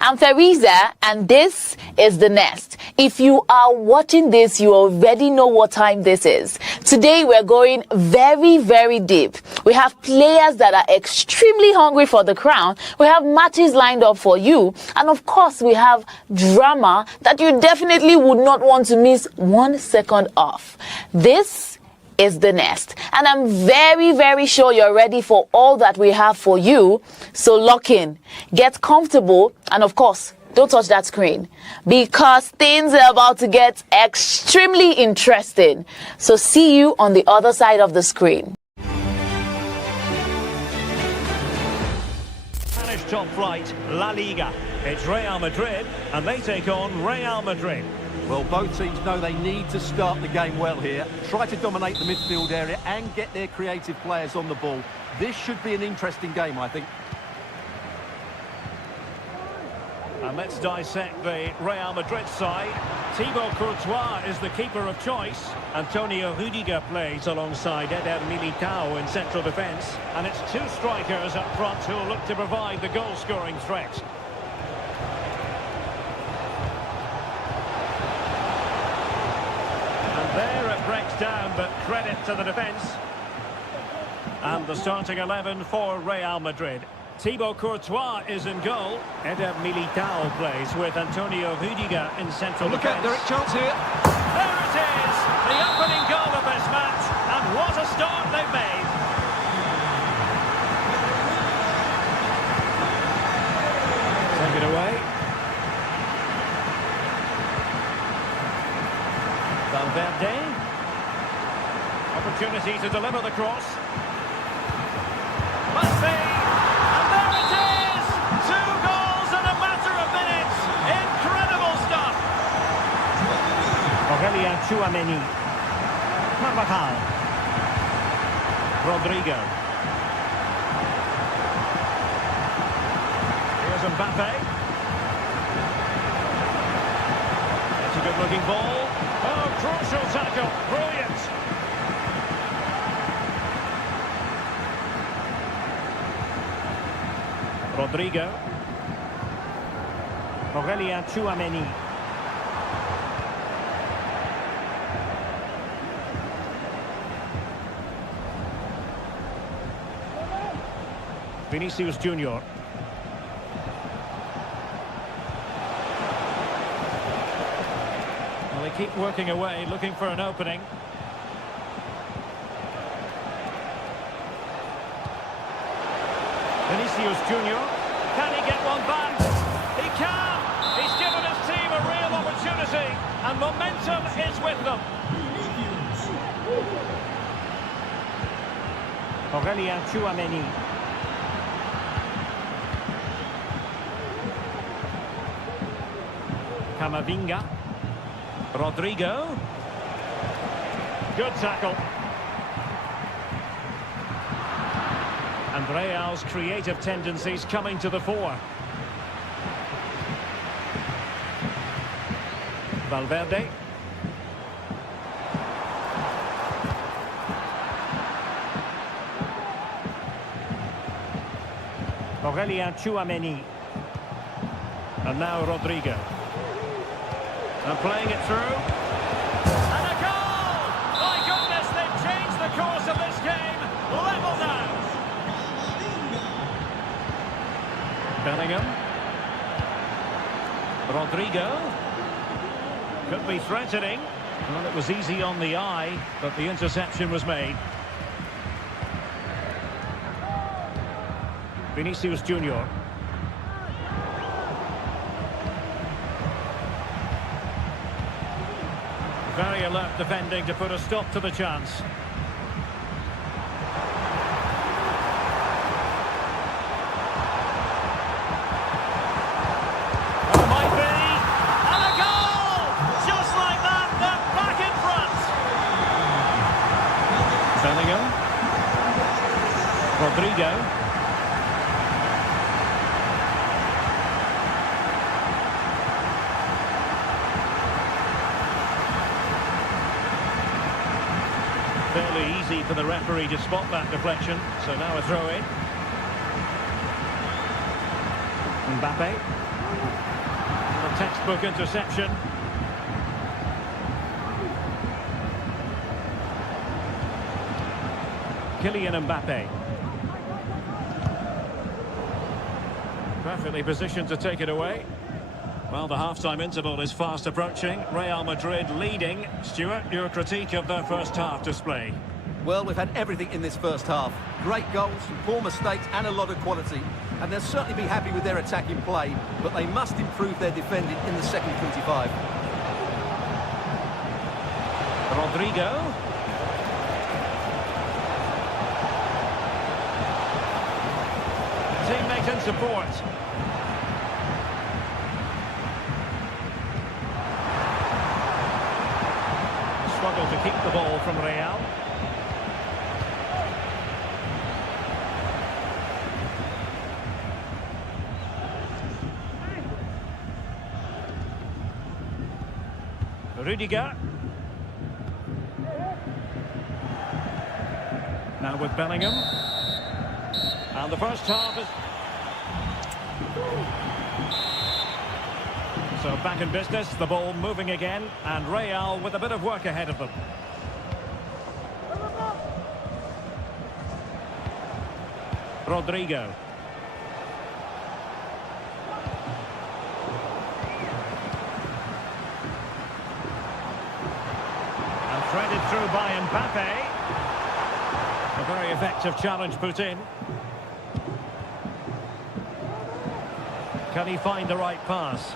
I'm Teresa, and this is The Nest. If you are watching this, you already know what time this is. Today, we're going very, very deep. We have players that are extremely hungry for the crown. We have matches lined up for you. And of course, we have drama that you definitely would not want to miss 1 second off. This is The Nest, and I'm very, very sure you're ready for all that we have for you. So lock in, get comfortable, and of course, don't touch that screen, because things are about to get extremely interesting. So see you on the other side of the screen. Spanish top flight, La Liga. It's Real Madrid, and they take on Real Madrid. Well, both teams know they need to start the game well here, try to dominate the midfield area and get their creative players on the ball. This should be an interesting game, I think. And let's dissect the Real Madrid side. Thibaut Courtois is the keeper of choice. Antonio Rudiger plays alongside Eder Militao in central defence. And it's two strikers up front who will look to provide the goal-scoring threat. There it breaks down, but credit to the defence. And the starting 11 for Real Madrid. Thibaut Courtois is in goal. Eder Militao plays with Antonio Rudiger in central defence. Look out, direct chance here. There it is, the opening goal of this match. And what a start they've made. Take it away. Valverde. Opportunity to deliver the cross. Must be. And there it is! 2 goals in a matter of minutes. Incredible stuff. Aurelien Tchouameni. Carvajal. Rodrigo. Here's Mbappe. That's a good-looking ball. Oh, crucial tackle. Brilliant. Rodrigo. Aurelien Tchouameni. Vinicius Junior. Well, they keep working away, looking for an opening. Vinicius Junior. Can he get one back? He can! He's given his team a real opportunity, and momentum is with them. Aurelien Tchouameni. Camavinga. Rodrigo. Good tackle. And Real's creative tendencies coming to the fore. Valverde. Aurelien Tchouameni. And now Rodrigo. And playing it through. And a goal! My goodness, they've changed the course of this game. Level now. Bellingham. Rodrigo. Could be threatening. Well, it was easy on the eye, but the interception was made. Vinicius Junior. Very alert defending to put a stop to the chance. Oh, might be. And a goal! Just like that, they're back in front. Bellingham. Rodrigo. Fairly easy for the referee to spot that deflection, so now a throw in. Mbappe. A textbook interception. Kylian Mbappe. Perfectly positioned to take it away. Well, the half-time interval is fast approaching. Real Madrid leading. Stuart, your critique of their first half display. Well, we've had everything in this first half. Great goals, poor mistakes and a lot of quality. And they'll certainly be happy with their attacking play, but they must improve their defending in the second 25. Rodrigo. Teammate and support. Struggle to keep the ball from Real. Rudiger. Now with Bellingham. And the first half is... So back in business, the ball moving again, and Real with a bit of work ahead of them. Rodrigo. And threaded through by Mbappe. A very effective challenge put in. Can he find the right pass?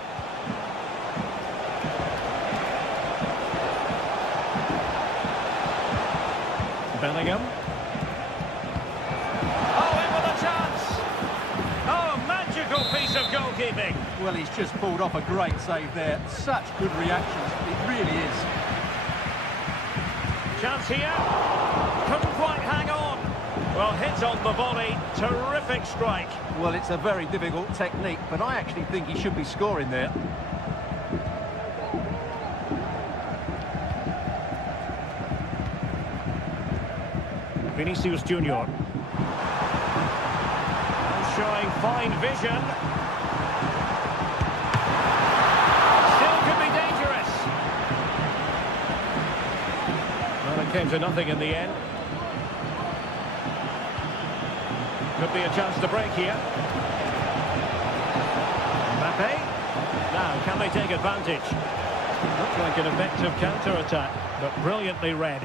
Bellingham. Oh, in with a chance! Oh, magical piece of goalkeeping. Well, he's just pulled off a great save there. Such good reactions, it really is. Chance here. Couldn't quite hang on. Well, hit on the volley. Terrific strike. Well, it's a very difficult technique, but I actually think he should be scoring there. Vinicius Junior. Showing fine vision. Still could be dangerous. Well, it came to nothing in the end. Could be a chance to break here. Mbappe. Now, can they take advantage? Looked like an effective counter-attack, but brilliantly read.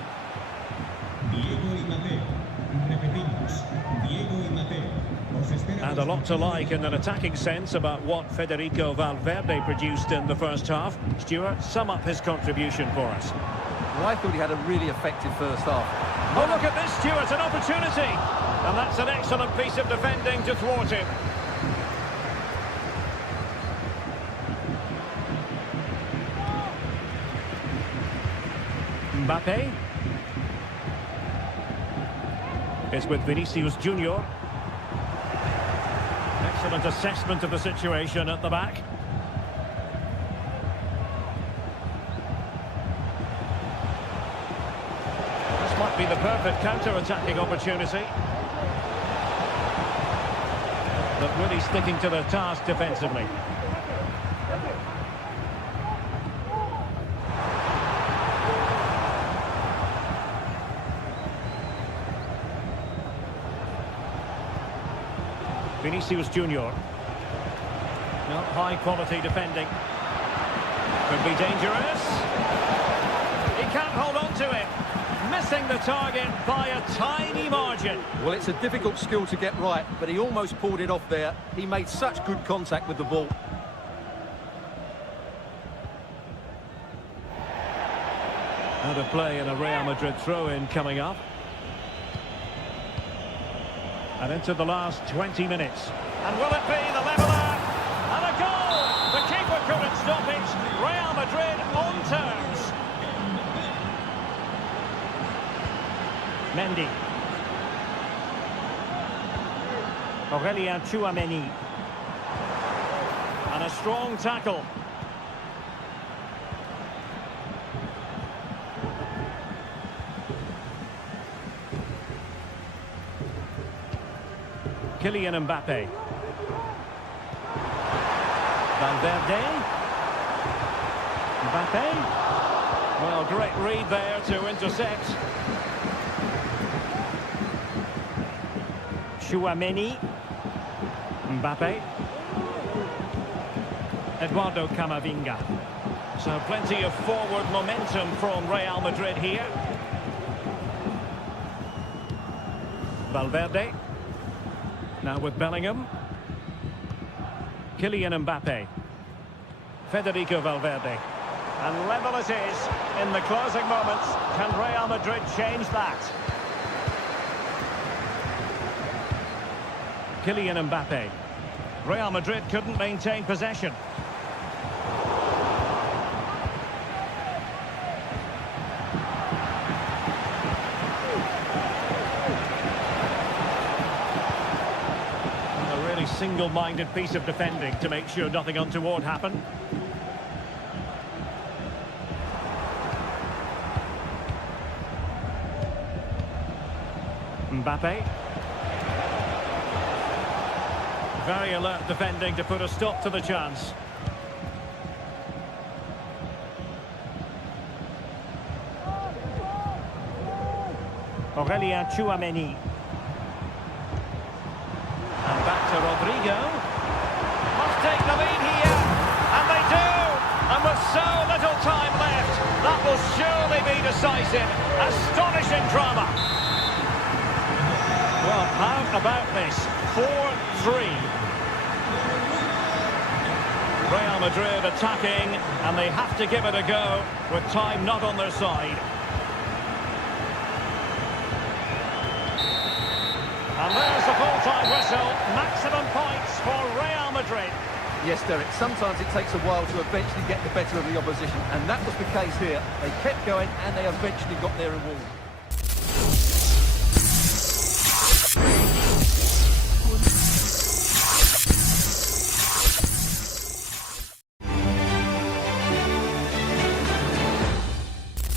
And a lot to like in an attacking sense about what Federico Valverde produced in the first half. Stuart, sum up his contribution for us. Well, I thought he had a really effective first half. Oh, look at this, Stuart, an opportunity! And that's an excellent piece of defending to thwart him. Mbappe. It's with Vinicius Junior. Excellent assessment of the situation at the back. This might be the perfect counter-attacking opportunity. But really sticking to the task defensively. Vinicius Junior. Not high quality defending. Could be dangerous. He can't hold on to it. Missing the target by a tiny margin. Well, it's a difficult skill to get right, but he almost pulled it off there. He made such good contact with the ball. Out of play in a Real Madrid throw-in coming up. And into the last 20 minutes. And will it be the leveller? And a goal! The keeper couldn't stop it. Real Madrid on terms. Mendy. Aurelien Tchouameni. And a strong tackle. Kylian Mbappe. Valverde. Mbappe. Well, great read there to intercept. Tchouaméni. Mbappe. Eduardo Camavinga. So plenty of forward momentum from Real Madrid here. Valverde. Now with Bellingham. Kylian Mbappe. Federico Valverde. And level it is in the closing moments. Can Real Madrid change that? Kylian Mbappe. Real Madrid couldn't maintain possession. A really single-minded piece of defending to make sure nothing untoward happened. Mbappe. Very alert defending to put a stop to the chance. Aurelien Tchouaméni. And back to Rodrigo. Must take the lead here. And they do! And with so little time left, that will surely be decisive. Astonishing drama. Well, how about this? 4-3. Real Madrid attacking, and they have to give it a go with time not on their side. And there's the full-time whistle. Maximum points for Real Madrid. Yes, Derek, sometimes it takes a while to eventually get the better of the opposition, and that was the case here. They kept going, and they eventually got their reward.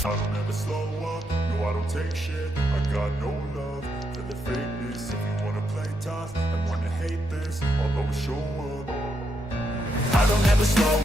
I don't ever slow up, no I don't take shit. I got no love for the fakeness. If you wanna play tough and wanna hate this, I'll always show up. I don't ever slow.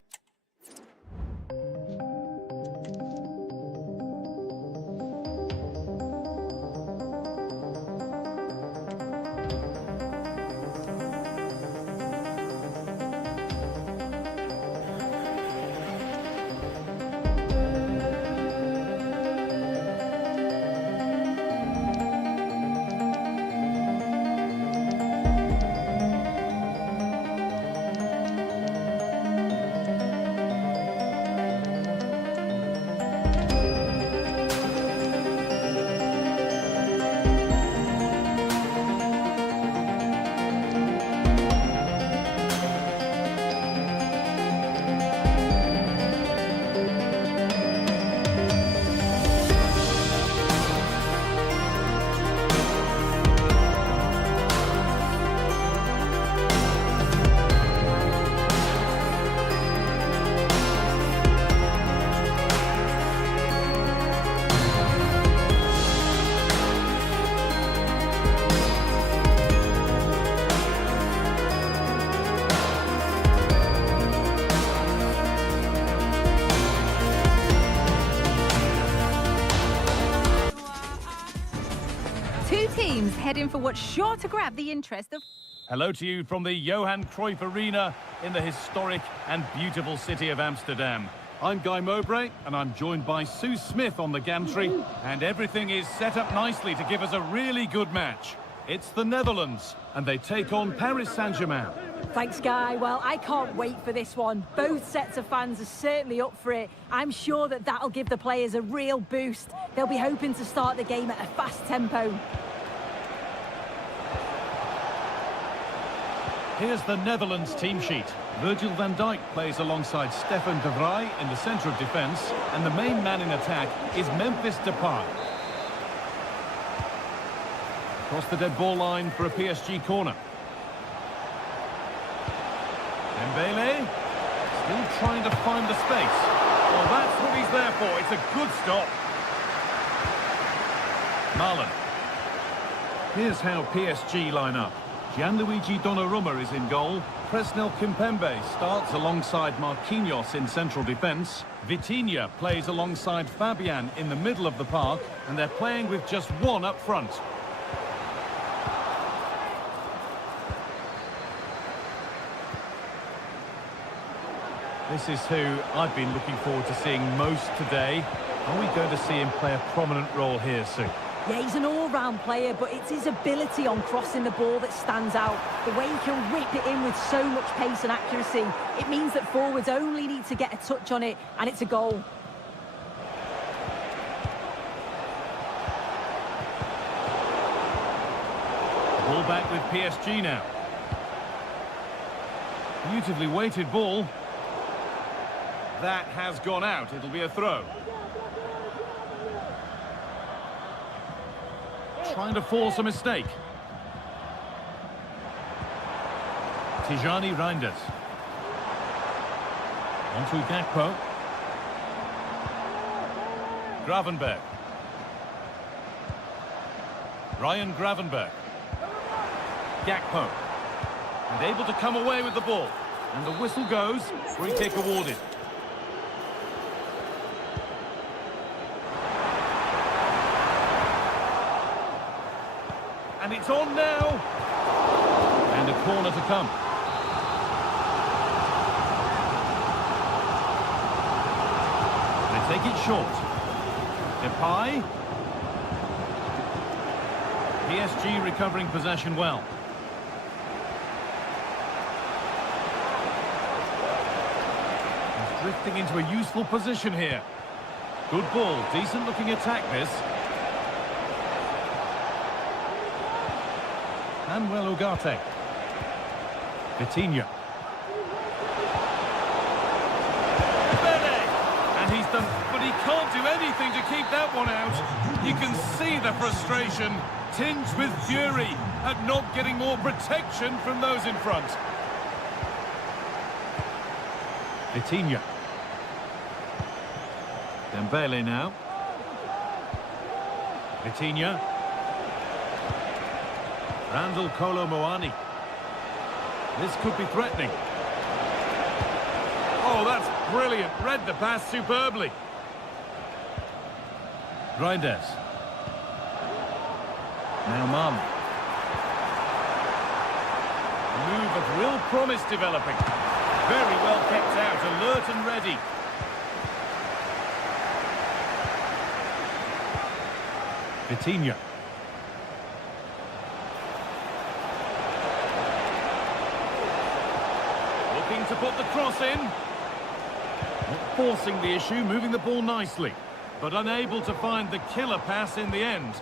Teams heading for what's sure to grab the interest of... Hello to you from the Johan Cruyff Arena in the historic and beautiful city of Amsterdam. I'm Guy Mowbray, and I'm joined by Sue Smith on the gantry, and everything is set up nicely to give us a really good match. It's the Netherlands, and they take on Paris Saint-Germain. Thanks, Guy. Well, I can't wait for this one. Both sets of fans are certainly up for it. I'm sure that that'll give the players a real boost. They'll be hoping to start the game at a fast tempo. Here's the Netherlands team sheet. Virgil van Dijk plays alongside Stefan de Vrij in the centre of defence, and the main man in attack is Memphis Depay. Across the dead ball line for a PSG corner. Dembele, still trying to find the space. Well, that's what he's there for. It's a good stop. Marlon. Here's how PSG line up. Gianluigi Donnarumma is in goal. Presnel Kimpembe starts alongside Marquinhos in central defence. Vitinha plays alongside Fabian in the middle of the park, and they're playing with just one up front. This is who I've been looking forward to seeing most today. Are we going to see him play a prominent role here soon? Yeah, he's an all-round player, but it's his ability on crossing the ball that stands out. The way he can whip it in with so much pace and accuracy. It means that forwards only need to get a touch on it, and it's a goal. Ball back with PSG now. Beautifully weighted ball. That has gone out. It'll be a throw. Trying to force a mistake. Tijani Reinders. Onto Gakpo. Gravenberg. Ryan Gravenberg. Gakpo. And able to come away with the ball. And the whistle goes. Free kick awarded. And it's on now. And a corner to come. They take it short. Depay. PSG recovering possession well. He's drifting into a useful position here. Good ball. Decent looking attack this. Manuel Ugarte. Vitinha. And he's done, but he can't do anything to keep that one out. You can see the frustration, tinged with fury, at not getting more protection from those in front. Vitinha. Dembele now. Vitinha. Randall Kolo Muani. This could be threatening. Oh, that's brilliant. Read the pass superbly. Reinders. Now Mum. A move of real promise developing. Very well kept out, alert and ready. Vitinha. Looking to put the cross in. Not forcing the issue, moving the ball nicely, but unable to find the killer pass in the end.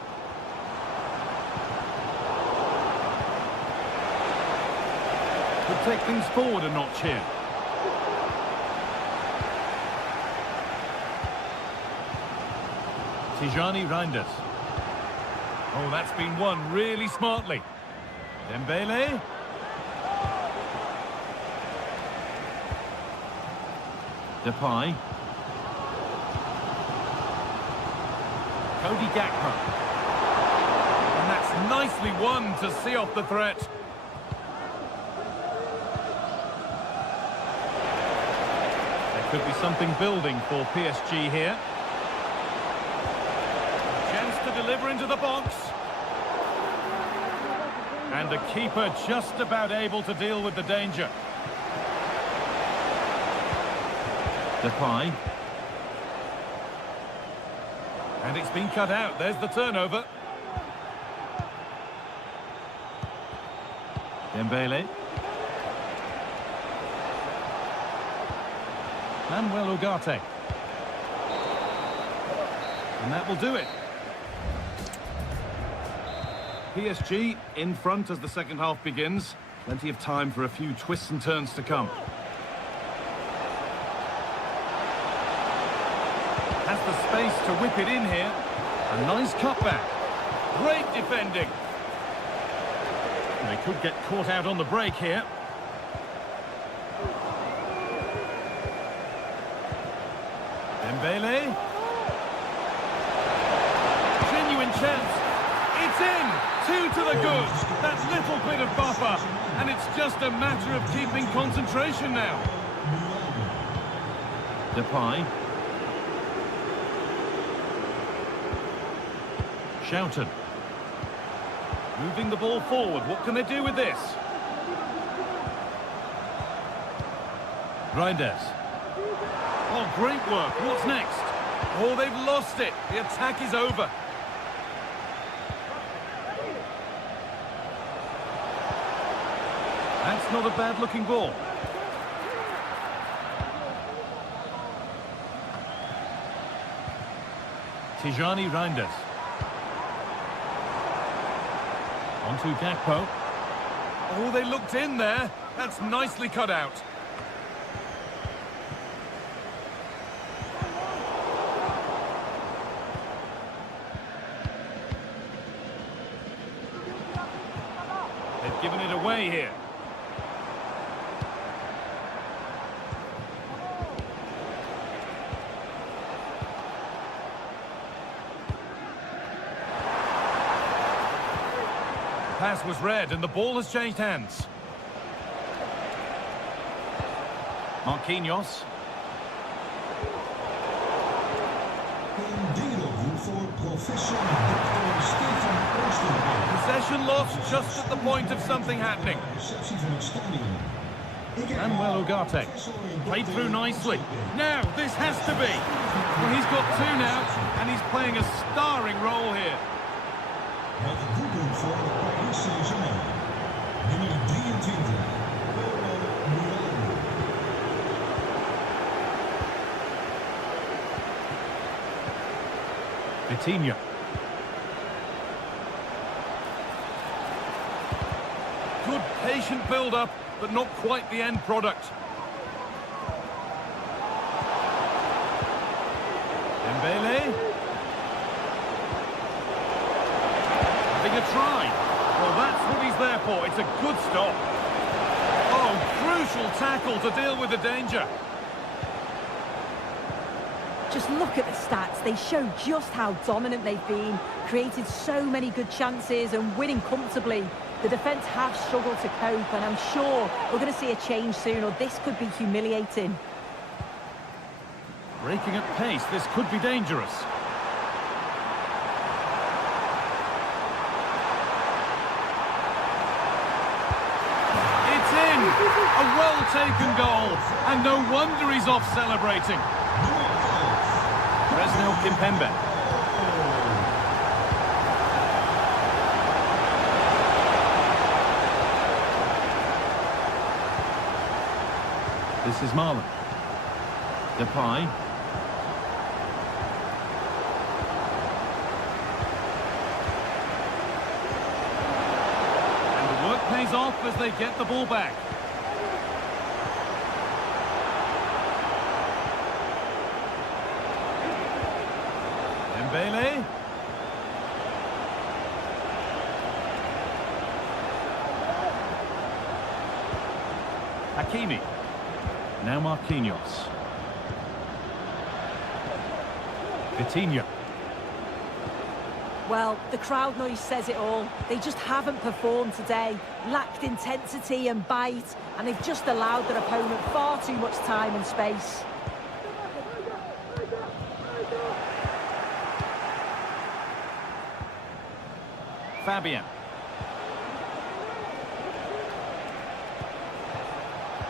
Could take things forward a notch here. Tijani Reinders. Oh, that's been won really smartly. Dembele. Depay. Cody Gakpo. And that's nicely won to see off the threat. There could be something building for PSG here. Chance to deliver into the box. And the keeper just about able to deal with the danger. Depay. And it's been cut out. There's the turnover. Dembele. Manuel Ugarte. And that will do it. PSG in front as the second half begins. Plenty of time for a few twists and turns to come. Has the space to whip it in here. A nice cutback. Great defending. They could get caught out on the break here. Dembele. Genuine chance. It's in. Two to the good. That little bit of buffer. And it's just a matter of keeping concentration now. Depay. Shouted. Moving the ball forward. What can they do with this? Reinders. Oh, great work. What's next? Oh, they've lost it. The attack is over. That's not a bad-looking ball. Tijani Reinders. On to Gakpo. Oh, they looked in there. That's nicely cut out. They've given it away here. Pass was read and the ball has changed hands. Marquinhos. Possession lost just at the point of something happening. Manuel Ugarte. Played through nicely. Now, this has to be. Well, he's got two now, and he's playing a starring role here. Vitinha. Good patient build-up, but not quite the end product. Dembele. Having a try. Well, that's what he's there for. It's a good stop. Oh, crucial tackle to deal with the danger. Just look at the stats. They show just how dominant they've been, created so many good chances and winning comfortably. The defence have struggled to cope, and I'm sure we're going to see a change soon, or this could be humiliating. Breaking at pace, this could be dangerous. It's in! A well-taken goal, and no wonder he's off celebrating. Presnel Kimpembe. This is Marlon. Depay. And the work pays off as they get the ball back. Dembele. Hakimi. Now Marquinhos. Vitinha. Well, the crowd noise says it all. They just haven't performed today. Lacked intensity and bite, and they've just allowed their opponent far too much time and space. Fabian.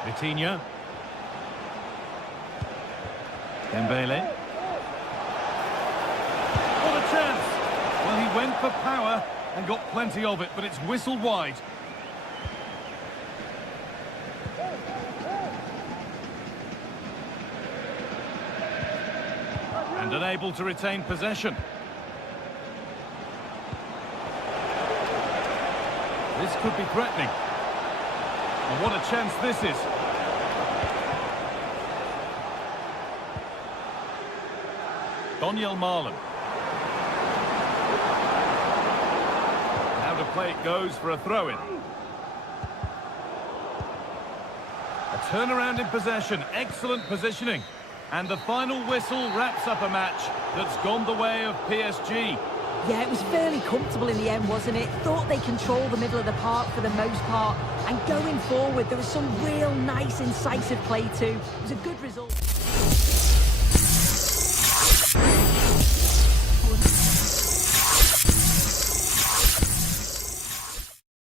Vitinha. Dembele. What a chance! Well, he went for power and got plenty of it, but it's whistled wide. And unable to retain possession. This could be threatening. And what a chance this is. Donyell Marlon. Now to play it goes for a throw-in. A turnaround in possession, excellent positioning. And the final whistle wraps up a match that's gone the way of PSG. Yeah, it was fairly comfortable in the end, wasn't it? Thought they controlled the middle of the park for the most part. And going forward, there was some real nice, incisive play too. It was a good result.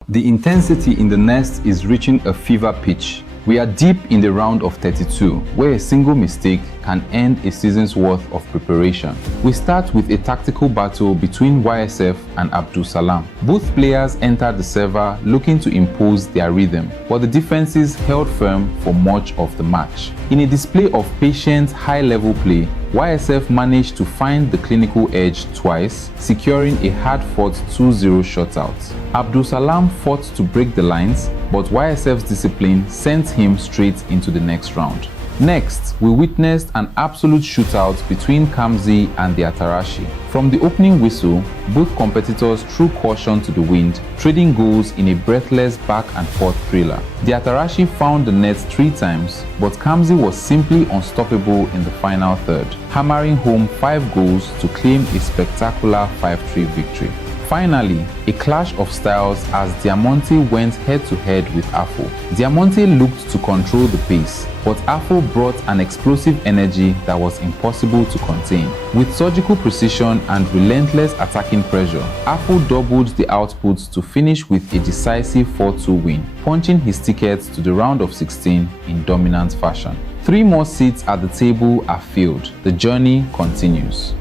The intensity in the nest is reaching a fever pitch. We are deep in the round of 32, where a single mistake can end a season's worth of preparation. We start with a tactical battle between YSF and Abdul Salam. Both players entered the server looking to impose their rhythm, but the defenses held firm for much of the match. In a display of patient, high-level play, YSF managed to find the clinical edge twice, securing a hard-fought 2-0 shutout. Abdul Salam fought to break the lines, but YSF's discipline sent him straight into the next round. Next, we witnessed an absolute shootout between Kamzi and the Atarashi. From the opening whistle, both competitors threw caution to the wind, trading goals in a breathless back-and-forth thriller. The Atarashi found the net 3 times, but Kamzi was simply unstoppable in the final third, hammering home 5 goals to claim a spectacular 5-3 victory. Finally, a clash of styles as Diamante went head-to-head with Afo. Diamante looked to control the pace, but Afo brought an explosive energy that was impossible to contain. With surgical precision and relentless attacking pressure, Afo doubled the output to finish with a decisive 4-2 win, punching his ticket to the round of 16 in dominant fashion. 3 more seats at the table are filled. The journey continues.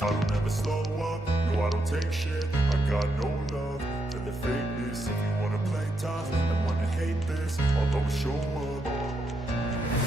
I don't ever slow up, no I don't take shit. I got no love for the fakeness. If you wanna play tough and wanna hate this, I'll always show up.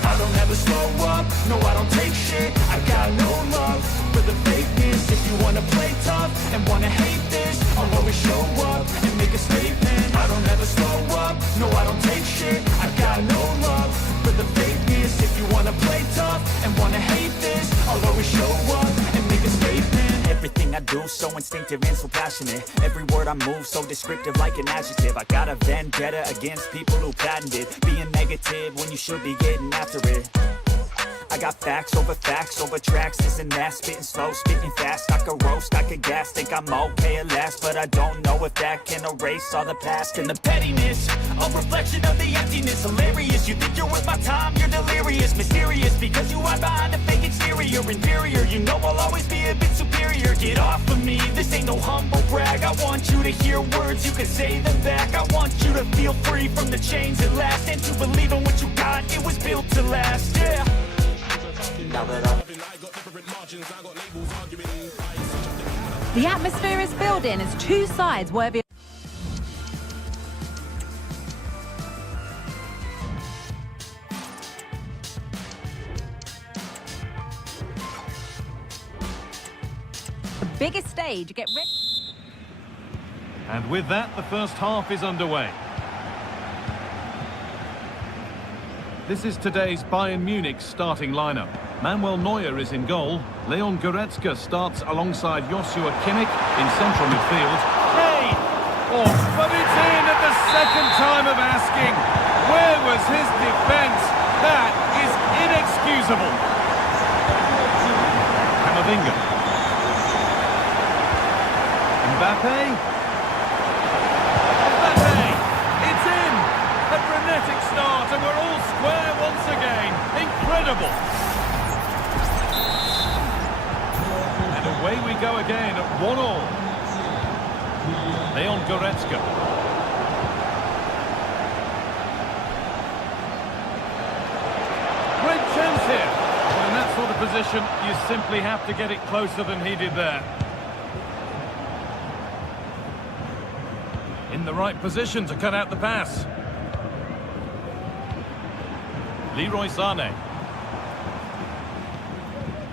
I don't ever slow up, no I don't take shit. I got no love for the fakeness. If you wanna play tough and wanna hate this, I'll always show up and make a statement. I don't ever slow up, no I don't take shit. I got no love for the fakeness. If you wanna play tough and wanna hate this, I'll always show up and make a statement. Everything I do so instinctive and so passionate. Every word I move so descriptive like an adjective. I got a vendetta against people who patented being negative when you should be getting after it. I got facts over tracks, this and that. Spitting slow, spitting fast. I could roast, I could gas. Think I'm okay at last, but I don't know if that can erase all the past. And the pettiness, a reflection of the emptiness. Hilarious, you think you're worth my time, you're delirious. Mysterious, because you hide behind a fake exterior. Inferior, you know I'll always be a bit superior. Get off of me, this ain't no humble brag. I want you to hear words, you can say them back. I want you to feel free from the chains at last, and to believe in what you got, it was built to last, yeah. The atmosphere is building as 2 sides worthy of the biggest stage. Get ready. And with that, the first half is underway. This is today's Bayern Munich starting lineup. Manuel Neuer is in goal. Leon Goretzka starts alongside Joshua Kimmich in central midfield. Hey! Oh, but it's in at the second time of asking. Where was his defence? That is inexcusable. Camavinga. Mbappe. It's in! A frenetic start, and we're all square once again. Incredible! And away we go again at 1-1. Leon Goretzka. Great chance here. Well, in that sort of position, you simply have to get it closer than he did there. In the right position to cut out the pass. Leroy Sané.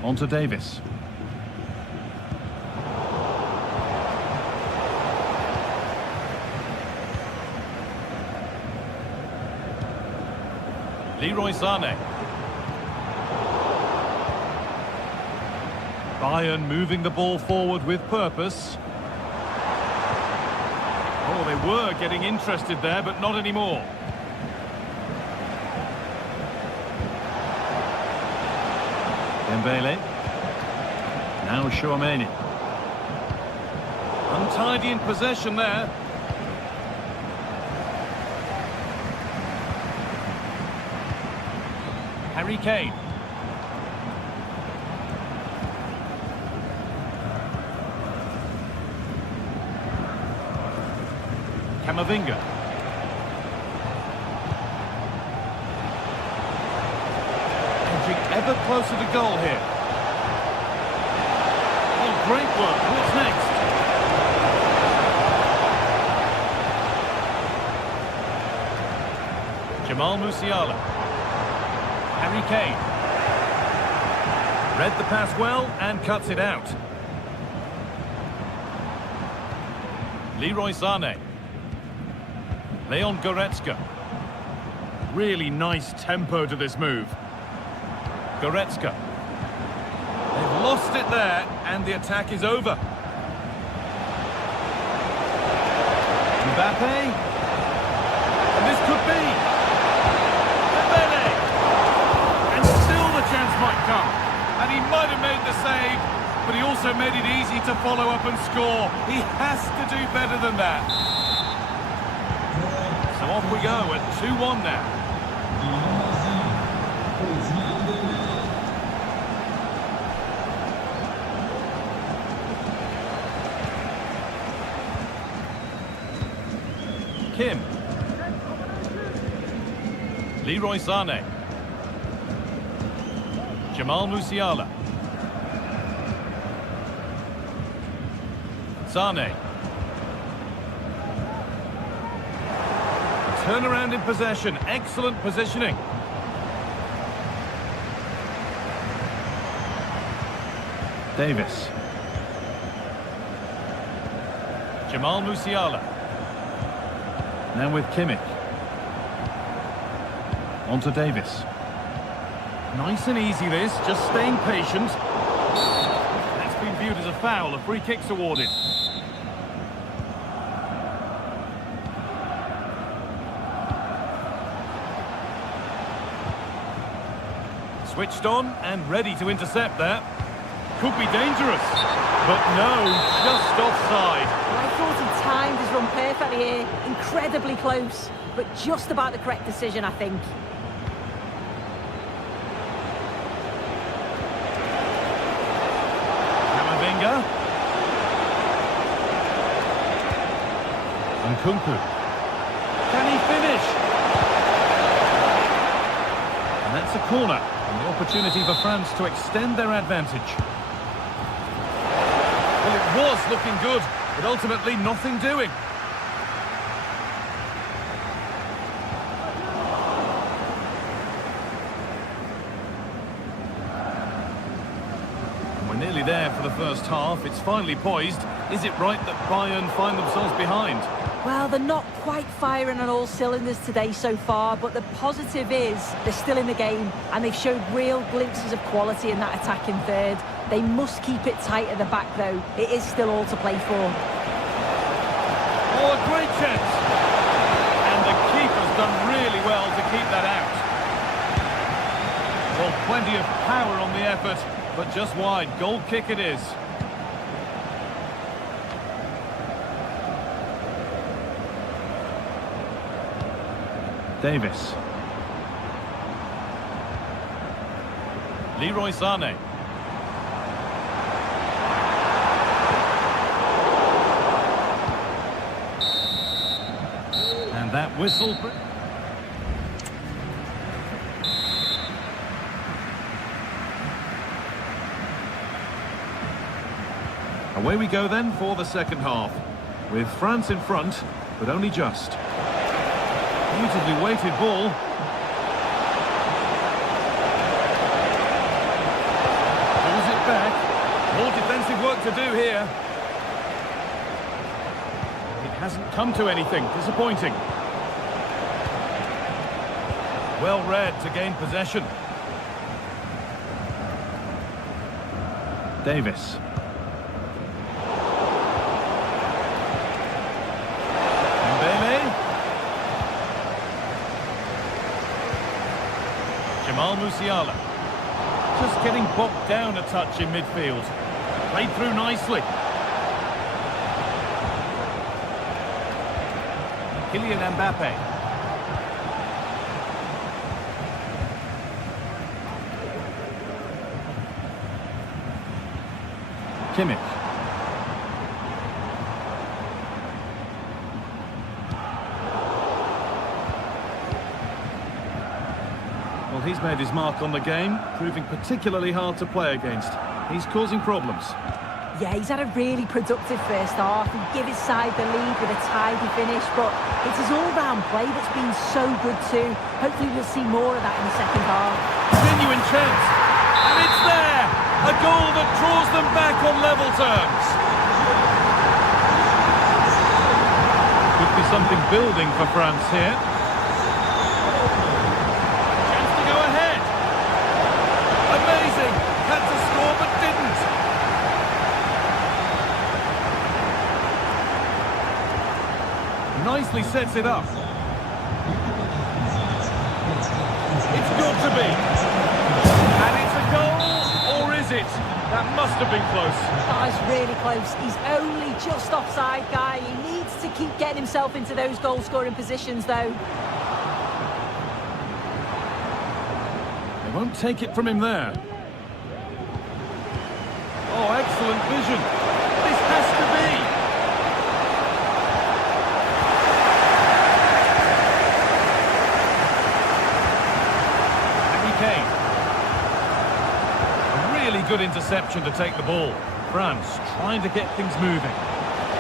On to Davis. Leroy Sané. Bayern moving the ball forward with purpose. Oh, they were getting interested there, but not anymore. Dembele. Now Chouameni. Untidy in possession there. Harry Kane. Camavinga. Edging ever closer to goal here. Oh, great work. What's next? Jamal Musiala. Harry Kane. Read the pass well and cuts it out. Leroy Sané. Leon Goretzka. Really nice tempo to this move. Goretzka. They've lost it there, and the attack is over. Mbappe. And this could be. Dembele. And still the chance might come. And he might have made the save, but he also made it easy to follow up and score. He has to do better than that. So off we go at 2-1 now. Kim. Leroy Sané. Jamal Musiala. Sané. Turnaround in possession. Excellent positioning. Davis. Jamal Musiala. Now with Kimmich. On to Davis. Nice and easy this, just staying patient. That's been viewed as a foul, a free kick's awarded. Switched on and ready to intercept there. Could be dangerous, but no, just offside. Well, I thought he timed his run perfectly here, incredibly close, but just about the correct decision, I think. Camavinga. Nkunku. Can he finish? And that's a corner. An opportunity for France to extend their advantage. Well, it was looking good, but ultimately nothing doing. And we're nearly there for the first half. It's finally poised. Is it right that Bayern find themselves behind? Well, they're not quite firing on all cylinders today so far, but the positive is they're still in the game and they've showed real glimpses of quality in that attacking third. They must keep it tight at the back, though. It is still all to play for. Oh, a great chance! And the keeper's done really well to keep that out. Well, plenty of power on the effort, but just wide. Goal kick it is. Davis. Leroy Sané. And that whistle. Away we go then for the second half, with France in front, but only just. Beautifully weighted ball. Pulls it back. More defensive work to do here. It hasn't come to anything. Disappointing. Well read to gain possession. Davis. Jamal Musiala. Just getting bogged down a touch in midfield. Played through nicely. Kylian Mbappe. Kimmich. Well, he's made his mark on the game, proving particularly hard to play against. He's causing problems. Yeah, he's had a really productive first half. He gave his side the lead with a tidy finish, but it's his all-round play that's been so good too. Hopefully we'll see more of that in the second half. Genuine chance, and it's there! A goal that draws them back on level terms. Could be something building for France here. Chance to go ahead. Amazing! Had to score but didn't. Nicely sets it up. It's got to be. And it's a goal, or is it? That must have been close. Oh, it's really close. He's only just offside, guy. He needs to keep getting himself into those goal-scoring positions, though. They won't take it from him there. Oh, excellent vision. This has to be. Really good interception to take the ball. France trying to get things moving.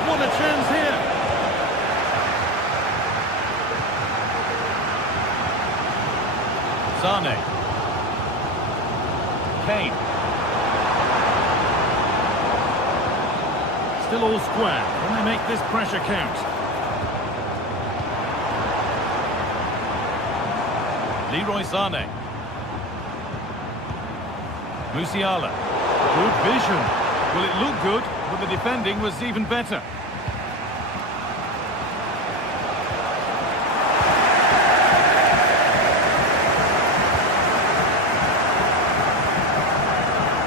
What a chance here! Sane. Kane. Still all square. Can they make this pressure count? Leroy Sane. Musiala. Good vision. Well, it looked good, but the defending was even better.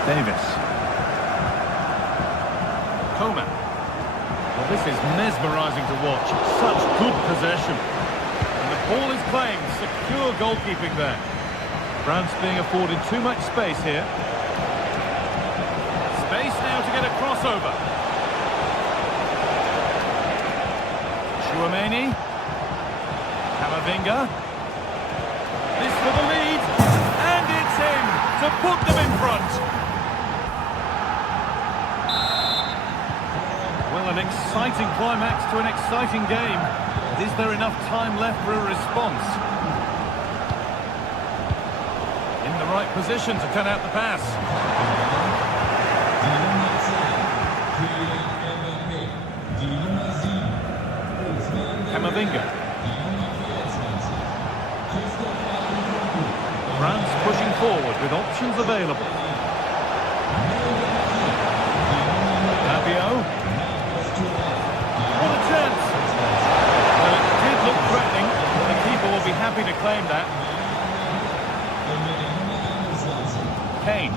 Davis. Coman. Well, this is mesmerising to watch. Such good possession. And the ball is playing. Secure goalkeeping there. France being afforded too much space here. Space now to get a crossover. Chouameni. Camavinga. This for the lead. And it's in to put them in front. Well, an exciting climax to an exciting game. But is there enough time left for a response? In the right position to cut out the pass. Camavinga. France pushing forward with options available. Fabio. What a chance! Well, it did look threatening, but the keeper will be happy to claim that. Kane.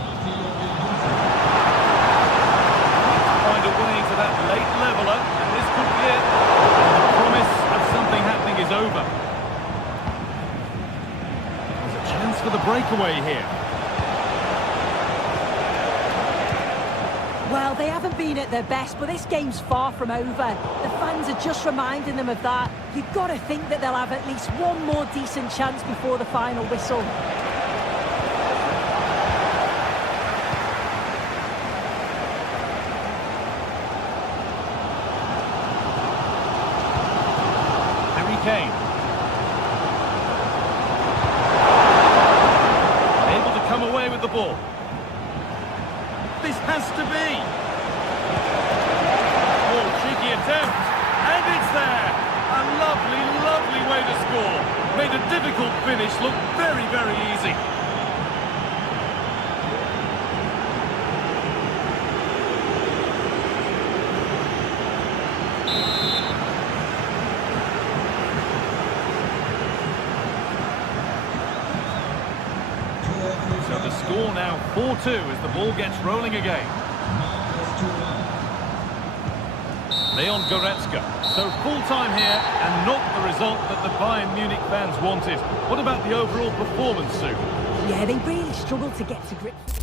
Find a way to that late leveller, and this could be it. The promise of something happening is over. There's a chance for the breakaway here. Well, they haven't been at their best, but this game's far from over. The fans are just reminding them of that. You've got to think that they'll have at least one more decent chance before the final whistle. Kane. Able to come away with the ball. This has to be. Oh, cheeky attempt. And it's there. A lovely, lovely way to score. Made a difficult finish look very, very easy. Score now 4-2 as the ball gets rolling again. Leon Goretzka. So full time here and not the result that the Bayern Munich fans wanted. What about the overall performance, Sue? Yeah, they really struggled to get to grips.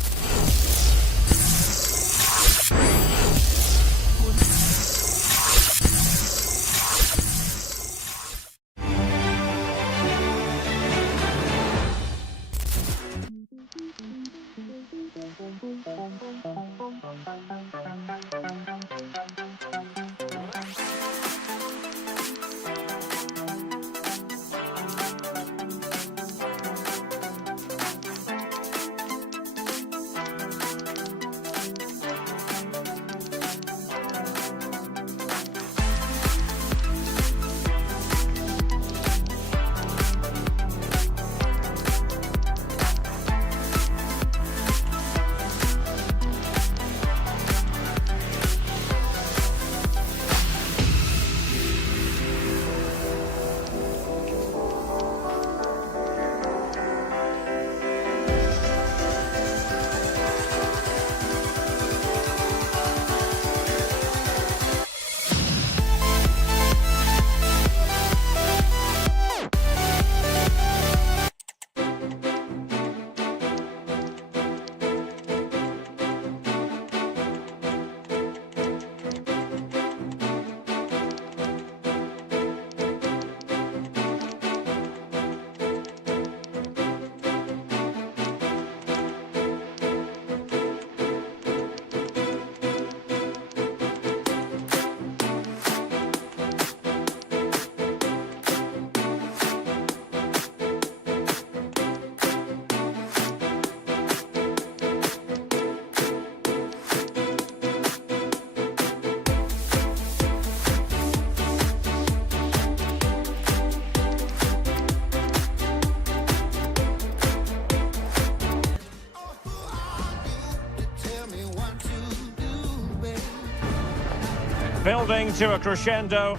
Building to a crescendo.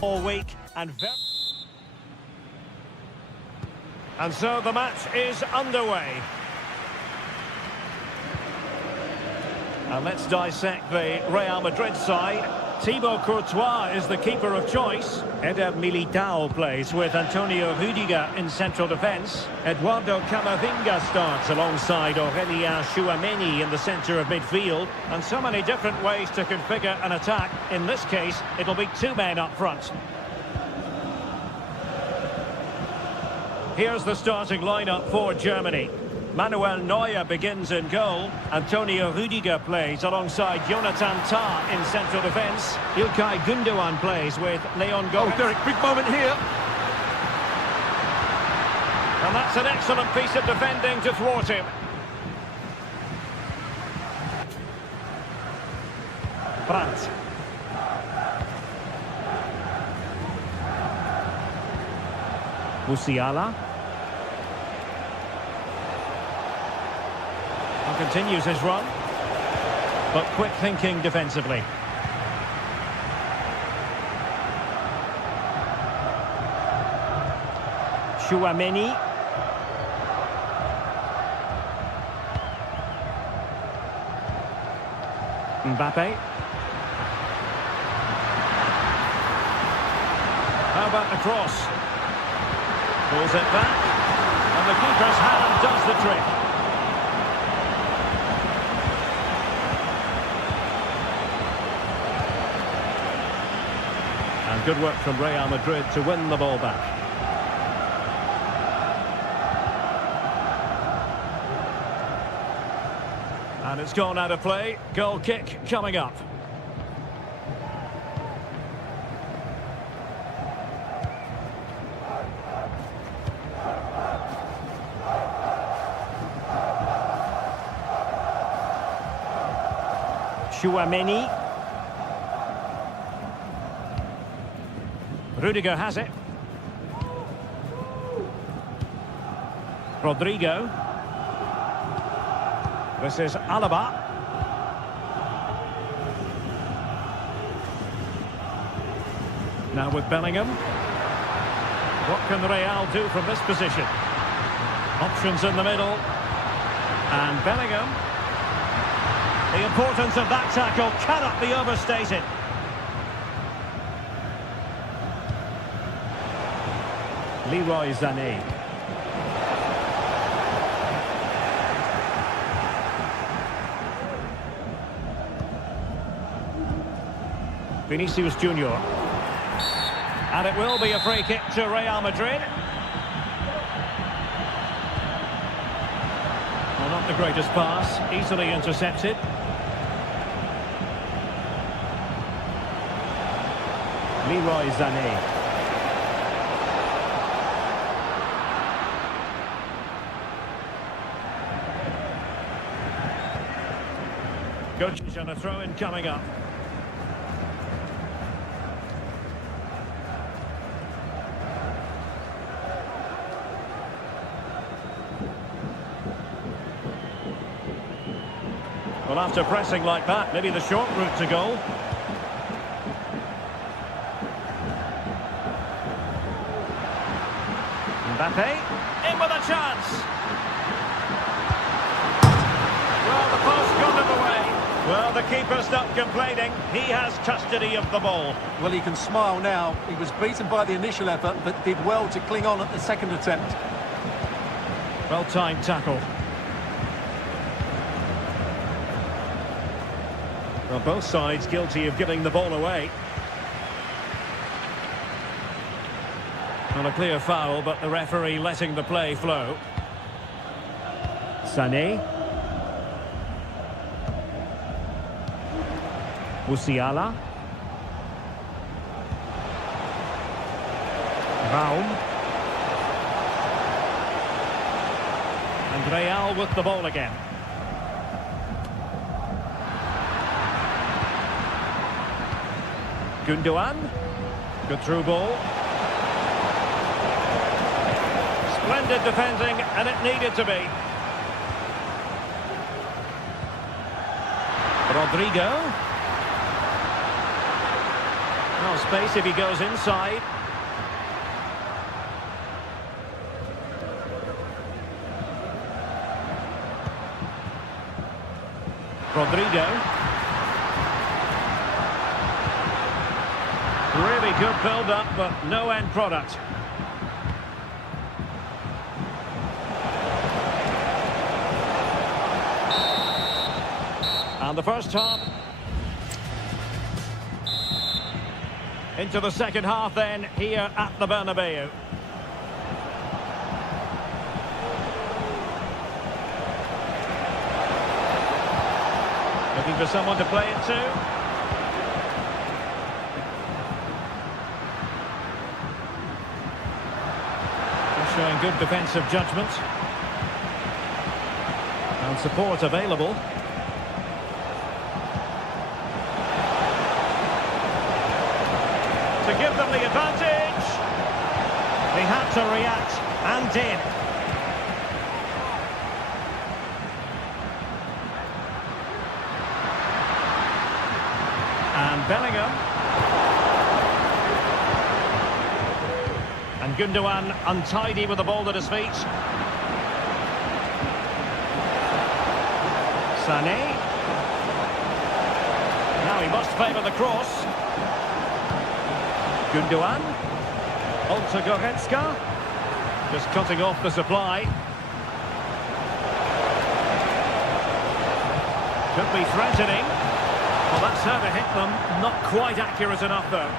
All week and so the match is underway. And let's dissect the Real Madrid side. Thibaut Courtois is the keeper of choice. Eder Militao plays with Antonio Rüdiger in central defence. Eduardo Camavinga starts alongside Aurélien Tchouaméni in the centre of midfield. And so many different ways to configure an attack. In this case, it'll be two men up front. Here's the starting lineup for Germany. Manuel Neuer begins in goal. Antonio Rüdiger plays alongside Jonathan Tah in central defence. İlkay Gündoğan plays with Leon Goretzka. Oh, Derek, big moment here. And that's an excellent piece of defending to thwart him. Brandt. Musiala. Continues his run, but quick thinking defensively. Tchouaméni. Mbappe. How about the cross? Pulls it back, and the keeper's hand does the trick. And good work from Real Madrid to win the ball back. And it's gone out of play. Goal kick coming up. Tchouaméni. Rüdiger has it. Rodrigo. This is Alaba. Now with Bellingham. What can Real do from this position? Options in the middle. And Bellingham. The importance of that tackle cannot be overstated. Leroy Sané. Vinicius Junior. And it will be a free kick to Real Madrid. Well, not the greatest pass, easily intercepted. Leroy Sané. Coach on a throw-in coming up. Well, after pressing like that, maybe the short route to goal. Mbappe, in with a chance. Well, the post got him away. Well, the keeper's not complaining. He has custody of the ball. Well, he can smile now. He was beaten by the initial effort, but did well to cling on at the second attempt. Well-timed tackle. Well, both sides guilty of giving the ball away. Not a clear foul, but the referee letting the play flow. Sané. Musiala. Raum. And Real with the ball again. Gundogan. Good through ball. Splendid defending, and it needed to be. Rodrigo. No space if he goes inside. Rodrigo. Really good build-up, but no end product. And the first half. Into the second half then, here at the Bernabeu. Looking for someone to play it to. Showing good defensive judgment. And support available. To give them the advantage. They had to react and did. And Bellingham. And Gundogan untidy with the ball at his feet. Sané. Now he must favour the cross. Gundogan. On to Goretzka. Just cutting off the supply. Could be threatening. Well, that's how to hit them. Not quite accurate enough, though.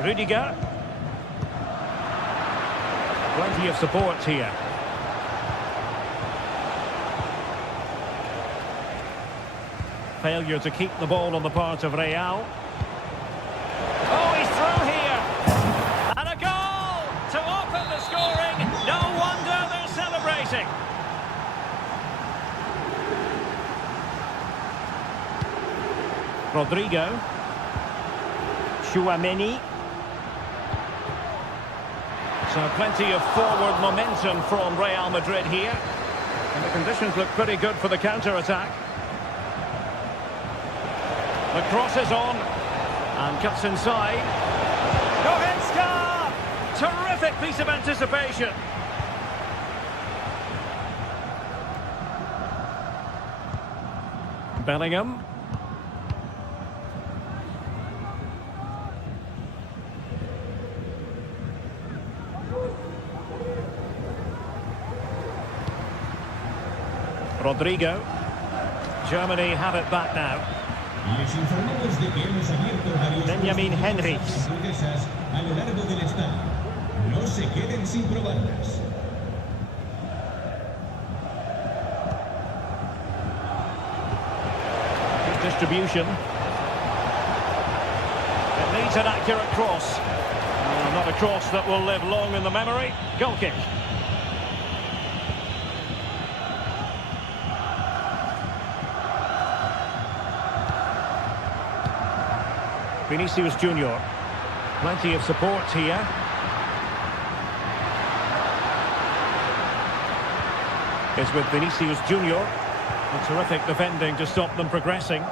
Rudiger. Plenty of support here. Failure to keep the ball on the part of Real. Oh, he's through here. And a goal to open the scoring. No wonder they're celebrating. Rodrigo. Tchouaméni. So plenty of forward momentum from Real Madrid here. And the conditions look pretty good for the counter-attack. The cross is on. And cuts inside. Goretzka! Terrific piece of anticipation. Bellingham. Rodrigo. Germany have it back now. Benjamin Henrichs. A lo largo del estadio. No se queden sin probarlas. Good distribution. It needs an accurate cross. Not a cross that will live long in the memory. Goal kick. Vinicius Junior. Plenty of support here. It's with Vinicius Junior. A terrific defending to stop them progressing.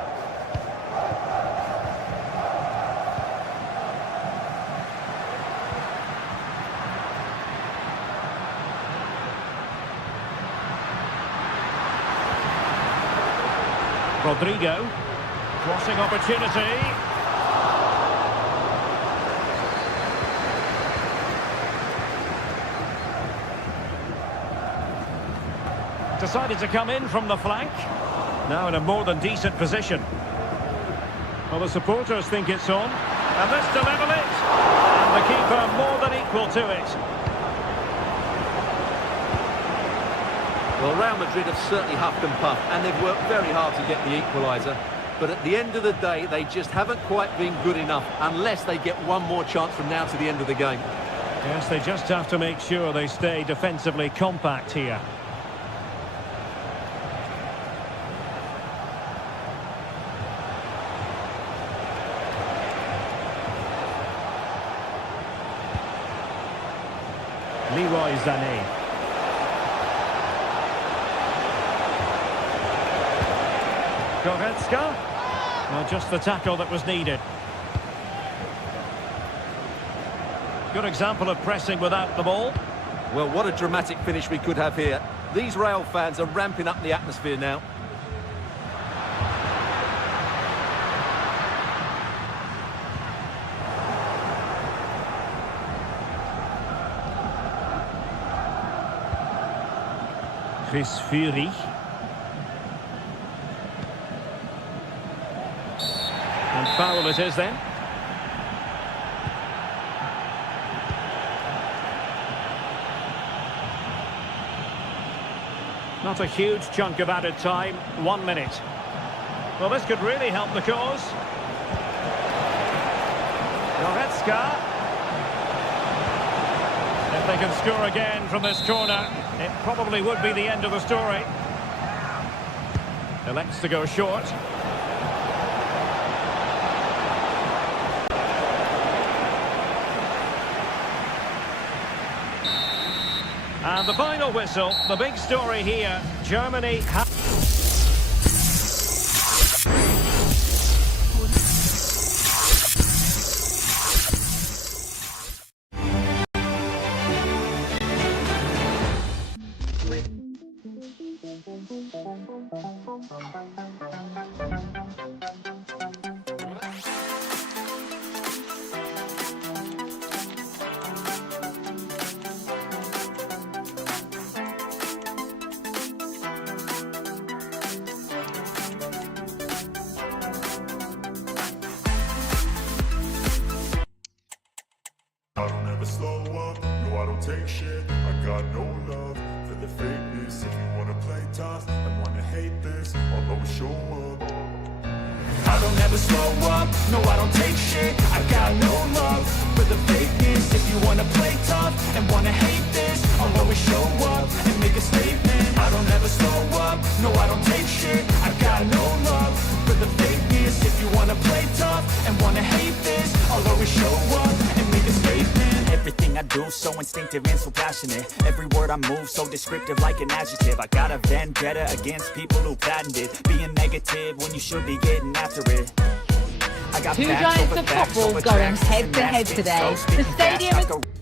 Rodrigo. Crossing opportunity. Decided to come in from the flank. Now in a more than decent position. Well, the supporters think it's on. And this to level it. And the keeper more than equal to it. Well, Real Madrid have certainly huffed and puffed, and they've worked very hard to get the equaliser. But at the end of the day, they just haven't quite been good enough, unless they get one more chance from now to the end of the game. Yes, they just have to make sure they stay defensively compact here. Leroy Sané. Goretzka. Well, just the tackle that was needed. Good example of pressing without the ball. Well, what a dramatic finish we could have here. These Real fans are ramping up the atmosphere now. Chris Fury. And foul it is then. Not a huge chunk of added time, 1 minute. Well, this could really help the cause. Goretzka. If they can score again from this corner, it probably would be the end of the story. Elects to go short. And the final whistle, the big story here, Germany has... I don't ever slow up, no I don't take shit. I got no love for the fakeness. If you wanna play tough and wanna hate this, I'll always show up. I don't ever slow up, no I don't take shit. I got no love for the fakeness. If you wanna play tough and wanna hate this, I'll always show up and make a statement. I don't ever slow up, no I don't take shit. I got no love for the fakeness. If you wanna play tough and wanna hate this, I'll always show up and make a statement. Everything Everything I do so instinctive and so passionate. Every word I move so descriptive like an adjective. I got a vendetta against people who patented being negative when you should be getting after it. I got Two facts giants over of facts football over going tracks, head to head semantics, today. so The speaking fast stadium like is... a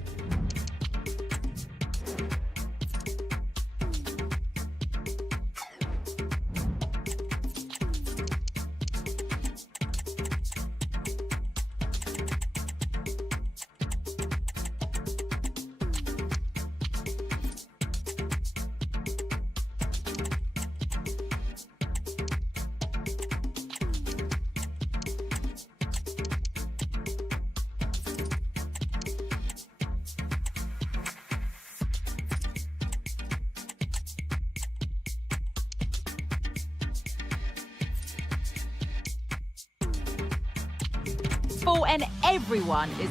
And everyone is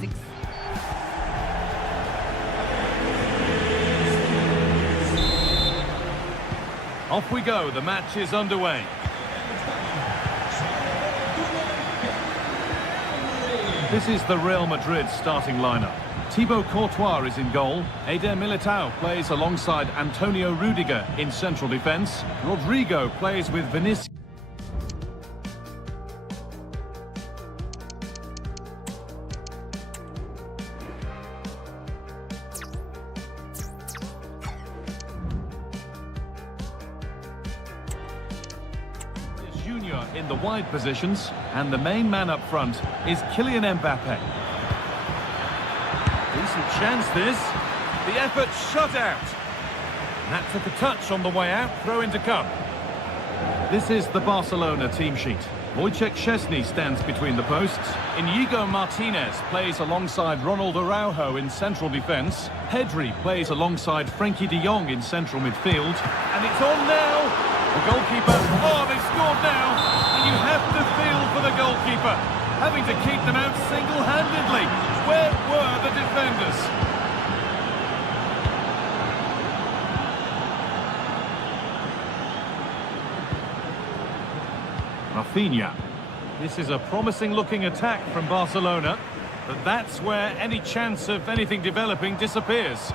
Off we go, the match is underway. This is the Real Madrid starting lineup. Thibaut Courtois is in goal. Eder Militao plays alongside Antonio Rudiger in central defence. Rodrigo plays with Vinicius Junior in the wide positions, and the main man up front is Kylian Mbappe. Decent chance this. The effort shut out. That took a touch on the way out, throw in to come. This is the Barcelona team sheet. Wojciech Szczesny stands between the posts. Inigo Martinez plays alongside Ronald Araujo in central defence. Pedri plays alongside Frenkie de Jong in central midfield. And it's on now. The goalkeeper, oh, they've scored now, and you have to feel for the goalkeeper, having to keep them out single-handedly. Where were the defenders? Rafinha. This is a promising-looking attack from Barcelona, but that's where any chance of anything developing disappears.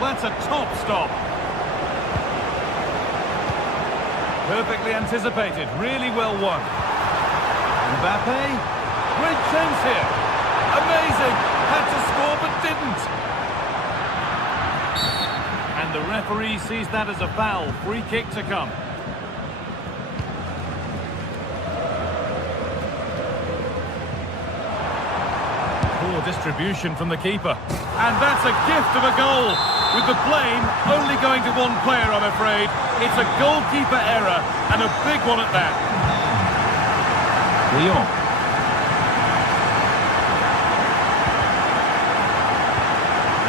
That's a top stop. Perfectly anticipated, really well won. Mbappe, great chance here. Amazing, had to score but didn't. And the referee sees that as a foul, free kick to come. Poor distribution from the keeper. And that's a gift of a goal. With the blame only going to one player, I'm afraid. It's a goalkeeper error, and a big one at that. Lyon.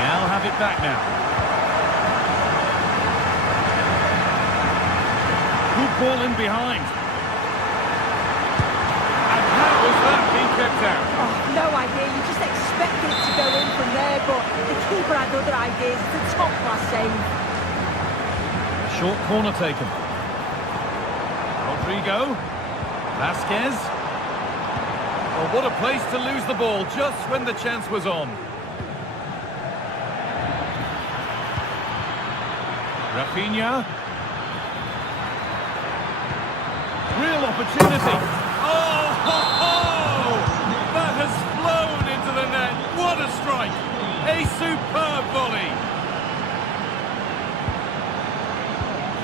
Real have it back now. Good ball in behind. And how has that been kept out? Oh, no idea. You just expected it to go in from there, but the keeper had other ideas. It's a top-class save. Short corner taken. Rodrigo. Vasquez. Well, what a place to lose the ball just when the chance was on. Rafinha. Real opportunity. Oh, ho, ho! That has flown into the net. What a strike! A superb volley.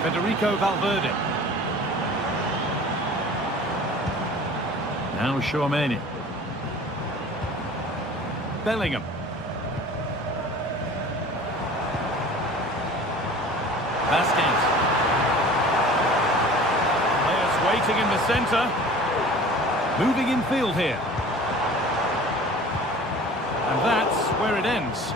Federico Valverde. Now Tchouaméni. Bellingham. Vasquez. Players waiting in the centre. Moving in field here. And that's where it ends.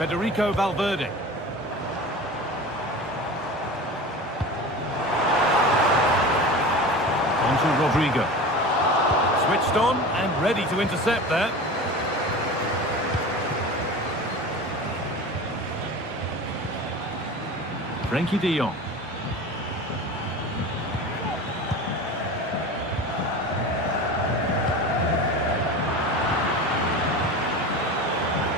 Federico Valverde. to Rodrigo. Switched on and ready to intercept there. Frankie de Jong.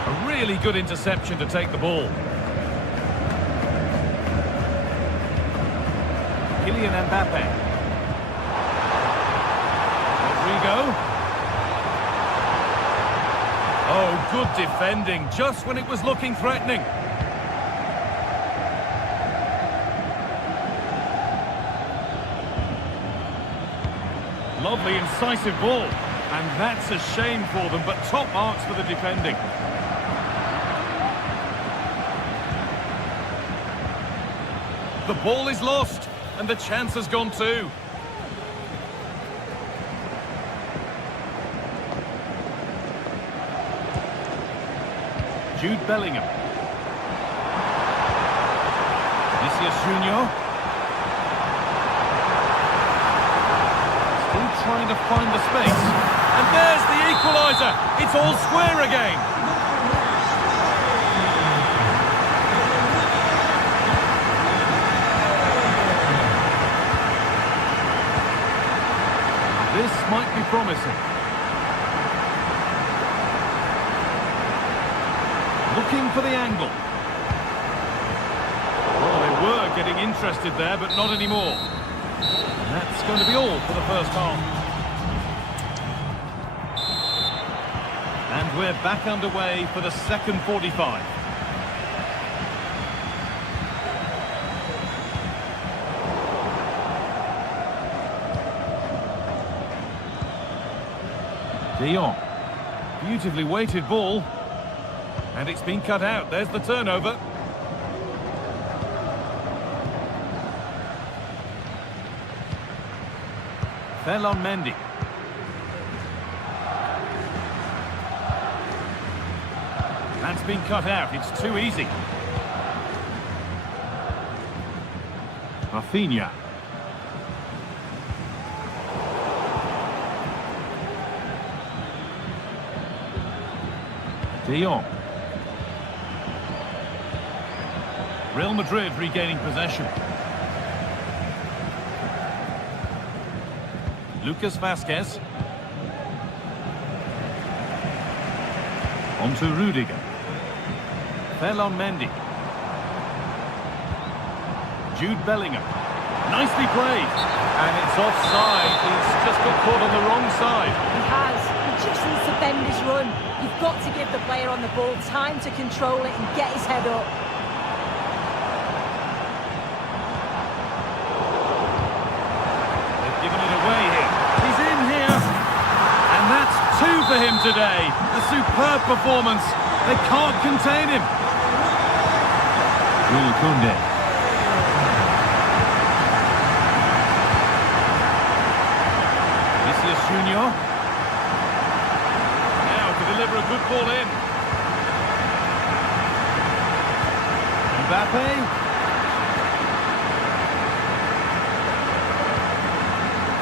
A really good interception to take the ball. Kylian Mbappe. Rodrigo. Oh, good defending, just when it was looking threatening. Lovely, incisive ball. And that's a shame for them, but top marks for the defending. The ball is lost, and the chance has gone too. Jude Bellingham. Vinicius Junior. Still trying to find the space. And there's the equaliser. It's all square again. This might be promising. Looking for the angle. Well, they were getting interested there, but not anymore. And that's going to be all for the first half. And we're back underway for the second 45. De Jong. Beautifully weighted ball. And it's been cut out. There's the turnover. Ferland Mendy. That's been cut out. It's too easy. Rafinha. De Jong. Real Madrid regaining possession. Lucas Vazquez. On to Rudiger. Ferland Mendy. Jude Bellingham. Nicely played. And it's offside. He's just got caught on the wrong side. He has. He just needs to bend his run. You've got to give the player on the ball time to control it and get his head up. For him today, a superb performance. They can't contain him. Will Koundé. Vinicius Junior. Now to deliver a good ball in. Mbappe.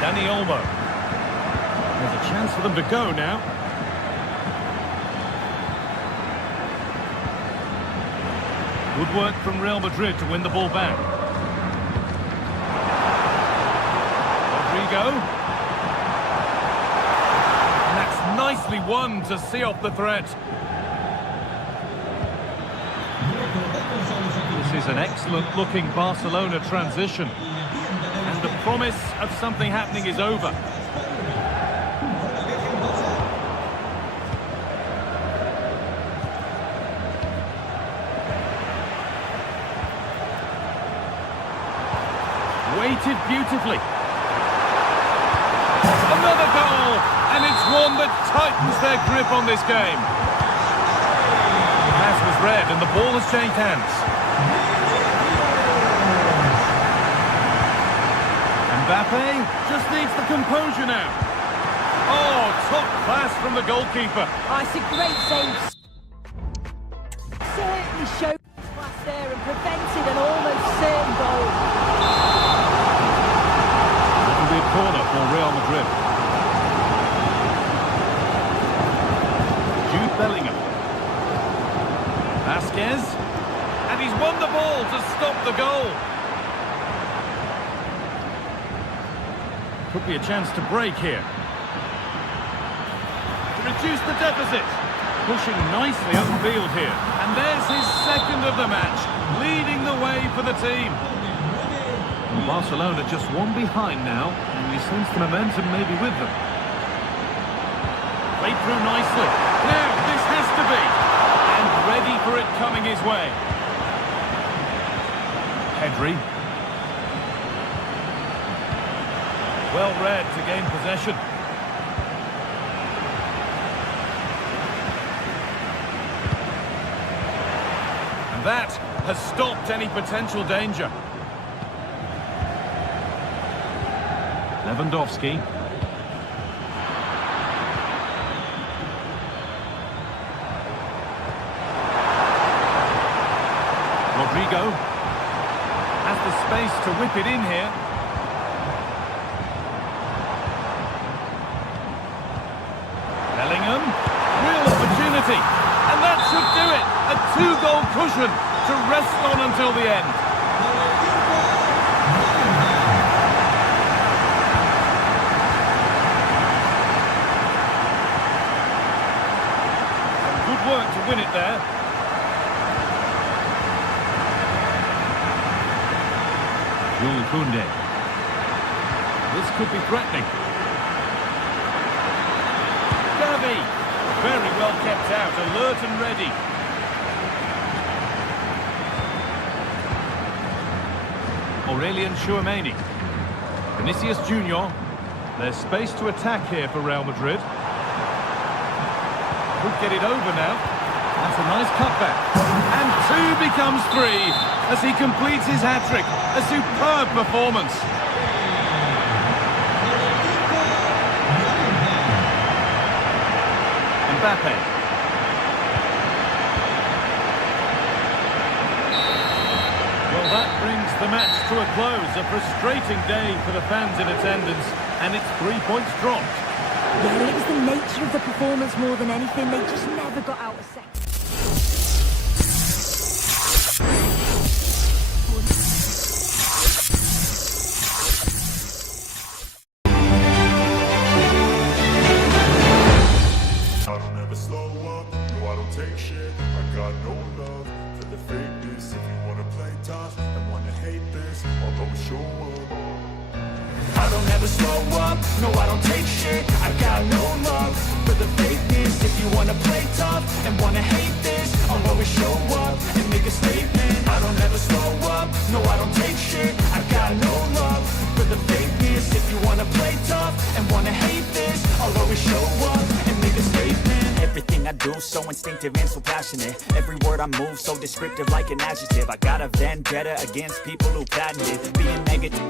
Dani Olmo. There's a chance for them to go now. Good work from Real Madrid to win the ball back. Rodrigo. And that's nicely won to see off the threat. This is an excellent looking Barcelona transition. And the promise of something happening is over. Weighted beautifully. Another goal, and it's one that tightens their grip on this game. The pass was read, and the ball has changed hands. Mbappe just needs the composure now. Oh, top class from the goalkeeper. Oh, it's a great save. Certainly showed class there and prevented an almost certain goal. Corner for Real stop the goal. Could be a chance to break here. To reduce the deficit. Pushing nicely upfield here. And there's his second of the match, leading the way for the team. Well, Barcelona just one behind now, and you sense the momentum maybe with them. Played through nicely. Now, this has to be. And ready for it coming his way. Pedri. Well read to gain possession. And that has stopped any potential danger. Lewandowski. Rodrigo has the space to whip it in here. Bellingham, real opportunity, and that should do it. A two-goal cushion to rest on until the end. Good work to win it there. Jules Koundé. This could be threatening. Gavi. Very well kept out, alert and ready. Aurelien Tchouameni. Vinicius Junior. There's space to attack here for Real Madrid. Could get it over now. That's a nice cutback. And two becomes three as he completes his hat-trick. A superb performance. Mbappe. Well, that brings the match to a close. A frustrating day for the fans in attendance, and it's 3 points dropped. Yeah, it was the nature of the performance more than anything. They just never got out of second. I don't ever slow up, no I don't take shit. I got no love for the fakeness. If you wanna play tough and wanna hate this, I'll always show up. I don't ever slow up, no I don't take shit. I got no love for the fakeness. If you wanna play tough and wanna hate this, I'll always show up and make a statement. I don't ever slow up, no I don't take shit. I got no love for the fakeness. If you wanna play tough and wanna hate this, I'll always show up and make a statement. Everything I do so instinctive and so passionate. Every word I move so descriptive like an adjective. I got a vendetta against people who patented being negative.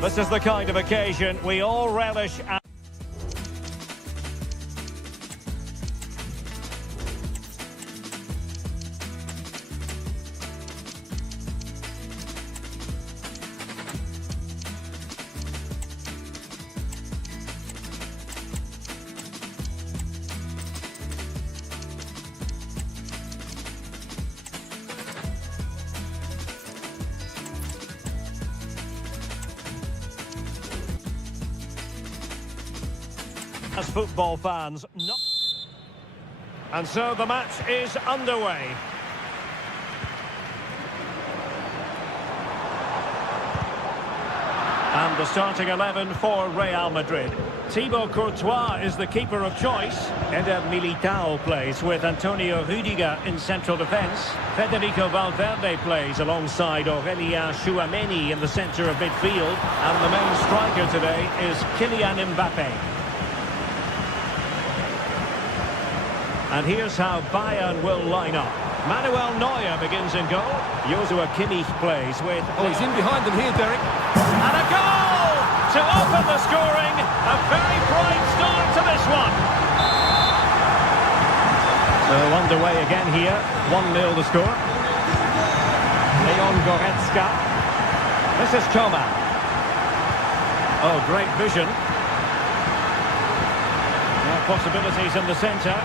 This is the kind of occasion we all relish. As football fans, and so the match is underway. And the starting 11 for Real Madrid. Thibaut Courtois is the keeper of choice. Eder Militao plays with Antonio Rüdiger in central defence. Federico Valverde plays alongside Aurélien Tchouameni in the centre of midfield. And the main striker today is Kylian Mbappe. And here's how Bayern will line up. Manuel Neuer begins in goal. Joshua Kimmich plays with... Oh, he's in behind them here, Derek. And a goal to open the scoring. A very bright start to this one. So underway again here. 1-0 the score. Leon Goretzka. This is Coman. Oh, great vision. Now possibilities in the centre.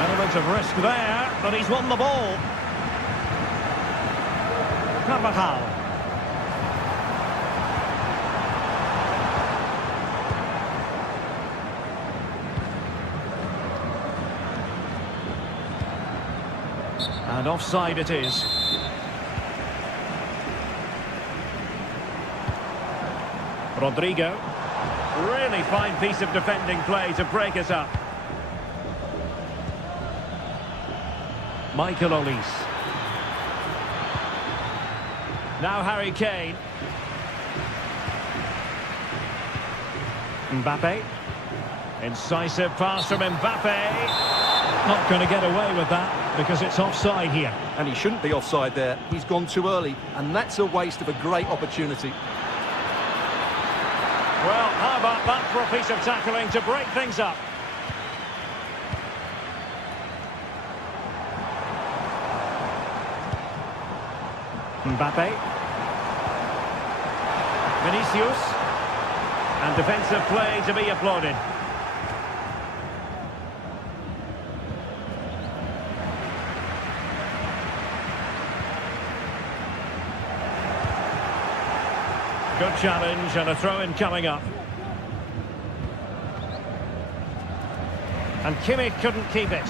Element of risk there, but he's won the ball. Carvajal. And offside it is. Rodrigo. Really fine piece of defending play to break us up. Michael Olise. Now Harry Kane. Mbappe. Incisive pass from Mbappe. Not going to get away with that because it's offside here. And he shouldn't be offside there. He's gone too early, and that's a waste of a great opportunity. Well, how about that for a piece of tackling to break things up? Mbappe. Vinicius. And defensive play to be applauded. Good challenge and a throw-in coming up. And Kimmich couldn't keep it.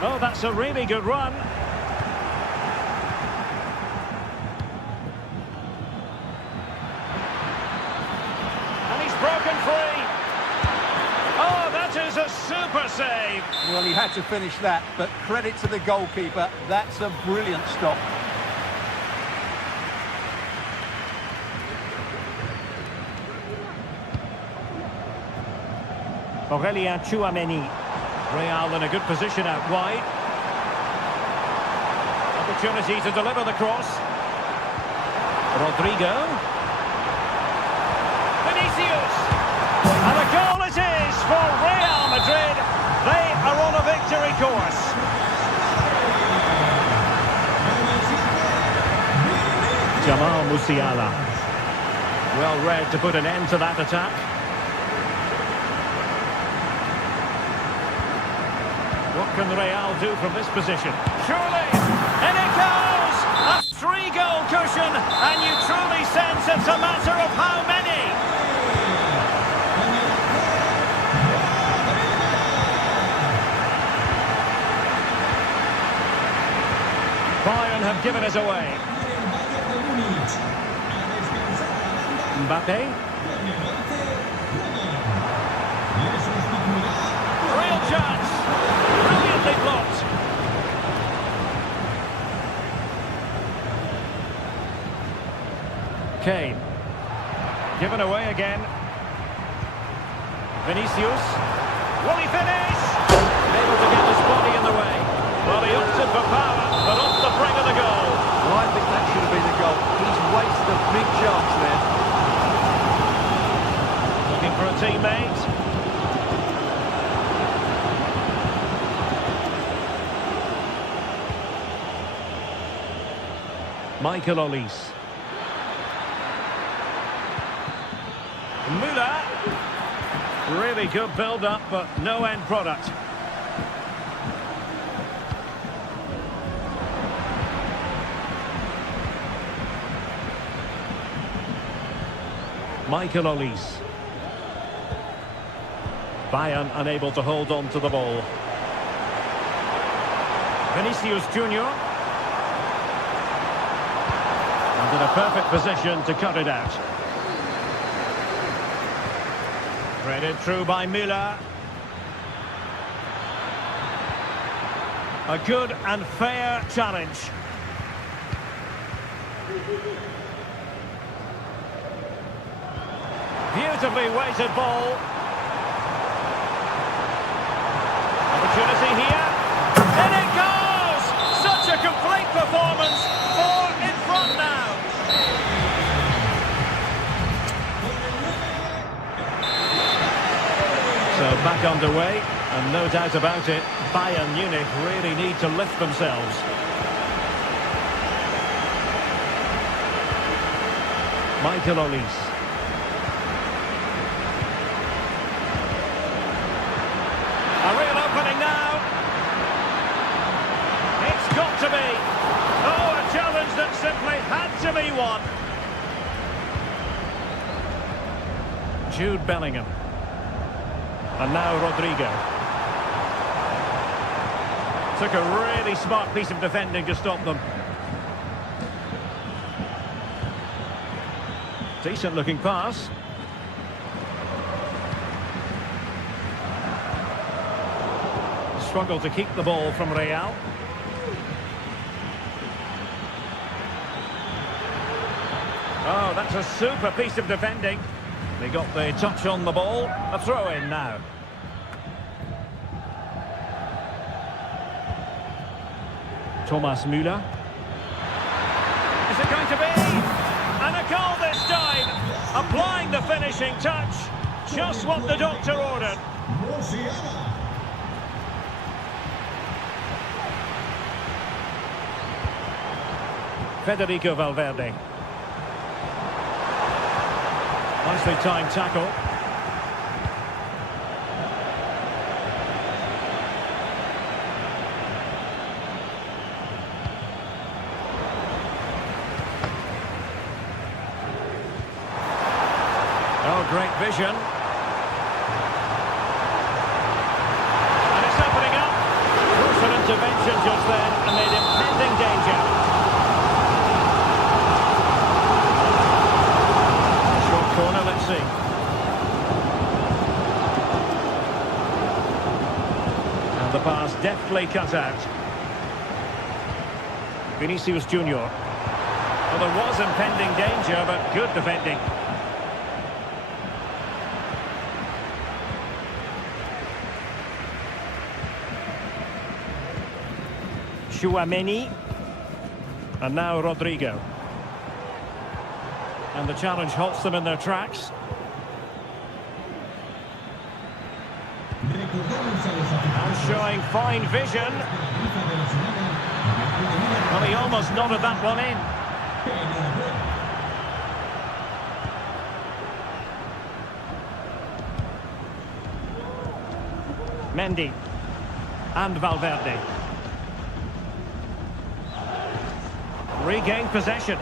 Oh, that's a really good run. Broken free. Oh, that is a super save. Well, he had to finish that, but credit to the goalkeeper. That's a brilliant stop. Aurélien Tchouameni. Real in a good position out wide. Opportunity to deliver the cross. Rodrigo. And a goal it is for Real Madrid. They are on a victory course. Jamal Musiala. Well read to put an end to that attack. What can Real do from this position? Surely! And it goes! A 3-goal cushion, and you truly sense it's a matter of how many. Bayern have given us away. Mbappe. Real chance. Brilliantly blocked. Kane. Given away again. Vinicius. Will he finish? Able to get his body in the way. Well, he opted for power, but off the brink of the goal. Well, I think that should have been the goal. He's wasted a big chance there. Looking for a teammate. Michael Olise. Müller. Really good build-up, but no end product. Michael Olise. Bayern unable to hold on to the ball. Vinicius Junior. And In a perfect position to cut it out. Threaded through by Müller. A good and fair challenge. Beautifully weighted ball. Opportunity here. In it goes! Such a complete performance. 4 in front now. So back underway, and no doubt about it, Bayern Munich really need to lift themselves. Michael Olise. A real opening now. It's got to be. Oh, a challenge that simply had to be won. Jude Bellingham. And now Rodrigo. Took a really smart piece of defending to stop them. Decent looking pass. Struggled to keep the ball from Real. Oh, that's a super piece of defending. They got the touch on the ball. A throw in now. Thomas Müller. Is it going to be? And a goal this time. Applying the finishing touch. Just what the doctor ordered. Federico Valverde. Nicely timed tackle. Oh, great vision. And it's opening up. Crucial intervention just then amid impending danger. Short corner, let's see. And the pass deftly cut out. Vinicius Junior. Well, there was impending danger, but good defending. Chouameni. And now Rodrigo. And the challenge halts them in their tracks. And showing fine vision. Well, he almost nodded that one in. Mendy. And Valverde. Regained possession.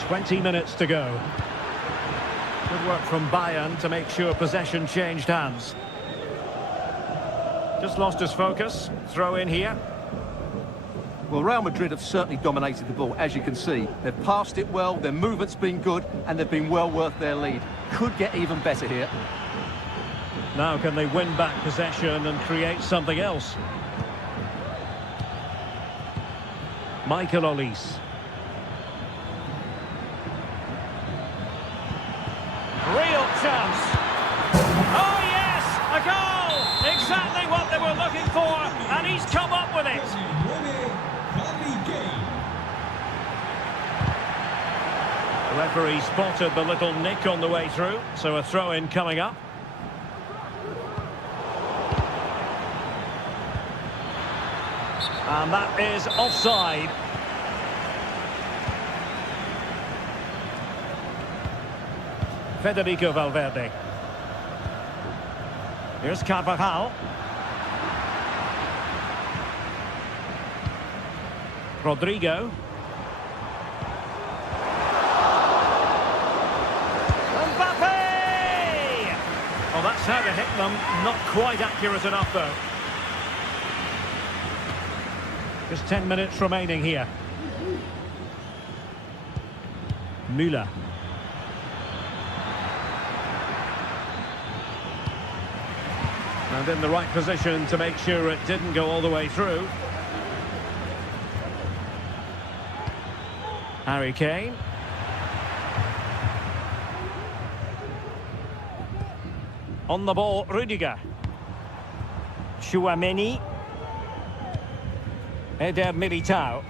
"20 minutes to go. Good work from Bayern to make sure possession changed hands. Just lost his focus. Throw in here. Well, Real Madrid have certainly dominated the ball, as you can see. They've passed it well, their movement's been good, and they've been well worth their lead. Could get even better here. Now can they win back possession and create something else? Michael Olise. Real chance. Oh yes, a goal! Exactly what they were looking for, and he's come up with it. The referee spotted the little nick on the way through, so a throw-in coming up. And that is offside. Federico Valverde. Here's Carvajal. Rodrigo. Well, that's That's how to hit them. Not quite accurate enough, though. Just 10 minutes remaining here. Müller. And in the right position to make sure it didn't go all the way through. Harry Kane. On the ball, Rudiger. Tchouaméni. Eder Militao.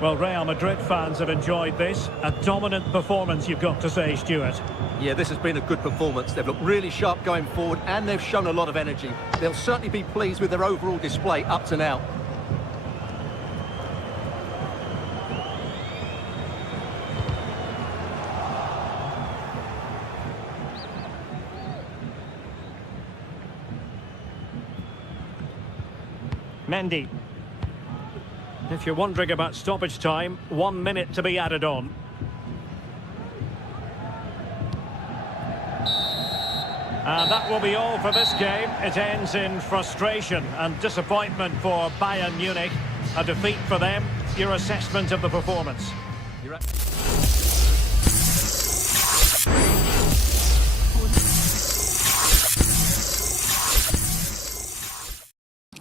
Well, Real Madrid fans have enjoyed this. A dominant performance, you've got to say, Stuart. Yeah, this has been a good performance. They've looked really sharp going forward and they've shown a lot of energy. They'll certainly be pleased with their overall display up to now. Mendy. If you're wondering about stoppage time, 1 minute to be added on. And that will be all for this game. It ends in frustration and disappointment for Bayern Munich. A defeat for them. Your assessment of the performance?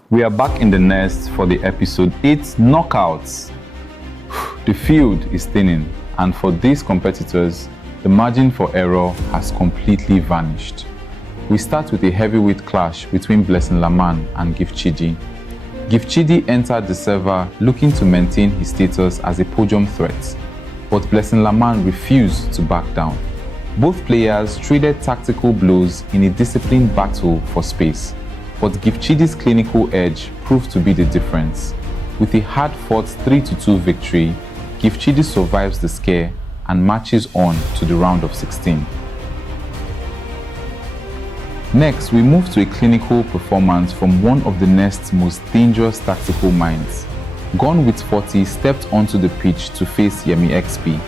We are back in the nest for the episode 8 knockouts. The field is thinning, and for these competitors, the margin for error has completely vanished. We start with a heavyweight clash between Blessing Laman and Gifchidi. Gifchidi entered the server looking to maintain his status as a podium threat, but Blessing Laman refused to back down. Both players traded tactical blows in a disciplined battle for space. But Gifchidi's clinical edge proved to be the difference. With a hard-fought 3-2 victory, Gifchidi survives the scare and marches on to the round of 16. Next, we move to a clinical performance from one of the Nest's most dangerous tactical minds. Gone with 40 stepped onto the pitch to face Yemi XP,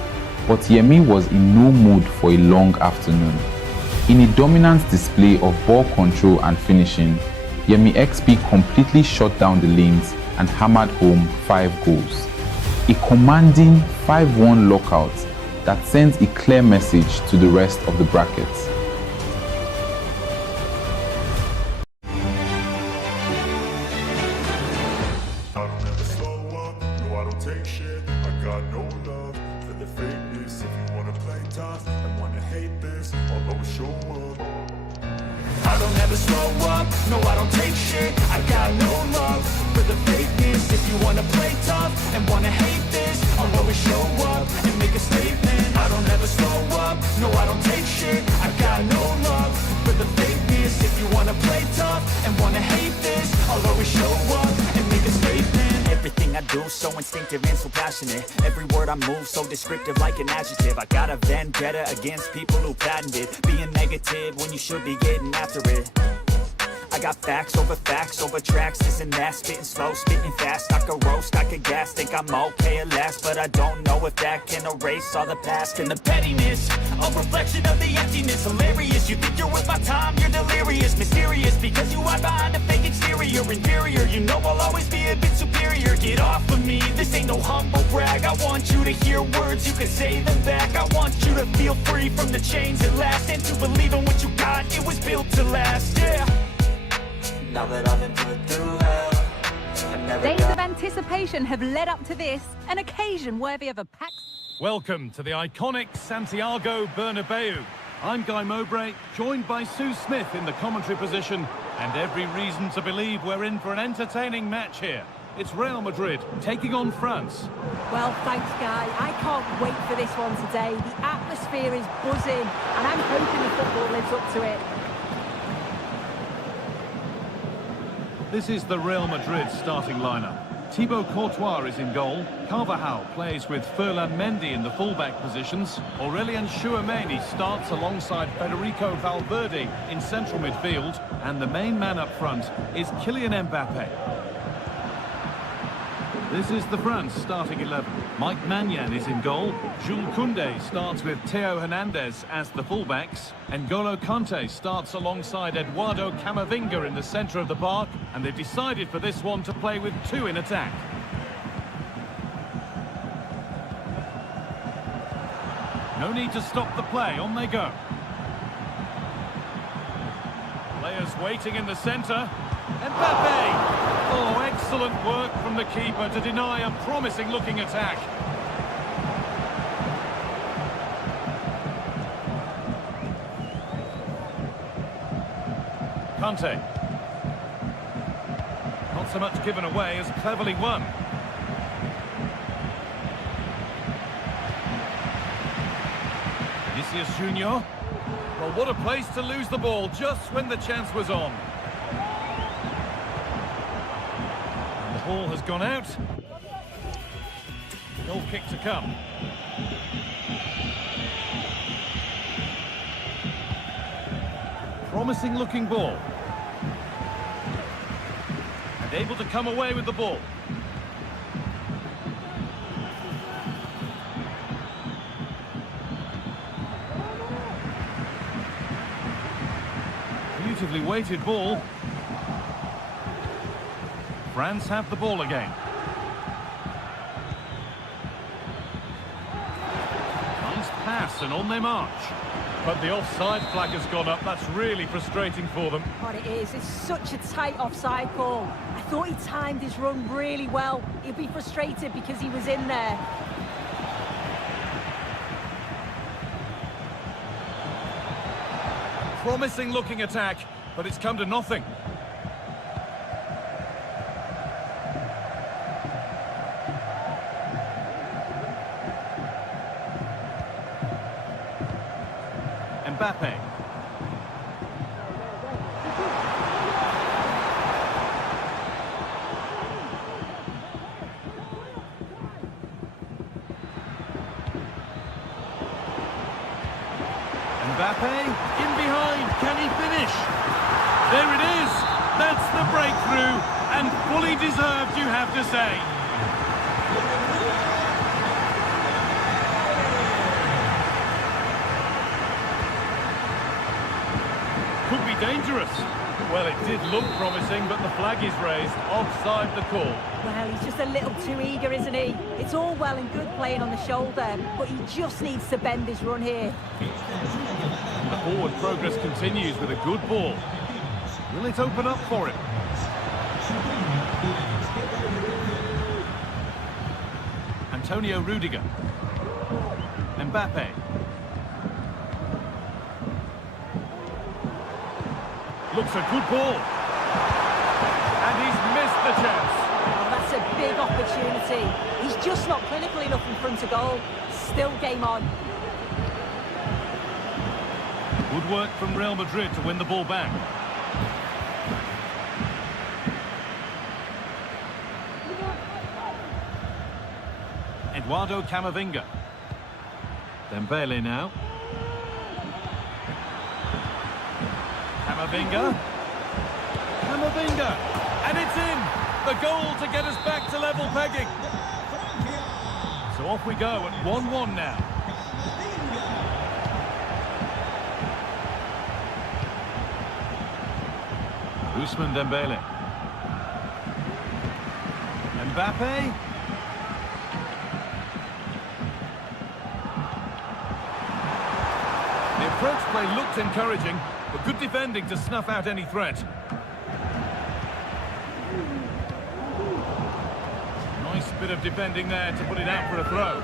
but Yemi was in no mood for a long afternoon. In a dominant display of ball control and finishing, Yemi XP completely shut down the lanes and hammered home 5 goals. A commanding 5-1 lockout that sends a clear message to the rest of the brackets. I don't ever slow up, no I don't take shit. I got no love for the fakeness. If you wanna play tough and wanna hate this, I'll always show up. I don't ever slow up, no I don't take shit. I got no love for the fakeness. If you wanna play tough and wanna hate this, I'll always show up and make a statement. I don't ever slow up, no I don't take shit. I got no love for the fakeness. If you wanna play tough and wanna hate this, I'll always show up and make a statement. Everything I do so instinctive and so passionate. Every word I move so descriptive like an adjective. I got a vendetta against people who patented being negative when you should be getting after it. I got facts over tracks, this and that. Spitting slow, spitting fast. I could roast, I could gas. Think I'm okay at last, but I don't know if that can erase all the past. And the pettiness, a reflection of the emptiness. Hilarious, you think you're worth my time, you're delirious. Mysterious, because you hide behind a fake exterior. Inferior, you know I'll always be a bit superior. Get off of me, this ain't no humble brag. I want you to hear words, you can say them back. I want you to feel free from the chains at last, and to believe in what you got, it was built to last, yeah. Now that I've been put through hell, I never Days of anticipation have led up to this, an occasion worthy of a pack. Welcome to the iconic Santiago Bernabeu. I'm Guy Mowbray, joined by Sue Smith in the commentary position, and every reason to believe we're in for an entertaining match here. It's Real Madrid taking on France. Well, thanks, Guy. I can't wait for this one today. The atmosphere is buzzing, and I'm hoping the football lives up to it. This is the Real Madrid starting lineup. Thibaut Courtois is in goal. Carvajal plays with Ferland Mendy in the fullback positions. Aurelien Tchouaméni starts alongside Federico Valverde in central midfield. And the main man up front is Kylian Mbappe. This is the France starting 11. Mike Maignan is in goal. Jules Koundé starts with Theo Hernandez as the fullbacks. N'Golo Kanté starts alongside Eduardo Camavinga in the centre of the park. And they've decided for this one to play with two in attack. No need to stop the play, on they go. Players waiting in the centre. Mbappe! Oh, excellent work from the keeper to deny a promising-looking attack. Kanté. Not so much given away as cleverly won. Vinicius Junior. Well, what a place to lose the ball just when the chance was on. And the ball has gone out. Goal kick to come. Promising looking ball. And able to come away with the ball. Beautifully weighted ball. France have the ball again. Nice pass and on they march. But the offside flag has gone up. That's really frustrating for them. What it is, it's such a tight offside call. I thought he timed his run really well. He'll be frustrated because he was in there. Promising looking attack, but it's come to nothing. Mbappe. Mbappe, in behind, can he finish? There it is, that's the breakthrough, and fully deserved, you have to say. Could be dangerous. Well, it did look promising, but the flag is raised, offside the call. Well, he's just a little too eager, isn't he? It's all well and good playing on the shoulder, but he just needs to bend his run here. And the forward progress continues with a good ball. Will it open up for him? Antonio Rudiger. Mbappe. Looks a good ball. And he's missed the chance. Oh, that's a big opportunity. He's just not clinical enough in front of goal. Still game on. Good work from Real Madrid to win the ball back. Eduardo Camavinga. Dembele now. Camavinga. Camavinga. And it's in. The goal to get us back to level pegging. So off we go at 1-1 now. Ousmane Dembele. Mbappe. The approach play looked encouraging, but good defending to snuff out any threat. Nice bit of defending there to put it out for a throw.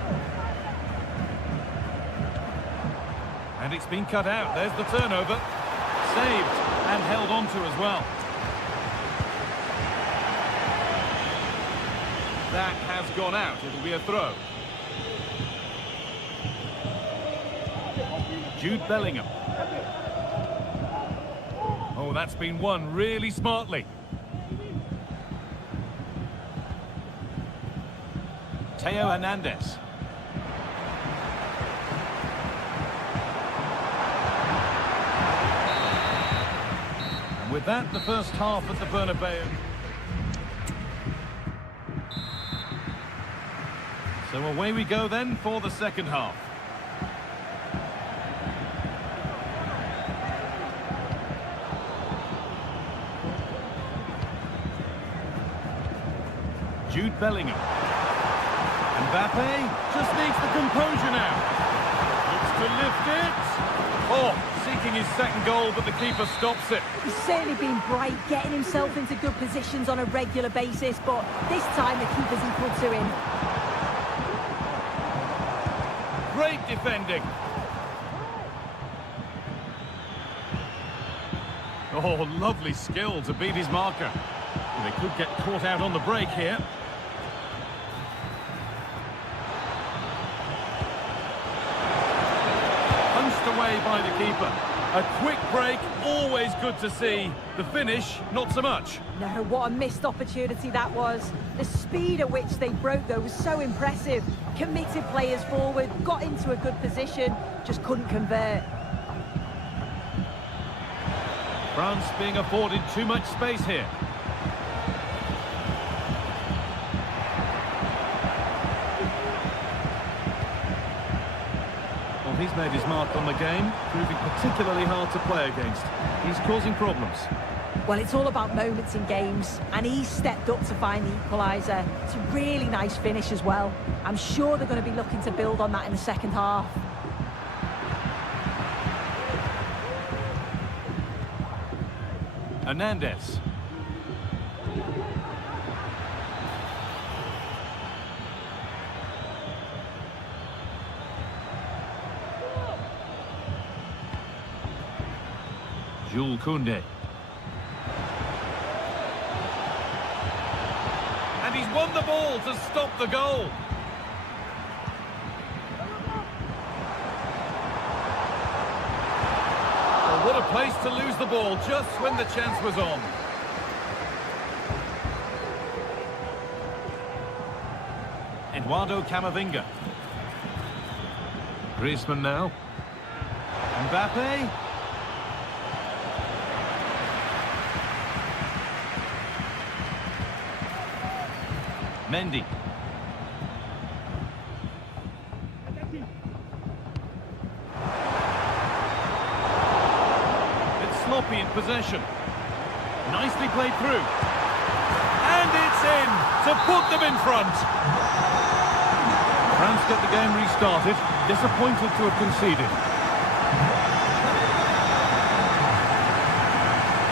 And it's been cut out. There's the turnover. Saved and held on to as well. That has gone out. It'll be a throw. Jude Bellingham. Oh, that's been won really smartly. Theo Hernandez. And with that, the first half at the Bernabeu. So away we go then for the second half. Jude Bellingham. Mbappe just needs the composure now. Looks to lift it. Oh, seeking his second goal, but the keeper stops it. He's certainly been bright, getting himself into good positions on a regular basis, but this time the keeper's equal to him. Great defending. Oh, lovely skill to beat his marker. They could get caught out on the break here. Punched away by the keeper. A quick break, always good to see. The finish, not so much. No, what a missed opportunity that was. The speed at which they broke, though, was so impressive. Committed players forward, got into a good position, just couldn't convert. France being afforded too much space here. Well, he's made his mark on the game, proving particularly hard to play against. He's causing problems. Well, it's all about moments in games, and he stepped up to find the equaliser. It's a really nice finish as well. I'm sure they're going to be looking to build on that in the second half. Hernandez. Jules Koundé. And he's won the ball to stop the goal. Well, what a place to lose the ball just when the chance was on. Eduardo Camavinga. Griezmann now. Mbappe. Mendy. It's sloppy in possession. Nicely played through. And it's in to put them in front. France get the game restarted. Disappointed to have conceded.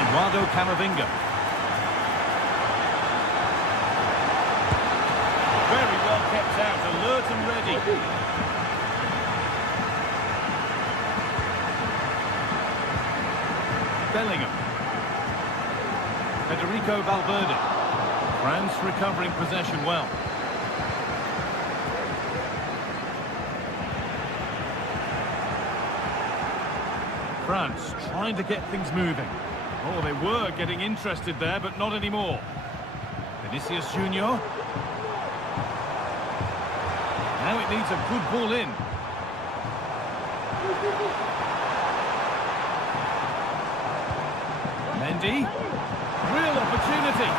Eduardo Camavinga. Very well kept out, alert and ready. Bellingham. Federico Valverde. France recovering possession well. France trying to get things moving. Oh, they were getting interested there, but not anymore. Vinicius Junior. Now it needs a good ball in. Mendy. Real opportunity.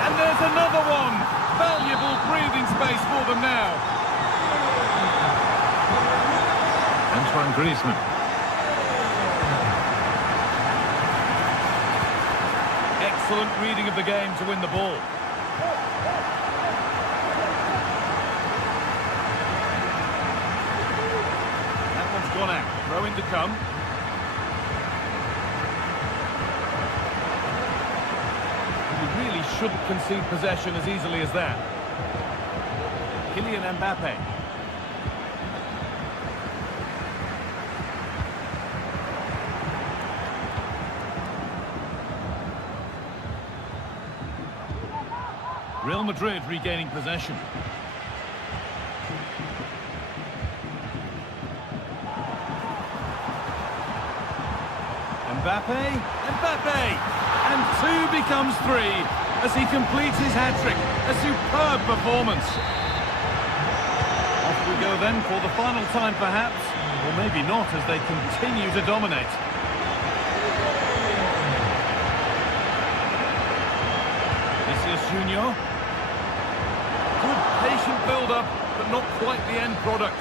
And there's another one. Valuable breathing space for them now. Antoine Griezmann. Excellent reading of the game to win the ball. Gone out, throw in to come. You really shouldn't concede possession as easily as that. Kylian Mbappe. Real Madrid regaining possession. Mbappe, and 2 becomes 3 as he completes his hat-trick. A superb performance. Off we go then for the final time perhaps, or maybe not as they continue to dominate. Vinicius Junior. Good patient build-up, but but not quite the end product.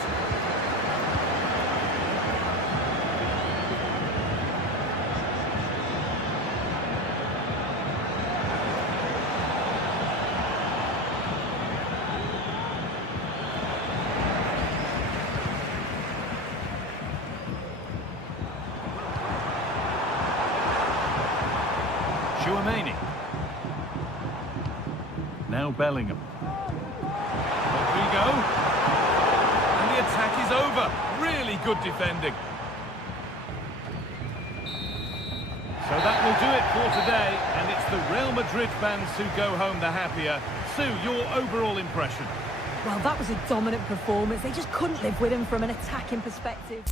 Now Bellingham. Rodrigo. And the attack is over. Really good defending. So that will do it for today, and it's the Real Madrid fans who go home the happier. Sue, your overall impression? Well, that was a dominant performance. They just couldn't live with him from an attacking perspective.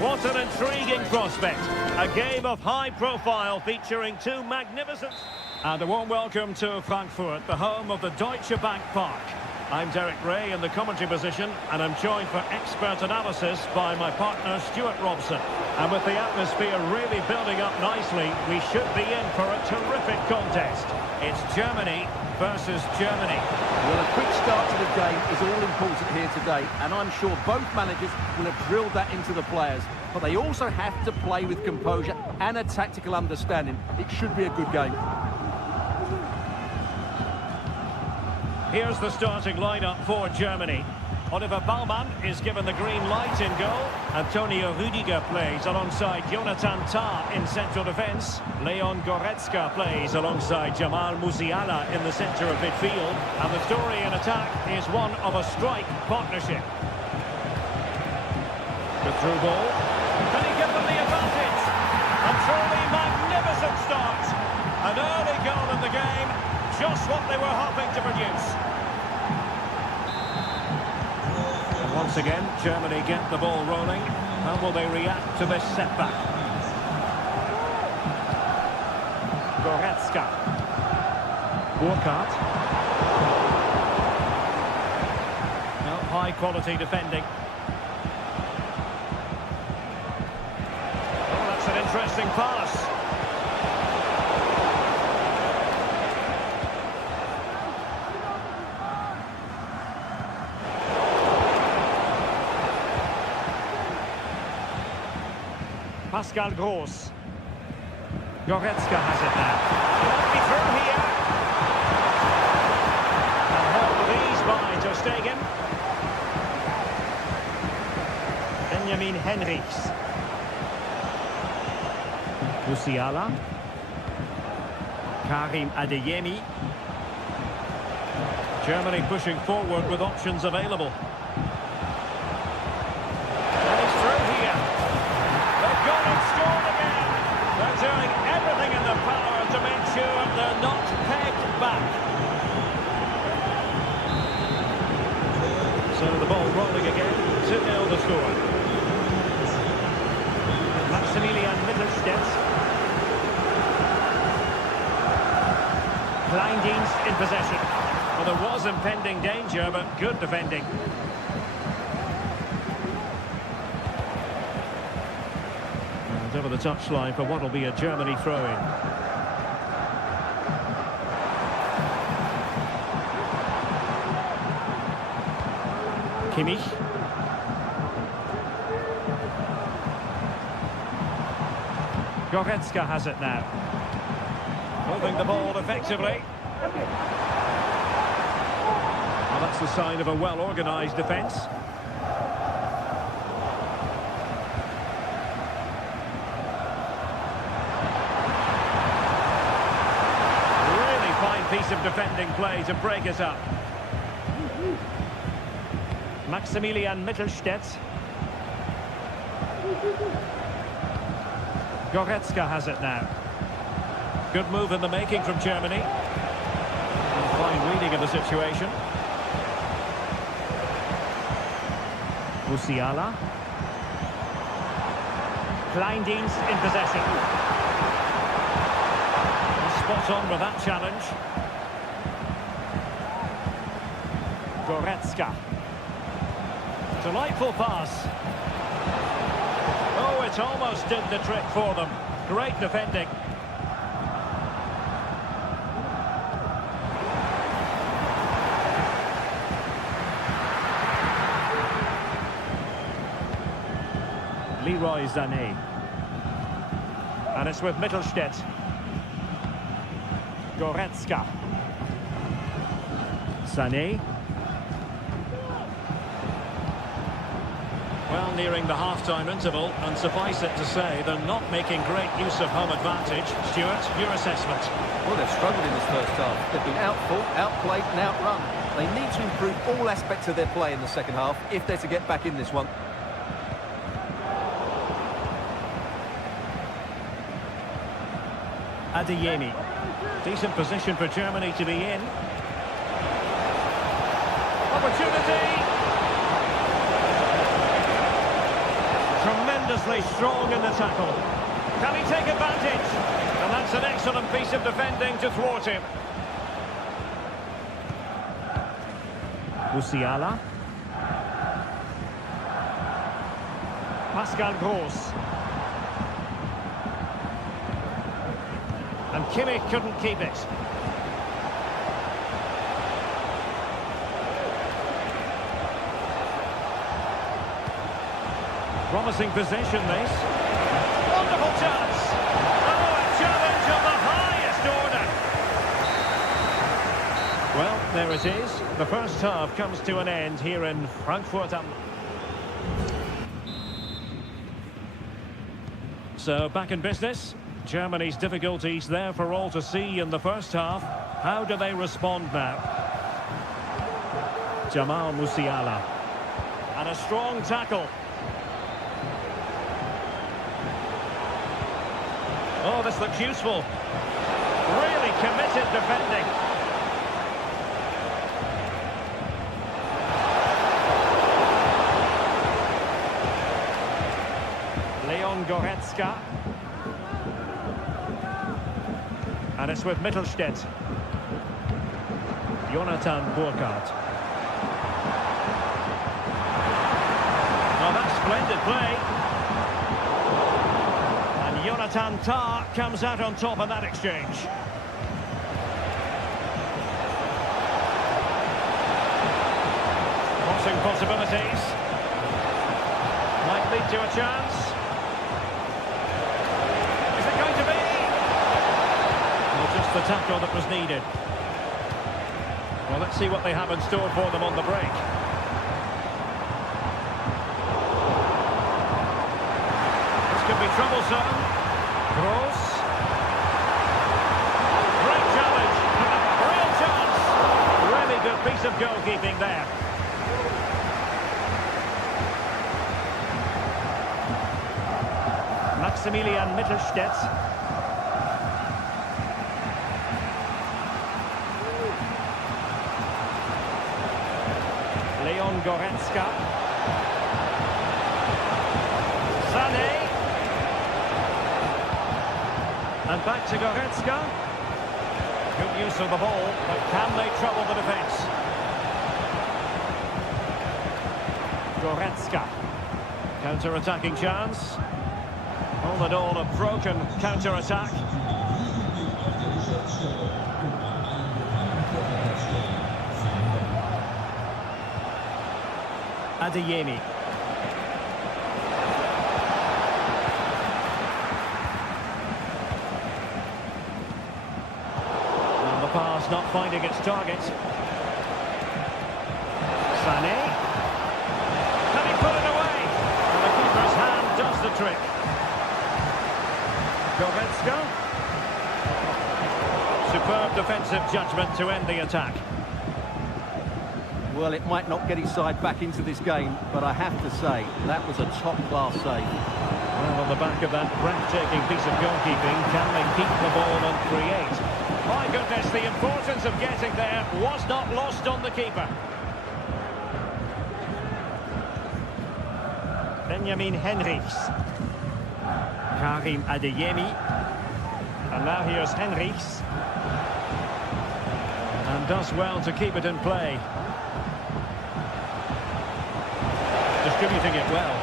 What an intriguing prospect. A game of high profile featuring two magnificent... And a warm welcome to Frankfurt, the home of the Deutsche Bank Park. I'm Derek Ray in the commentary position, and I'm joined for expert analysis by my partner Stuart Robson. And with the atmosphere really building up nicely, we should be in for a terrific contest. It's Germany versus Germany. Well, a quick start to the game is all important here today, and I'm sure both managers will have drilled that into the players. But they also have to play with composure and a tactical understanding. It should be a good game. Here's the starting lineup for Germany. Oliver Baumann is given the green light in goal. Antonio Rüdiger plays alongside Jonathan Tah in central defence. Leon Goretzka plays alongside Jamal Musiala in the centre of midfield. And the story in attack is one of a strike partnership. The through ball. Can he give them the advantage? A truly magnificent start. An early goal in the game. Just what they were hoping to produce. And once again, Germany get the ball rolling. How will they react to this setback? Goretzka. Burkhardt. Now, high quality defending. Oh, that's an interesting pass. Pascal Gross. Goretzka has it now. Might be through here. And held with ease by Ter Stegen. Benjamin Henrichs. Musiala. Karim Adeyemi. Germany pushing forward with options available. Doing everything in their power to make sure they're not pegged back. So the ball rolling again, 2-0 the score. Maximilian Mittelstädt. Kleindienst in possession. Well, there was impending danger, but good defending. Over the touchline for what will be a Germany throw-in. Kimmich. Goretzka has it now. Moving the ball effectively. Well, that's the sign of a well-organised defence. Piece of defending play to break it up. Maximilian Mittelstädt. Goretzka has it now. Good move in the making from Germany. Fine reading of the situation. Musiala. Kleindienst in possession. Spot on with that challenge. Goretzka. Delightful pass. Oh, it almost did the trick for them. Great defending. Leroy Sané. And it's with Mittelstädt. Goretzka. Sané. Well, nearing the half-time interval, and suffice it to say, they're not making great use of home advantage. Stuart, your assessment? Well, they've struggled in this first half. They've been outfought, outplayed and outrun. They need to improve all aspects of their play in the second half if they're to get back in this one. Adeyemi. Decent position for Germany to be in. Opportunity! Tremendously strong in the tackle. Can he take advantage? And that's an excellent piece of defending to thwart him. Musiala. Pascal Gross. And Kimmich couldn't keep it. Promising position, this. Wonderful chance. Oh, a challenge of the highest order. Well, there it is. The first half comes to an end here in Frankfurt. So, back in business. Germany's difficulties there for all to see in the first half. How do they respond now? Jamal Musiala. And a strong tackle. Oh, this looks useful. Really committed defending. Leon Goretzka. And it's with Mittelstädt. Jonathan Burkhardt. Well, that's splendid play. And Jonathan Tah comes out on top of that exchange. Crossing possibilities. Might lead to a chance. Is it going to be? Just the tackle that was needed. Well, let's see what they have in store for them on the break. This could be troublesome. Gross. Great challenge. And a real chance. Really good piece of goalkeeping there. Maximilian Mittelstädt. Leon Goretzka. Sané. And back to Goretzka. Good use of the ball, but can they trouble the defence? Goretzka. Counter-attacking chance. All in all, a broken counter-attack. Adeyemi. And the pass not finding its target. Sané. Can he put it away? And the keeper's hand does the trick. Goretzka. Superb defensive judgment to end the attack. Well, it might not get his side back into this game, but I have to say, that was a top-class save. Well, on the back of that breathtaking piece of goalkeeping, can they keep the ball and create? My goodness, the importance of getting there was not lost on the keeper. Benjamin Henrichs. Karim Adeyemi. And now here's Henrichs. And does well to keep it in play. distributing it well.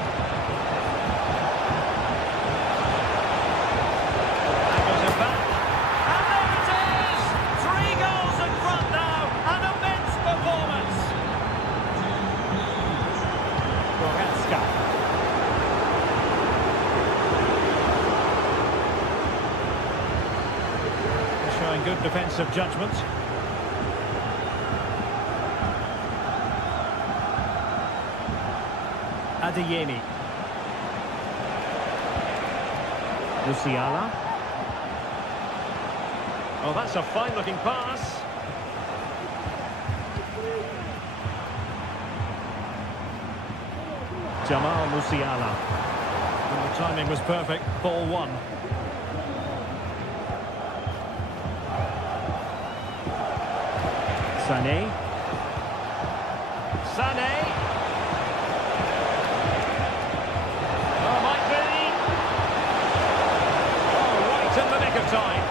Angles it back. And there it is! 3 goals in front now. An immense performance. Goretzka. Showing good defensive judgment. Adeyemi. Musiala. Oh, that's a fine-looking pass. Jamal Musiala. And the timing was perfect. Ball 1. Sané. Sané. Oh, might be. Oh, right in the nick of time.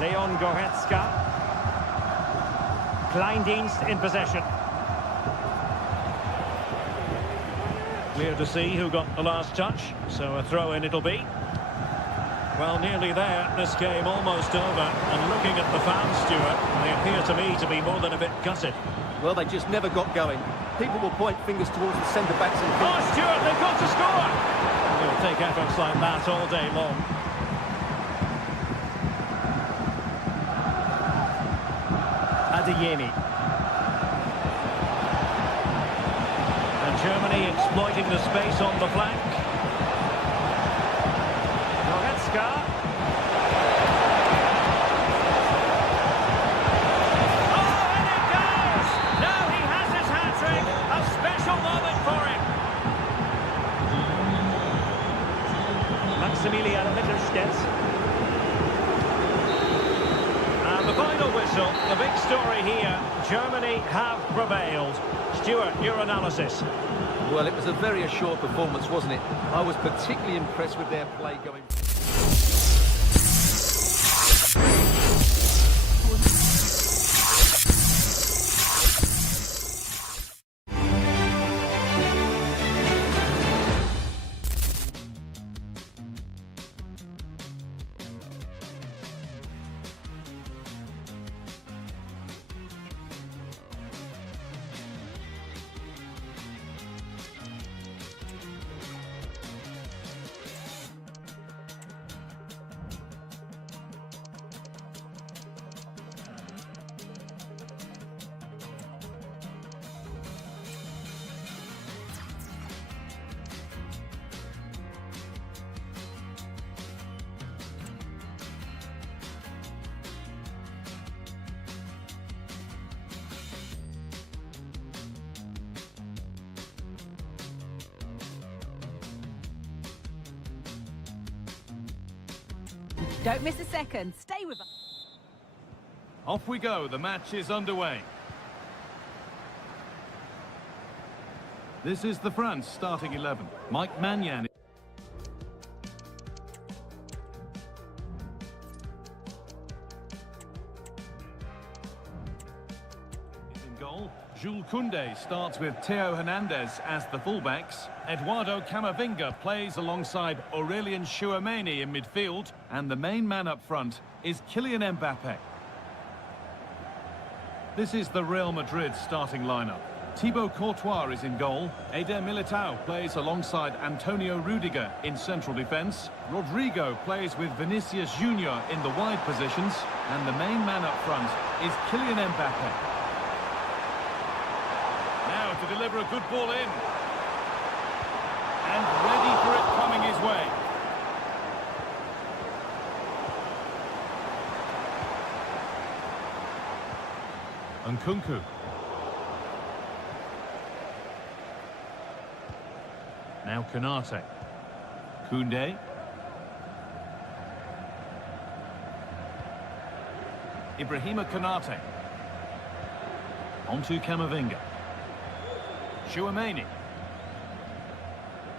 Leon Goretzka. Kleindienst in possession. Clear to see who got the last touch, so a throw-in it'll be. Well, nearly there. This game almost over. And looking at the fans, Stuart, they appear to me to be more than a bit gutted. Well, they just never got going. People will point fingers towards the centre-backs and... Oh, Stuart, they've got to score! They'll take efforts like that all day long. Adeyemi. And Germany exploiting the space on the flank. Goretzka. Oh, and it goes! Now he has his hat-trick. A special moment for him. Maximilian Mittelstädt. And the final whistle, the big story here. Germany have prevailed. Stuart, your analysis. Well, it was a very assured performance, wasn't it? I was particularly impressed with their play going... Don't miss a second. Stay with us. Off we go. The match is underway. This is the France starting 11. Mike Maignan is in goal. Jules Koundé starts with Theo Hernandez as the fullbacks. Eduardo Camavinga plays alongside Aurélien Tchouameni in midfield. And the main man up front is Kylian Mbappé. This is the Real Madrid starting lineup. Thibaut Courtois is in goal. Eder Militao plays alongside Antonio Rudiger in central defence. Rodrigo plays with Vinicius Junior in the wide positions. And the main man up front is Kylian Mbappé. Now to deliver a good ball in. And ready for it coming his way. Nkunku. Now Konate. Koundé. Ibrahima Konate. Onto Camavinga. Tchouameni.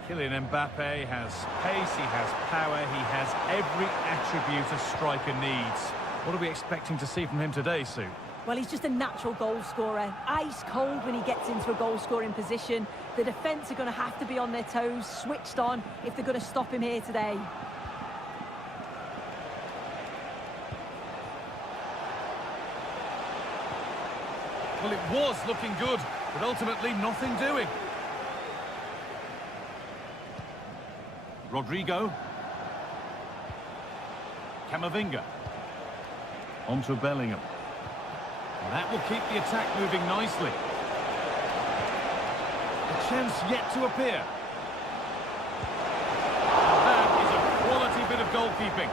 Kylian Mbappé has pace, he has power, he has every attribute a striker needs. What are we expecting to see from him today, Sue? Well, he's just a natural goal scorer. Ice cold when he gets into a goal-scoring position. The defence are going to have to be on their toes, switched on, if they're going to stop him here today. Well, it was looking good, but ultimately nothing doing. Rodrigo. Camavinga. Onto Bellingham. And that will keep the attack moving nicely. A chance yet to appear. That is a quality bit of goalkeeping.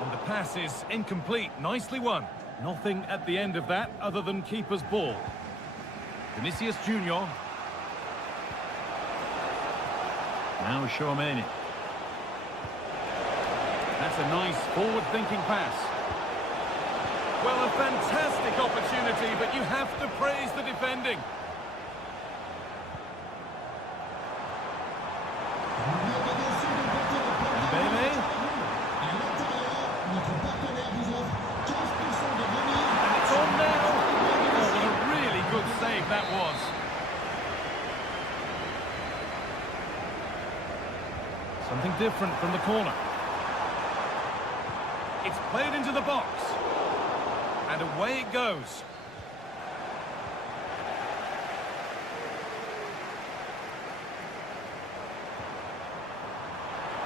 And the pass is incomplete. Nicely won. Nothing at the end of that other than keeper's ball. Vinicius Junior. Now Tchouaméni. That's a nice forward-thinking pass. Well, a fantastic opportunity, but you have to praise the defending. Dembélé. And it's on now. Oh, what a really good save that was. Something different from the corner. It's played into the box. And away it goes.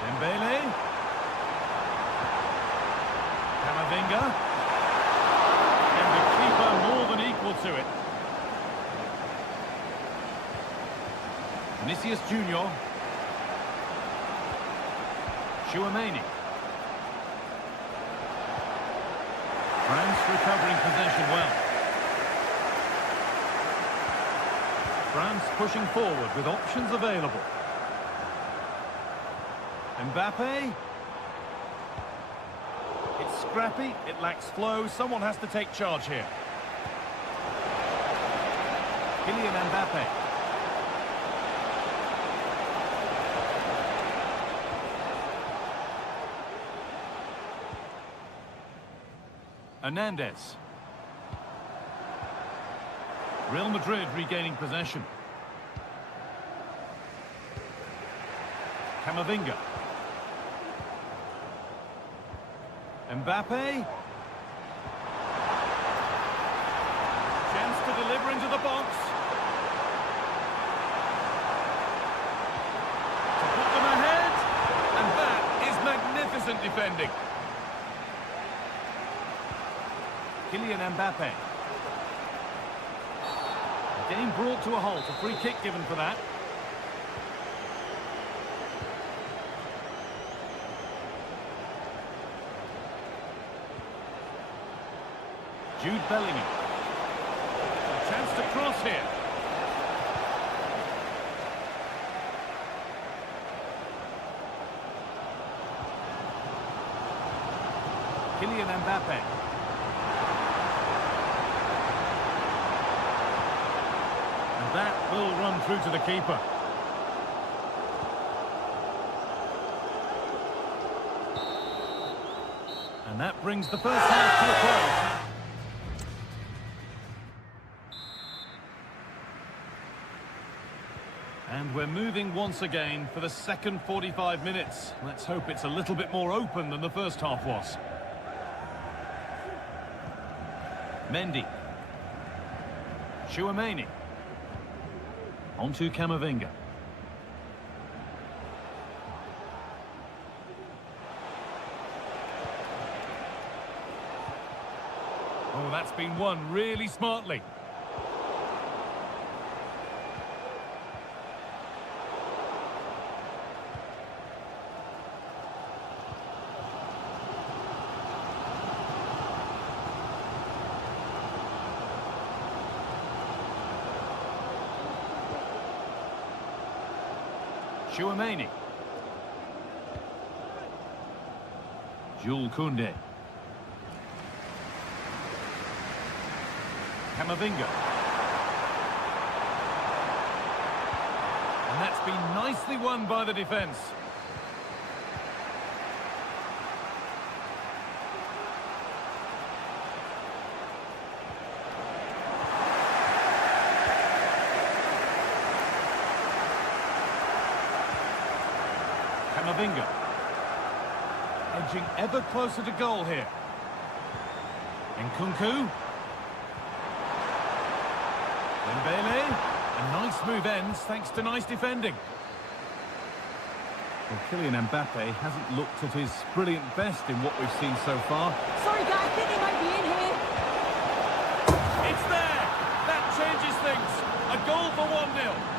Dembélé. Camavinga. And the keeper more than equal to it. Vinicius Junior. Tchouaméni. France recovering possession well. France pushing forward with options available. Mbappe. It's scrappy, it lacks flow, someone has to take charge here. Kylian Mbappe. Hernandez. Real Madrid regaining possession. Camavinga. Mbappe. Chance to deliver into the box. To put them ahead. And that is magnificent defending. Kylian Mbappe. The game brought to a halt. A free kick given for that. Jude Bellingham. A chance to cross here. Kylian Mbappe. And that will run through to the keeper. And that brings the first half to a close. And we're moving once again for the second 45 minutes. Let's hope it's a little bit more open than the first half was. Mendy. Tchouaméni. Onto Camavinga. Oh, that's been won really smartly. Tchouaméni. Jules Koundé. Camavinga. And that's been nicely won by the defence. Kamavinga. Edging ever closer to goal here. Nkunku. Dembele. A nice move ends thanks to nice defending. Well, Kylian Mbappe hasn't looked at his brilliant best in what we've seen so far. Sorry, guys, I think he might be in here. It's there! That changes things. A goal for 1-0.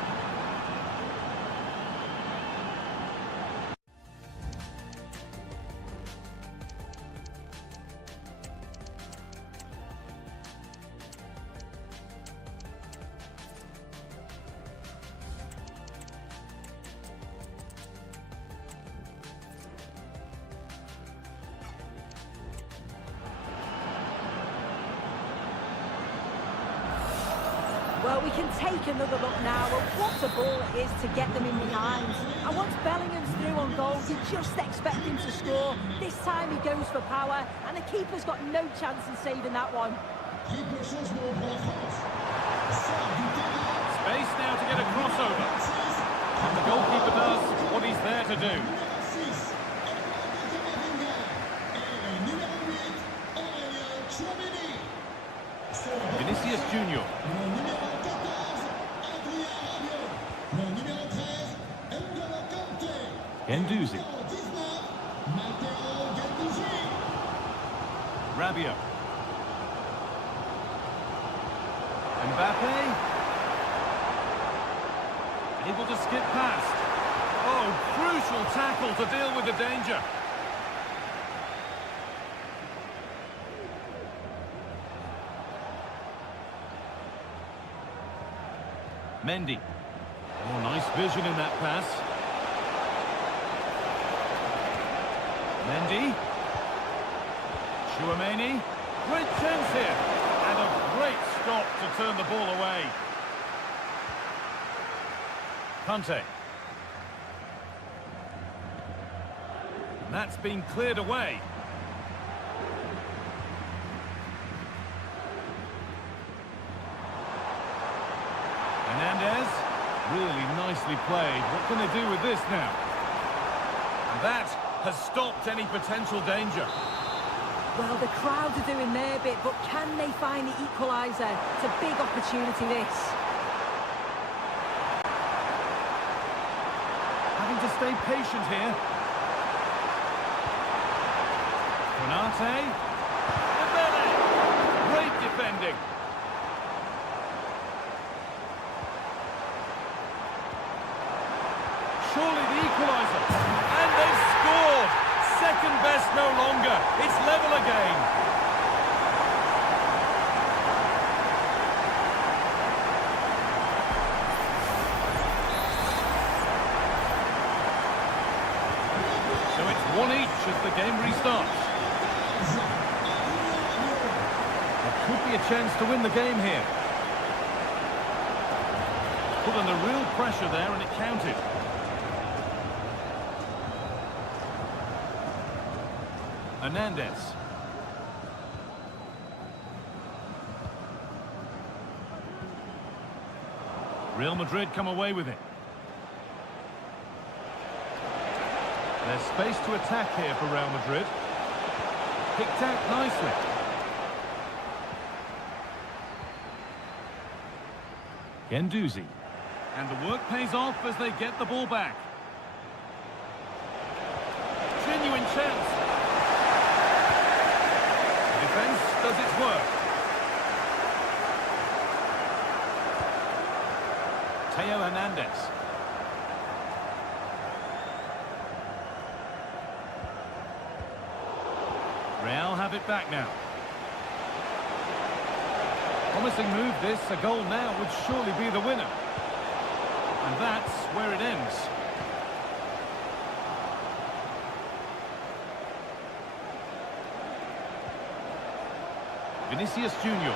Well, we can take another look now at what a ball it is to get them in behind. And once Bellingham's through on goal, you just expect him to score. This time he goes for power, and the keeper's got no chance in saving that one. Space now to get a crossover. And the goalkeeper does what he's there to do. Vinicius Junior. Gendouzi. Rabiot. Mbappe. Able to skip past. Oh, crucial tackle to deal with the danger. Mendy. Oh, nice vision in that pass. Mendy. Chouameni. Great chance here. And a great stop to turn the ball away. Kante. And that's been cleared away. Hernandez. Really nicely played. What can they do with this now? And that has stopped any potential danger. Well, the crowd are doing their bit, but can they find the equaliser? It's a big opportunity, this. Having to stay patient here. Konate. Dembele. Great defending. Surely the equaliser. And they've scored. Second best no longer. It's level again. So it's 1 each as the game restarts. There could be a chance to win the game here. Put under real pressure there and it counted. Hernandez. Real Madrid come away with it. There's space to attack here for Real Madrid. Picked out nicely. Gendouzi. And the work pays off as they get the ball back. Genuine chance. Defense does its work. Theo Hernandez. Real have it back now. Promising move this. A goal now would surely be the winner. And that's where it ends. Vinicius Junior.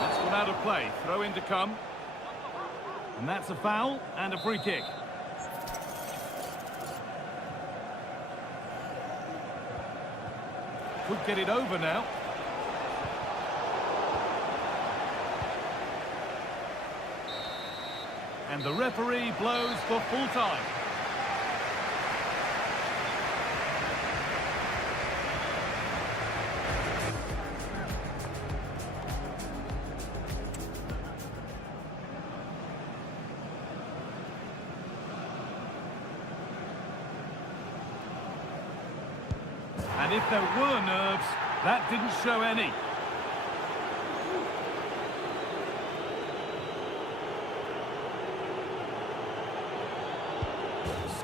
That's one out of play. Throw in to come. And that's a foul and a free kick. Could get it over now. And the referee blows for full time. And if there were nerves, that didn't show any.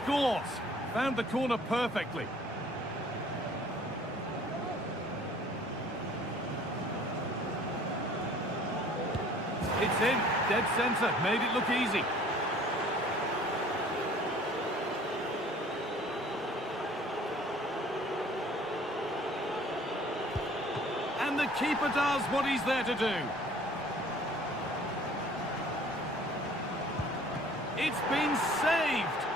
Scores! Found the corner perfectly. It's in, dead centre, made it look easy. And the keeper does what he's there to do. It's been saved.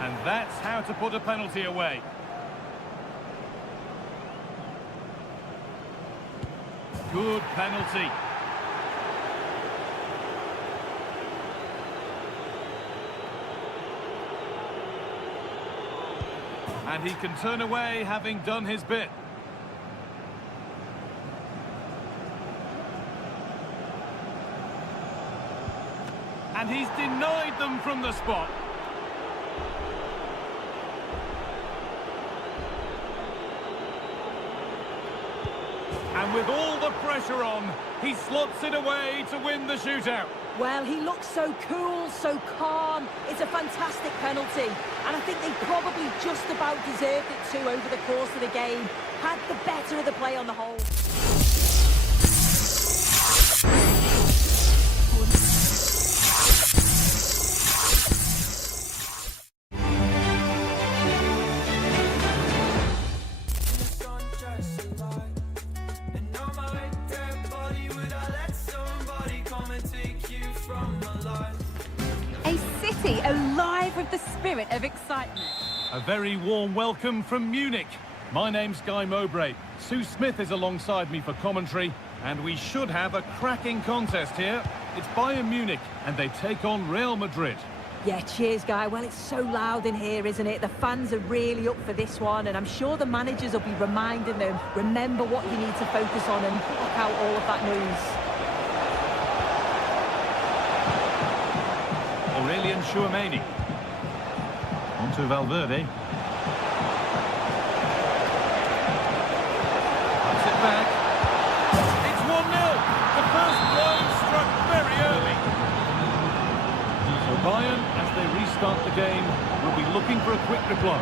And that's how to put a penalty away. Good penalty. And he can turn away having done his bit. And he's denied them from the spot. And with all the pressure on, he slots it away to win the shootout. Well, he looks so cool, so calm. It's a fantastic penalty. And I think they probably just about deserved it too over the course of the game. Had the better of the play on the whole. A city alive with the spirit of excitement. A very warm welcome from Munich. My name's Guy Mowbray. Sue Smith is alongside me for commentary, and we should have a cracking contest here. It's Bayern Munich, and they take on Real Madrid. Yeah, cheers, Guy. Well, it's so loud in here, isn't it? The fans are really up for this one, and I'm sure the managers will be reminding them, remember what you need to focus on and block out all of that noise. Aurelian Chouameni. On to Valverde. Puts it back. It's 1-0. The first blow struck very early. So Bayern, as they restart the game, will be looking for a quick reply.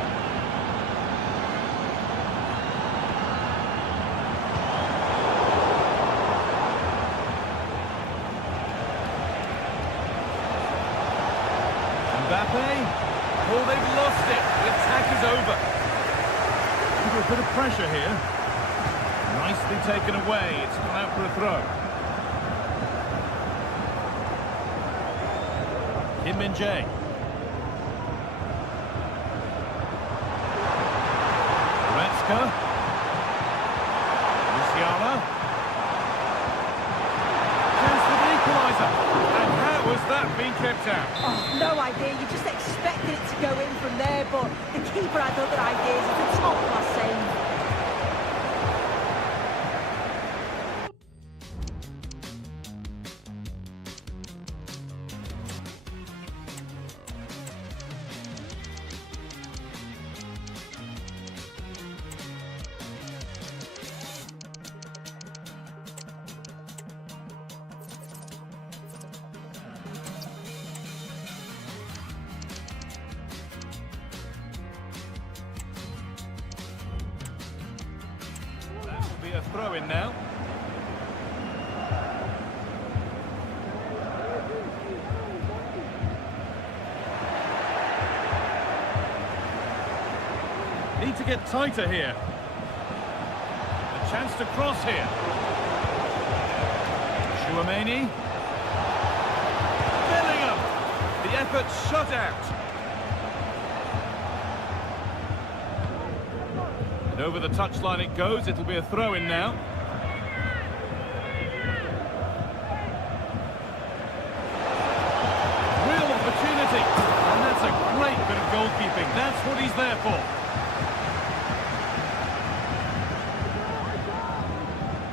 Oh, they've lost it. The attack is over. Under a bit of pressure here. Nicely taken away. It's gone out for a throw. Kim Min-jae. Goretzka. Musiala. Chance for the equaliser. And how has that been kept out? Oh, no idea. You just expected it to go in from there, but the keeper had other ideas. It's a top-class save. A throw in now. Need to get tighter here. A chance to cross here. Chouameni. Bellingham. The effort shut out. And over the touchline it goes. It'll be a throw-in now. Real opportunity. And that's a great bit of goalkeeping. That's what he's there for.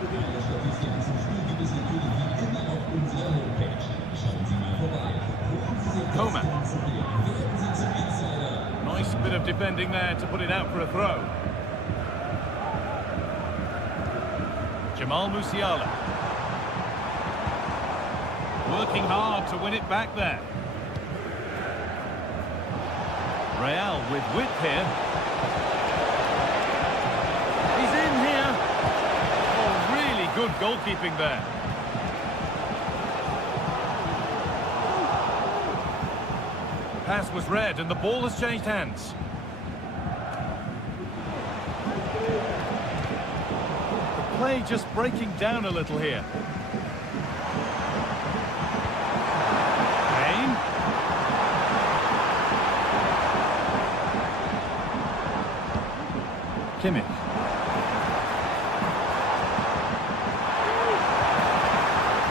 Alle Statistiken zum Spiel gibt es natürlich wie immer auf unserer Homepage. Schauen Sie mal vorbei. Holen Sie sich Coman. das Ganze hier. Werden Sie zum Insider. Nice bit of defending there to put it out for a throw. Jamal Musiala. Working hard to win it back there. Real with width here. He's in here. Oh, really good goalkeeping there. Pass was read and the ball has changed hands. The play just breaking down a little here. Kane. Kimmich.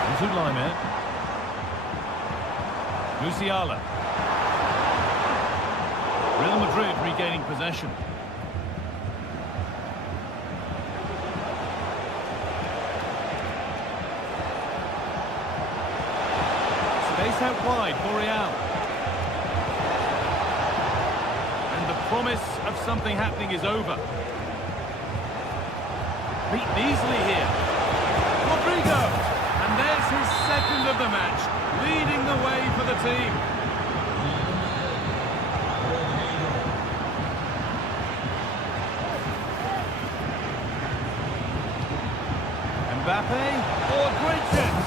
Into Laimer. Musiala. Real Madrid regaining possession. Space out wide for Real. And the promise of something happening is over. Beaten easily here. Rodrigo! And there's his second of the match, leading the way for the team. Mbappe, oh, great chance.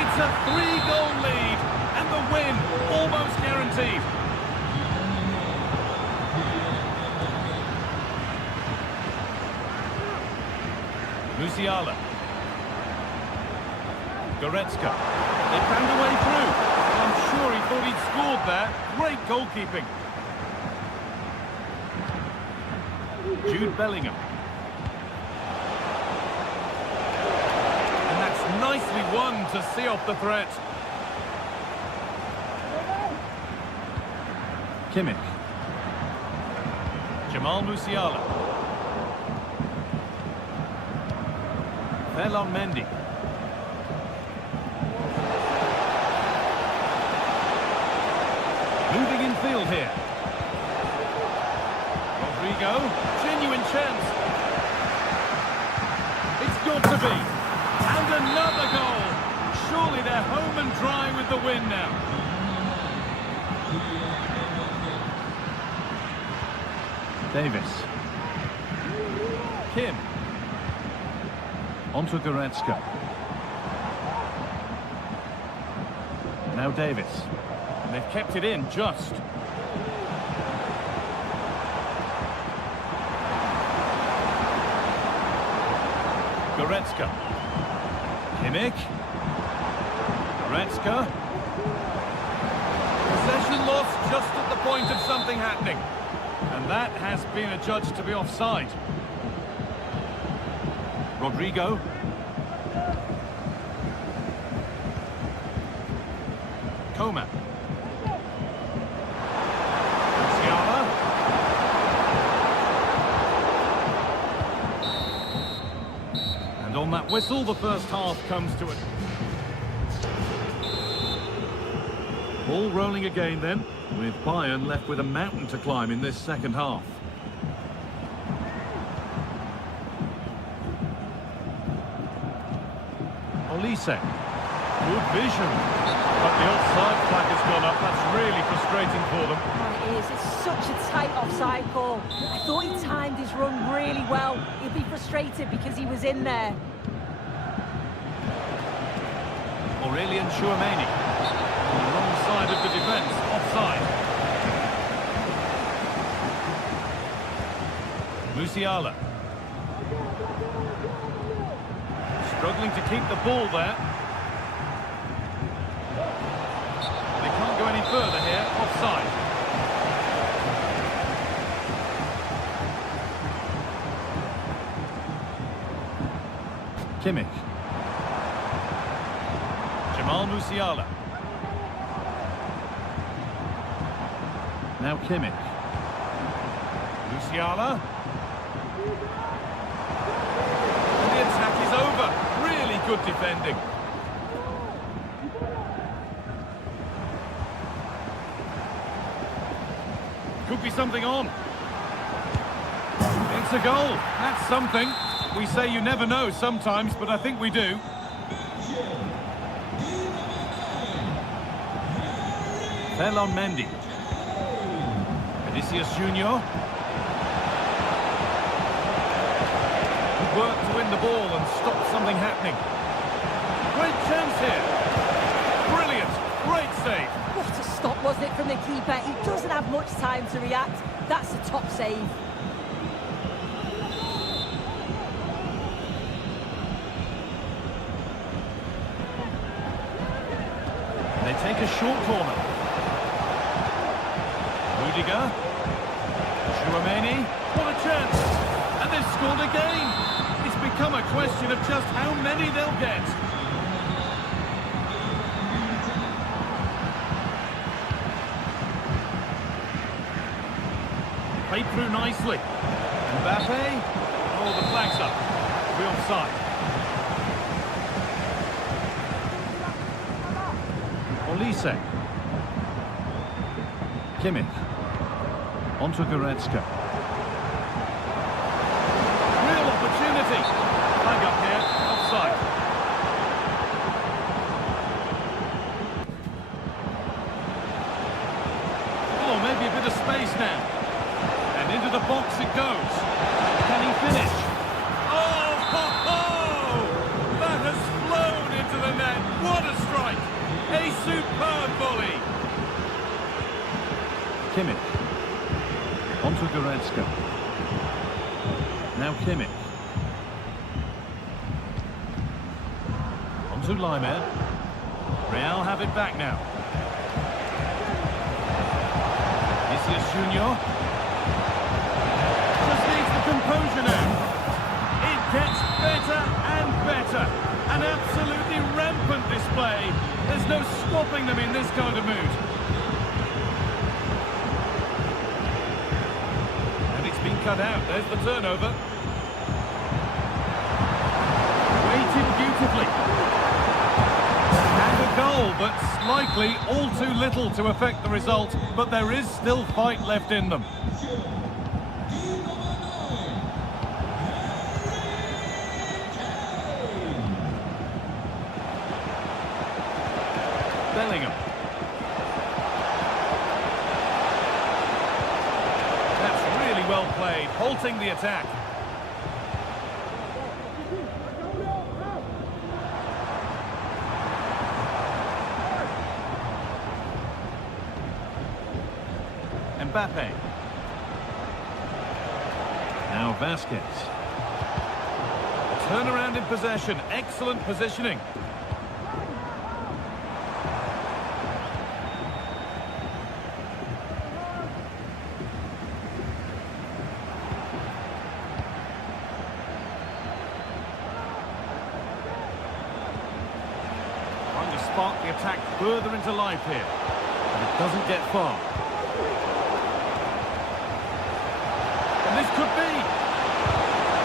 It's a 3-goal lead, and the win almost guaranteed. Musiala. Goretzka. They found a way through. I'm sure he thought he'd scored there. Great goalkeeping. Jude Bellingham. Nicely won to see off the threat. Kimmich. Jamal Musiala. Ferland Mendy. Moving in field here. Rodrigo. Genuine chance. It's got to be. And another goal. Surely they're home and dry with the win now. Davis. Kim. Onto Goretzka. Now Davis. And they've kept it in just. Goretzka. Kimmich. Goretzka. Possession lost just at the point of something happening. And that has been adjudged to be offside. Rodrigo. Coman. Musiala. And on that whistle, the first half comes to it. Ball rolling again then, with Bayern left with a mountain to climb in this second half. Olise. Good vision. But the offside flag has gone up. That's really frustrating for them. It is. It's such a tight offside call. I thought he timed his run really well. He'll be frustrated because he was in there. Aurelian Chouameni. On the wrong side of the defence. Offside. Musiala. Struggling to keep the ball there. further here, offside. Kimmich. Jamal Musiala. Now Kimmich. Musiala. And the attack is over. Really good defending. Could be something on. It's a goal. That's something. We say you never know sometimes, but I think we do. Ferland Mendy. Vinicius Junior. Good work to win the ball and stop something happening. Great chance here. Brilliant. Great save. What a stop, wasn't it, from the keeper? He doesn't have much time to react. That's a top save. They take a short corner. Rudiger. Chouameni. What a chance. And they've scored again. It's become a question of just how many they'll get. Played through nicely. Mbappe. Oh, the flag's up. We're offside. Olise. Kimmich. Onto Goretzka. Real opportunity. Flag up here. Offside. Oh, maybe a bit of space now. And into the box it goes. Can he finish? Oh, ho, ho! That has flown into the net. What a strike! A superb volley. Kimmich. Onto Goretzka. Now Kimmich. Onto Leimer. Real have it back now. Vinicius Junior. Just needs the composure now. It gets better and better. An absolutely rampant display. There's no stopping them in this kind of mood. And it's been cut out. There's the turnover. Waited beautifully. And a goal, but likely all too little to affect the result. But there is still fight left in them. Bellingham. That's really well played, halting the attack. Mbappe. Now Vasquez. Turnaround in possession, excellent positioning. Trying to spark the attack further into life here. But it doesn't get far. And this could be.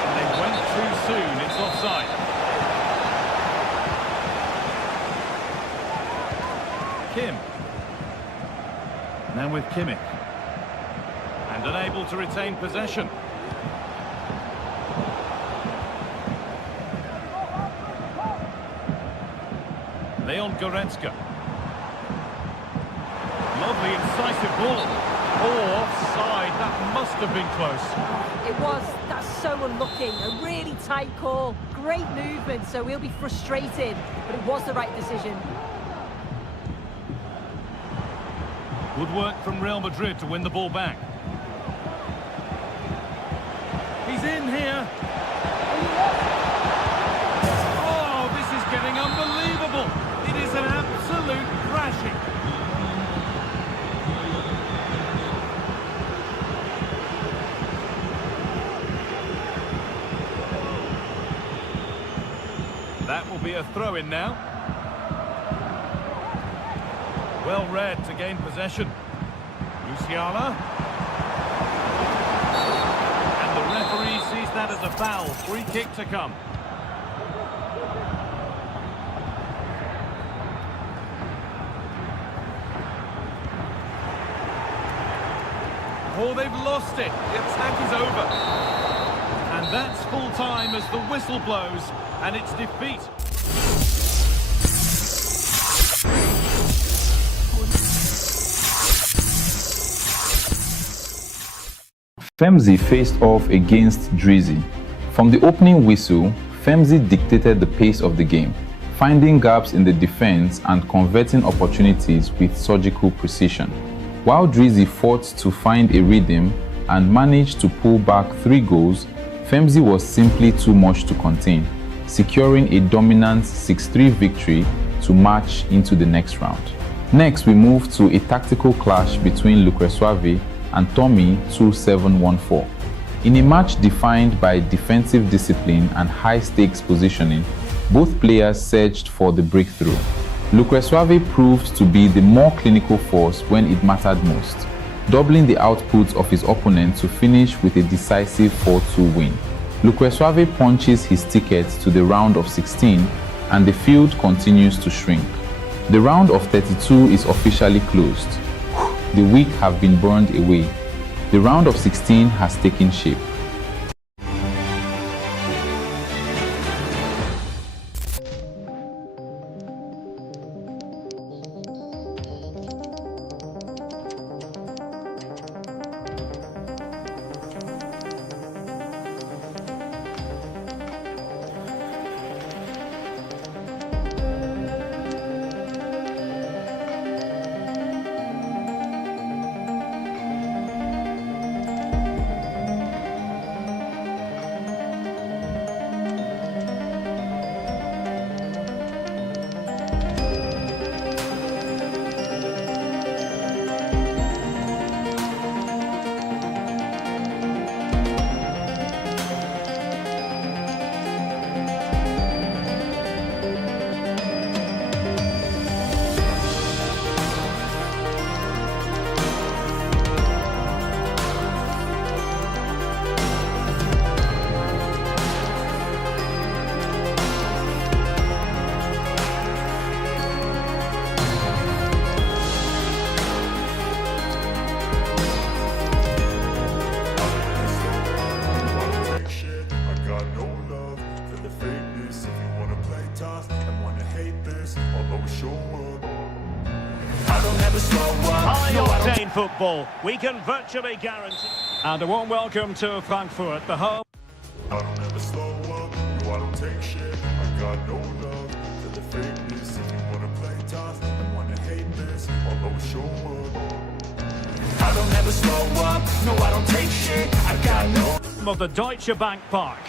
And they went too soon. It's offside. Kim. Now with Kimmich. And unable to retain possession. Leon Goretzka. Lovely incisive ball. Oh, offside. That must have been close. It was. That's so unlucky. A really tight call. Great movement, so we'll be frustrated. But it was the right decision. Good work from Real Madrid to win the ball back. He's in here. Oh, this is getting unbelievable. It is an absolute thrashing. That will be a throw-in now. Well read to gain possession. Musiala. And the referee sees that as a foul. Free kick to come. Oh, they've lost it. The attack is over. And that's full time as the whistle blows, and it's defeat. Femzi faced off against Drizzy. From the opening whistle, Femzi dictated the pace of the game, finding gaps in the defense and converting opportunities with surgical precision. While Drizzy fought to find a rhythm and managed to pull back 3 goals, Femzi was simply too much to contain, securing a dominant 6-3 victory to march into the next round. Next, we move to a tactical clash between Lucresuave and Tommy 2714. In a match defined by defensive discipline and high-stakes positioning, both players searched for the breakthrough. Lucresuave proved to be the more clinical force when it mattered most, doubling the output of his opponent to finish with a decisive 4-2 win. Lucresuave punches his ticket to the round of 16 and the field continues to shrink. The round of 32 is officially closed. The weak have been burned away. The round of 16 has taken shape. High-octane football, we can virtually guarantee. And a warm welcome to Frankfurt, the home. I don't ever slow up, no I don't take shit. I got no love for the fakeness. If you wanna play tough and wanna hate this, I'll always show up. I don't ever slow up, no I don't take shit. I got no... Of the Deutsche Bank Park.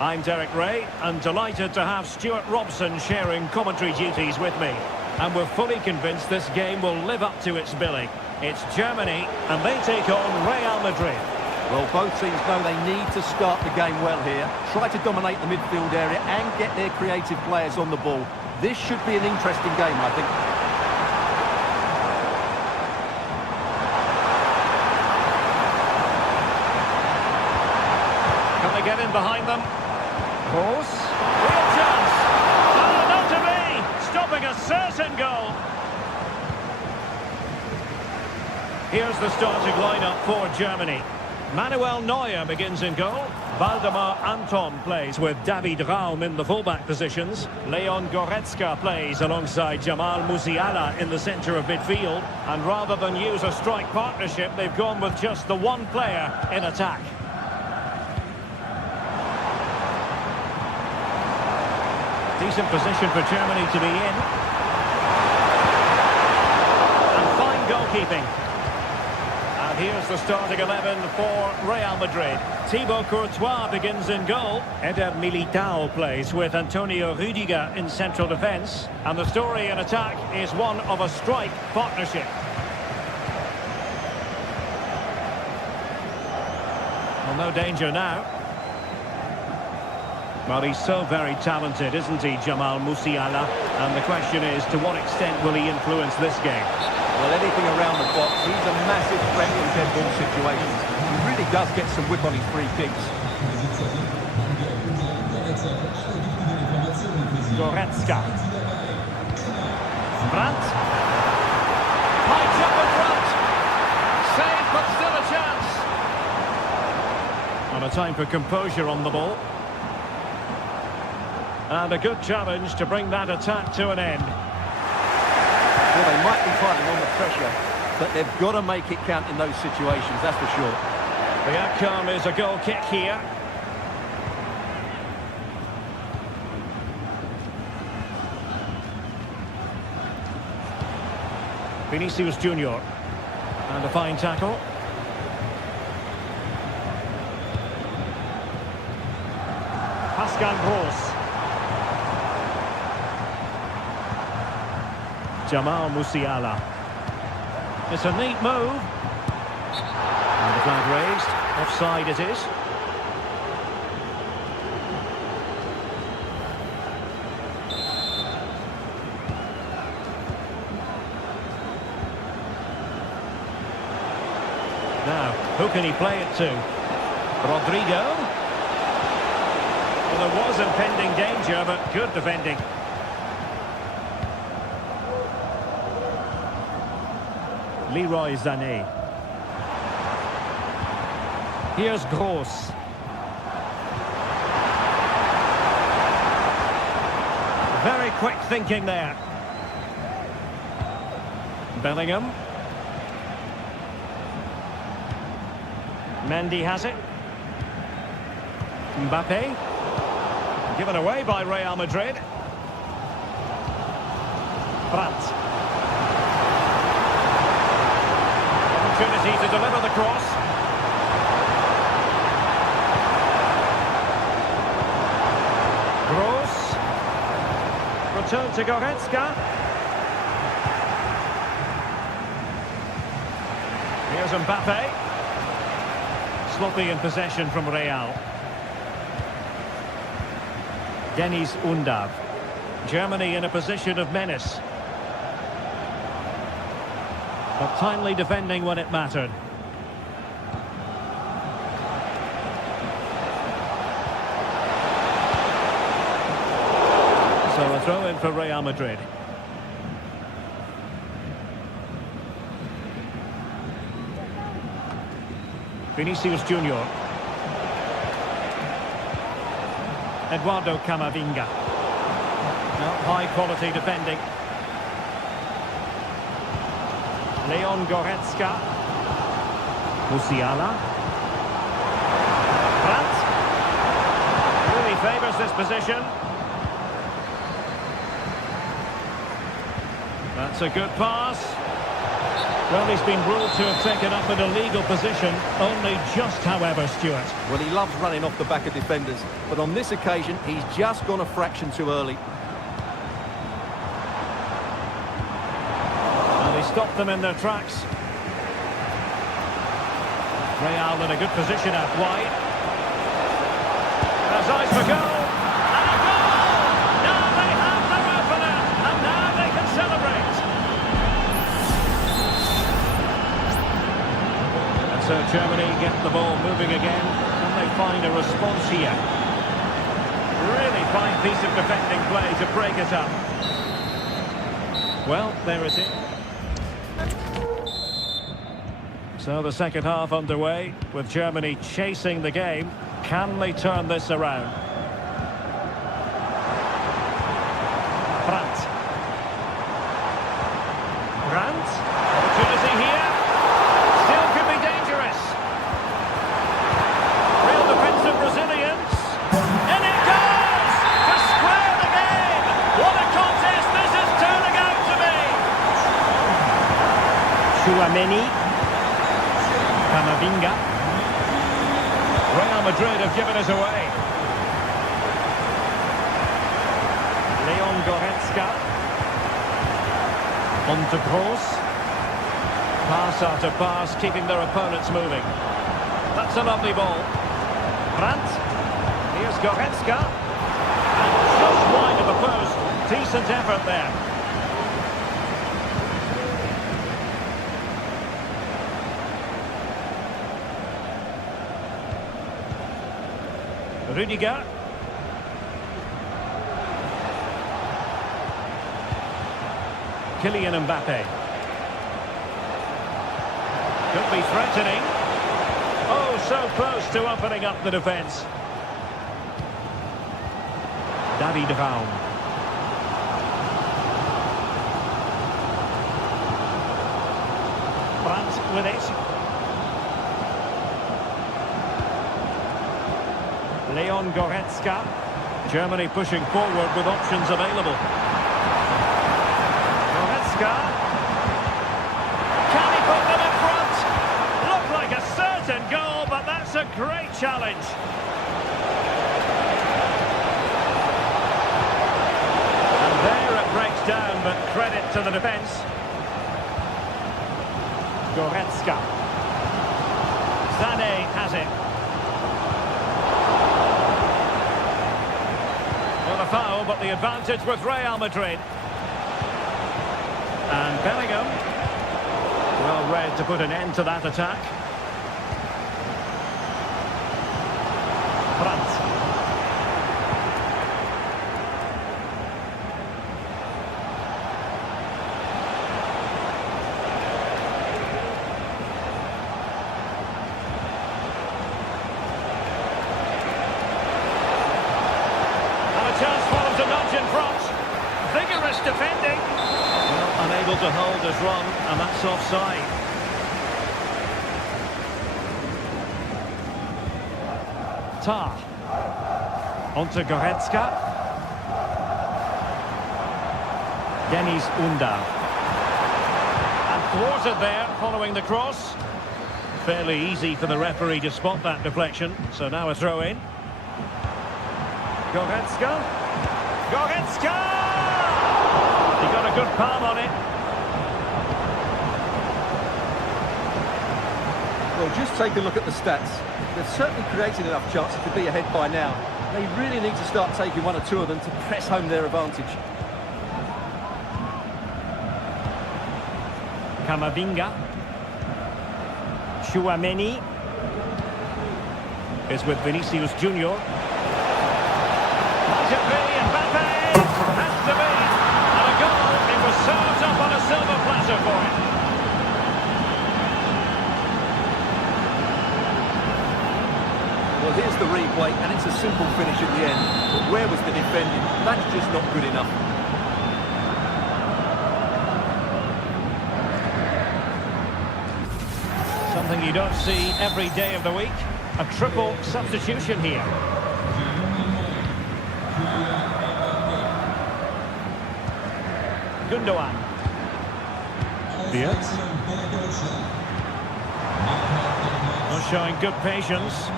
I'm Derek Ray and delighted to have Stuart Robson sharing commentary duties with me. And we're fully convinced this game will live up to its billing. It's Germany and they take on Real Madrid. Well, both teams know they need to start the game well here, try to dominate the midfield area and get their creative players on the ball. This should be an interesting game, I think. Can they get in behind them? Cross. Real chance. Oh, not to be. Stopping a certain goal. Here's the starting lineup for Germany. Manuel Neuer begins in goal. Waldemar Anton plays with David Raum in the fullback positions. Leon Goretzka plays alongside Jamal Musiala in the centre of midfield. And rather than use a strike partnership, they've gone with just the one player in attack. Decent position for Germany to be in. And fine goalkeeping. And here's the starting 11 for Real Madrid. Thibaut Courtois begins in goal. Eder Militao plays with Antonio Rüdiger in central defence. And the story in attack is one of a strike partnership. Well, no danger now. Well, he's so very talented, isn't he, Jamal Musiala? And the question is, to what extent will he influence this game? Well, anything around the box, he's a massive threat in dead ball situations. He really does get some whip on his free kicks. Goretzka. Brandt. Lights up in front. Save, but still a chance. And a time for composure on the ball. And a good challenge to bring that attack to an end. Well, they might be fighting under pressure, but they've got to make it count in those situations, that's for sure. The outcome is a goal kick here. Vinicius Junior. And a fine tackle. Pascal Gross. Jamal Musiala. It's a neat move. And the flag raised. Offside it is. Now, who can he play it to? Rodrigo. Well, there was impending danger, but good defending. Leroy Sané. Here's Gross. Very quick thinking there. Bellingham. Mendy has it. Mbappe. Given away by Real Madrid. Brandt. Opportunity to deliver the cross. Gross. Return to Goretzka. Here's Mbappe. Sloppy in possession from Real. Deniz Undav. Germany in a position of menace. But timely defending when it mattered. So a throw in for Real Madrid. Vinicius Junior. Eduardo Camavinga. Now, high quality defending. Leon Goretzka. Musiala. Brandt. Really favours this position. That's a good pass. Well, he's been ruled to have taken up an illegal position. Only just, however, Stuart. Well, he loves running off the back of defenders, but on this occasion, he's just gone a fraction too early. And he stopped them in their tracks. Real in a good position out wide. Has eyes for goal. And a goal! Now they have their opener, and now they can celebrate. So Germany get the ball moving again. Can they find a response here? Really fine piece of defending play to break it up. Well, there is it. So the second half underway with Germany chasing the game. Can they turn this around? Brandt. Brandt. Opportunity here. Brazilians, and it goes to square the game. What a contest this is turning out to be. Tchouaméni, Camavinga. Real Madrid have given us away. Leon Goretzka. On to Gross. Pass after pass, keeping their opponents moving. That's a lovely ball. Brandt. Here's Goretzka. decent effort there. Rudiger. Kylian Mbappe. Could be threatening. Oh, so close to opening up the defence. David Raum. France with it. Leon Goretzka. Germany pushing forward with options available. Goretzka. Can he put them in front? Looked like a certain goal, but that's a great challenge. And there it breaks down, but credit to the defence. Goretzka. Sané has it. Well, a foul, but the advantage with Real Madrid. And Bellingham. Well read to put an end to that attack. France. Chance for him to nudge in front. Vigorous defending. Well, unable to hold his run, and that's offside. Tah. Onto Goretzka. Denis Unda. And thwarted there following the cross. Fairly easy for the referee to spot that deflection, so now a throw in. Goretzka. Goretzka! He got a good palm on it. Well, just take a look at the stats. They've certainly created enough chances to be ahead by now. They really need to start taking one or two of them to press home their advantage. Camavinga. Chouameni is with Vinicius Junior. Might it be Mbappe? Has to be. And a goal. It was served up on a silver platter for him. Well, here's the replay, and it's a simple finish at the end. But where was the defending? That's just not good enough. Something you don't see every day of the week. A triple substitution here. Gundogan. Beard. Not showing good patience.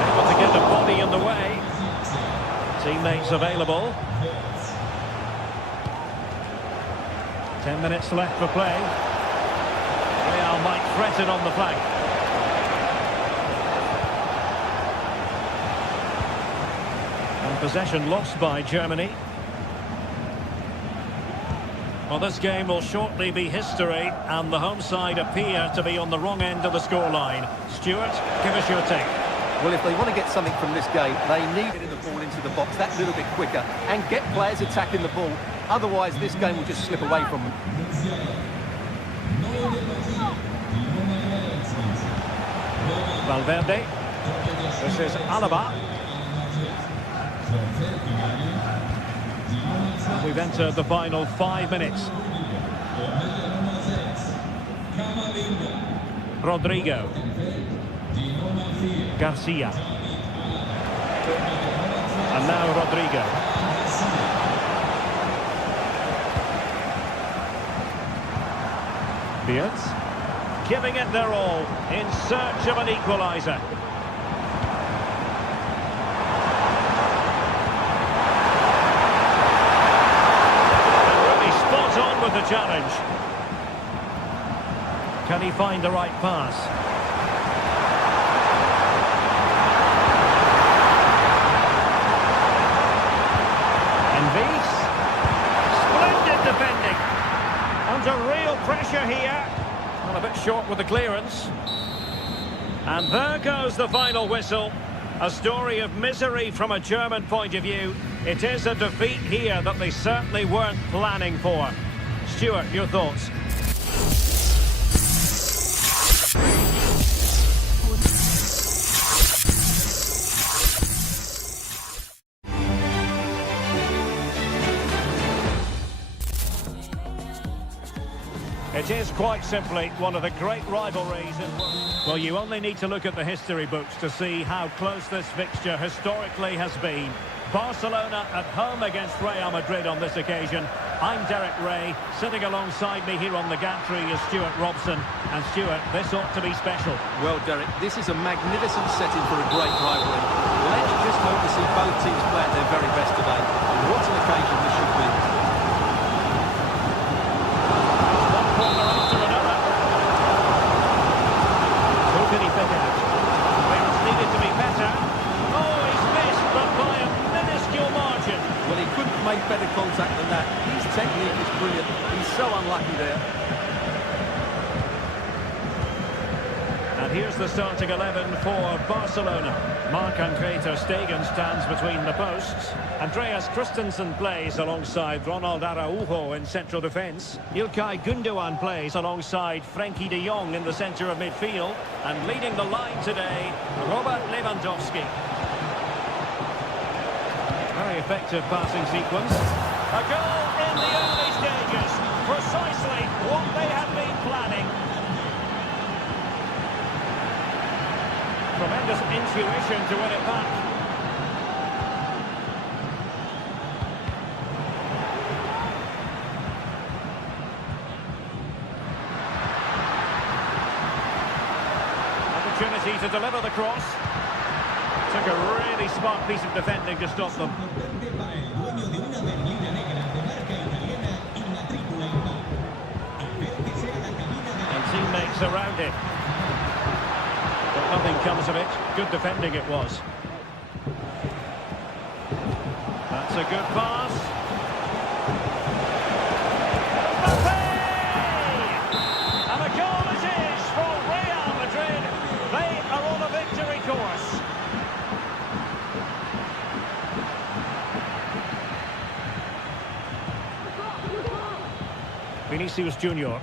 Able to get the body in the way. Teammates available. 10 minutes left for play. Real might threaten on the flank. And possession lost by Germany. Well, this game will shortly be history, and the home side appear to be on the wrong end of the scoreline. Stuart, give us your take. Well, if they want to get something from this game, they need getting the ball into the box that little bit quicker and get players attacking the ball. Otherwise, this game will just slip away from them. Valverde. This is Alaba. We've entered the final 5 minutes. Rodrigo. Garcia. And now Rodrigo. Beards. Giving it their all in search of an equaliser. With the challenge. Can he find the right pass? short with the clearance. And there goes the final whistle. A story of misery from a German point of view. It is a defeat here that they certainly weren't planning for. Stuart, your thoughts? It is quite simply one of the great rivalries. Well, you only need to look at the history books to see how close this fixture historically has been. Barcelona at home against Real Madrid on this occasion. I'm Derek Ray. Sitting alongside me here on the gantry is Stuart Robson. And Stuart, this ought to be special. Well, Derek, this is a magnificent setting for a great rivalry. Let's just hope to see both teams play at their very best today. And what an occasion this should be. Make better contact than that. His technique is brilliant. He's so unlucky there. And here's the starting 11 for Barcelona. Marc-Andre ter Stegen stands between the posts. Andreas Christensen plays alongside Ronald Araujo in central defence. Ilkay Gundogan plays alongside Frenkie de Jong in the centre of midfield. And leading the line today, Robert Lewandowski. Very effective passing sequence. A goal in the early stages. Precisely what they had been planning. Tremendous intuition to win it back. Opportunity to deliver the cross. Took a really smart piece of defending to stop them. And teammates around him. But nothing comes of it. Good defending it was. That's a good pass. And a goal it is for Real Madrid. They are on a victory course. Vinicius Junior.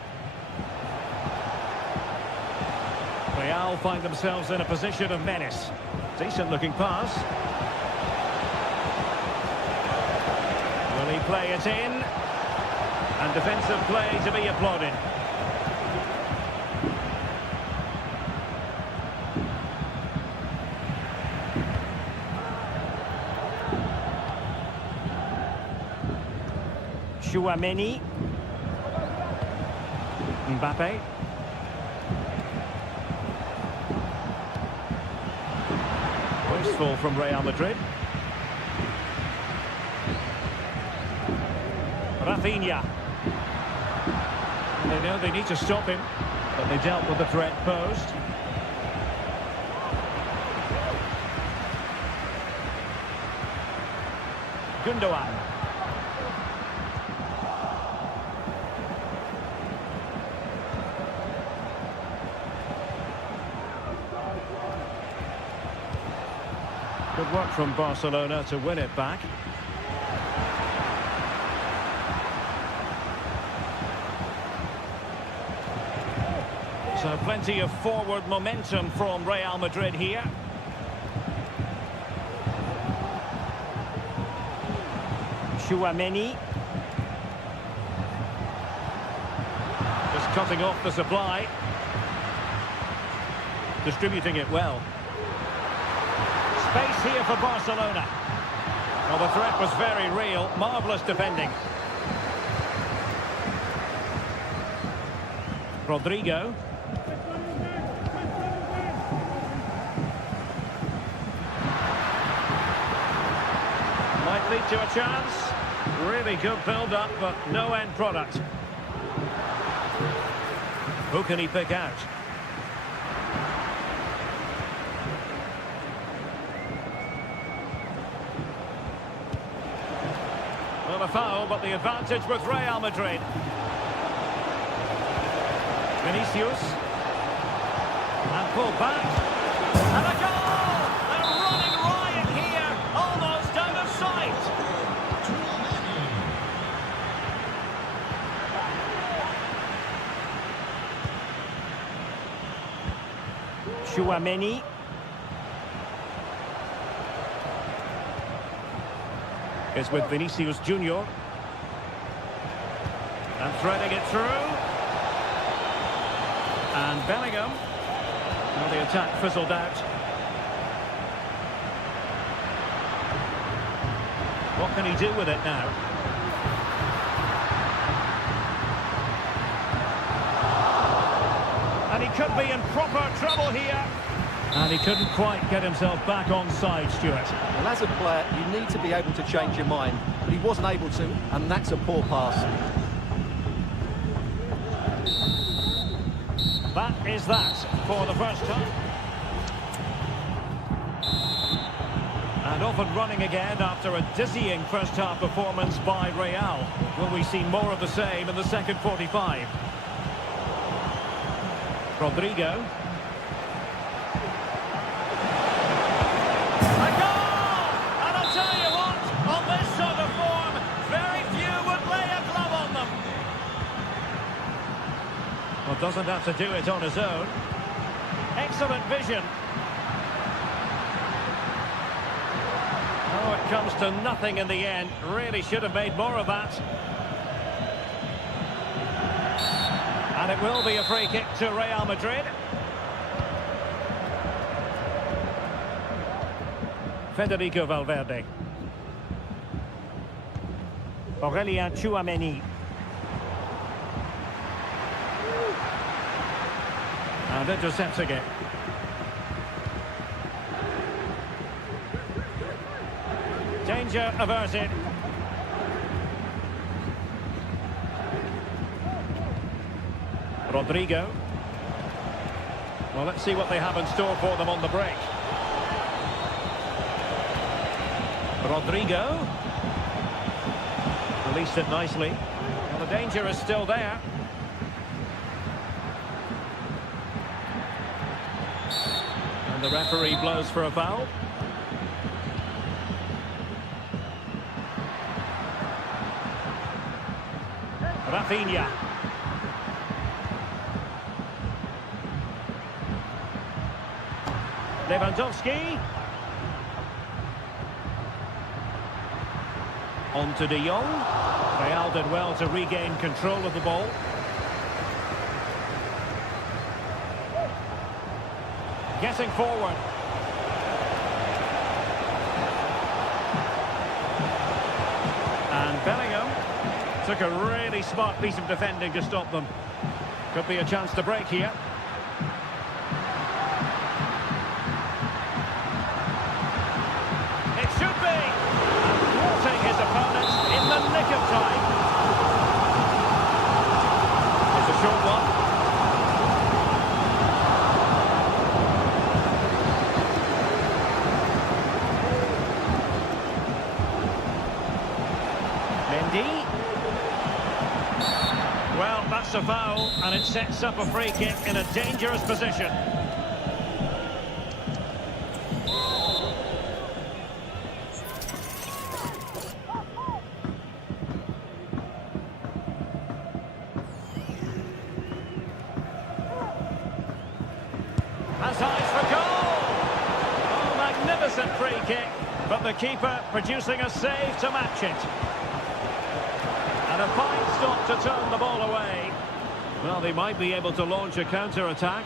Real find themselves in a position of menace. Decent looking pass. Will he play it in? And defensive play to be applauded. Chouameni. Mbappe. Wasteful from Real Madrid. Rafinha. They know they need to stop him, but they dealt with the threat posed. Gundogan. Good work from Barcelona to win it back. So plenty of forward momentum from Real Madrid here. Chouameni. Just cutting off the supply. Distributing it well. Space here for Barcelona. Well, the threat was very real. Marvellous defending. Rodrigo. Might lead to a chance. Really good build-up, but no end product. Who can he pick out? Well, a foul, but the advantage with Real Madrid. Vinicius. And pulled back. And a goal! A running riot here, almost out of sight. Chouameni. Is with Vinicius Junior. And threading it through. And Bellingham. Well, the attack fizzled out. What can he do with it now? And he could be in proper trouble here. And he couldn't quite get himself back on side, Stuart. Well, as a player, you need to be able to change your mind, but he wasn't able to, and that's a poor pass. That is that for the first time. And off and running again after a dizzying first-half performance by Real. Will we see more of the same in the second 45? Rodrigo. A goal! And I'll tell you what, on this sort of form, very few would lay a glove on them. Well, doesn't have to do it on his own. Excellent vision. Oh, it comes to nothing in the end. Really should have made more of that. And it will be a free kick to Real Madrid. Federico Valverde. Aurélien Chouameni. And intercepting it. Danger averted. Rodrigo. Well, let's see what they have in store for them on the break. Rodrigo. Released it nicely. Well, the danger is still there. And the referee blows for a foul. Rafinha. Lewandowski. On to De Jong. Real did well to regain control of the ball. Getting forward. And Bellingham took a really smart piece of defending to stop them. Could be a chance to break here. It should be. Thwarting his opponent in the nick of time. It's a short one. Mendy. Well, that's a foul, and it sets up a free kick in a dangerous position. Has eyes for goal! Oh, magnificent free kick, but the keeper producing a save to match it. And a fine stop to turn the ball away. Well, they might be able to launch a counter-attack.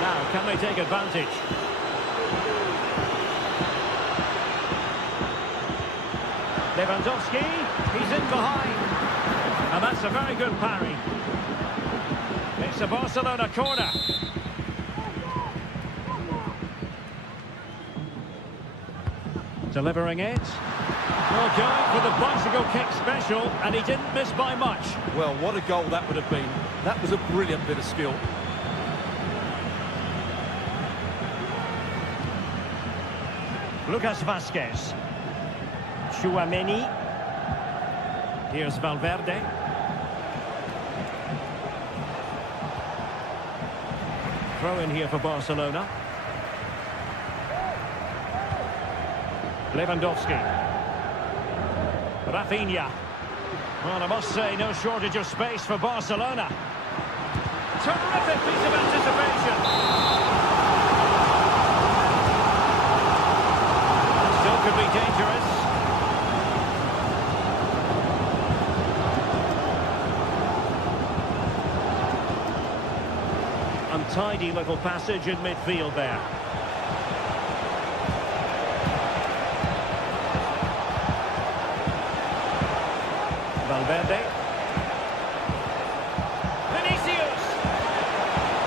Now, can they take advantage? Lewandowski, he's in behind. And that's a very good parry. It's a Barcelona corner. Delivering it. Well, going for the bicycle kick special, and he didn't miss by much. Well, what a goal that would have been. That was a brilliant bit of skill. Lucas Vázquez. Chouameni. Here's Valverde. Throw in here for Barcelona. Lewandowski. Rafinha. Well, I must say, no shortage of space for Barcelona. Terrific piece of anticipation. Still could be dangerous. Untidy little passage in midfield there. Valverde. Vinicius.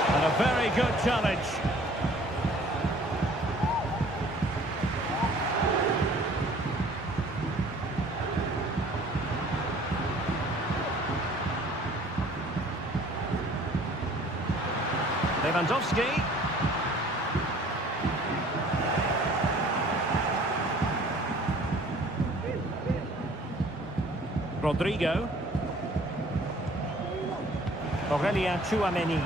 And a very good challenge. Lewandowski. Rodrigo. Aurelien Tchouameni.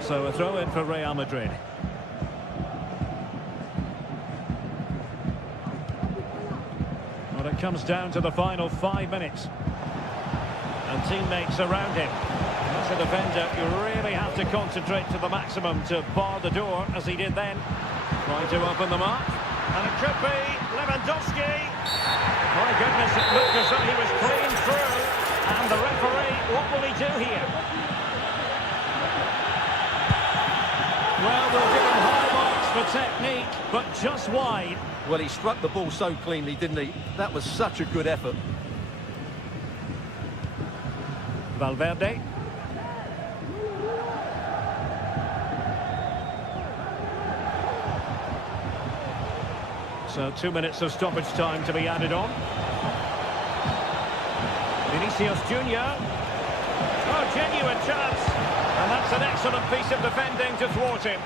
So a throw in for Real Madrid. Well, it comes down to the final 5 minutes. And teammates around him. As a defender, you really have to concentrate to the maximum to bar the door, as he did then. Trying to open them up. And it could be Lewandowski. My goodness, it looked as though he was clean through. And the referee, what will he do here? Well, we'll give him high marks for technique, but just wide. Well, he struck the ball so cleanly, didn't he? That was such a good effort. Valverde. So 2 minutes of stoppage time to be added on. Vinicius Junior. Oh, genuine chance. And that's an excellent piece of defending to thwart him.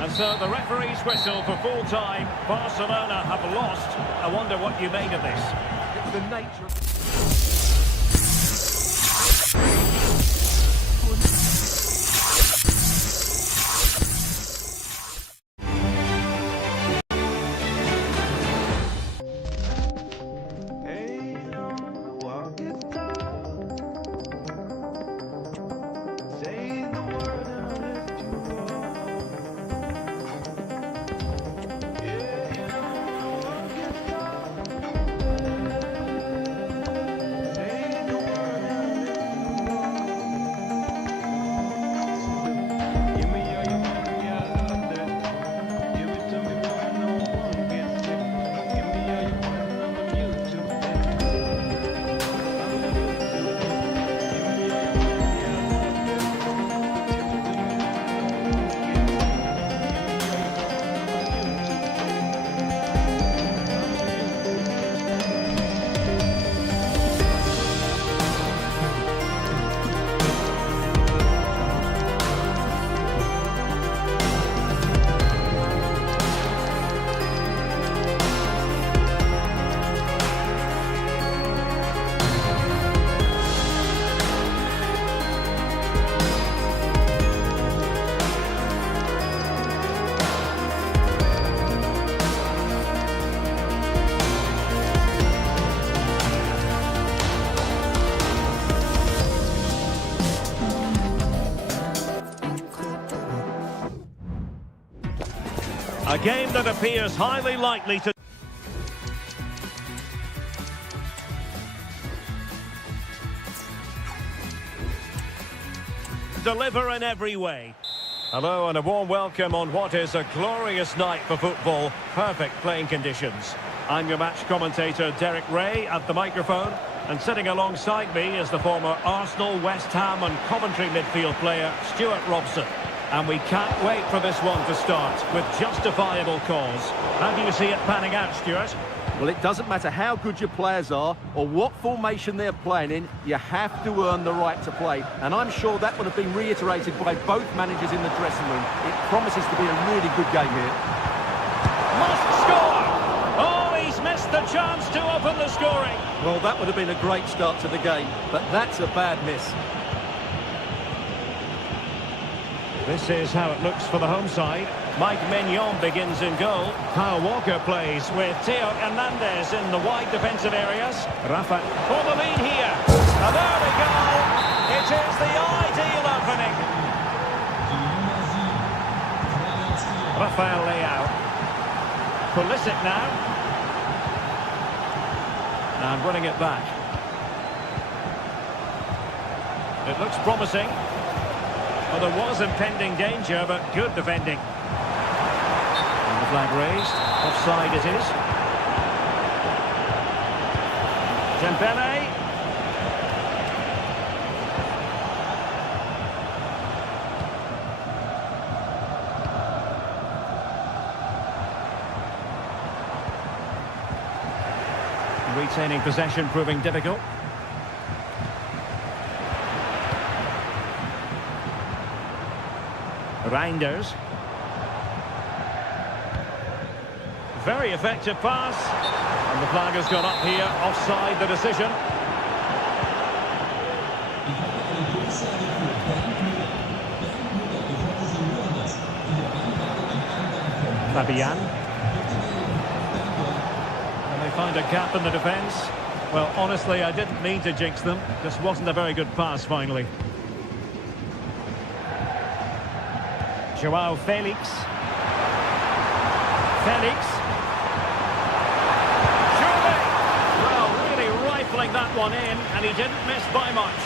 And so the referee's whistle for full time. Barcelona have lost. I wonder what you made of this. It's the nature of... A game that appears highly likely to deliver in every way. Hello and a warm welcome on what is a glorious night for football. Perfect playing conditions. I'm your match commentator Derek Ray at the microphone, and sitting alongside me is the former Arsenal, West Ham and Coventry midfield player Stuart Robson. And we can't wait for this one to start with justifiable cause. How do you see it panning out, Stuart? Well, it doesn't matter how good your players are or what formation they're playing in, you have to earn the right to play. And I'm sure that would have been reiterated by both managers in the dressing room. It promises to be a really good game here. Must score! Oh, he's missed the chance to open the scoring. Well, that would have been a great start to the game, but that's a bad miss. This is how it looks for the home side. Mike Mignon begins in goal. Kyle Walker plays with Theo Hernandez in the wide defensive areas. Rafa for the lead here. And there we go. It is the ideal opening. Rafael Leao. Pulisic now. And running it back. It looks promising. Well, there was impending danger, but good defending. And the flag raised. Offside it is. Dembele. Retaining possession proving difficult. Reinders. Very effective pass. And the flag has gone up here. Offside the decision. Fabian. And they find a gap in the defence. Well, honestly, I didn't mean to jinx them. Just wasn't a very good pass finally. Joao Felix. Felix. Surely! Well, really rifling that one in, and he didn't miss by much.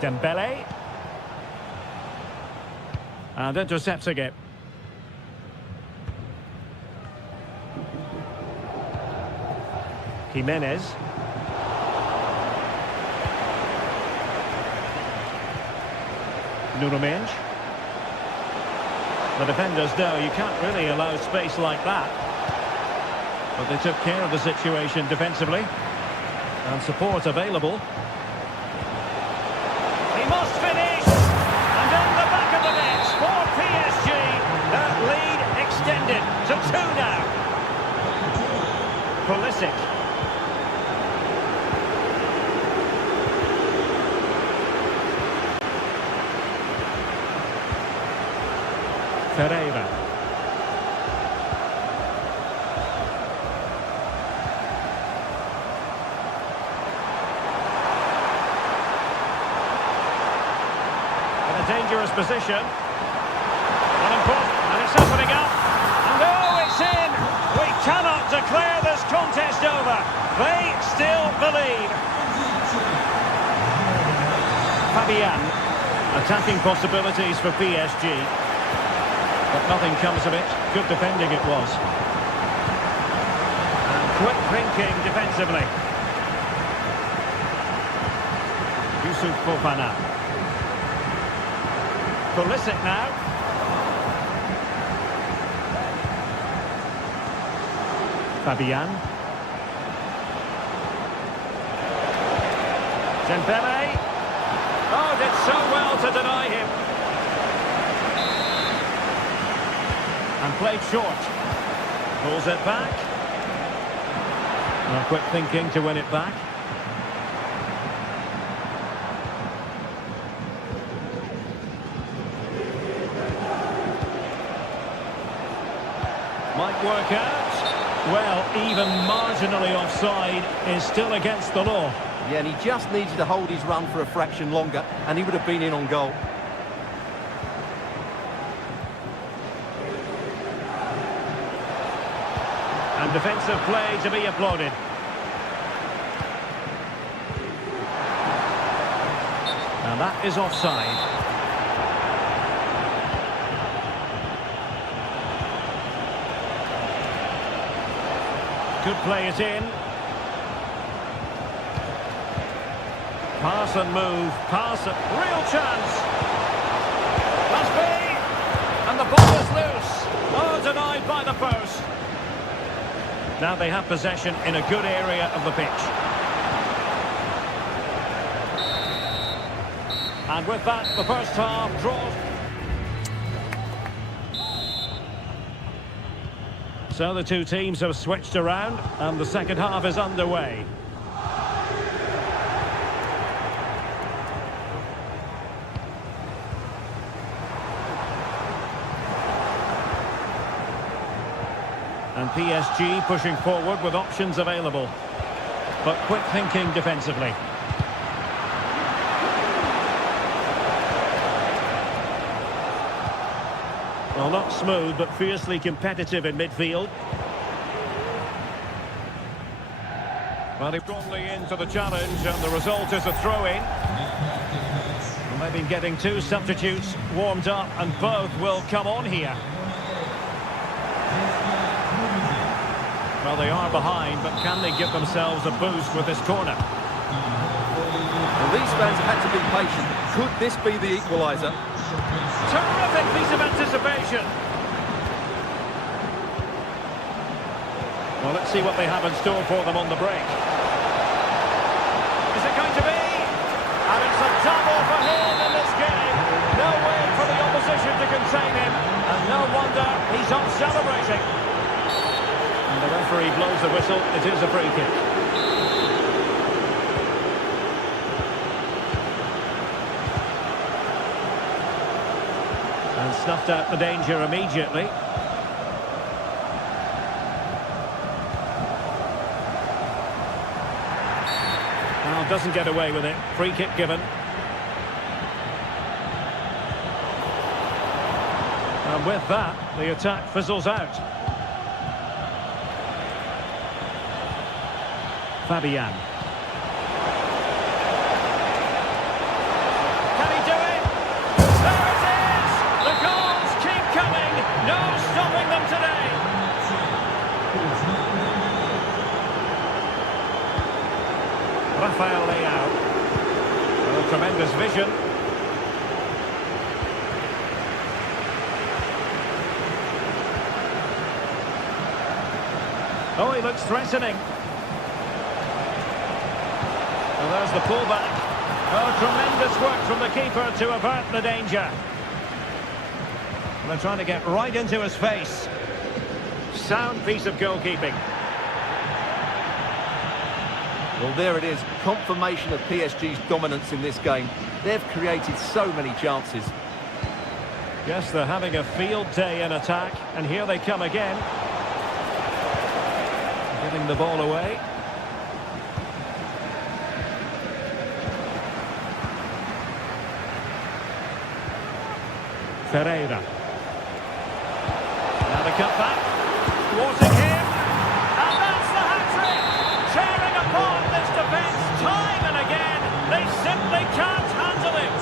Dembele. And intercepts again. Jimenez. Nuno Mendes. The defenders know you can't really allow space like that. But they took care of the situation defensively. And support available. He must finish! And in the back of the net for PSG. That lead extended to 2 now. Pulisic. Pereira. In a dangerous position. And it's opening up. And oh, it's in! We cannot declare this contest over. They still believe. Fabian. Attacking possibilities for PSG. But nothing comes of it. Good defending it was. And quick thinking defensively. Yusuf Fofana. Pulisic now. Fabian. Dembele. Oh, did so well to deny him. And played short. Pulls it back. Well, quick thinking to win it back. Might work out. Well, even marginally offside is still against the law. Yeah, and he just needed to hold his run for a fraction longer, and he would have been in on goal. And defensive play to be applauded. And that is offside. Could play it in. Pass and move. Pass and... Real chance! Must be! And the ball is loose. Oh, denied by the post. Now they have possession in a good area of the pitch. And with that, the first half draws. So the two teams have switched around and the second half is underway. And PSG pushing forward with options available. But quick thinking defensively. Well, not smooth, but fiercely competitive in midfield. Well, he's strongly into the challenge, and the result is a throw-in. Well, they've been getting two substitutes warmed up, and both will come on here. Well, they are behind, but can they give themselves a boost with this corner? Well, these fans have had to be patient. Could this be the equaliser? Terrific piece of anticipation. Well, let's see what they have in store for them on the break. Is it going to be? And it's a double for him in this game. No way for the opposition to contain him. And no wonder he's off celebrating. And the referee blows the whistle. It is a free kick. And snuffed out the danger immediately. Well, doesn't get away with it. Free kick given. And with that, the attack fizzles out. Fabian. Can he do it? There it is! The goals keep coming. No stopping them today. Rafael Leao. Oh, tremendous vision. Oh, he looks threatening. Well, there's the pullback. Oh, tremendous work from the keeper to avert the danger. They're trying to get right into his face. Sound piece of goalkeeping. Well, there it is. Confirmation of PSG's dominance in this game. They've created so many chances. Yes, they're having a field day in attack, and here they come again. Giving the ball away. Ferreira. Now the cutback. Thwarting him. And that's the hat-trick. Tearing apart this defence time and again. They simply can't handle it.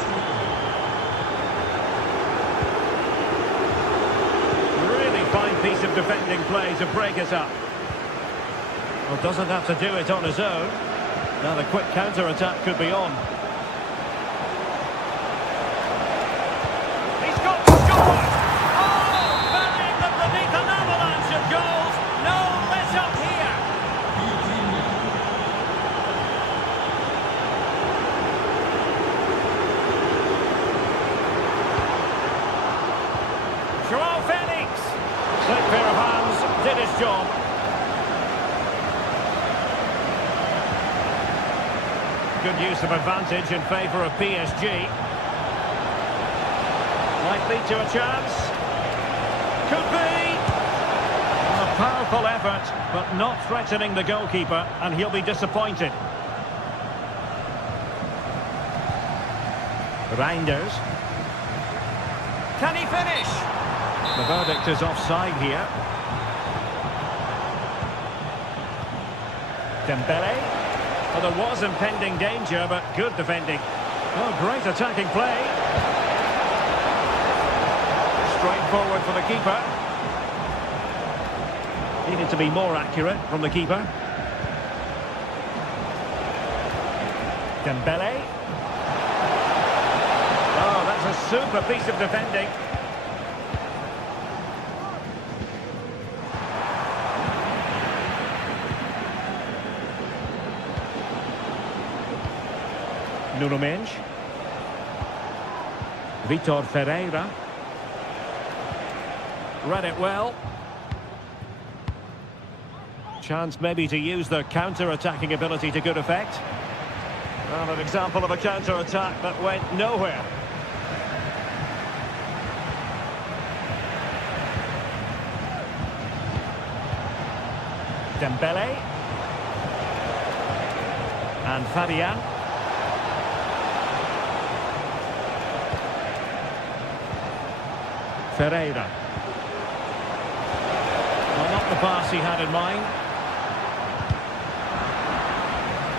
Really fine piece of defending play to break it up. Well, doesn't have to do it on his own. Now the quick counter-attack could be on. He's got to score! Oh, burying them beneath an avalanche of goals. No let-up here. Joao Felix. Slick pair of hands, did his job. Good use of advantage in favour of PSG. Might lead to a chance. Could be. A powerful effort, but not threatening the goalkeeper, and he'll be disappointed. Reinders. Can he finish? The verdict is offside here. Dembele. Well, there was impending danger, but good defending. Oh, great attacking play. Straight forward for the keeper. Needed to be more accurate from the keeper. Dembele. Oh, that's a super piece of defending. Nuno Mendes. Vitor Ferreira. Read it well. Chance maybe to use their counter-attacking ability to good effect. Well, an example of a counter-attack that went nowhere. Dembele. And Fabian. Ferreira. Well, not the pass he had in mind.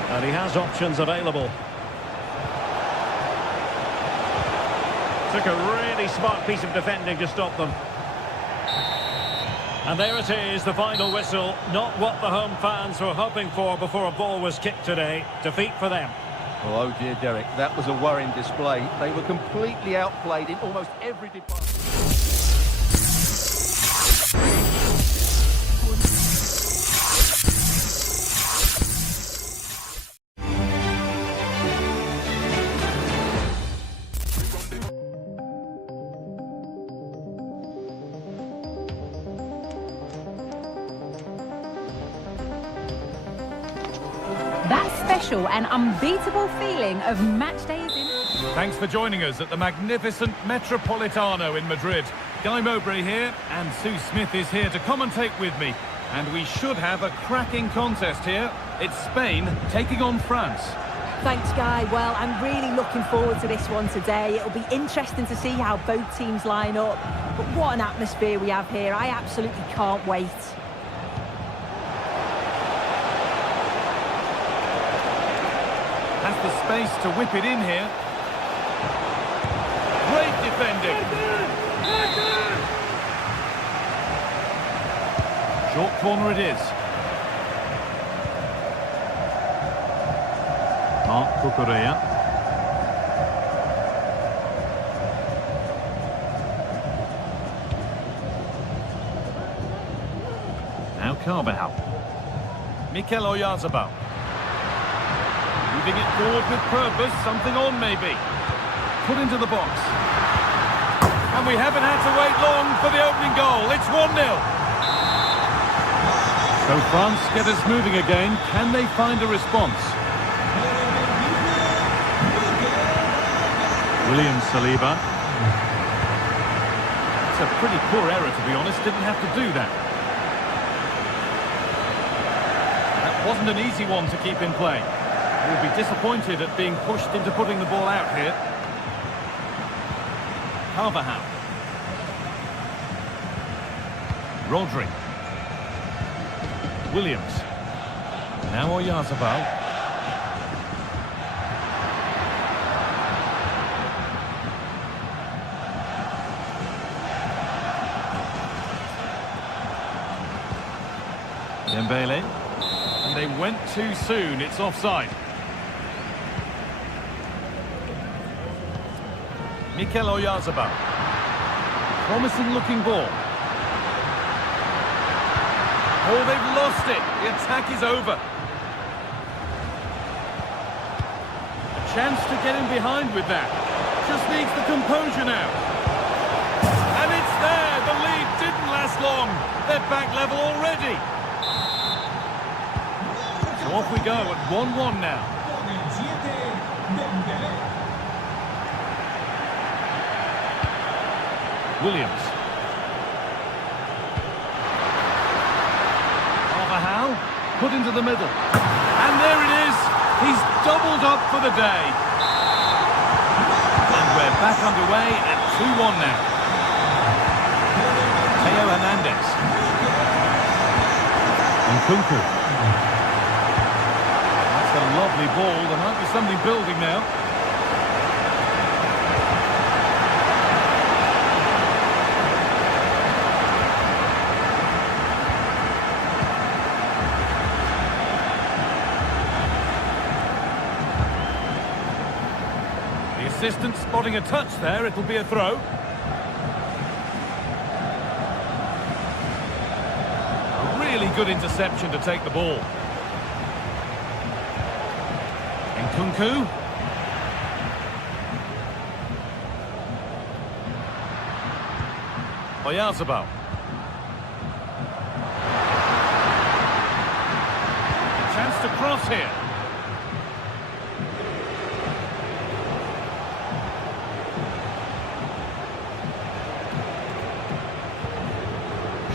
And he has options available. Took a really smart piece of defending to stop them. And there it is, the final whistle. Not what the home fans were hoping for before a ball was kicked today. Defeat for them. Oh dear, Derek, that was a worrying display. They were completely outplayed in almost every department. That special and unbeatable feeling of match day is in. Thanks for joining us at the magnificent Metropolitano in Madrid. Guy Mowbray here, and Sue Smith is here to commentate with me. And we should have a cracking contest here. It's Spain taking on France. Thanks, Guy. Well, I'm really looking forward to this one today. It'll be interesting to see how both teams line up. But what an atmosphere we have here. I absolutely can't wait. Has the space to whip it in here. Great defending. Short corner it is. Marc Cucurella. Now Carvajal. Mikel Oyarzabal. Moving it forward with purpose, something on maybe. Put into the box. And we haven't had to wait long for the opening goal. It's 1-0. So France get us moving again. Can they find a response? William Saliba. It's a pretty poor error, to be honest. Didn't have to do that. That wasn't an easy one to keep in play. Will be disappointed at being pushed into putting the ball out here. Carvajal. Rodri. Williams. Now Oyarzabal. Dembele. And they went too soon. It's offside. Mikel Oyarzabal. Promising looking ball. Oh, they've lost it. The attack is over. A chance to get in behind with that. Just needs the composure now. And it's there. The lead didn't last long. They're back level already. So off we go at 1-1 now. Williams. Carvajal put into the middle. And there it is. He's doubled up for the day. And we're back underway at 2-1 now. Theo Hernandez. And Kunku. That's a lovely ball. There might be something building now. Assistant spotting a touch there, it'll be a throw. A really good interception to take the ball. And Kunku. Oyarzabal. cross here.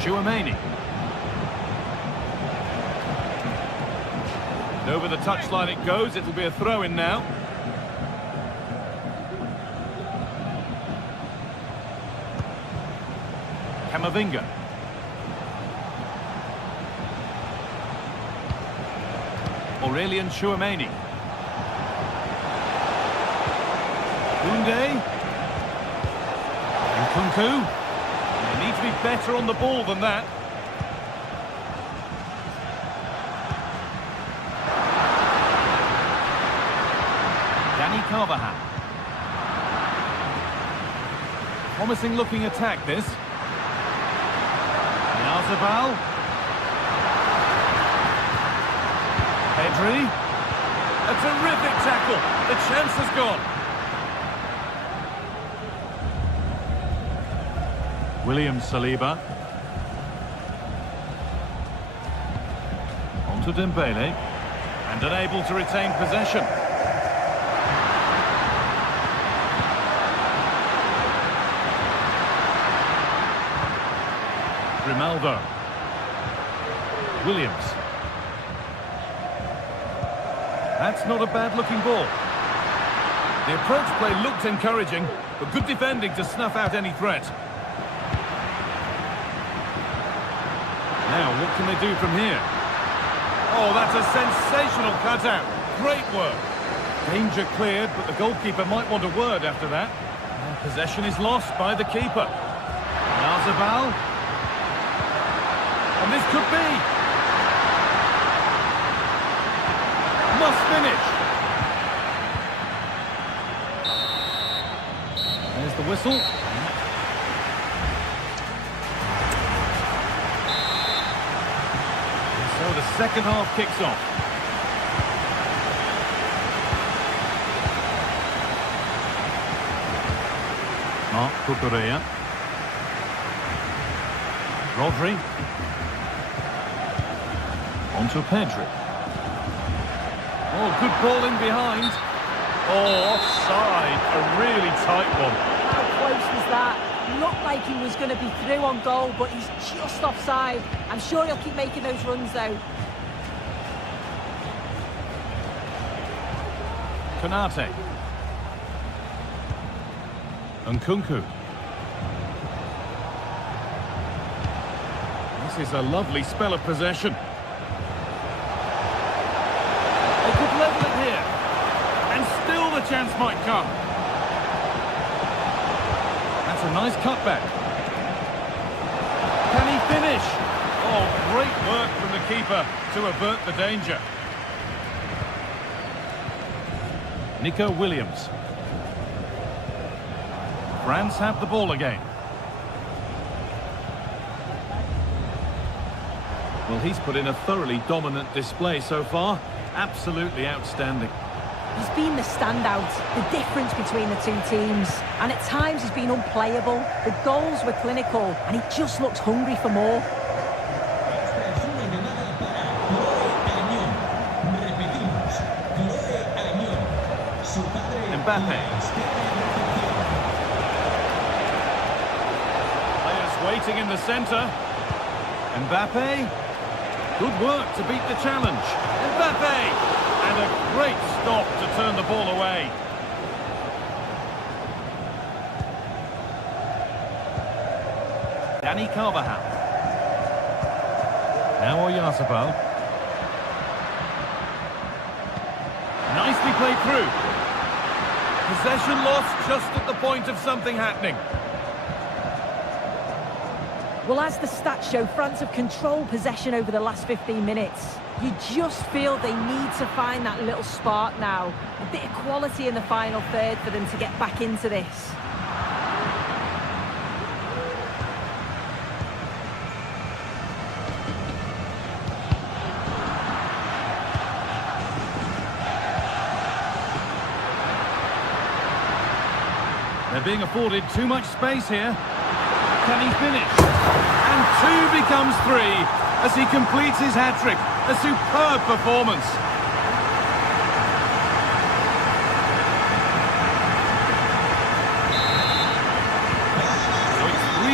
Chouameni. And over the touchline it goes. It'll be a throw-in now. Camavinga. Aurelian Chouameni. Koundé. And Kunku. They need to be better on the ball than that. Dani Carvajal. Promising looking attack this. Yazabal. Pedri. A terrific tackle. The chance has gone. William Saliba. On to Dembele. And unable to retain possession. Grimaldo. Williams. That's not a bad-looking ball. The approach play looked encouraging, but good defending to snuff out any threat. Now, what can they do from here? Oh, that's a sensational cutout. Great work. Danger cleared, but the goalkeeper might want a word after that. And possession is lost by the keeper. Yazabal. And this could be. Must finish. There's the whistle. And so the second half kicks off. Marc Cucurella. Rodri. On to Pedri. Oh, good ball in behind. Oh, offside. A really tight one. How close was that? Looked like he was going to be through on goal, but he's just offside. I'm sure he'll keep making those runs, though. Konate. Nkunku. This is a lovely spell of possession. They could level it here. And still the chance might come. That's a nice cutback. Can he finish? Oh, great work from the keeper to avert the danger. Nico Williams. France have the ball again. Well, he's put in a thoroughly dominant display so far. Absolutely outstanding. He's been the standout, the difference between the two teams. And at times he's been unplayable. The goals were clinical, and he just looks hungry for more. Mbappe. Players waiting in the centre. Mbappe. Good work to beat the challenge. Mbappe! And a great stop to turn the ball away. Dani Carvajal. Now Oyarzabal. Nicely played through. Possession lost just at the point of something happening. Well, as the stats show, France have controlled possession over the last 15 minutes. You just feel they need to find that little spark now. A bit of quality in the final third for them to get back into this. They're being afforded too much space here. Can he finish? And 2 becomes 3 as he completes his hat-trick. A superb performance.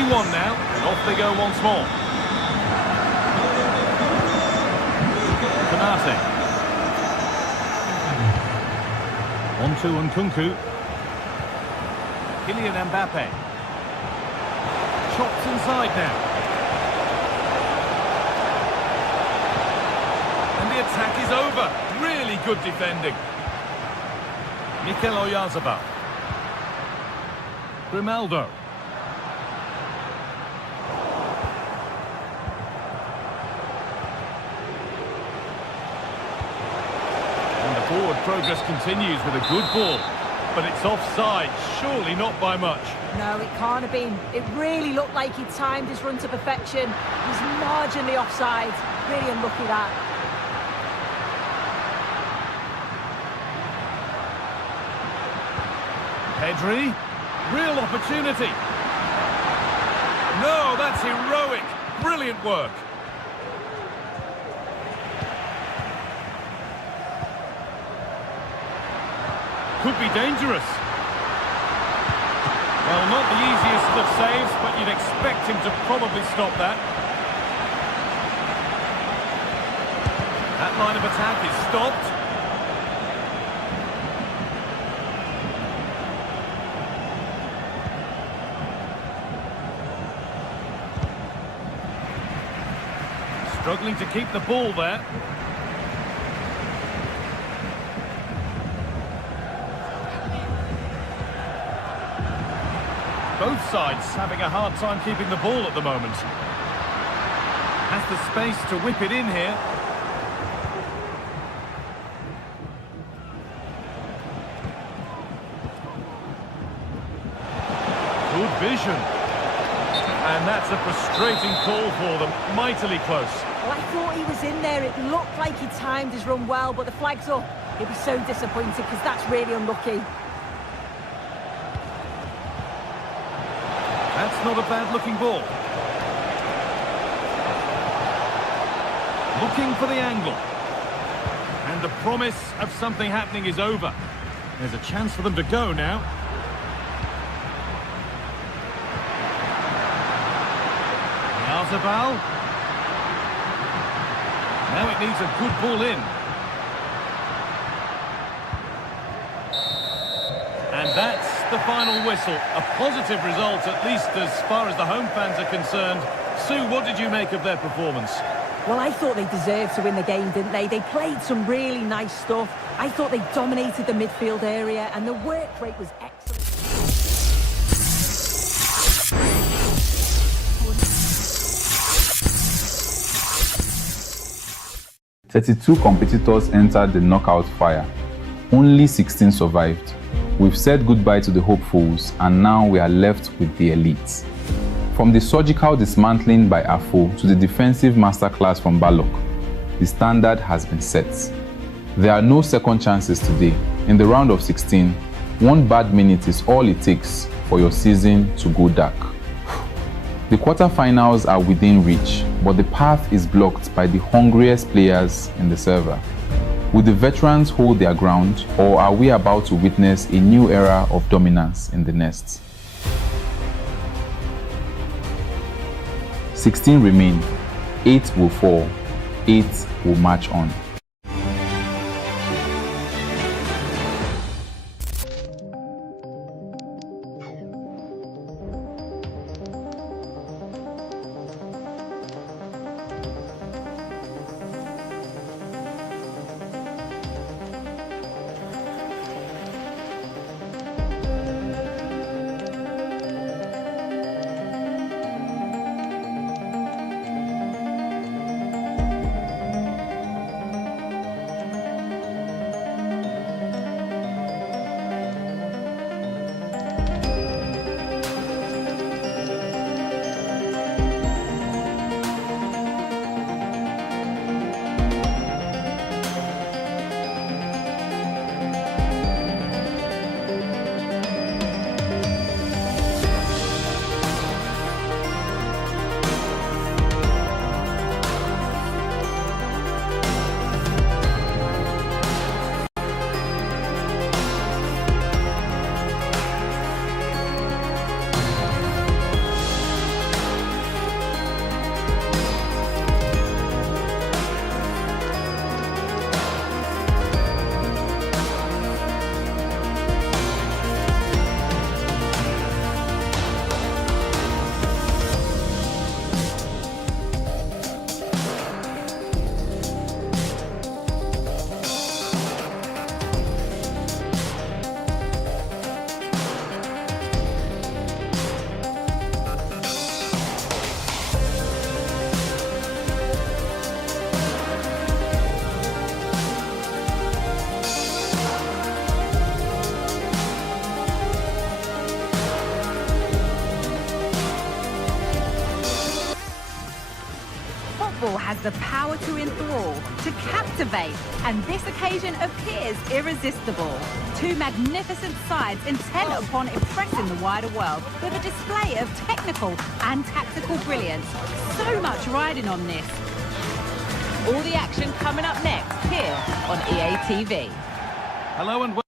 2-1 now, and off they go once more. Konate. On to Nkunku. Kylian Mbappe. Chops inside now. And the attack is over. Really good defending. Mikel Oyarzabal. Grimaldo. And the forward progress continues with a good ball. But it's offside, surely not by much. No, it can't have been. It really looked like he timed his run to perfection. He's marginally offside. Really unlucky that. Pedri, real opportunity. No, that's heroic. Brilliant work. Could be dangerous. Well, not the easiest of saves, but you'd expect him to probably stop that. That line of attack is stopped. Struggling to keep the ball there. Both sides having a hard time keeping the ball at the moment. Has the space to whip it in here. Good vision. And that's a frustrating call for them. Mightily close. Well, I thought he was in there. It looked like he timed his run well, but the flag's up. He'll be so disappointed because that's really unlucky. That's not a bad-looking ball. Looking for the angle. And the promise of something happening is over. There's a chance for them to go now. Oyarzabal. Now it needs a good ball in. And that's the final whistle. A positive result, at least as far as the home fans are concerned. Sue, what did you make of their performance? Well, I thought they deserved to win the game, didn't they? They played some really nice stuff. I thought they dominated the midfield area, and the work rate was excellent. 32 competitors entered the knockout fire. Only 16 survived. We've said goodbye to the hopefuls, and now we are left with the elites. From the surgical dismantling by Afo to the defensive masterclass from Balok, the standard has been set. There are no second chances today. In the round of 16, one bad minute is all it takes for your season to go dark. The quarterfinals are within reach, but the path is blocked by the hungriest players in the server. Will the veterans hold their ground, or are we about to witness a new era of dominance in the nest? 16 remain, 8 will fall, 8 will march on. has the power to enthrall, to captivate, and this occasion appears irresistible. Two magnificent sides intent upon impressing the wider world with a display of technical and tactical brilliance. So much riding on this. All the action coming up next here on EA TV. Hello and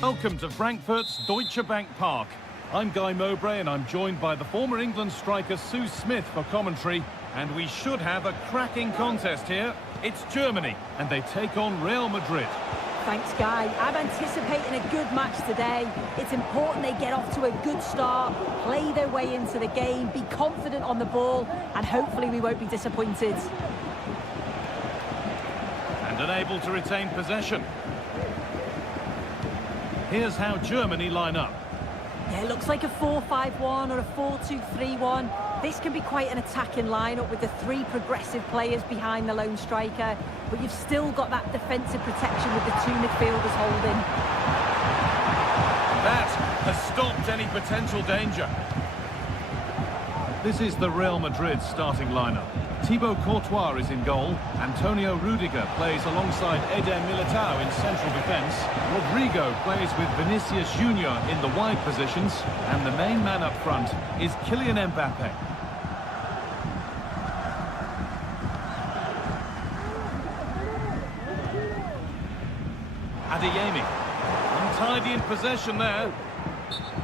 welcome to Frankfurt's Deutsche Bank Park. I'm Guy Mowbray and I'm joined by the former England striker Sue Smith for commentary. And we should have a cracking contest here. It's Germany and they take on Real Madrid. Thanks, Guy. I'm anticipating a good match today. It's important they get off to a good start, play their way into the game, be confident on the ball, and hopefully we won't be disappointed. And unable to retain possession. Here's how Germany line up. Yeah, it looks like a 4-5-1 or a 4-2-3-1. This can be quite an attacking lineup with the three progressive players behind the lone striker, but you've still got that defensive protection with the two midfielders holding. That has stopped any potential danger. This is the Real Madrid starting lineup. Thibaut Courtois is in goal. Antonio Rudiger plays alongside Eder Militao in central defence. Rodrigo plays with Vinicius Junior in the wide positions. And the main man up front is Kylian Mbappe. Adeyemi. Untidy in possession there.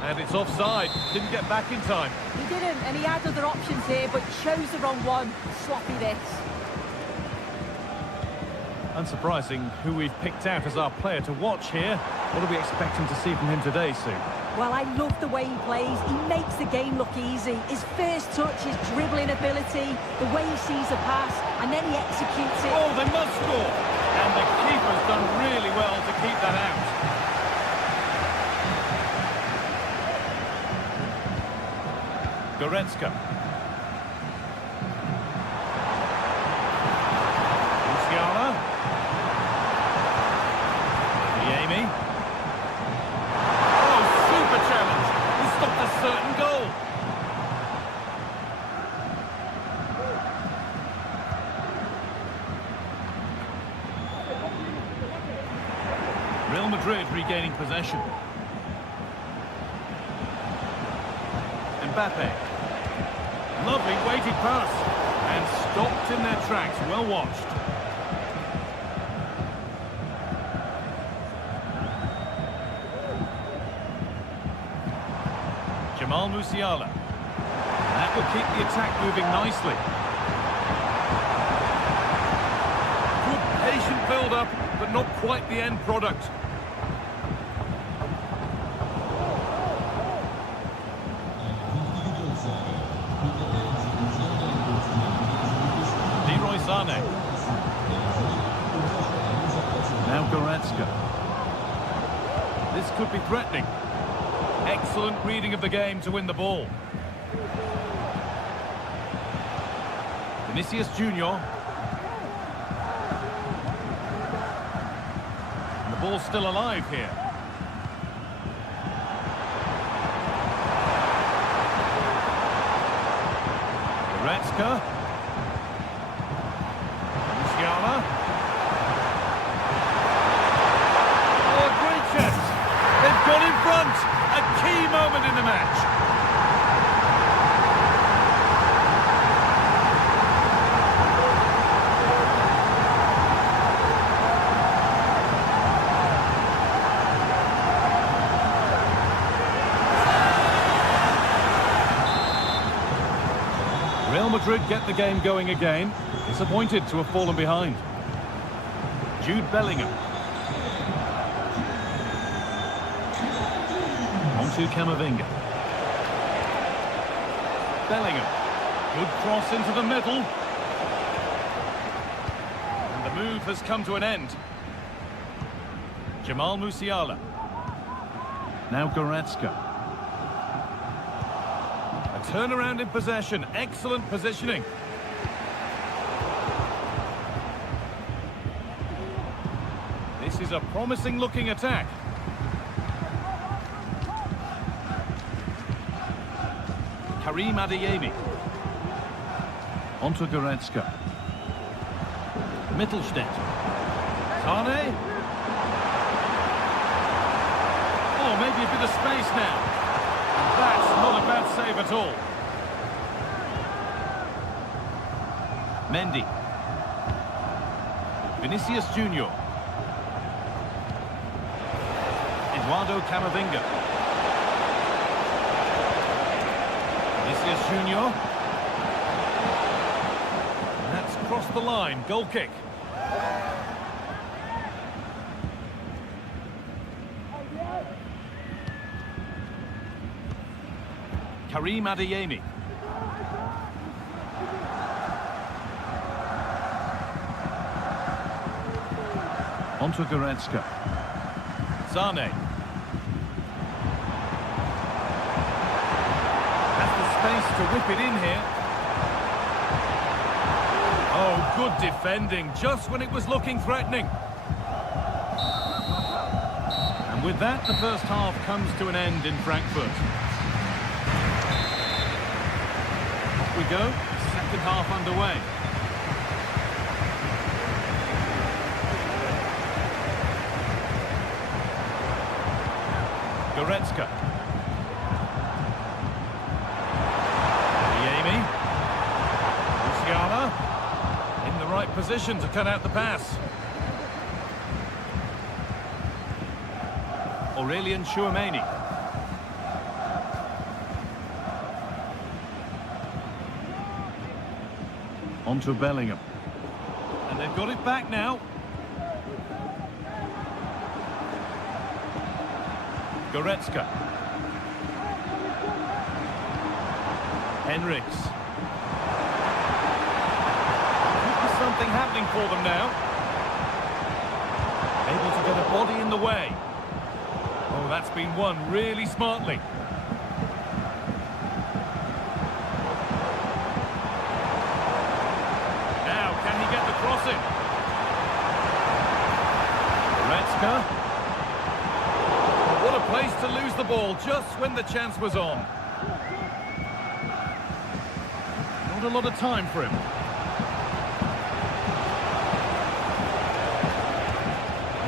And it's offside. Didn't get back in time. He didn't, and he had other options here, but chose the wrong one. Sloppy this. Unsurprising who we've picked out as our player to watch here. What are we expecting to see from him today, Sue? Well, I love the way he plays. He makes the game look easy. His first touch, his dribbling ability, the way he sees a pass, and then he executes it. Oh, they must score! And the keeper's done really well to keep that out. Goretzka. Musiala. Adeyemi. Oh, super challenge. He stopped a certain goal. Real Madrid regaining possession. Mbappe. Lovely weighted pass. And stopped in their tracks. Well watched. Jamal Musiala. That will keep the attack moving nicely. Good patient build-up, but not quite the end product. Now Goretzka. This could be threatening. Excellent reading of the game to win the ball. Vinicius Junior. And the ball's still alive here. Goretzka. Musiala. They've got in front. A key moment in the match. Real Madrid get the game going again. Disappointed to have fallen behind. Jude Bellingham. To Camavinga. Bellingham. Good cross into the middle. And the move has come to an end. Jamal Musiala. Now Goretzka. Turnaround in possession. Excellent positioning. This is a promising looking attack. Karim Adeyemi. Onto Goretzka. Mittelstädt. Sane. Oh, maybe a bit of space now. That's not a bad save at all. Mendy. Vinicius Junior. Eduardo Camavinga. Vinicius Junior. That's crossed the line. Goal kick. Karim Adeyemi. Onto Goretzka. Sane. Has the space to whip it in here. Oh, good defending, just when it was looking threatening. And with that, the first half comes to an end in Frankfurt. Off we go, second half underway. Goretzka. Adeyemi. Musiala. In the right position to cut out the pass. Aurelien Tchouameni. Onto Bellingham. And they've got it back now. Goretzka. Henriks. Could be something happening for them now. Able to get a body in the way. Oh, that's been won really smartly. Now, can he get the cross in? Goretzka. What a place to lose the ball just when the chance was on. Not a lot of time for him.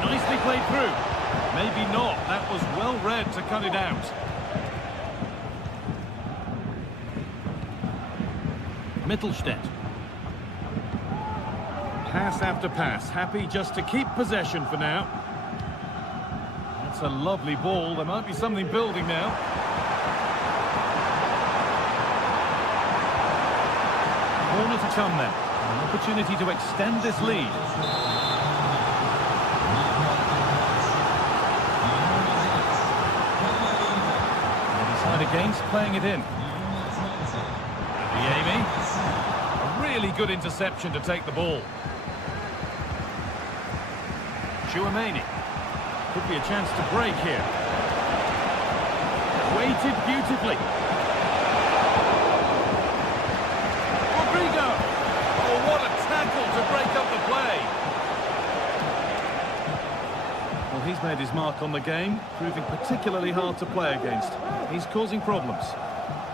Nicely played through. Maybe not. That was well read to cut it out. Mittelstädt. Pass after pass. Happy just to keep possession for now. That's a lovely ball. There might be something building now. Corner to come then. An opportunity to extend this lead. They decide against playing it in. Adeyemi. A really good interception to take the ball. Tchouameni. Could be a chance to break here. Weighted beautifully. Rodrigo! Oh, what a tackle to break up the play. Well, he's made his mark on the game, proving particularly hard to play against. He's causing problems.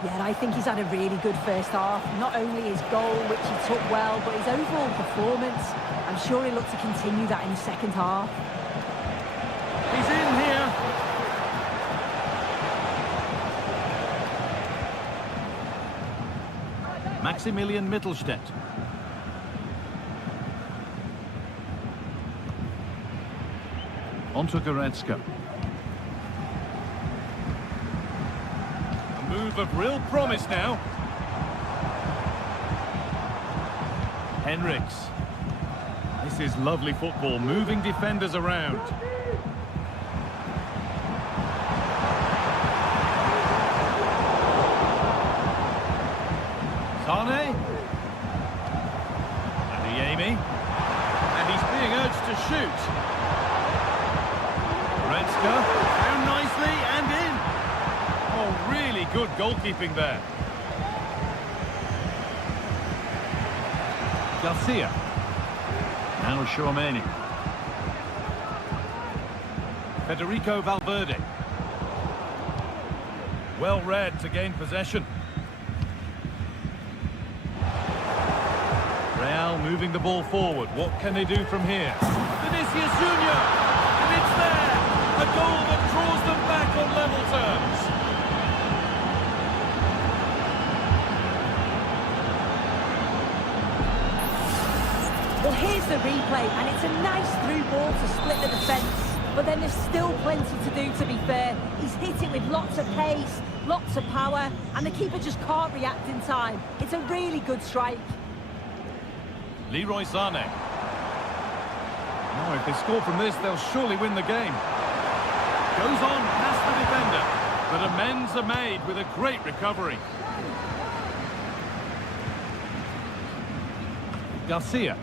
Yeah, and I think he's had a really good first half. Not only his goal, which he took well, but his overall performance. I'm sure he'll look to continue that in the second half. He's in here. Maximilian Mittelstädt. Onto Goretzka. A move of real promise now. Henriks. This is lovely football, moving defenders around. Sane. Adeyemi. And he's being urged to shoot. Goretzka. Down nicely and in. Oh, really good goalkeeping there. Garcia. Now Chouameni. Federico Valverde. Well read to gain possession. Real moving the ball forward. What can they do from here? Vinicius Junior! And it's there! A goal that draws them back on level terms. Well, here's the replay, and it's a nice through ball to split the defence. But then there's still plenty to do, to be fair. He's hit it with lots of pace, lots of power, and the keeper just can't react in time. It's a really good strike. Leroy Sané. Now, if they score from this, they'll surely win the game. Goes on past the defender, but amends are made with a great recovery. Garcia.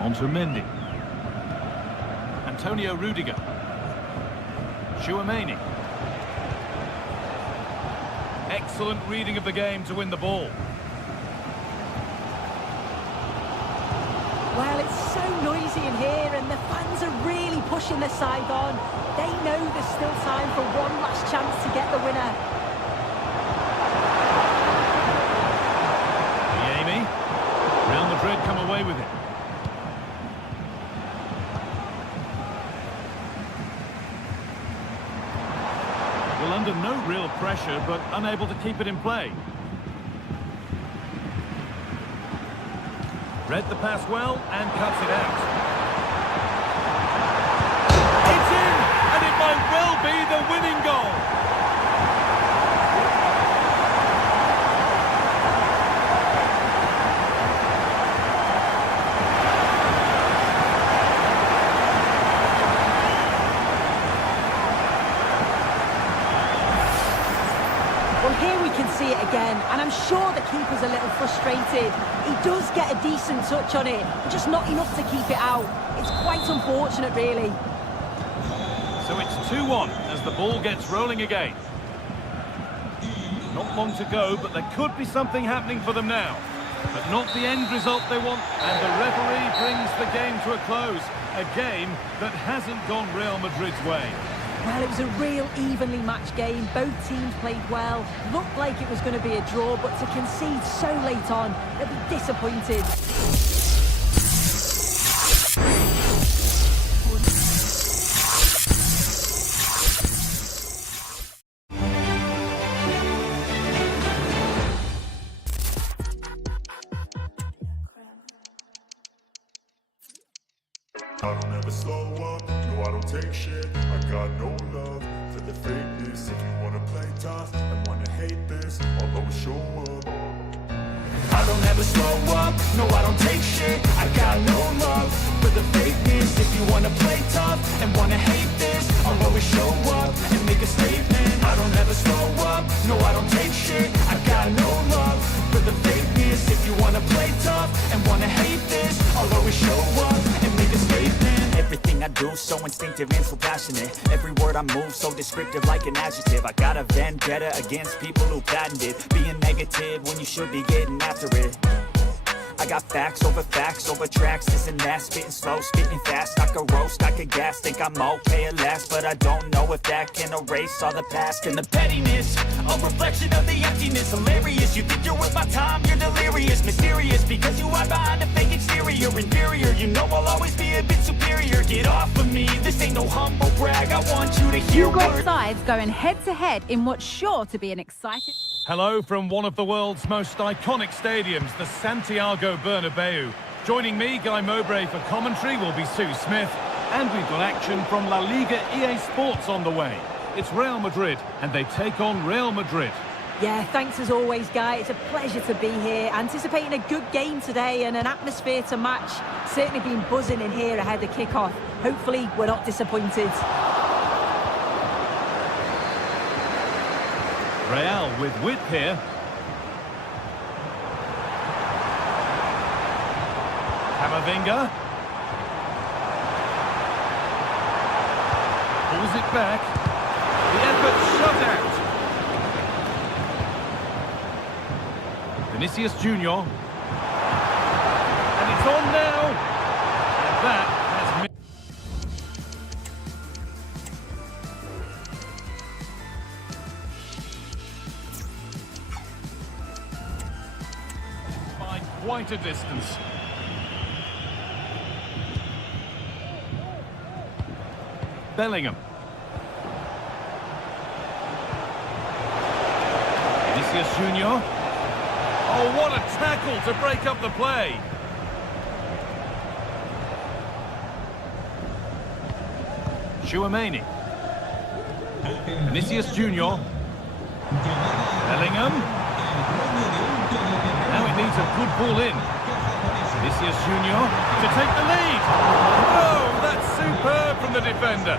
On to Mendy. Antonio Rudiger. Chouameni. Excellent reading of the game to win the ball. Well, it's so noisy in here, and the fans are really pushing their side on. They know there's still time for one last chance to get the winner. Amy. Real Madrid come away with it. Well, under no real pressure, but unable to keep it in play. Read the pass well and cuts it out. It's in, and it might well be the winning goal. Well, here we can see it again, and I'm sure the keeper's a little frustrated. He does get a decent touch on it, but just not enough to keep it out. It's quite unfortunate, really. So it's 2-1 as the ball gets rolling again. Not long to go, but there could be something happening for them now. But not the end result they want, and the referee brings the game to a close. A game that hasn't gone Real Madrid's way. Well, it was a real evenly matched game. Both teams played well. Looked like it was going to be a draw, but to concede so late on, they'll be disappointed. I don't ever slow up, no I don't take shit. I got no love for the fakeness. If you wanna play tough and wanna hate this, I'll always show up. I don't ever slow up, no I don't take shit. I got no love for the fakeness. If you wanna play tough and wanna hate this, I'll always show up and make a statement. I don't ever slow up, no I don't take shit. I got no love for the fakeness. If you wanna play tough and wanna hate this, I'll always show up and make a statement. Everything I do so instinctive and so passionate. Every word I move so descriptive like an adjective. I got a vendetta against people who patented being negative when you should be getting after it. I got facts over tracks, this and that. Spitting slow, spitting fast. I could roast, I could gas. Think I'm okay at last, but I don't know if that can erase all the past. And the pettiness, a reflection of the emptiness. Hilarious, you think you're worth my time, you're delirious. Mysterious, because you hide behind a fake exterior. Inferior, you know I'll always be a bit superior. Get off of me, this ain't no humble brag. I want you to hear Two great words. sides going head to head in what's sure to be an exciting... Hello from one of the world's most iconic stadiums, the Santiago Bernabeu. Joining me, Guy Mowbray, for commentary will be Sue Smith. And we've got action from La Liga Esports on the way. It's Real Madrid, and they take on Real Madrid. Yeah, thanks as always, Guy. It's a pleasure to be here. Anticipating a good game today and an atmosphere to match. Certainly been buzzing in here ahead of kick-off. Hopefully, we're not disappointed. Real with width here. Camavinga. Pulls it back. The effort shut out. Vinicius Junior. And it's on now. And that has by quite a distance. Bellingham. Vinicius Junior. Oh, what a tackle to break up the play. Tchouaméni. Vinicius Junior. Bellingham. Now it needs a good ball in. Vinicius Junior to take the lead. Oh, that's superb from the defender.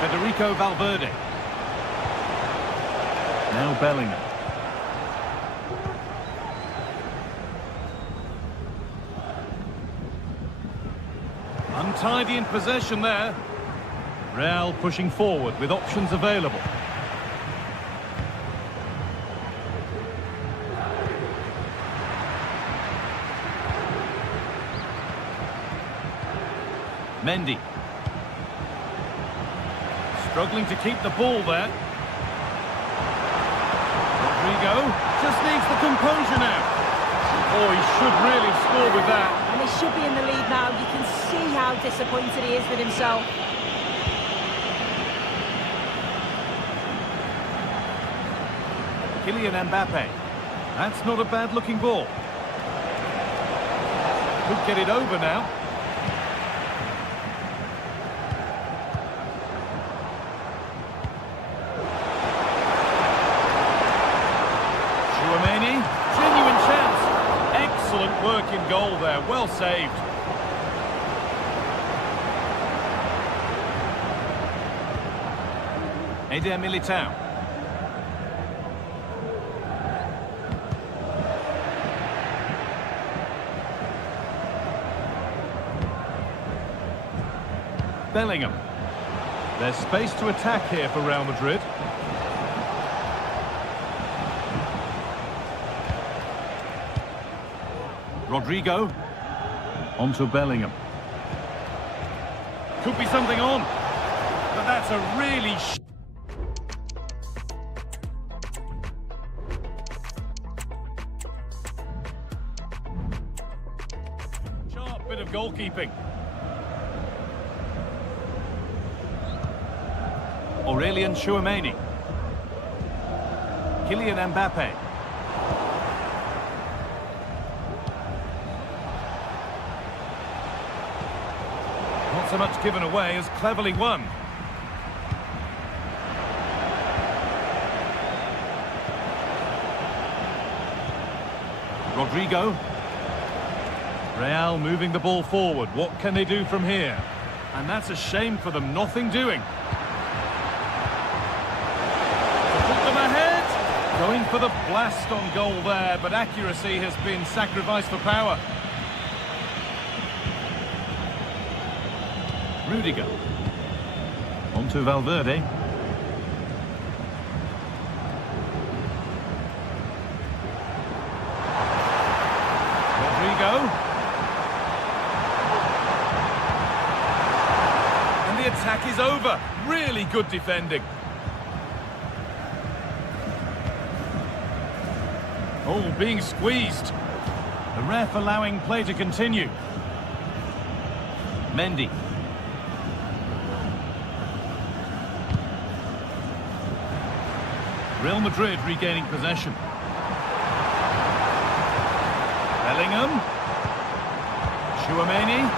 Federico Valverde. Now Bellingham. Untidy in possession there. Real pushing forward with options available. Mendy. Struggling to keep the ball there. Rodrigo just needs the composure now. Oh, he should really have scored with that. And they should be in the lead now. You can see how disappointed he is with himself. Kylian Mbappe. That's not a bad looking ball. Could get it over now. Tchouaméni, genuine chance. Excellent work in goal there, well saved. Eder Militao. Bellingham. There's space to attack here for Real Madrid. Rodrigo. Onto Bellingham. Could be something on. But that's a really sharp bit of goalkeeping. Aurelien Tchouaméni. Kylian Mbappe. Not so much given away as cleverly won. Rodrigo. Real moving the ball forward. What can they do from here? And that's a shame for them, nothing doing. Going for the blast on goal there, but accuracy has been sacrificed for power. Rudiger. Onto Valverde. Rodrigo. And the attack is over. Really good defending. Oh, being squeezed. The ref allowing play to continue. Mendy. Real Madrid regaining possession. Bellingham. Tchouaméni.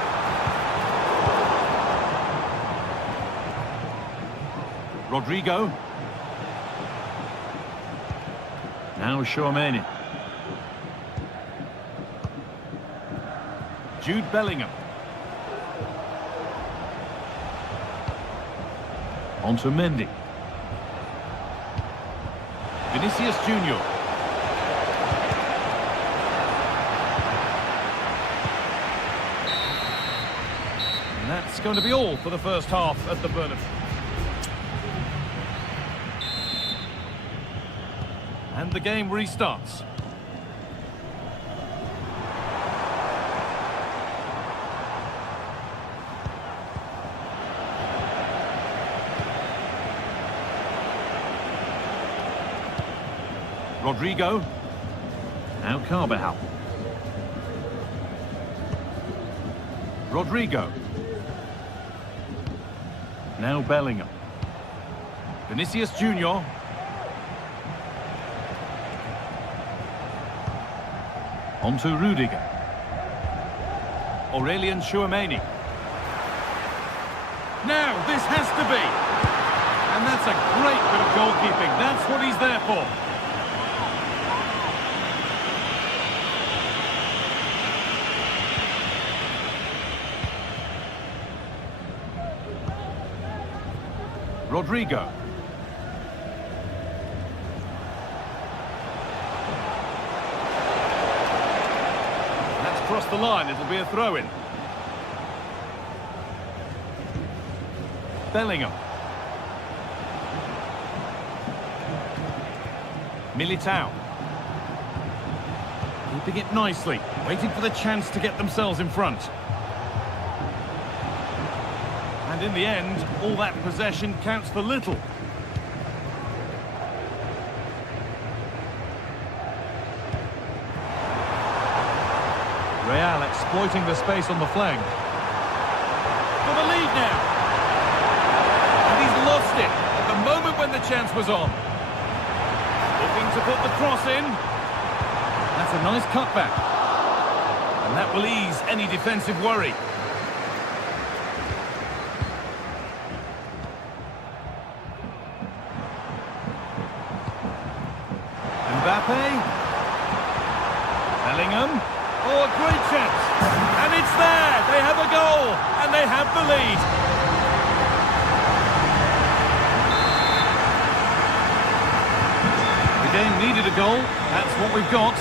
Rodrigo. Now Tchouaméni. Jude Bellingham. Onto Mendy. Vinicius Junior. And that's going to be all for the first half at the Bernabeu. And the game restarts. Rodrigo. Now Carvajal. Rodrigo. Now Bellingham. Vinicius Junior. On to Rudiger. Aurelian Tchouameni. Now, this has to be. And that's a great bit of goalkeeping. That's what he's there for. Rodrigo. That's crossed the line. It'll be a throw-in. Bellingham. Militao. Keeping it nicely. Waiting for the chance to get themselves in front. And in the end, all that possession counts for little. Real exploiting the space on the flank. For the lead now. And he's lost it at the moment when the chance was on. Looking to put the cross in. That's a nice cutback. And that will ease any defensive worry. Bellingham. Oh, a great chance. And it's there. They have a goal. And they have the lead. The game needed a goal. That's what we've got.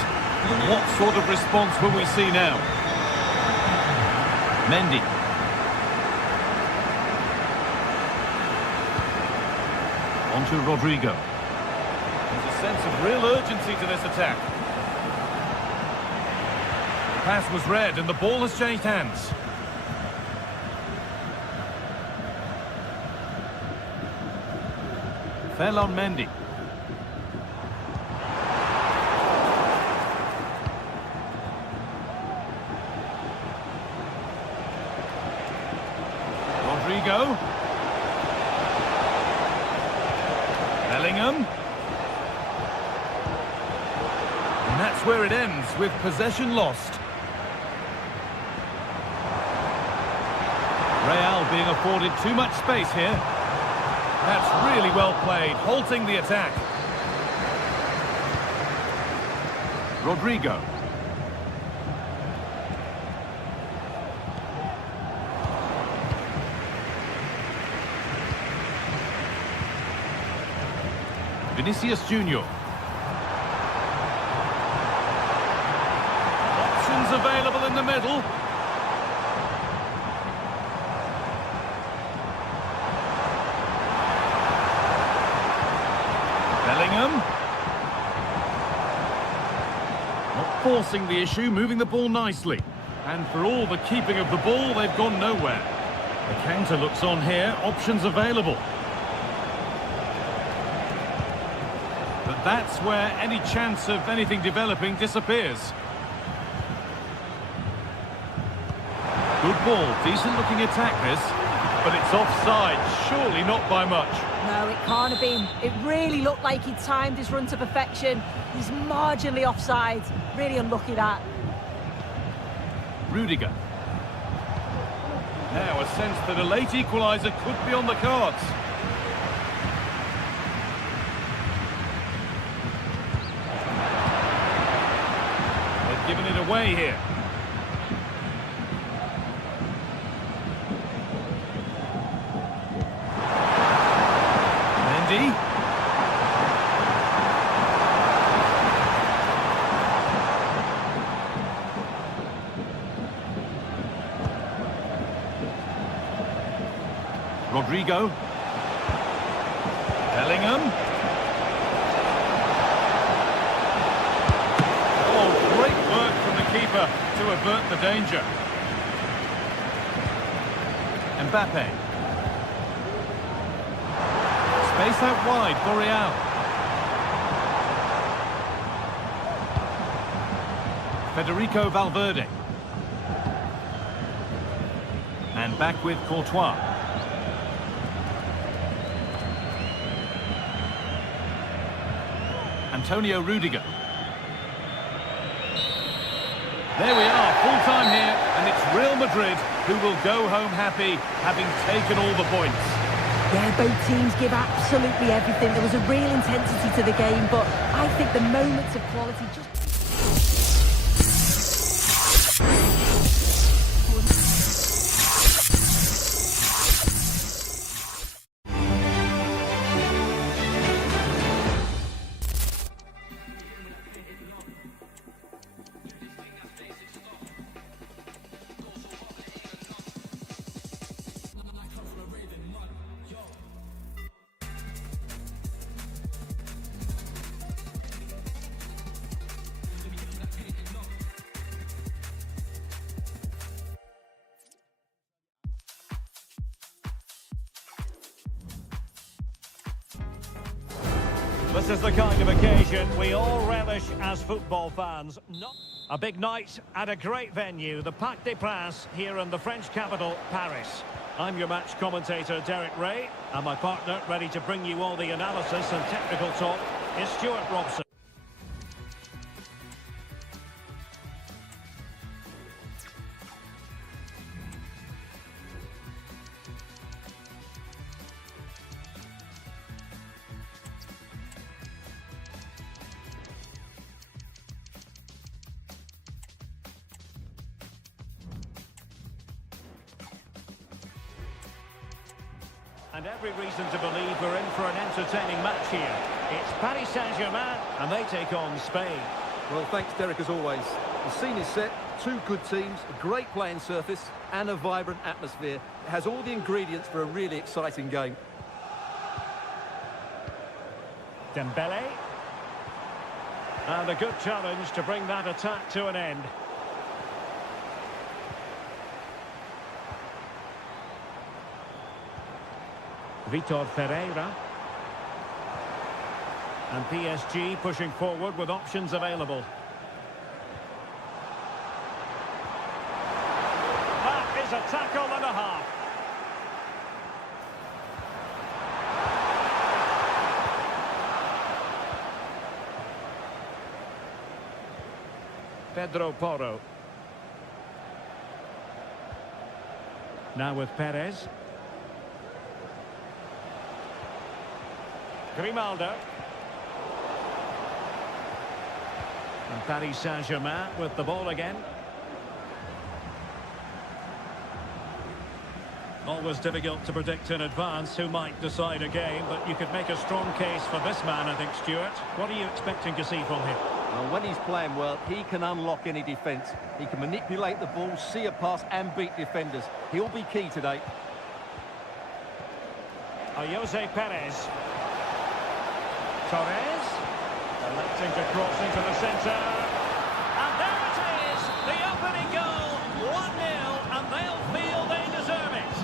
What sort of response will we see now? Mendy. On to Rodrigo. There's a sense of real urgency to this attack. The pass was read and the ball has changed hands. Fell on Mendy. Rodrigo. Bellingham. And that's where it ends, with possession lost. Real being afforded too much space here. That's really well played, halting the attack. Rodrigo. Vinicius Junior. Options available in the middle. Bellingham. Not forcing the issue, moving the ball nicely. And for all the keeping of the ball, they've gone nowhere. The counter looks on here, options available. But that's where any chance of anything developing disappears. Good ball, decent looking attack this, but it's offside, surely not by much. No, it can't have been. It really looked like he timed his run to perfection. He's marginally offside. Really unlucky that. Rudiger. Now a sense that a late equaliser could be on the cards. They've given it away here. Mendy. Rodrigo. Bellingham. to avert the danger. Mbappe. Space out wide for Real. Federico Valverde. And back with Courtois. Antonio Rudiger. There we are, full time here, and it's Real Madrid who will go home happy, having taken all the points. Yeah, both teams give absolutely everything. There was a real intensity to the game, but I think the moments of quality just... This is the kind of occasion we all relish as football fans. A big night at a great venue, the Parc des Princes, here in the French capital, Paris. I'm your match commentator, Derek Ray, and my partner, ready to bring you all the analysis and technical talk, is Stuart Robson. And every reason to believe we're in for an entertaining match here. It's Paris Saint-Germain, and they take on Spain. Well, thanks, Derek, as always. The scene is set, two good teams, a great playing surface, and a vibrant atmosphere. It has all the ingredients for a really exciting game. Dembele. And a good challenge to bring that attack to an end. Vitor Ferreira. And PSG pushing forward with options available. That is a tackle and a half. Pedro Porro. Now with Perez. Grimaldo. And Paris Saint-Germain with the ball again. Always difficult to predict in advance who might decide a game, but you could make a strong case for this man, I think, Stuart. What are you expecting to see from him? Well, when he's playing well, he can unlock any defence. He can manipulate the ball, see a pass and beat defenders. He'll be key today. Jose Perez. Torres, electing to cross into the centre. And there it is, the opening goal, 1-0, and they'll feel they deserve it.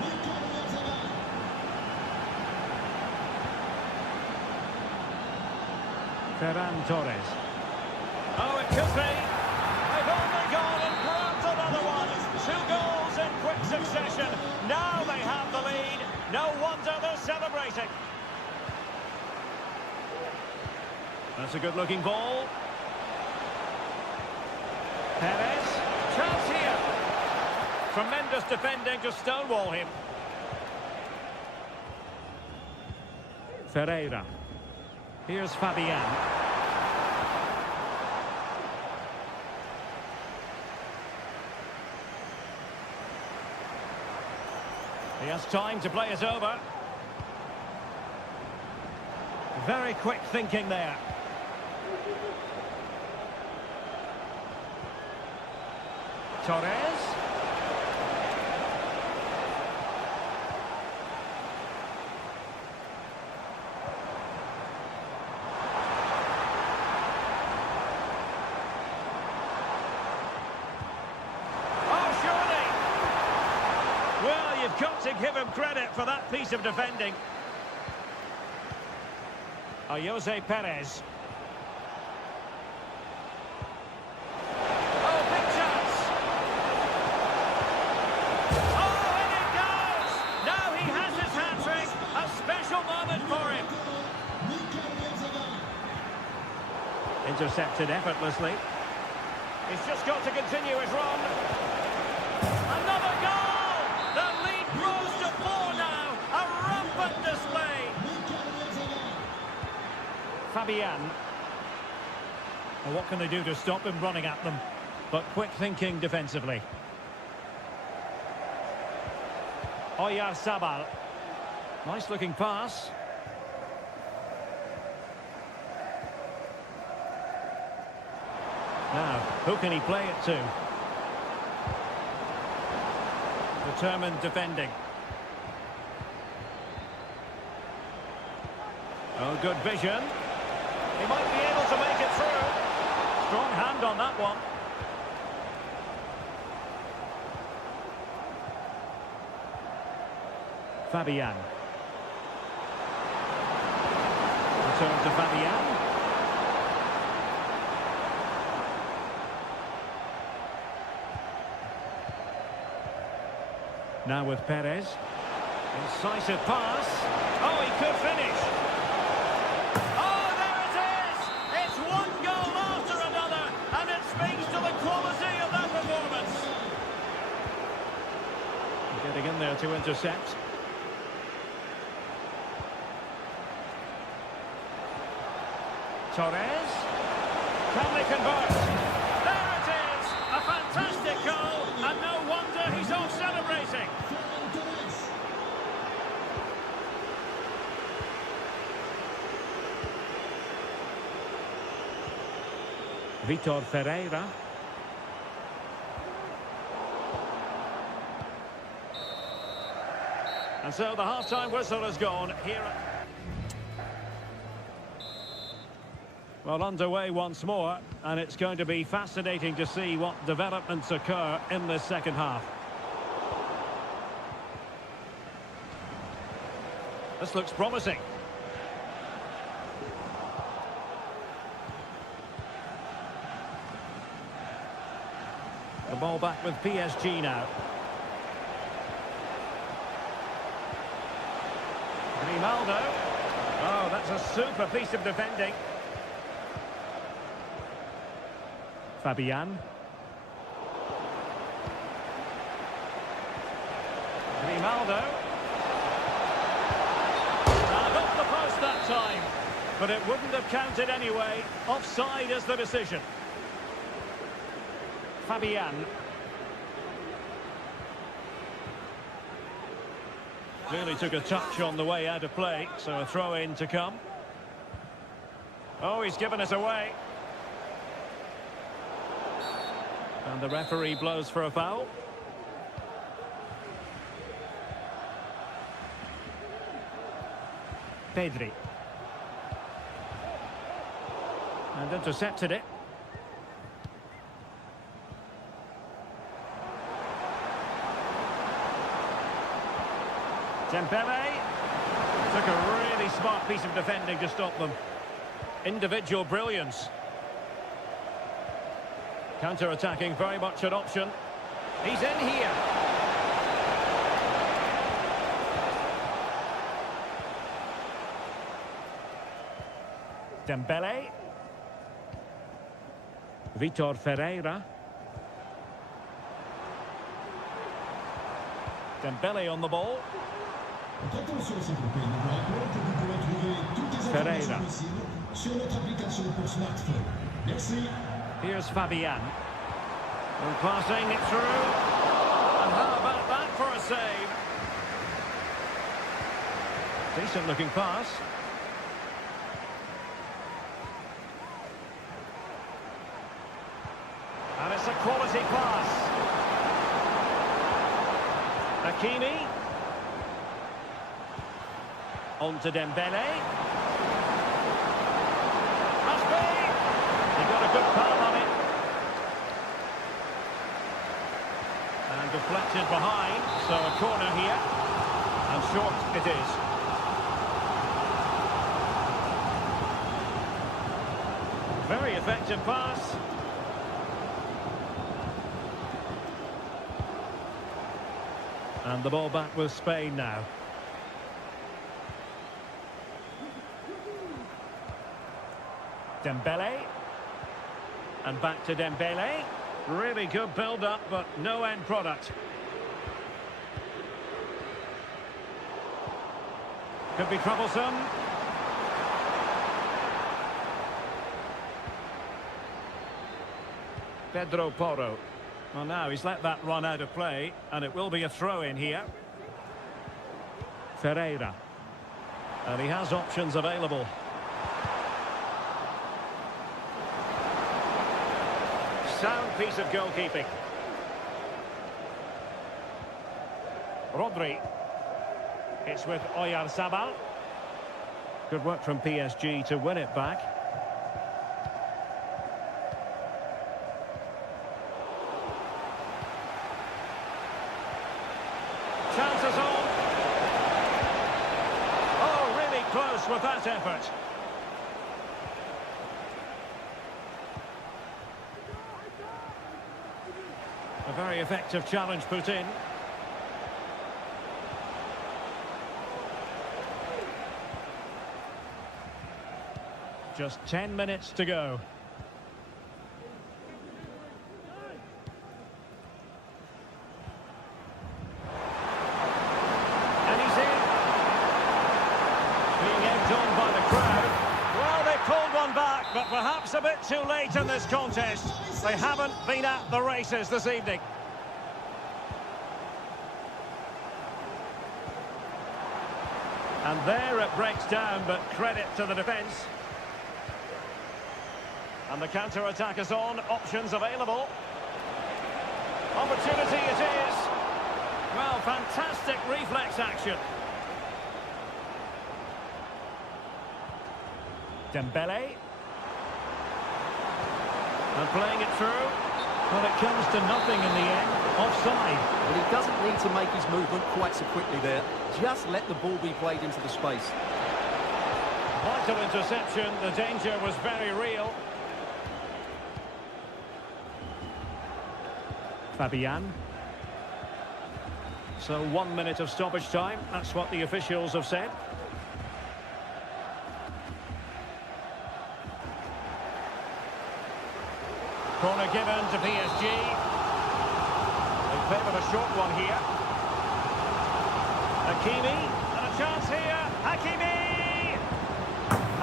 Ferran Torres. Oh, it could be. They've only gone and grabbed another one. 2 goals in quick succession. Now they have the lead. No wonder they're celebrating. That's a good-looking ball. Perez, chance here. Tremendous defending to stonewall him. Ferreira. Here's Fabian. He has time to play it over. Very quick thinking there. Torres. You've got to give him credit for that piece of defending. Jose Perez. Oh, big chance. Oh, in it goes. Now he has his hat-trick. A special moment for him. Intercepted effortlessly. He's just got to continue his run. Another goal! The lead grows to 4 now. A rampant display. Fabian. Well, what can they do to stop him running at them? But quick thinking defensively. Oyarzabal. Nice looking pass. Now, who can he play it to? Determined defending. Oh, good vision. He might be able to make it through. Strong hand on that one. Fabian. Return to Fabian. Now with Perez. Incisive pass. Oh, he could finish. Oh, there it is! It's one goal after another, and it speaks to the quality of that performance. Getting in there to intercept. Torres. Can they convert? There it is! A fantastic goal, and no wonder he's off celebrating. Vitor Ferreira. And so the half-time whistle has gone here. Well, underway once more, and it's going to be fascinating to see what developments occur in this second half. This looks promising. The ball back with PSG now. Grimaldo. Oh, that's a super piece of defending. Fabian. Grimaldo. Not the post that time, but it wouldn't have counted anyway. Offside is the decision. Fabian. Really took a touch on the way out of play, so a throw-in to come. Oh, he's given us away. And the referee blows for a foul. Pedri. And intercepted it. Dembele took a really smart piece of defending to stop them. Individual brilliance. Counter-attacking, very much an option. He's in here. Dembele. Vitor Ferreira. Dembele on the ball. Attention s'il vous plaît, nous vous rappelons que vous pouvez trouver toutes les informations possibles sur notre application pour smartphone. Merci. Here's Fabian. And passing it through. And how about that for a save? Decent looking pass. And it's a quality pass. Hakimi. On to Dembele. Must be. He got a good palm on it. And deflected behind, so a corner here. And short it is. Very effective pass. And the ball back with Spain now. Dembele. And back to Dembele. Really good build-up, but no end product. Could be troublesome. Pedro Porro. Well, now he's let that run out of play, and it will be a throw-in here. Ferreira. And he has options available. Sound piece of goalkeeping. Rodri. It's with Oyarzabal. Good work from PSG to win it back. Chances on. Oh, really close with that effort. A very effective challenge put in. Just 10 minutes to go. And he's in. Being egged on by the crowd. Well, they pulled one back, but perhaps a bit too late in this contest. They haven't been at the races this evening. And there it breaks down, but credit to the defence. And the counter-attack is on, options available. Opportunity it is. Well, fantastic reflex action. Dembele. And playing it through. Well, it comes to nothing in the end. Offside. Well, he doesn't need to make his movement quite so quickly there. Just let the ball be played into the space. Vital interception. The danger was very real. Fabian. So 1 minute of stoppage time. That's what the officials have said. Corner given to PSG. They favoured a short one here. Hakimi. And a chance here. Hakimi!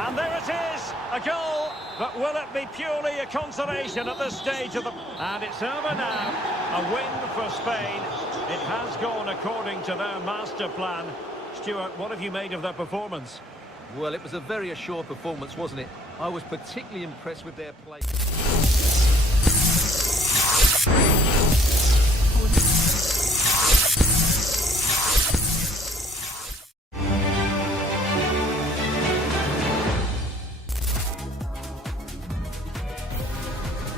And there it is. A goal. But will it be purely a consolation at this stage of the... And it's over now. A win for Spain. It has gone according to their master plan. Stuart, what have you made of their performance? Well, it was a very assured performance, wasn't it? I was particularly impressed with their play.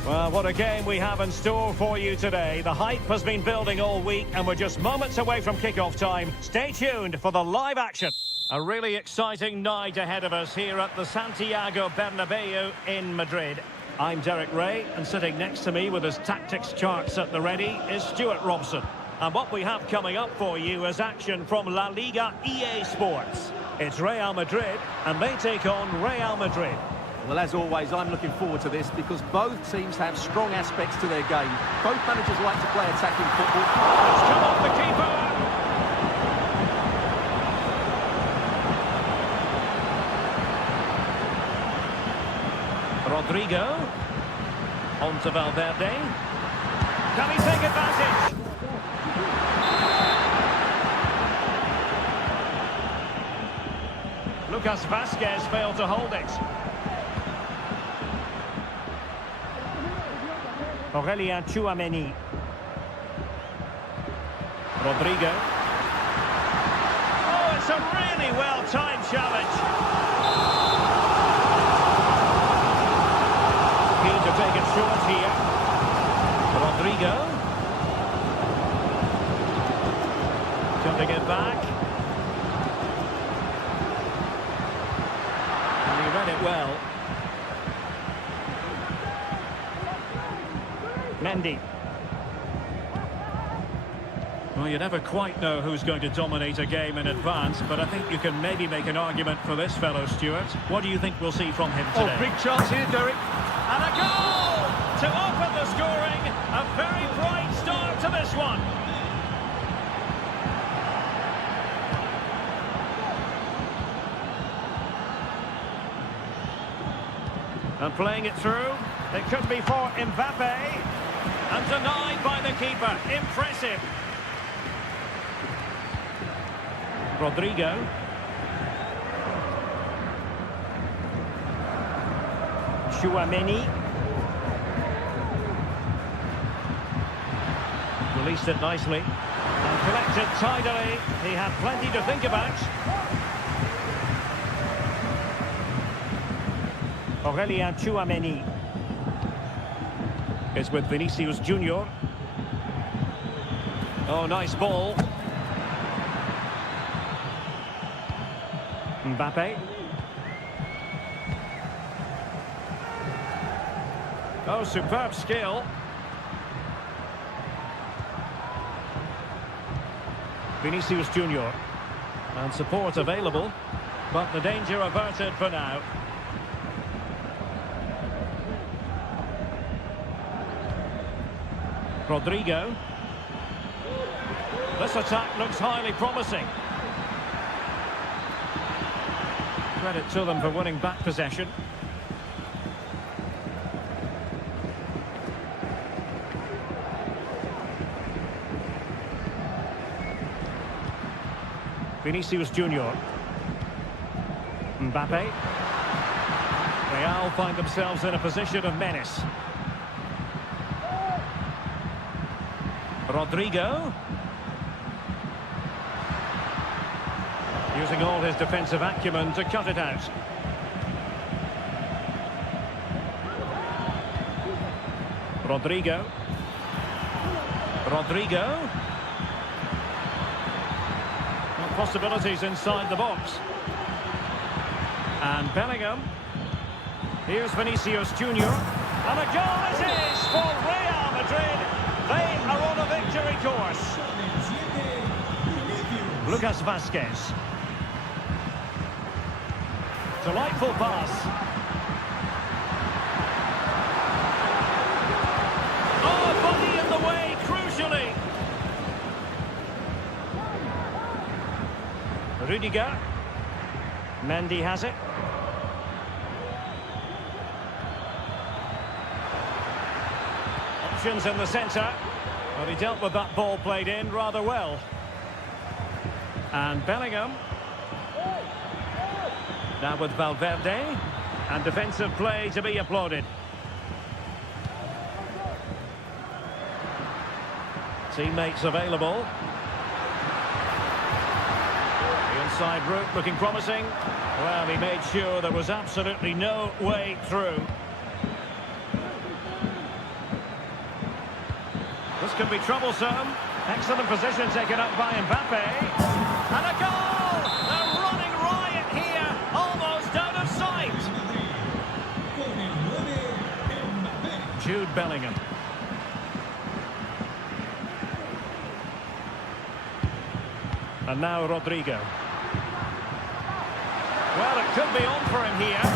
Well, what a game we have in store for you today. The hype has been building all week and we're just moments away from kickoff time. Stay tuned for the live action. A really exciting night ahead of us here at the Santiago Bernabeu in Madrid. I'm Derek Ray, and sitting next to me with his tactics charts at the ready is Stuart Robson. And what we have coming up for you is action from La Liga EA Sports. It's Real Madrid and they take on Real Madrid. Well, as always, I'm looking forward to this because both teams have strong aspects to their game. Both managers like to play attacking football. It's come off the keeper. Rodrigo. On to Valverde. Can he take advantage? Lucas Vazquez failed to hold it. Aurelien Tchouameni. Rodrigo. Oh, it's a really well-timed challenge. Keen to take it short here. Rodrigo. Winning it back. And he read it well. Mendy. Well, you never quite know who's going to dominate a game in advance, but I think you can maybe make an argument for this fellow, Stuart. What do you think we'll see from him today? Oh, big chance here, Derek. And a goal to open the scoring. A very bright start to this one. And playing it through. It could be for Mbappe. And denied by the keeper. Impressive. Rodrigo. Chouameni. Released it nicely. And collected tidily. He had plenty to think about. Aurelien Chouameni is with Vinicius Junior. Oh, nice ball. Mbappe. Oh, superb skill. Vinicius Junior. And support available, but the danger averted for now. Rodrigo. This attack looks highly promising. Credit to them for winning back possession. Vinicius Junior. Mbappe. Real find themselves in a position of menace. Rodrigo. Using all his defensive acumen to cut it out. Rodrigo. Rodrigo. Well, possibilities inside the box. And Bellingham. Here's Vinicius Junior. And a goal it is for Real Madrid. They are on a victory course. Lucas Vazquez. Delightful pass. Oh, body in the way, crucially. Rudiger. Mendy has it. Options in the centre. Well, he dealt with that ball played in rather well. And Bellingham. Now with Valverde. And defensive play to be applauded. Teammates available. The inside route looking promising. Well, he made sure there was absolutely no way through. This could be troublesome. Excellent position taken up by Mbappe. And a goal! They're running riot here, almost out of sight. Jude Bellingham. And now Rodrigo. Well, it could be on for him here.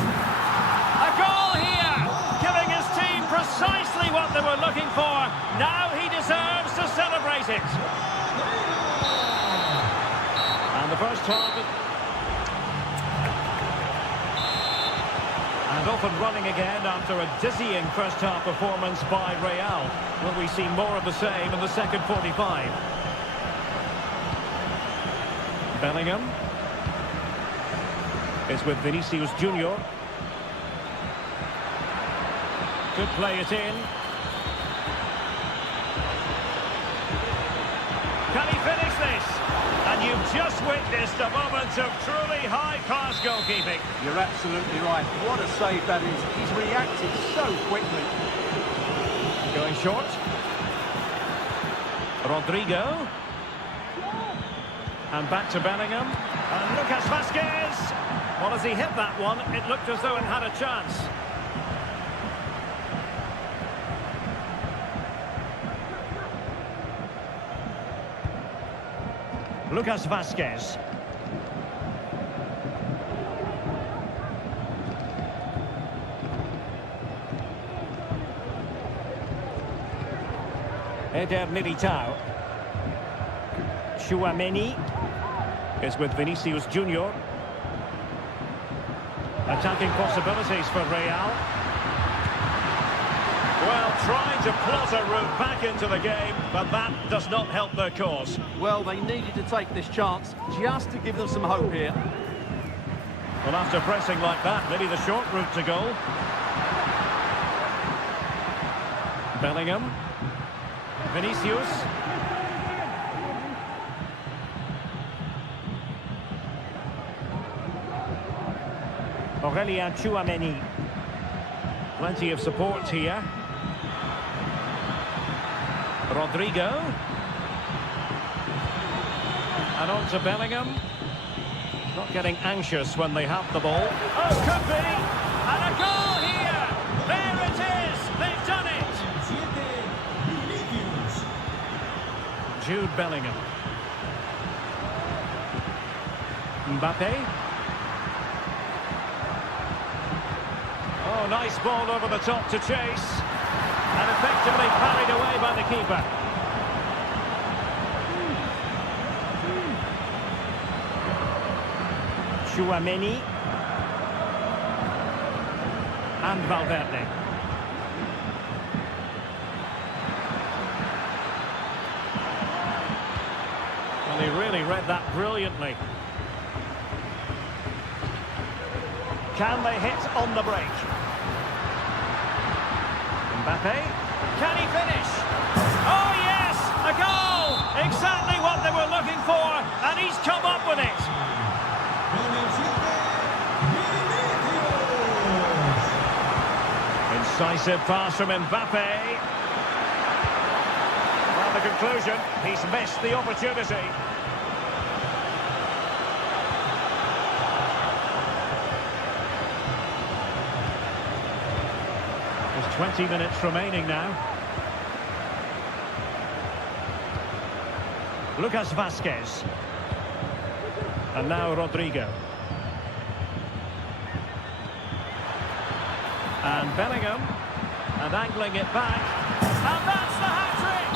A goal here! Giving his team precisely what they were looking for. Now he deserves to celebrate it. And the first half. And off and running again after a dizzying first half performance by Real. Will we see more of the same in the second 45? Bellingham is with Vinicius Junior. Could play it in. Can he finish this? And you've just witnessed a moment of truly high-class goalkeeping. You're absolutely right. What a save that is. He's reacted so quickly. Going short. Rodrigo. And back to Bellingham. And Lucas Vazquez. Well, as he hit that one, it looked as though it had a chance. Lucas Vazquez. Eder Militao. Tchouaméni is with Vinicius Junior. Attacking possibilities for Real. Well, trying to plot a route back into the game, but that does not help their cause. Well, they needed to take this chance just to give them some hope here. Well, after pressing like that, maybe the short route to goal. Bellingham. Vinicius. Aurélien Tchouaméni. Plenty of support here. Rodrigo. And on to Bellingham. Not getting anxious when they have the ball. Oh, could be! And a goal here! There it is! They've done it! Jude Bellingham. Mbappe. Oh, nice ball over the top to chase. And effectively carried away by the keeper. Tchouaméni. And Valverde. Well, he really read that brilliantly. Can they hit on the break? Mbappe, can he finish? Oh yes, a goal! Exactly what they were looking for, and he's come up with it. Incisive pass from Mbappe. Well, the conclusion, he's missed the opportunity. There's 20 minutes remaining now. Lucas Vazquez. And now Rodrigo. And Bellingham. And angling it back. And that's the hat-trick!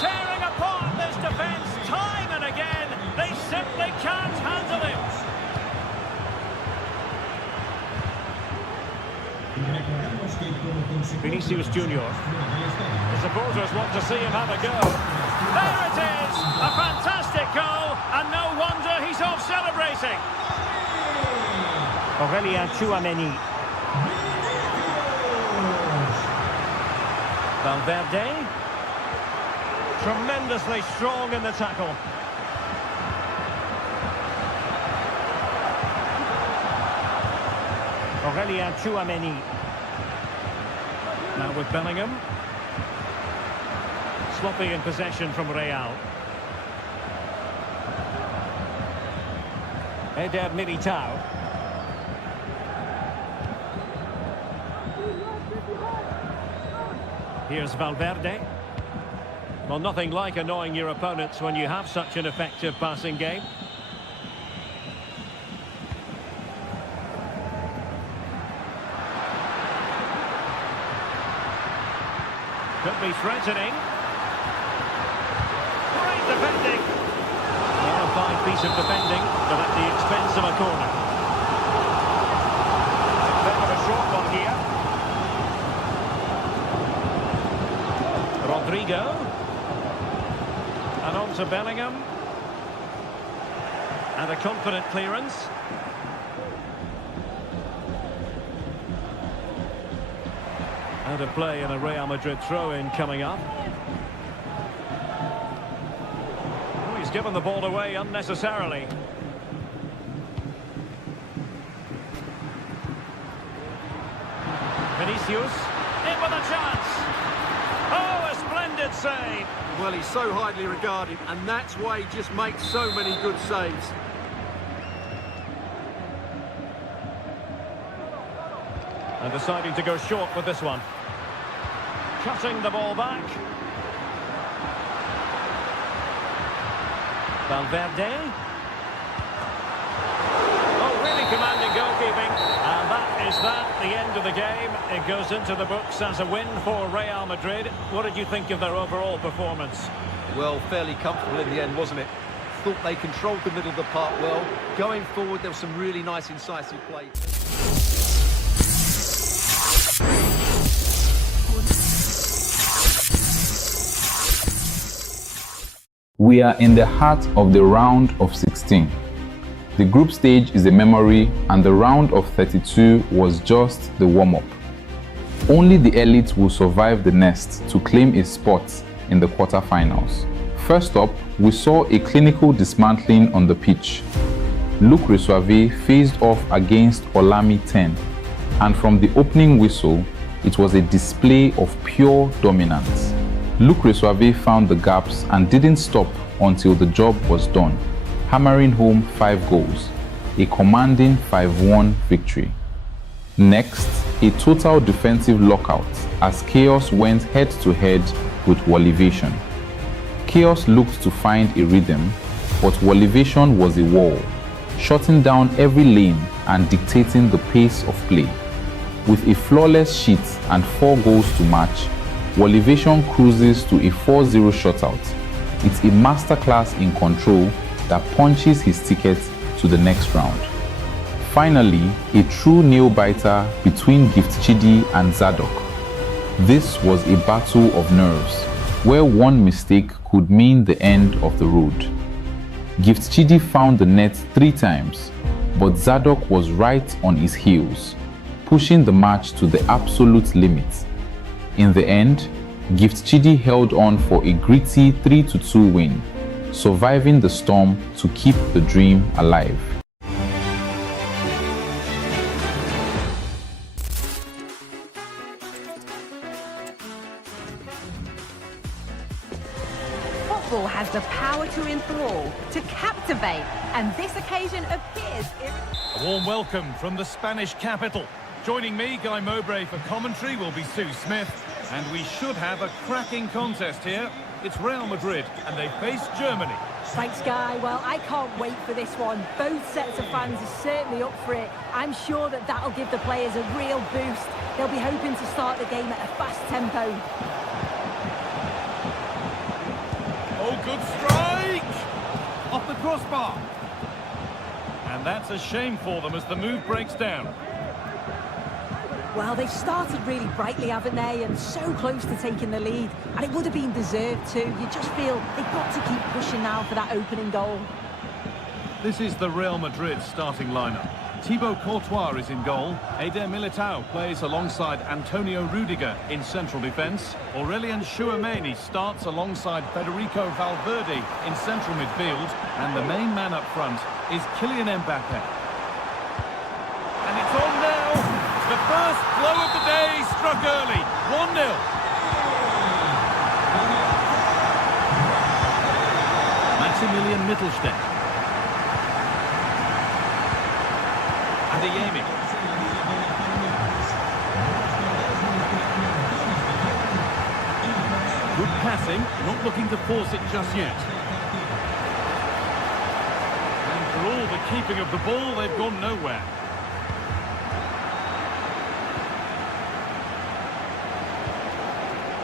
Tearing apart this defence time and again. They simply can't handle him. Vinicius Junior. The supporters want to see him have a go. There it is! A fantastic goal, and no wonder he's off celebrating. Aurélien Tchouaméni. Valverde. Tremendously strong in the tackle. Aurélien Tchouaméni. Now with Bellingham. Sloppy in possession from Real. Eder Militao. Here's Valverde. Well, nothing like annoying your opponents when you have such an effective passing game. Could be threatening. Great defending. Well, a fine piece of defending, but at the expense of a corner. A bit of a short one here. Rodrigo. And on to Bellingham. And a confident clearance. Out of play and a Real Madrid throw-in coming up. Oh, he's given the ball away unnecessarily. Vinicius, in with a chance. Oh, a splendid Splendid save. Well, he's so highly regarded, and that's why he just makes so many good saves. And deciding to go short with this one. Cutting the ball back. Valverde. Oh, really commanding goalkeeping. And that is the end of the game. It goes into the books as a win for Real Madrid. What did you think of their overall performance? Well, fairly comfortable in the end, wasn't it? Thought they controlled the middle of the park well. Going forward, there was some really nice, incisive play. We are in the heart of the round of 16. The group stage is a memory, and the round of 32 was just the warm-up. Only the elite will survive the nest to claim a spot in the quarterfinals. First up, we saw a clinical dismantling on the pitch. Luc Resuave faced off against Olami 10, and from the opening whistle, it was a display of pure dominance. Luc Resuave found the gaps and didn't stop until the job was done, hammering home 5 goals, a commanding 5-1 victory. Next, a total defensive lockout as Chaos went head-to-head with Wallivation. Chaos looked to find a rhythm, but Wallivation was a wall, shutting down every lane and dictating the pace of play. With a flawless sheet and 4 goals to match, Wallivation cruises to a 4-0 shutout. It's a masterclass in control that punches his ticket to the next round. Finally, a true nail-biter between Gift Chidi and Zadok. This was a battle of nerves, where one mistake could mean the end of the road. Gift Chidi found the net 3 times, but Zadok was right on his heels, pushing the match to the absolute limit. In the end, Gift Chidi held on for a gritty 3-2 win, surviving the storm to keep the dream alive. Football has the power to enthrall, to captivate, and this occasion appears A warm welcome from the Spanish capital. Joining me, Guy Mowbray, for commentary will be Sue Smith, and we should have a cracking contest here. It's Real Madrid, and they face Germany. Thanks, Guy. Well, I can't wait for this one. Both sets of fans are certainly up for it. I'm sure that that'll give the players a real boost. They'll be hoping to start the game at a fast tempo. Oh, good strike! Off the crossbar. And that's a shame for them as the move breaks down. Well, they've started really brightly, haven't they? And so close to taking the lead. And it would have been deserved too. You just feel they've got to keep pushing now for that opening goal. This is the Real Madrid starting lineup. Thibaut Courtois is in goal. Eder Militao plays alongside Antonio Rudiger in central defence. Aurelien Tchouameni starts alongside Federico Valverde in central midfield. And the main man up front is Kylian Mbappe. And it's on now. The first blow of the day struck early. 1-0. Maximilian Mittelstädt. Adeyemi. Good passing, not looking to force it just yet. And for all the keeping of the ball, they've gone nowhere.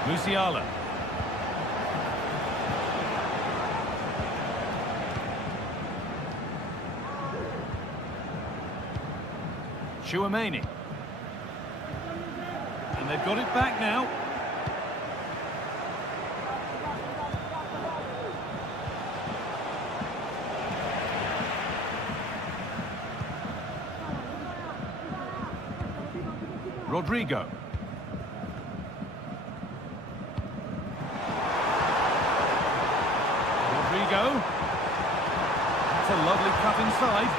Musiala. Tchouameni. And they've got it back now. Rodrigo. That's a lovely cut inside.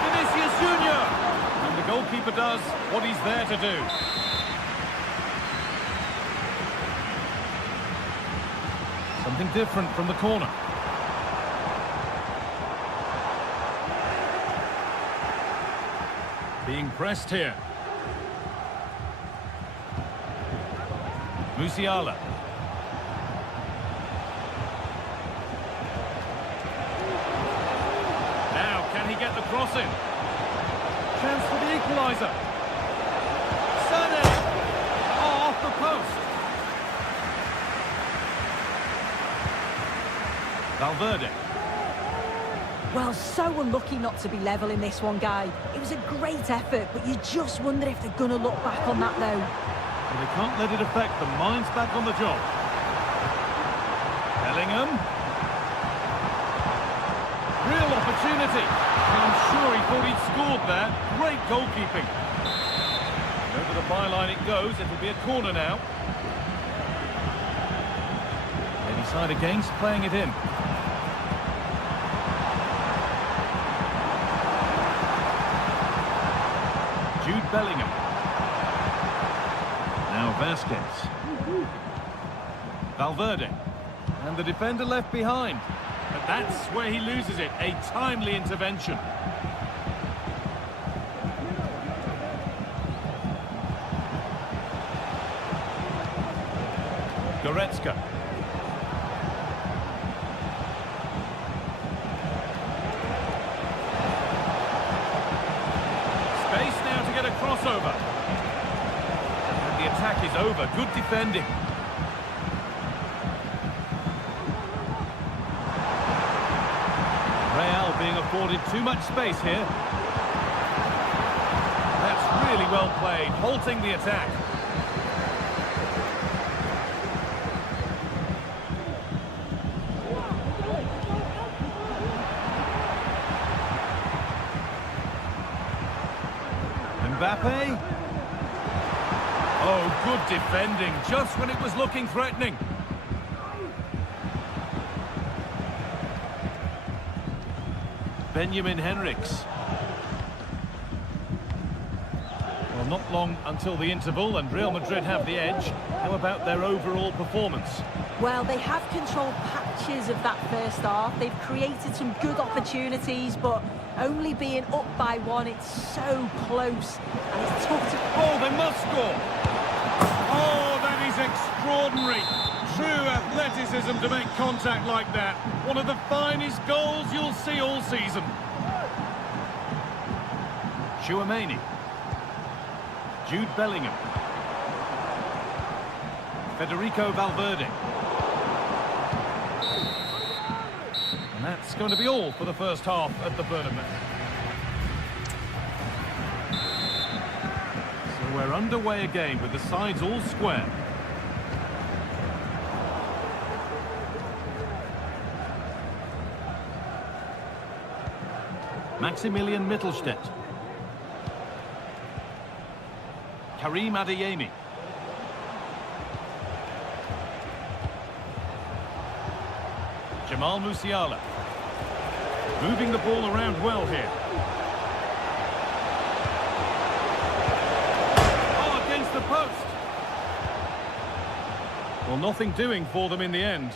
Vinicius Junior! And the goalkeeper does what he's there to do. Something different from the corner. Being pressed here. Musiala. Now, can he get the cross in? Chance for the equaliser. Sané! Oh, off the post. Valverde. Well, so unlucky not to be level in this one, Guy. It was a great effort, but you just wonder if they're going to look back on that, though. Well, they can't let it affect them. Mind's back on the job. Bellingham. Real opportunity. I'm sure he thought he'd scored there. Great goalkeeping. Over the byline it goes. It'll be a corner now. They decide against playing it in. Jude Bellingham. Now Vasquez. Valverde. And the defender left behind. But that's where he loses it. A timely intervention. Goretzka. Space now to get a crossover. And the attack is over. Good defending. Real being afforded too much space here. That's really well played, halting the attack. Mbappe. Oh, good defending, just when it was looking threatening. Benjamin Henrichs. Well, not long until the interval, and Real Madrid have the edge. How about their overall performance? Well, they have controlled patches of that first half. They've created some good opportunities, but only being up by one, it's so close. And it's tough to... Oh, they must score! Oh, that is extraordinary! True athleticism to make contact like that. One of the finest goals you'll see all season. Tchouaméni. Jude Bellingham. Federico Valverde. And that's going to be all for the first half at the Bernabeu. So we're underway again with the sides all square. Maximilian Mittelstädt. Karim Adeyemi. Jamal Musiala. Moving the ball around well here. Oh, against the post. Well, nothing doing for them in the end.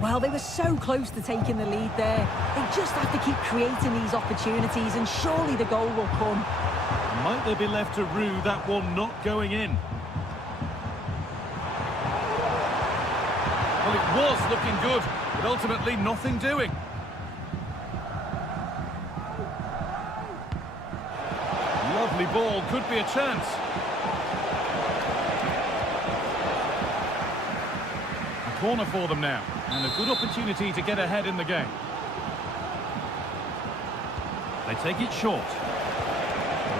Well, they were so close to taking the lead there. They just have to keep creating these opportunities, and surely the goal will come. Might they be left to rue that one not going in? Well, it was looking good, but ultimately nothing doing. Lovely ball, could be a chance. A corner for them now, and a good opportunity to get ahead in the game. They take it short.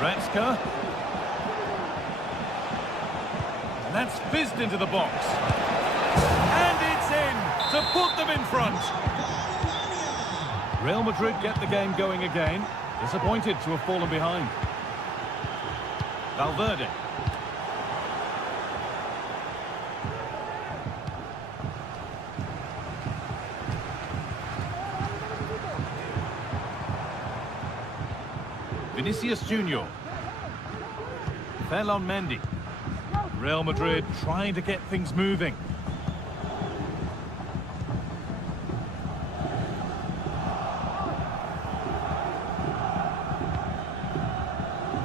Goretzka. And that's fizzed into the box. And it's in to put them in front. Real Madrid get the game going again. Disappointed to have fallen behind. Valverde. Vinicius Junior. Ferland Mendy. Real Madrid trying to get things moving.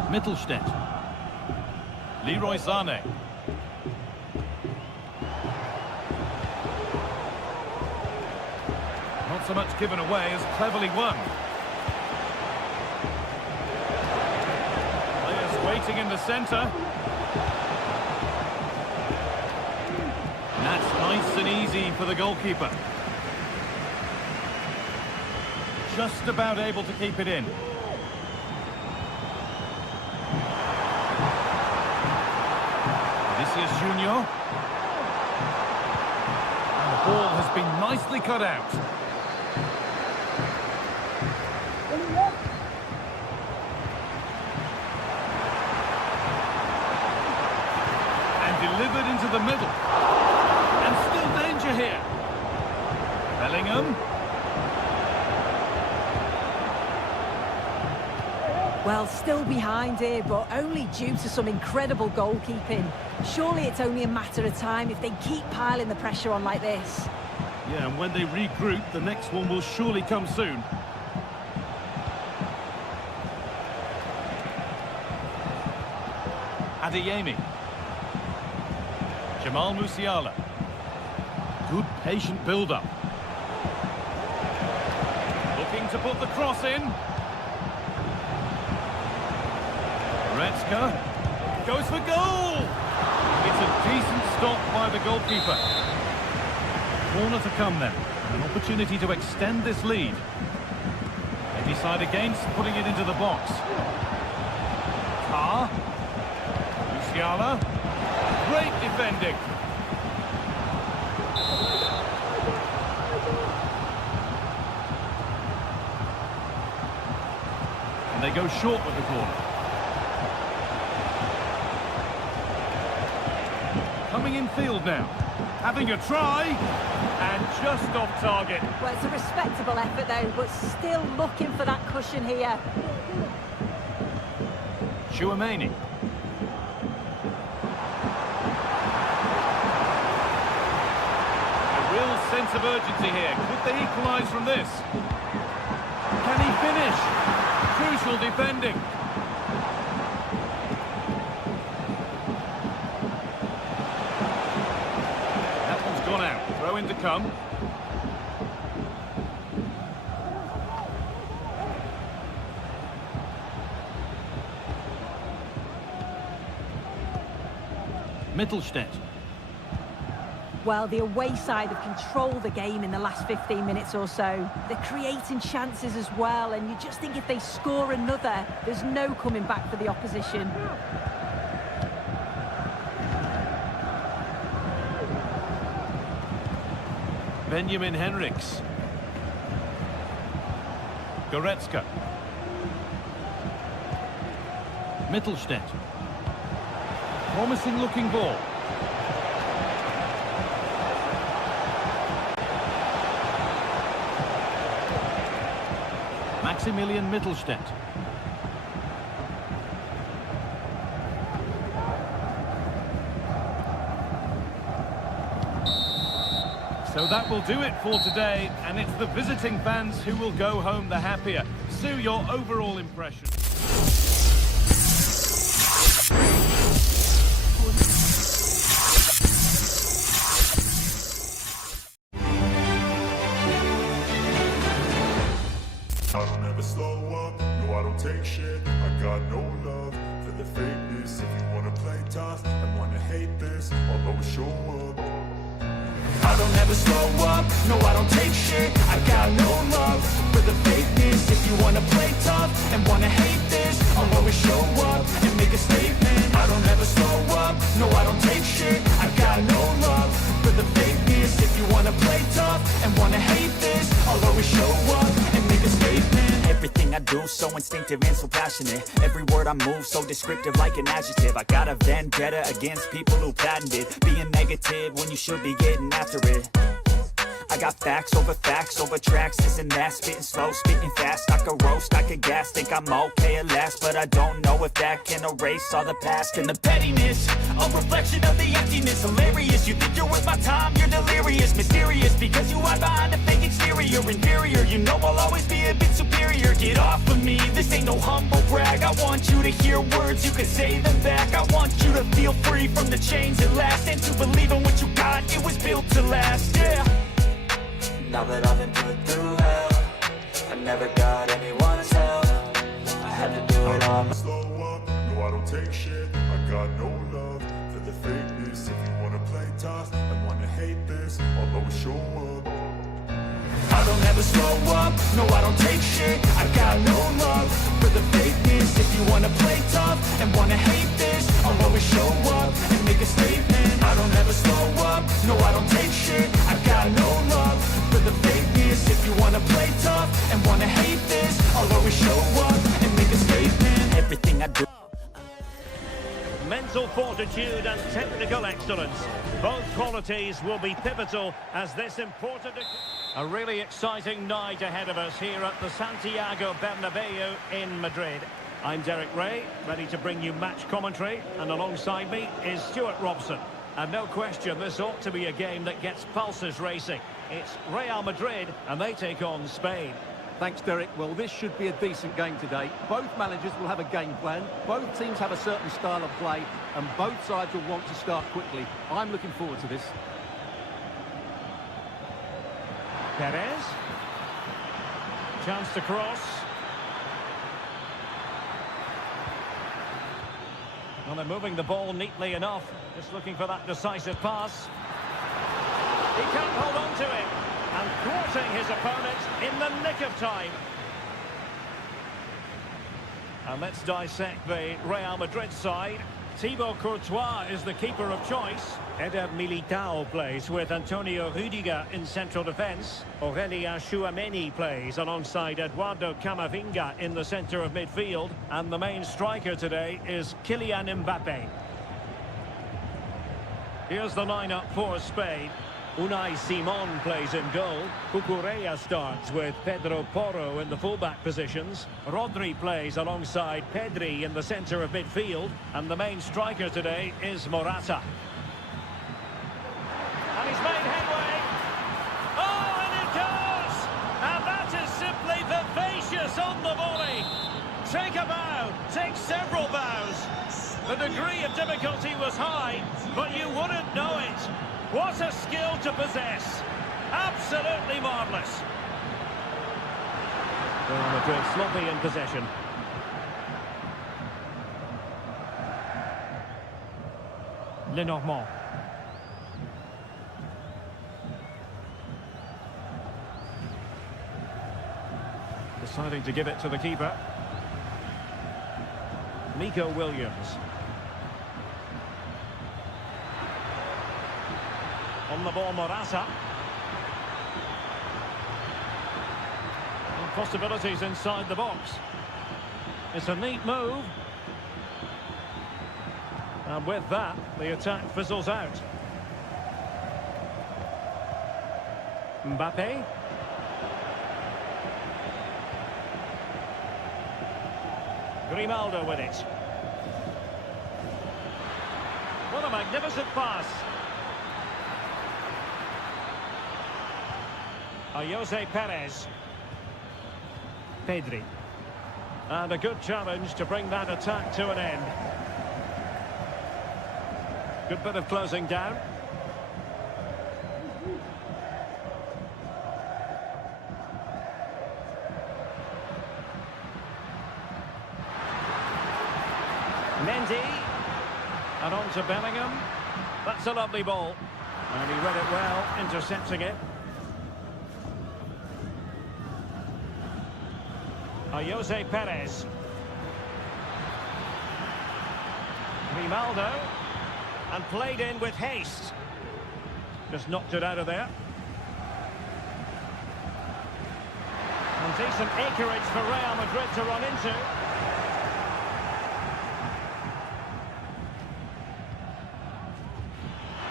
Mittelstädt. Leroy Sané. Not so much given away as cleverly won. Players waiting in the centre. That's nice and easy for the goalkeeper. Just about able to keep it in. This is Junior. And the ball has been nicely cut out. And delivered into the middle. And still danger here. Bellingham. Well, still behind here, but only due to some incredible goalkeeping. Surely it's only a matter of time if they keep piling the pressure on like this. Yeah, and when they regroup, the next one will surely come soon. Adeyemi. Jamal Musiala. Good patient build-up. Looking to put the cross in. Goretzka goes for goal! It's a decent stop by the goalkeeper. Corner to come then. An opportunity to extend this lead. They decide against putting it into the box. Tar. Musiala. Great defending. And they go short with the corner. Coming in field now, having a try, and just off target. Well, it's a respectable effort though, but still looking for that cushion here. Chouameni. A real sense of urgency here. Could they equalise from this? Can he finish? Crucial defending. Throw in to come. Mittelstädt. Well, the away side have controlled the game in the last 15 minutes or so. They're creating chances as well, and you just think if they score another, there's no coming back for the opposition. Benjamin Henrichs. Goretzka. Mittelstädt. Promising looking ball. Maximilian Mittelstädt. So that will do it for today, and it's the visiting fans who will go home the happier. Sue, your overall impression? I don't ever slow up, no I don't take shit. I got no love for the fakeness. If you wanna play tough and wanna hate this, I'll always show up. I don't ever slow up, no I don't take shit. I got no love for the fakeness. If you wanna play tough and wanna hate this, I'll always show up and make a statement. I don't ever slow up, no I don't take shit. I got no love for the fakeness. If you wanna play tough and wanna hate this, I'll always show up and make a statement. Everything I do so instinctive and so passionate. Every word I move so descriptive like an adjective. I got a vendetta against people who patented being negative when you should be getting after it. I got facts over tracks, this and that. Spitting slow, spitting fast. I could roast, I could gas. Think I'm okay at last, but I don't know if that can erase all the past. And the pettiness, a reflection of the emptiness. Hilarious, you think you're worth my time, you're delirious. Mysterious, because you hide behind a fake exterior. Inferior, you know I'll always be a bit superior. Get off of me, this ain't no humble brag. I want you to hear words, you can say them back. I want you to feel free from the chains at last, and to believe in what you got, it was built to last, yeah. Now that I've been put through hell, I never got anyone's help. I had to do it all. Slow up, no I don't take shit. I got no love for the fakeness. If you wanna play tough and wanna hate this, I'll always show up. I don't ever slow up, no I don't take shit. I got no love for the fakeness. If you wanna play tough and wanna hate this, I'll always show up and make a statement. I don't ever slow up, no I don't take shit. I got no love for the fakeness. If you wanna play tough and wanna hate this, I'll always show up and make a statement. Everything I do. Mental fortitude and technical excellence. Both qualities will be pivotal as this important... A really exciting night ahead of us here at the Santiago Bernabeu in Madrid. I'm Derek Ray, ready to bring you match commentary, and alongside me is Stuart Robson. And no question, this ought to be a game that gets pulses racing. It's Real Madrid, and they take on Spain. Thanks, Derek. Well, this should be a decent game today. Both managers will have a game plan. Both teams have a certain style of play, and both sides will want to start quickly. I'm looking forward to this. Perez. Chance to cross. Well, they're moving the ball neatly enough. Just looking for that decisive pass. He can't hold on to it. And thwarting his opponent in the nick of time. And let's dissect the Real Madrid side. Thibaut Courtois is the keeper of choice. Eder Militao plays with Antonio Rudiger in central defence. Aurelien Chouameni plays alongside Eduardo Camavinga in the centre of midfield. And the main striker today is Kylian Mbappe. Here's the lineup for Spain. Unai Simon plays in goal. Cucurella starts with Pedro Porro in the fullback positions. Rodri plays alongside Pedri in the centre of midfield. And the main striker today is Morata. And he's made headway. Oh, and it goes! And that is simply vivacious on the volley. Take a bow, take several bows. The degree of difficulty was high, but you wouldn't know it. What a skill to possess. Absolutely marvellous. Real Madrid sloppy in possession. Lenormand. Deciding to give it to the keeper. Nico Williams. On the ball, Morata. And possibilities inside the box. It's a neat move. And with that, the attack fizzles out. Mbappe. Grimaldo with it. What a magnificent pass. Jose Perez. Pedri. And a good challenge to bring that attack to an end. Good bit of closing down. Mendy. And on to Bellingham. That's a lovely ball. And he read it well, intercepting it. Jose Perez. Grimaldo. And played in with haste. Just knocked it out of there. And decent acreage for Real Madrid to run into.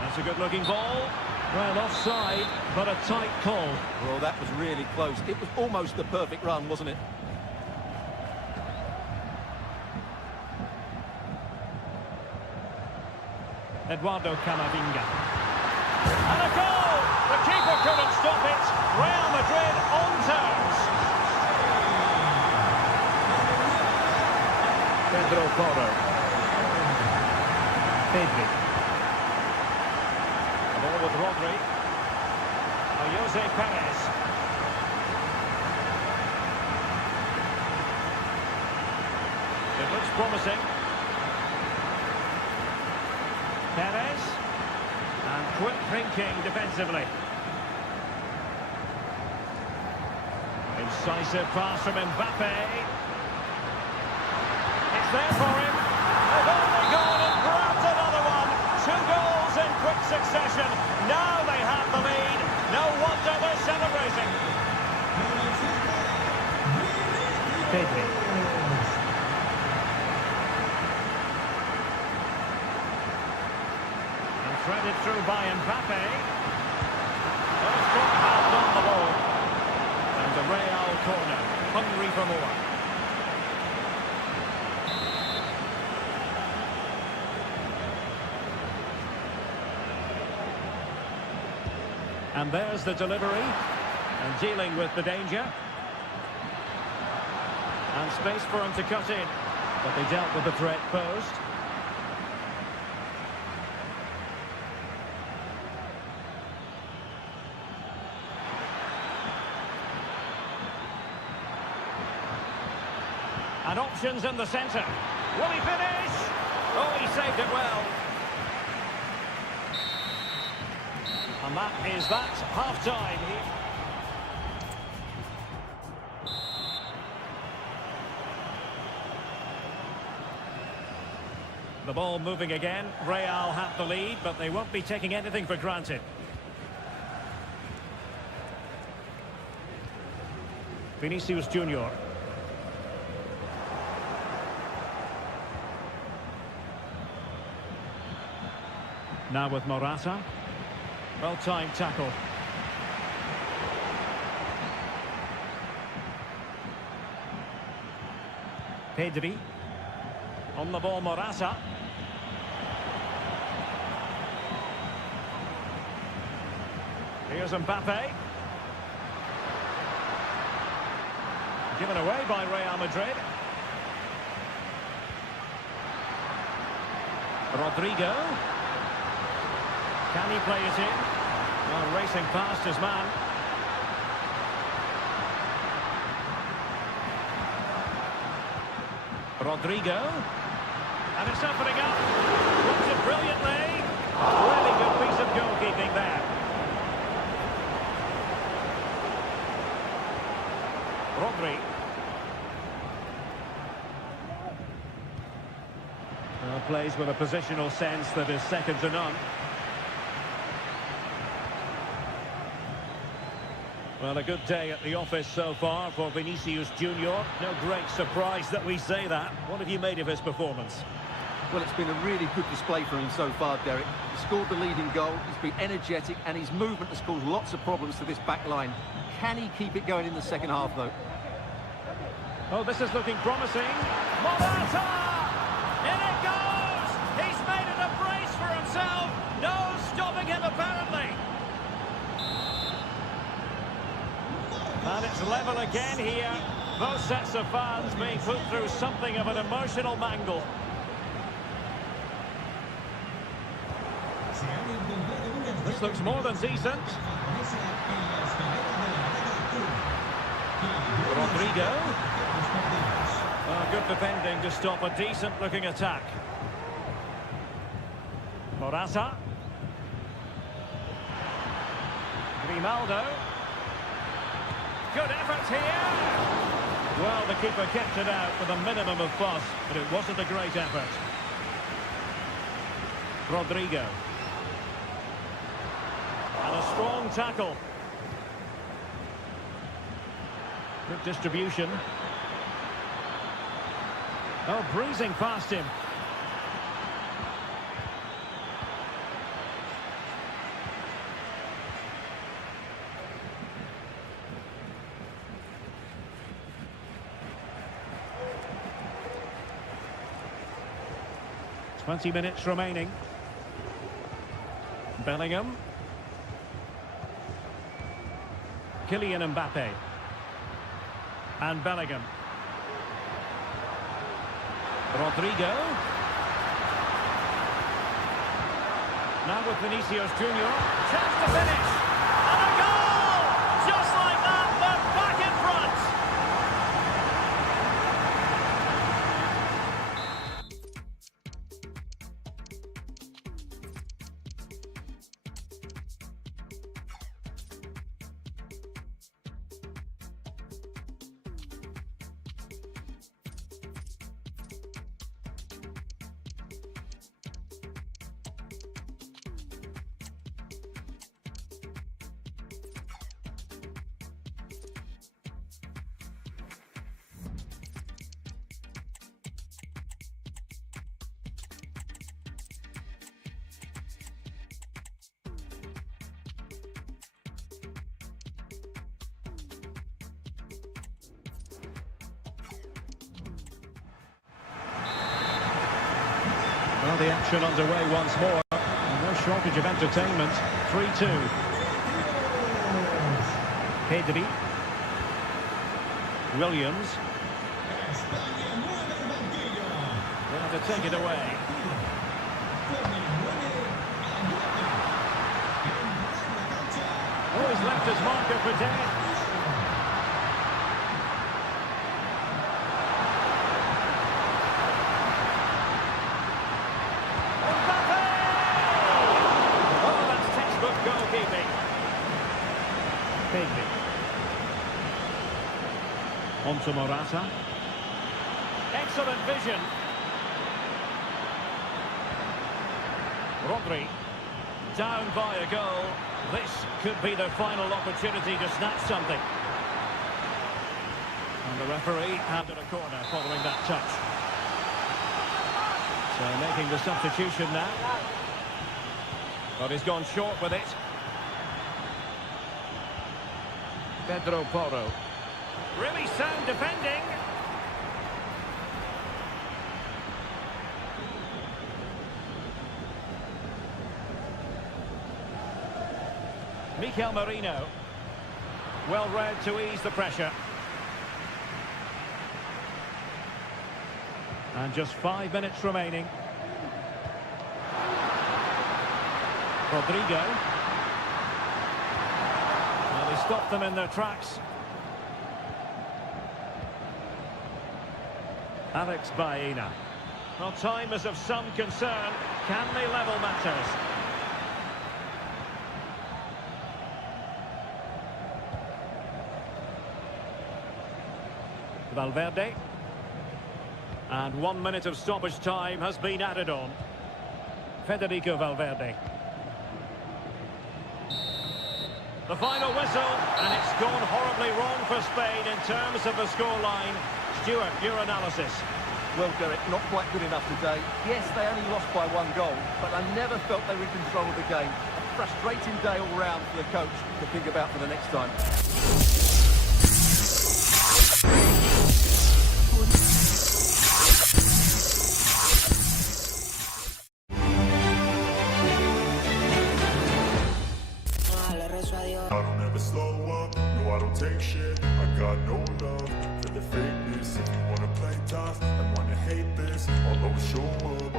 That's a good looking ball. Well, offside, but a tight call. Well, that was really close. It was almost the perfect run, wasn't it? Eduardo Camavinga. And a goal! The keeper couldn't stop it. Real Madrid on terms. Pedro Porro. Pedri. The ball with Rodri. Jose Perez. It looks promising. Perez. And quick thinking defensively. Incisive pass from Mbappe. It's there for him. They've only gone and grabbed another one. 2 goals in quick succession. Now they have the lead. No wonder they're celebrating. Pedri. And threaded through by Mbappe. Those foot have on the ball. And a Real corner. Hungry for more. And there's the delivery, and dealing with the danger. And space for him to cut in, but they dealt with the threat posed. And options in the centre. Will he finish? Oh, he saved it well. And that is that, half-time. The ball moving again. Real have the lead, but they won't be taking anything for granted. Vinicius Junior. Now with Morata. Well-timed tackle. Pedri. On the ball, Morata. Here's Mbappe. Given away by Real Madrid. Rodrigo. Can he play it in? Well, racing past his man. Rodrigo. And it's opening up. Puts it brilliantly. Really good piece of goalkeeping there. Rodri. Well, plays with a positional sense that is second to none. Well, a good day at the office so far for Vinicius Junior. No great surprise that we say that. What have you made of his performance? Well, it's been a really good display for him so far, Derek. He scored the leading goal, he's been energetic, and his movement has caused lots of problems to this back line. Can he keep it going in the second half, though? Oh, this is looking promising. Morata! In it goes! He's made it a brace for himself. No stopping him, apparently. And it's level again here. Both sets of fans being put through something of an emotional mangle. This looks more than decent. Rodrigo. Oh, good defending to stop a decent-looking attack. Morata. Grimaldo. Good effort here. Well, the keeper kept it out with a minimum of fuss, but it wasn't a great effort. Rodrigo. And a strong tackle. Good distribution. Oh, breezing past him. 20 minutes remaining. Bellingham. Kylian Mbappe. And Bellingham. Rodrigo. Now with Vinicius Junior. Chance to finish. And a goal! Just like that, they're back in front. Well, the action underway once more. No shortage of entertainment. 3-2. Pedri. Williams. They'll have to take it away. Oh, he's left his marker for dead. On to Morata. Excellent vision. Rodri. Down by a goal. This could be their final opportunity to snatch something. And the referee handed a corner following that touch. So making the substitution now. But he's gone short with it. Pedro Porro. Really sound defending. Mikel Merino. Well read to ease the pressure. And just 5 minutes remaining. Rodrigo. Well, he stopped them in their tracks. Alex Baena. Well, time is of some concern. Can they level matters? Valverde. And 1 minute of stoppage time has been added on. Federico Valverde. The final whistle, and it's gone horribly wrong for Spain in terms of the scoreline. Stuart, your analysis. Well, Derek, not quite good enough today. Yes, they only lost by 1 goal, but I never felt they were in control of the game. A frustrating day all round for the coach to think about for the next time. I don't ever slow up, no I don't take shit. I got no love for the fakeness. If you wanna play tough and wanna hate this, I'll always show up.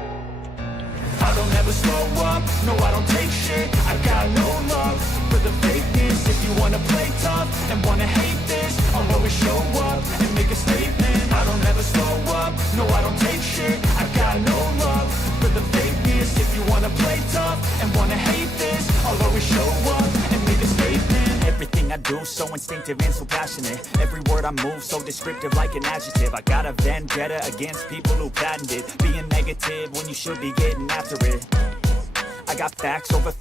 I don't ever slow up, no I don't take shit. I got no love for the fakeness. If you wanna play tough and wanna hate this, I'll always show up and make a statement. I don't ever slow up, no I don't take shit. I got no love for the fakeness. If you wanna play tough and wanna hate this, I'll always show up and make a statement. Everything I do so instinctive and so passionate. Every word I move so descriptive like an adjective. I got a vendetta against people who patented being negative when you should be getting after it. I got facts over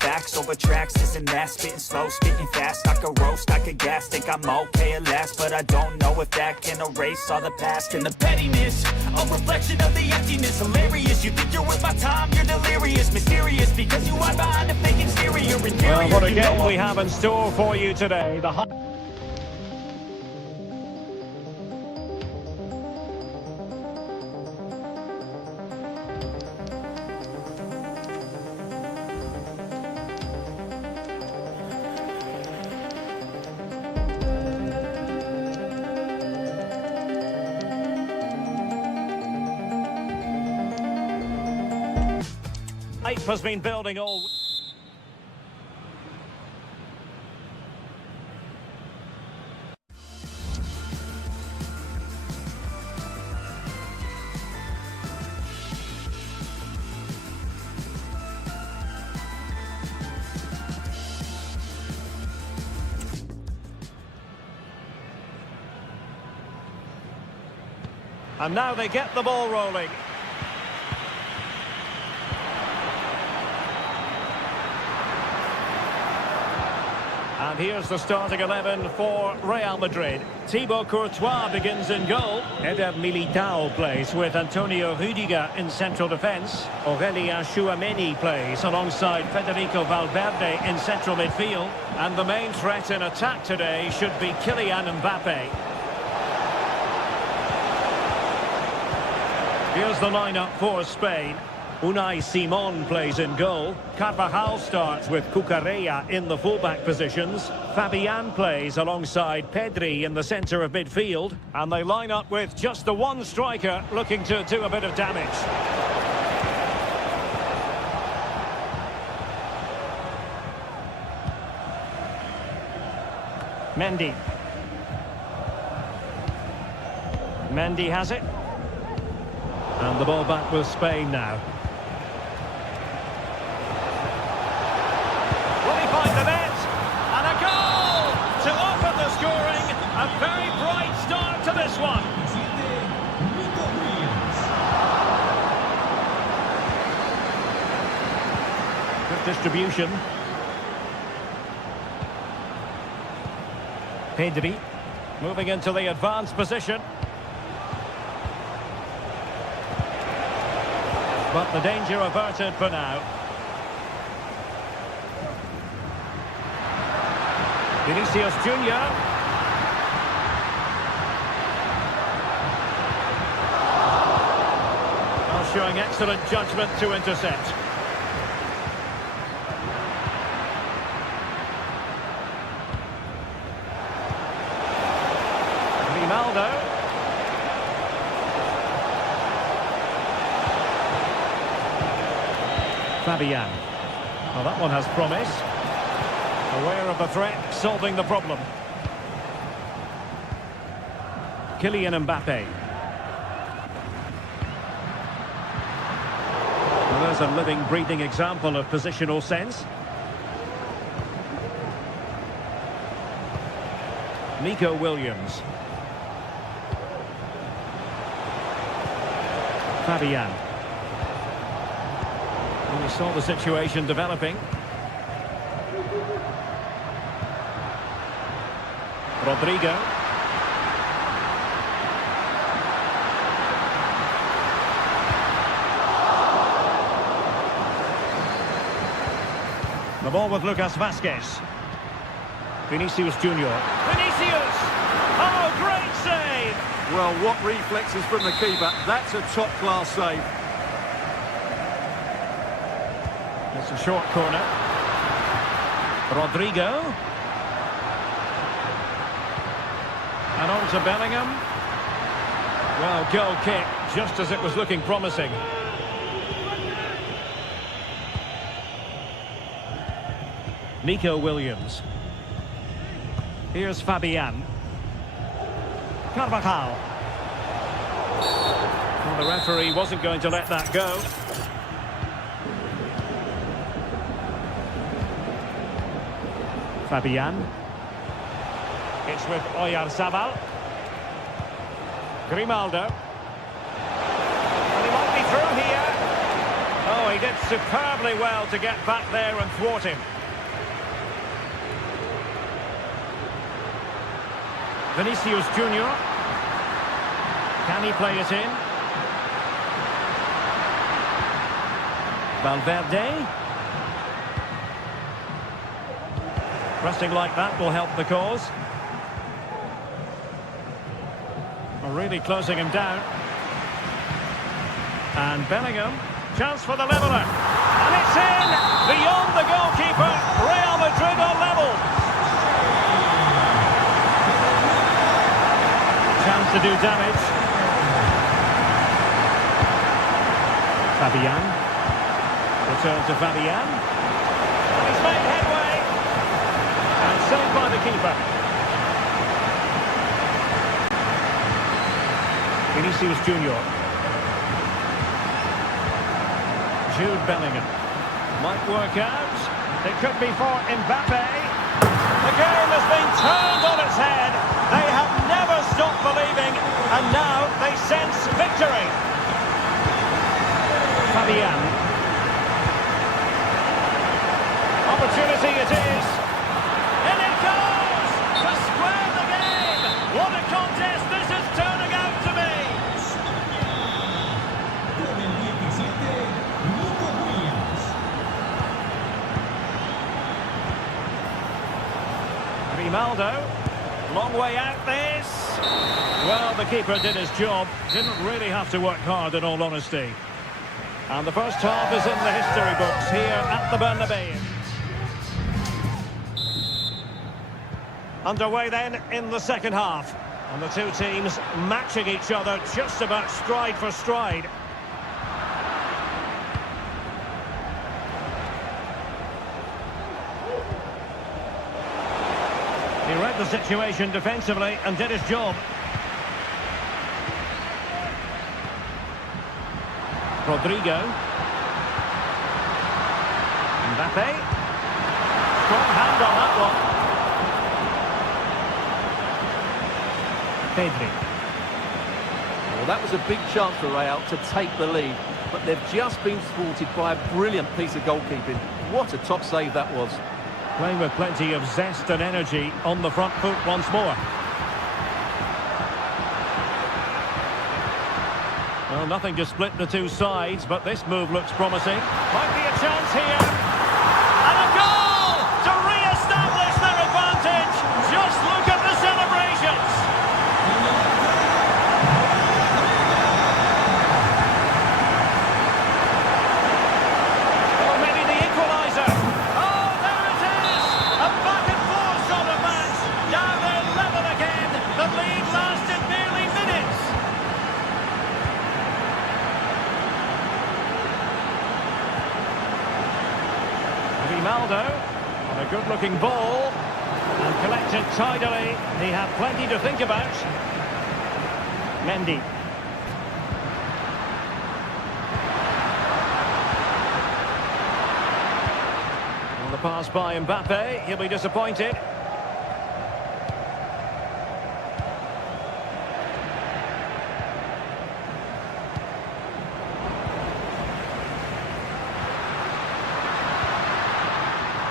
tracks, this and that. Spitting slow, spitting fast. I could roast, I could gas. Think I'm okay at last, but I don't know if that can erase all the past. And the pettiness, a reflection of the emptiness. Hilarious, you think you're worth my time, you're delirious. Mysterious, because you are behind a fake exterior. Well, what a game we have in store for you today. Hype has been building all... And now they get the ball rolling. And here's the starting 11 for Real Madrid. Thibaut Courtois begins in goal. Eder Militao plays with Antonio Rüdiger in central defence. Aurelien Tchouameni plays alongside Federico Valverde in central midfield. And the main threat in attack today should be Kylian Mbappe. Here's the lineup for Spain. Unai Simon plays in goal. Carvajal starts with Cucurella in the fullback positions. Fabian plays alongside Pedri in the centre of midfield. And they line up with just the one striker looking to do a bit of damage. Mendy. Mendy has it. And the ball back with Spain now. Will he find the net? And a goal to open the scoring. A very bright start to this one. Good distribution. Pedri moving into the advanced position. But the danger averted for now. Vinicius Junior. Well, showing excellent judgment to intercept. Ronaldo. Fabian. Well, that one has promise. Aware of the threat, solving the problem. Kylian Mbappe. Well, there's a living, breathing example of positional sense. Nico Williams. Fabian. And we saw the situation developing. Rodrigo. The ball with Lucas Vazquez. Vinicius Junior. Vinicius! Oh, great save! Well, what reflexes from the keeper. That's a top-class save. It's a short corner. Rodrigo. And on to Bellingham. Well, goal kick, just as it was looking promising. Nico Williams. Here's Fabian. Carvajal. Well, the referee wasn't going to let that go. Fabian. It's with Oyarzabal. Grimaldo. And he might be through here. Oh, he did superbly well to get back there and thwart him. Vinicius Junior. Can he play it in? Valverde. Pressing like that will help the cause. Really closing him down. And Bellingham. Chance for the leveller. And it's in! Beyond the goalkeeper. Real Madrid are level. Chance to do damage. Fabian. turn to Fabian. He's made headway. And saved by the keeper. Vinicius Junior. Jude Bellingham. Might work out. It could be for Mbappe. The game has been turned on its head. They have never stopped believing, and now they sense victory. Fabian. Opportunity it is. And it goes to square the game. What a contest this is turning out to be. Grimaldo, long way out this. Well, the keeper did his job. Didn't really have to work hard, in all honesty. And the first half is in the history books here at the Bernabeu. Underway then in the second half. And the two teams matching each other just about stride for stride. He read the situation defensively and did his job. Rodrigo. Mbappe. Strong hand on that one. Pedri. Well, that was a big chance for Real to take the lead, but they've just been thwarted by a brilliant piece of goalkeeping. What a top save that was. Playing with plenty of zest and energy on the front foot once more. Well, nothing to split the two sides, but this move looks promising. Might be a chance here. And a goal to re-establish their advantage. Just look at the celebrations. Oh, maybe the equaliser. Oh, there it is. A back and forth sort of match. Now they're level again. The lead lasted nearly minutes. Grimaldo on a good-looking ball and collected tidily. He had plenty to think about. Mendy. On the pass by Mbappe, he'll be disappointed.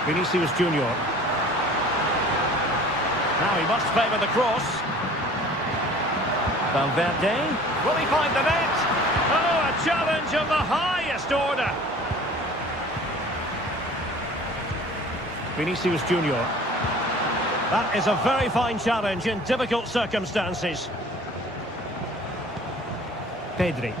Vinicius Junior. Now he must favour the cross. Valverde. Will he find the net? Oh, a challenge of the highest order. Vinicius Junior. That is a very fine challenge in difficult circumstances. Pedri.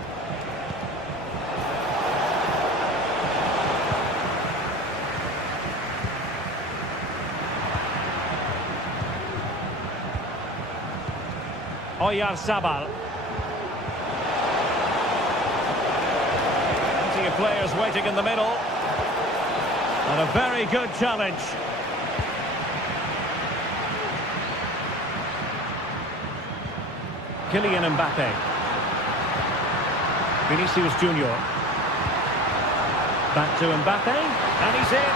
Oyarzabal. Plenty of players waiting in the middle. And a very good challenge. Kylian Mbappe. Vinicius Junior. Back to Mbappe. And he's in.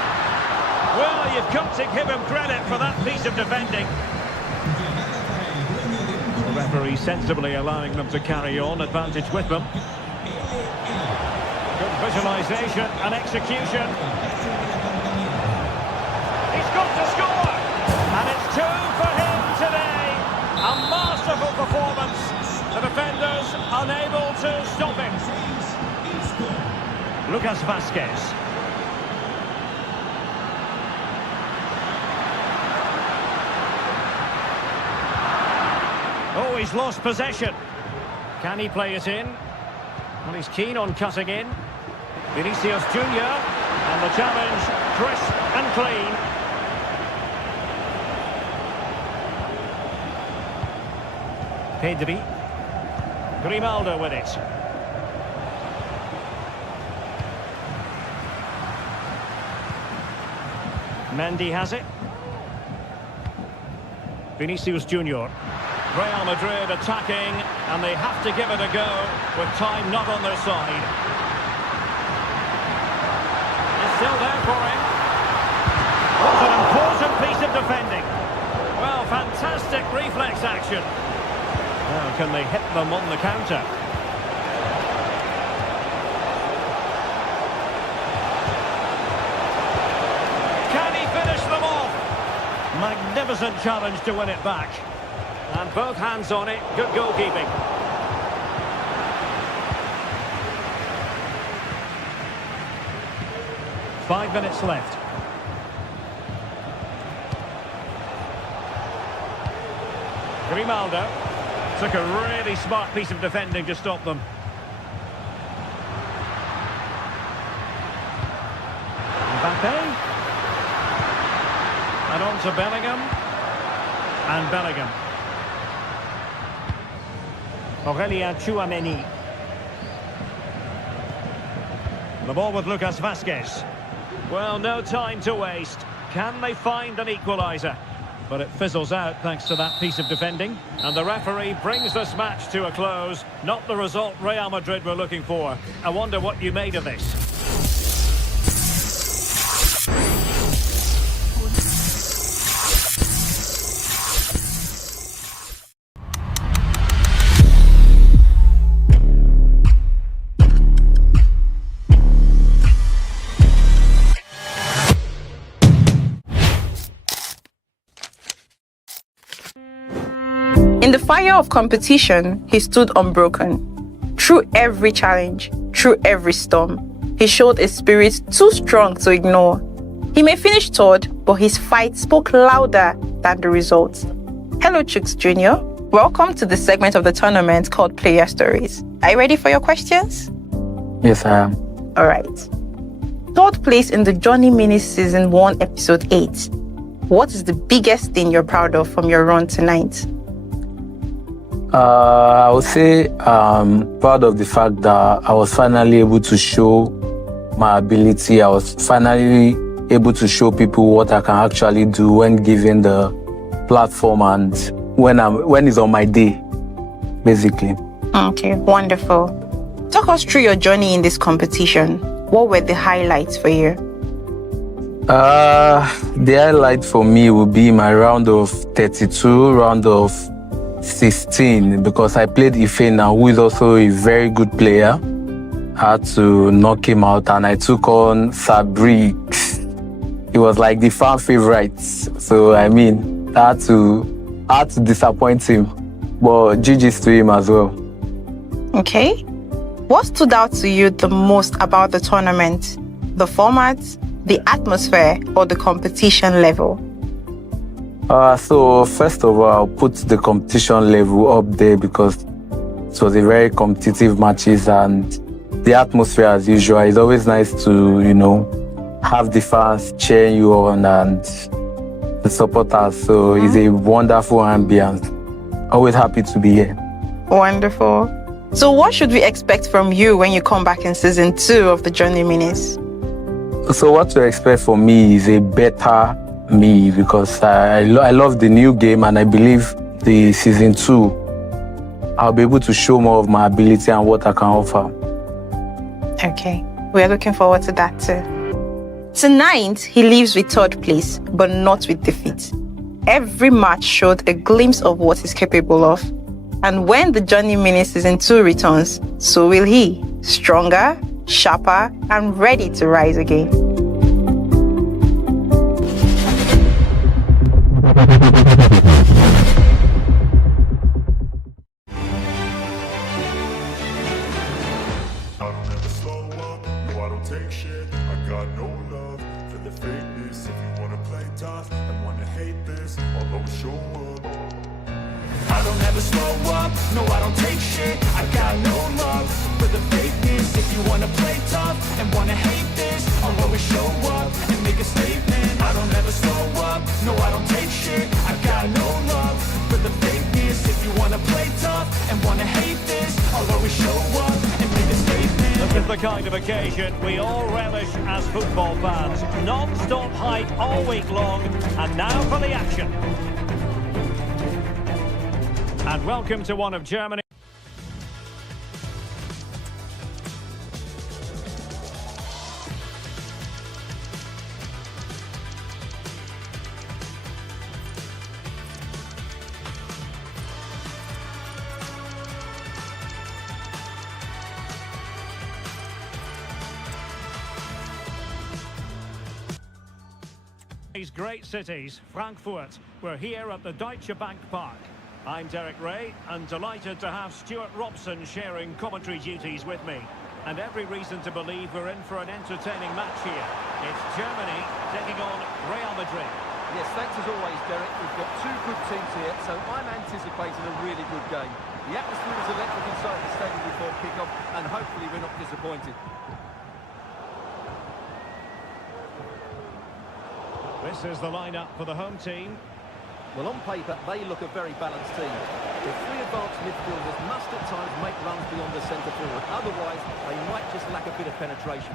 Well, you've got to give him credit for that piece of defending. The referee sensibly allowing them to carry on, advantage with them. Good visualisation and execution. He's got to score! And it's two for him today. A masterful performance. The defenders unable to stop him. Lucas Vazquez. Oh, he's lost possession. Can he play it in? Well, he's keen on cutting in. Vinicius Junior. And the challenge, crisp and clean. Pedri. Grimaldo with it. Mendy has it. Vinicius Junior. Real Madrid attacking, and they have to give it a go with time not on their side. It's still there for him. What an important piece of defending. Well, fantastic reflex action. Now, can they hit them on the counter? Can he finish them off? Magnificent challenge to win it back. And both hands on it. Good goalkeeping. Five minutes left. Grimaldo took a really smart piece of defending to stop them. Mbappe. And on to Bellingham. And Bellingham. Aurelien Tchouameni. The ball with Lucas Vazquez. Well, no time to waste. Can they find an equaliser? But it fizzles out thanks to that piece of defending. And the referee brings this match to a close. Not the result Real Madrid were looking for. I wonder what you made of this. In the fire of competition, he stood unbroken. Through every challenge, through every storm, he showed a spirit too strong to ignore. He may finish third, but his fight spoke louder than the results. Hello, Chooks Jr. Welcome to the segment of the tournament called Player Stories. Are you ready for your questions? Yes, I am. All right. Third place in the Johnny Mini Season 1, Episode 8. What is the biggest thing you're proud of from your run tonight? I would say I'm proud of the fact that I was finally able to show my ability. I was finally able to show people what I can actually do when given the platform and when it's on my day, basically. Okay, wonderful. Talk us through your journey in this competition. What were the highlights for you? The highlight for me would be my round of 32, round of 16, because I played Ifena, who is also a very good player. I had to knock him out, and I took on Sabri. He was like the fan favorite, so I mean, I had to disappoint him, but GG's to him as well. Okay. What stood out to you the most about the tournament? The format, the atmosphere, or the competition level? So first of all, I'll put the competition level up there because it was a very competitive matches, and the atmosphere as usual. It's always nice to, have the fans cheering you on and the supporters. So it's a wonderful ambience. Always happy to be here. Wonderful. So what should we expect from you when you come back in Season 2 of the Johnny Minis? So what to expect from me is a better me, because I love the new game, and I believe the Season 2 I'll be able to show more of my ability and what I can offer. Okay, we are looking forward to that too. Tonight he leaves with third place, but not with defeat. Every match showed a glimpse of what he's capable of, and when the Johnny Mini Season 2 returns, so will he, stronger, sharper, and ready to rise again. I don't ever slow up, no I don't take shit. I got no love for the fakeness. If you wanna play tough and wanna hate this, I'll always show up. I don't ever slow up, no I don't take shit. I got no love for the fakeness. If you wanna play tough and wanna hate this, I'll always show up and make a statement. I don't ever slow up, no I don't take shit. I got no love for the fakeness. If you wanna play tough and wanna hate this, I'll always show up and make a statement. Look is the kind of occasion we all relish as football fans. Non-stop hype all week long, and now for the action. And welcome to one of Germany. These great cities, Frankfurt. We're here at the Deutsche Bank Park. I'm Derek Ray, and delighted to have Stuart Robson sharing commentary duties with me. And every reason to believe we're in for an entertaining match here. It's Germany taking on Real Madrid. Yes, thanks as always, Derek. We've got two good teams here, so I'm anticipating a really good game. The atmosphere is electric inside the stadium before kick-off, and hopefully we're not disappointed. This is the lineup for the home team. Well, on paper, they look a very balanced team. The three advanced midfielders must at times make runs beyond the centre forward. Otherwise, they might just lack a bit of penetration.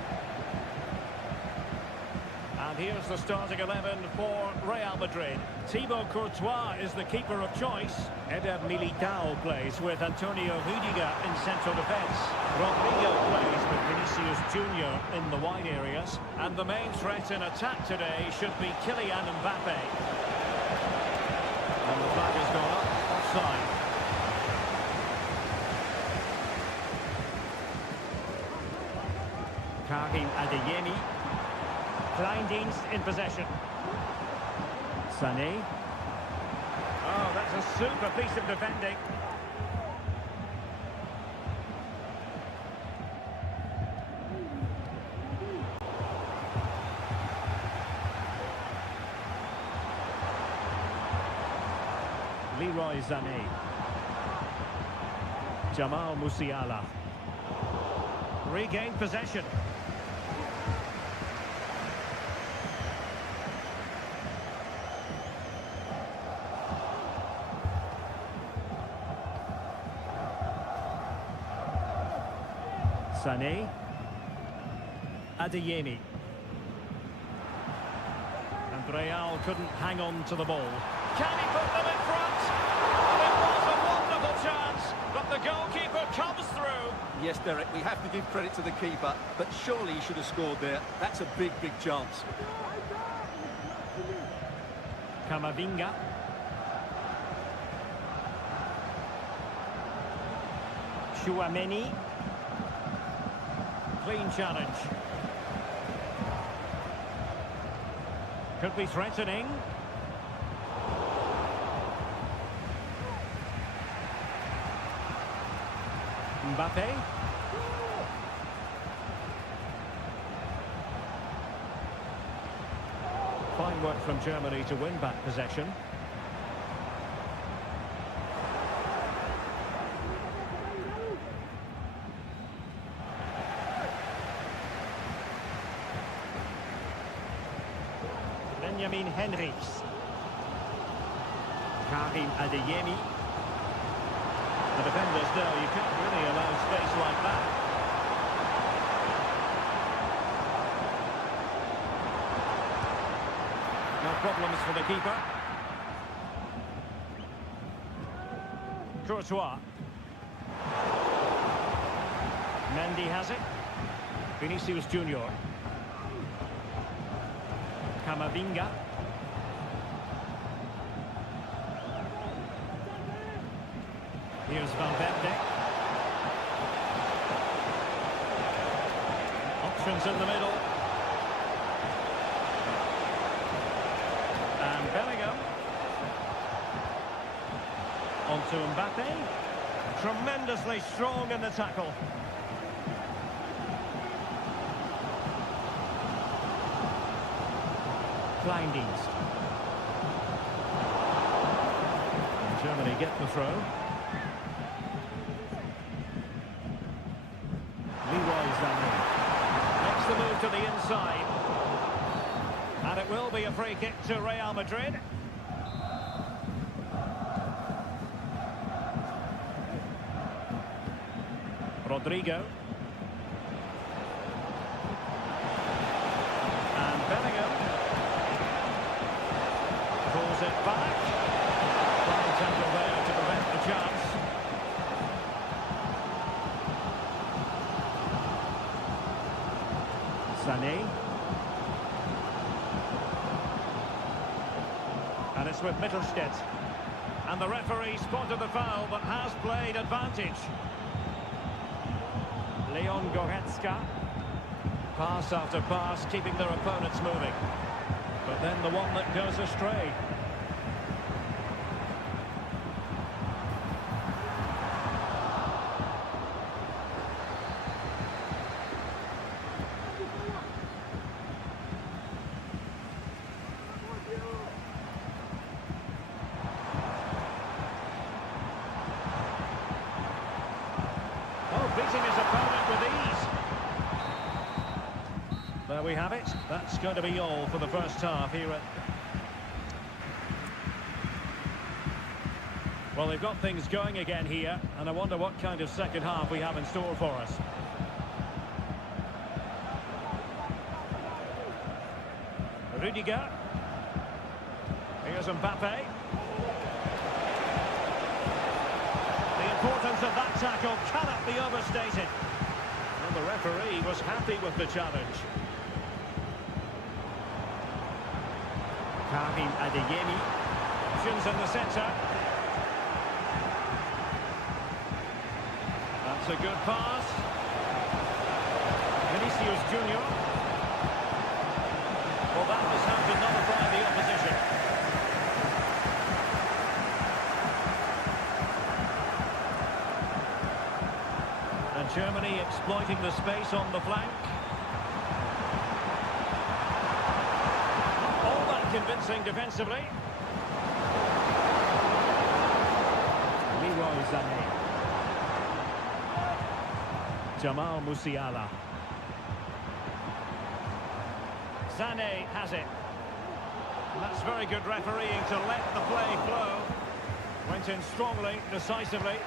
And here's the starting 11 for Real Madrid. Thibaut Courtois is the keeper of choice. Eder Militao plays with Antonio Rüdiger in central defence. Rodrigo plays with Vinicius Junior in the wide areas. And the main threat in attack today should be Kylian Mbappe. And the flag has gone up, offside. Karim Adeyemi. Kleindienst in possession. Sané. Oh, that's a super piece of defending. Leroy Sané. Jamal Musiala. Regained possession. Sané. Adeyemi. And Real couldn't hang on to the ball. Can he put them in front? And it was a wonderful chance, but the goalkeeper comes through. Yes, Derek, we have to give credit to the keeper, but surely he should have scored there. That's a big, big chance. Camavinga. Chouameni. Clean challenge. Could be threatening. Mbappe. Fine work from Germany to win back possession. Benjamin Henrichs. Karim Adeyemi. The defenders know you can't really allow space like that. No problems for the keeper. Courtois. Mendy has it. Vinicius Junior. Camavinga. Here's Valverde. Options in the middle. And Bellingham. On to Mbappe. Tremendously strong in the tackle. Kleindienst. And Germany get the throw. Leroy Sané makes the move to the inside. And it will be a free kick to Real Madrid. Rodrigo. back. Fine tackle there to prevent the chance. Sané. And it's with Mittelstedt. And the referee spotted the foul, but has played advantage. Leon Goretzka. Pass after pass, keeping their opponents moving. But then the one that goes astray. Oh, beating his opponent with ease. There we have it. That's going to be all for the first half here at... Well, they've got things going again here, and I wonder what kind of second half we have in store for us. Rudiger. Here's Mbappe. The importance of that tackle cannot be overstated. And the referee was happy with the challenge. Karim Adeyemi. Options in the centre. That's a good pass. Vinicius Junior. Well, that was how to nullify the opposition. And Germany exploiting the space on the flank. Not all that convincing defensively. Leroy Sané. Jamal Musiala. Sané has it. And that's very good refereeing to let the play flow. Went in strongly, decisively.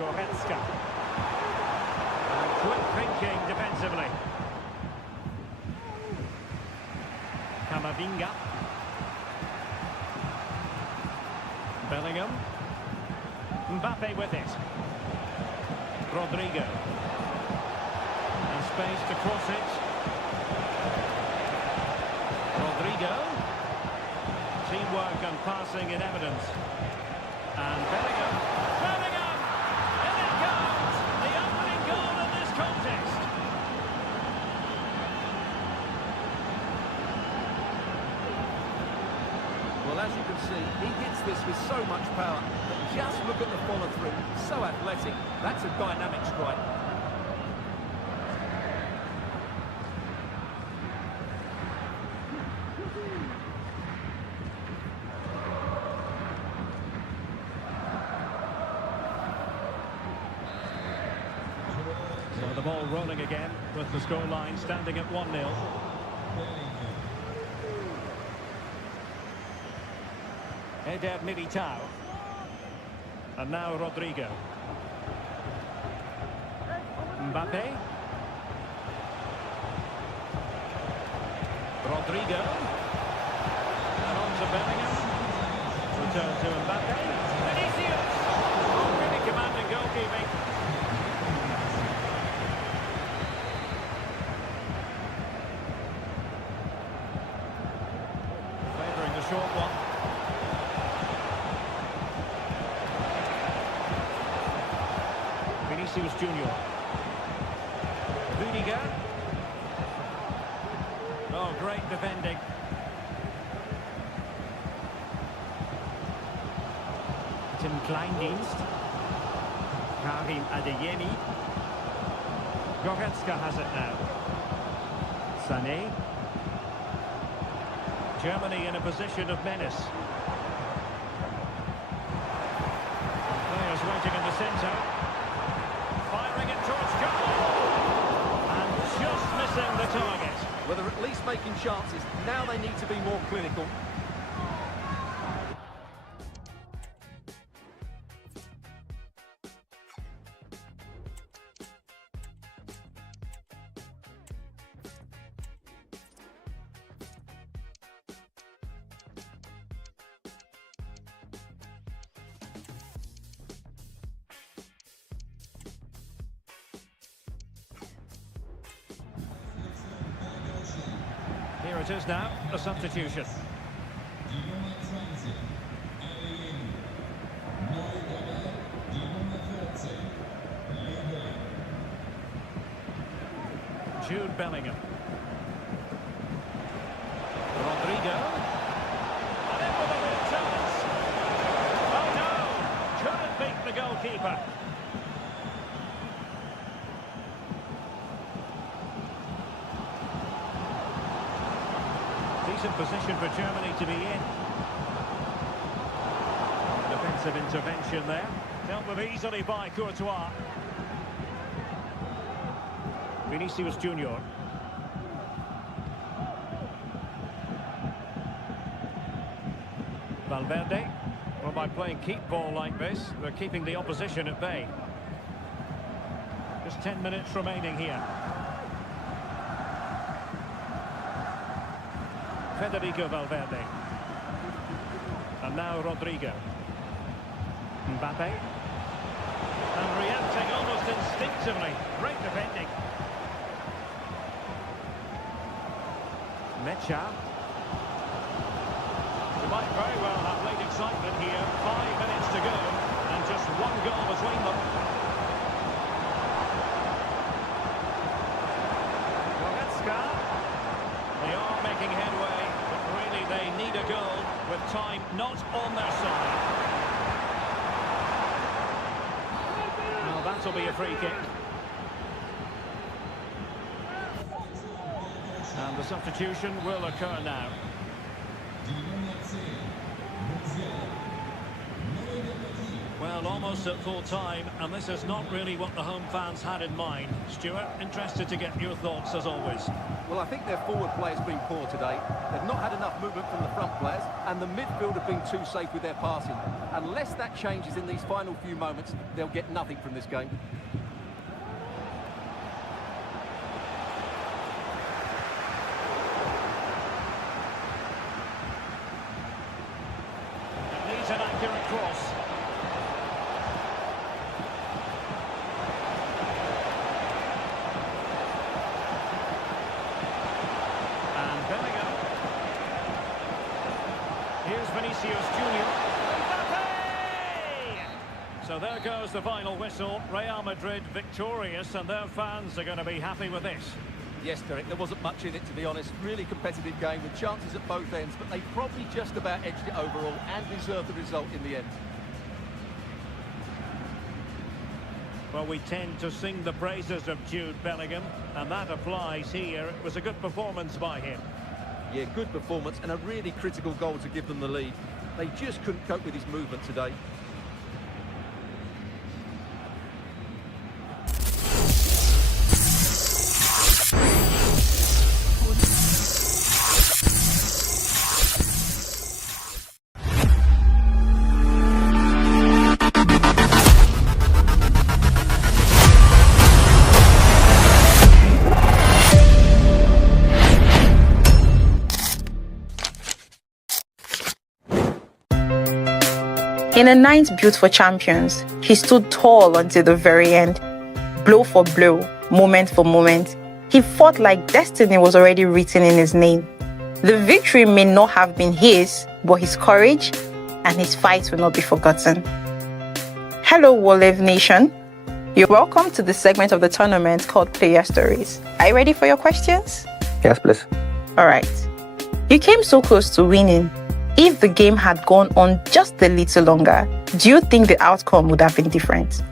Goretzka. And quick thinking defensively. Camavinga. Bellingham. Mbappe with it. Rodrigo. And space to cross it. Rodrigo. Teamwork and passing in evidence. And Bellingham. Bellingham! In it goes! The opening goal in this contest. Well, as you can see, he hits this with so much power. But just look at the follow-through. So athletic. That's a dynamic strike. So the ball rolling again with the scoreline standing at 1-0. Eder Militao. And now Rodrigo. Mbappe. Rodrigo. And on to Bellingham. Return to Mbappe. Vinicius. Oh, really commanding goalkeeping. Favouring the short one. Vinicius Junior. Rudiger. Oh, great defending. Tim Kleindienst. Karim Adeyemi. Goretzka has it now. Sané. Germany in a position of menace. Players waiting in the centre. Firing it towards goal. And just missing the target. Well, they're at least making chances. Now they need to be more clinical. it is now, a substitution. Jude Bellingham. Rodrigo. And in with a real chance. Oh no! Couldn't beat the goalkeeper. Decent position for Germany to be in. Defensive intervention there. Dealt with easily by Courtois. Vinicius Junior. Valverde. Well, by playing keep ball like this, they're keeping the opposition at bay. Just 10 minutes remaining here. Federico Valverde. And now Rodrigo. Mbappe. And reacting almost instinctively. Great defending. Mecha. We might very well have late excitement here. 5 minutes to go, and just one goal between them. Goretzka. They are making headway, but really they need a goal with time not on their side. Well, that'll be a free kick. And the substitution will occur now. Well, almost at full time, and this is not really what the home fans had in mind. Stuart, interested to get your thoughts as always. Well, I think their forward play has been poor today. They've not had enough movement from the front players, and the midfield have been too safe with their passing. Unless that changes in these final few moments, they'll get nothing from this game. Needs an accurate cross. And Bellingham. Here's Vinicius Junior. Mbappe! So there goes the final whistle. Real Madrid victorious, and their fans are going to be happy with this. Yes, Derek, there wasn't much in it, to be honest. Really competitive game with chances at both ends, but they probably just about edged it overall and deserved the result in the end. Well, we tend to sing the praises of Jude Bellingham, and that applies here. It was a good performance by him. Yeah, good performance and a really critical goal to give them the lead. They just couldn't cope with his movement today. In a night built for champions, he stood tall until the very end. Blow for blow, moment for moment, he fought like destiny was already written in his name. The victory may not have been his, but his courage and his fight will not be forgotten. Hello, Walev Nation. You're welcome to the segment of the tournament called Player Stories. Are you ready for your questions? Yes, please. All right. You came so close to winning. If the game had gone on just a little longer, do you think the outcome would have been different?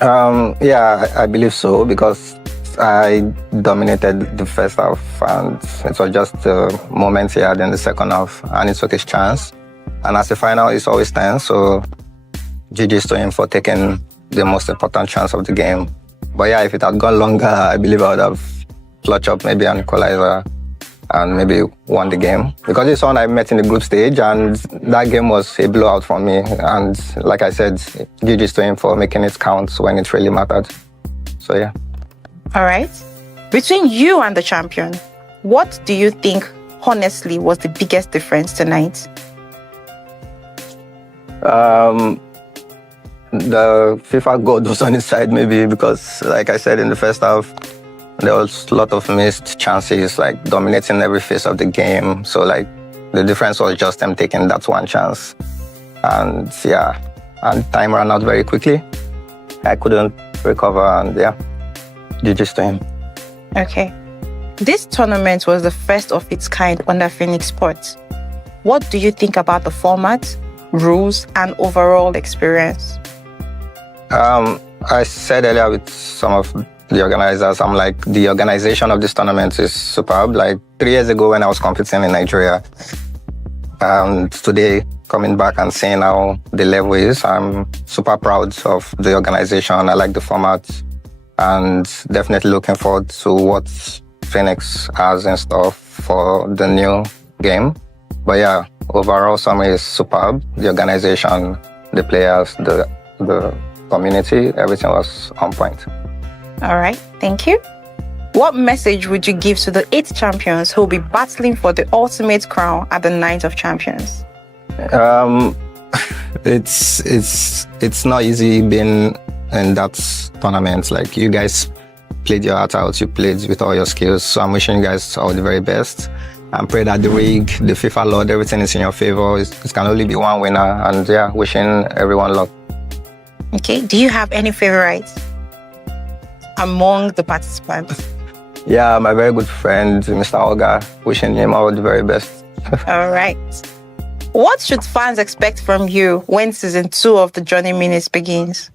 Yeah, I believe so, because I dominated the first half and it was just the moments he had in the second half and he took his chance. And as a final, it's always tense, so GG's to him for taking the most important chance of the game. But yeah, if it had gone longer, I believe I would have clutched up maybe an equalizer and maybe won the game. Because it's someone I met in the group stage and that game was a blowout for me. And like I said, GG's to him for making it count when it really mattered. So yeah. All right. Between you and the champion, what do you think honestly was the biggest difference tonight? The FIFA God was on his side maybe because, like I said in the first half, there was a lot of missed chances, like dominating every phase of the game. So like the difference was just them taking that one chance. And yeah, and time ran out very quickly. I couldn't recover, and yeah, GG's to him. Okay. This tournament was the first of its kind under Phoenix Sports. What do you think about the format, rules, and overall experience? I said earlier with some of the organizers, I'm like, the organization of this tournament is superb. Like 3 years ago when I was competing in Nigeria, and today coming back and seeing how the level is, I'm super proud of the organization. I like the format and definitely looking forward to what Phoenix has in store for the new game. But yeah, overall summary is superb. The organization, the players, the community, everything was on point. All right, thank you. What message would you give to the 8 champions who will be battling for the ultimate crown at the Night of Champions? It's not easy being in that tournament. Like, you guys played your heart out, you played with all your skills. So I'm wishing you guys all the very best. And pray that the rig, the FIFA Lord, everything is in your favor. It can only be one winner. And yeah, wishing everyone luck. Okay, do you have any favorites among the participants? Yeah, my very good friend, Mr. Olga, wishing him all the very best. All right. What should fans expect from you when season 2 of the Johnny Minutes begins?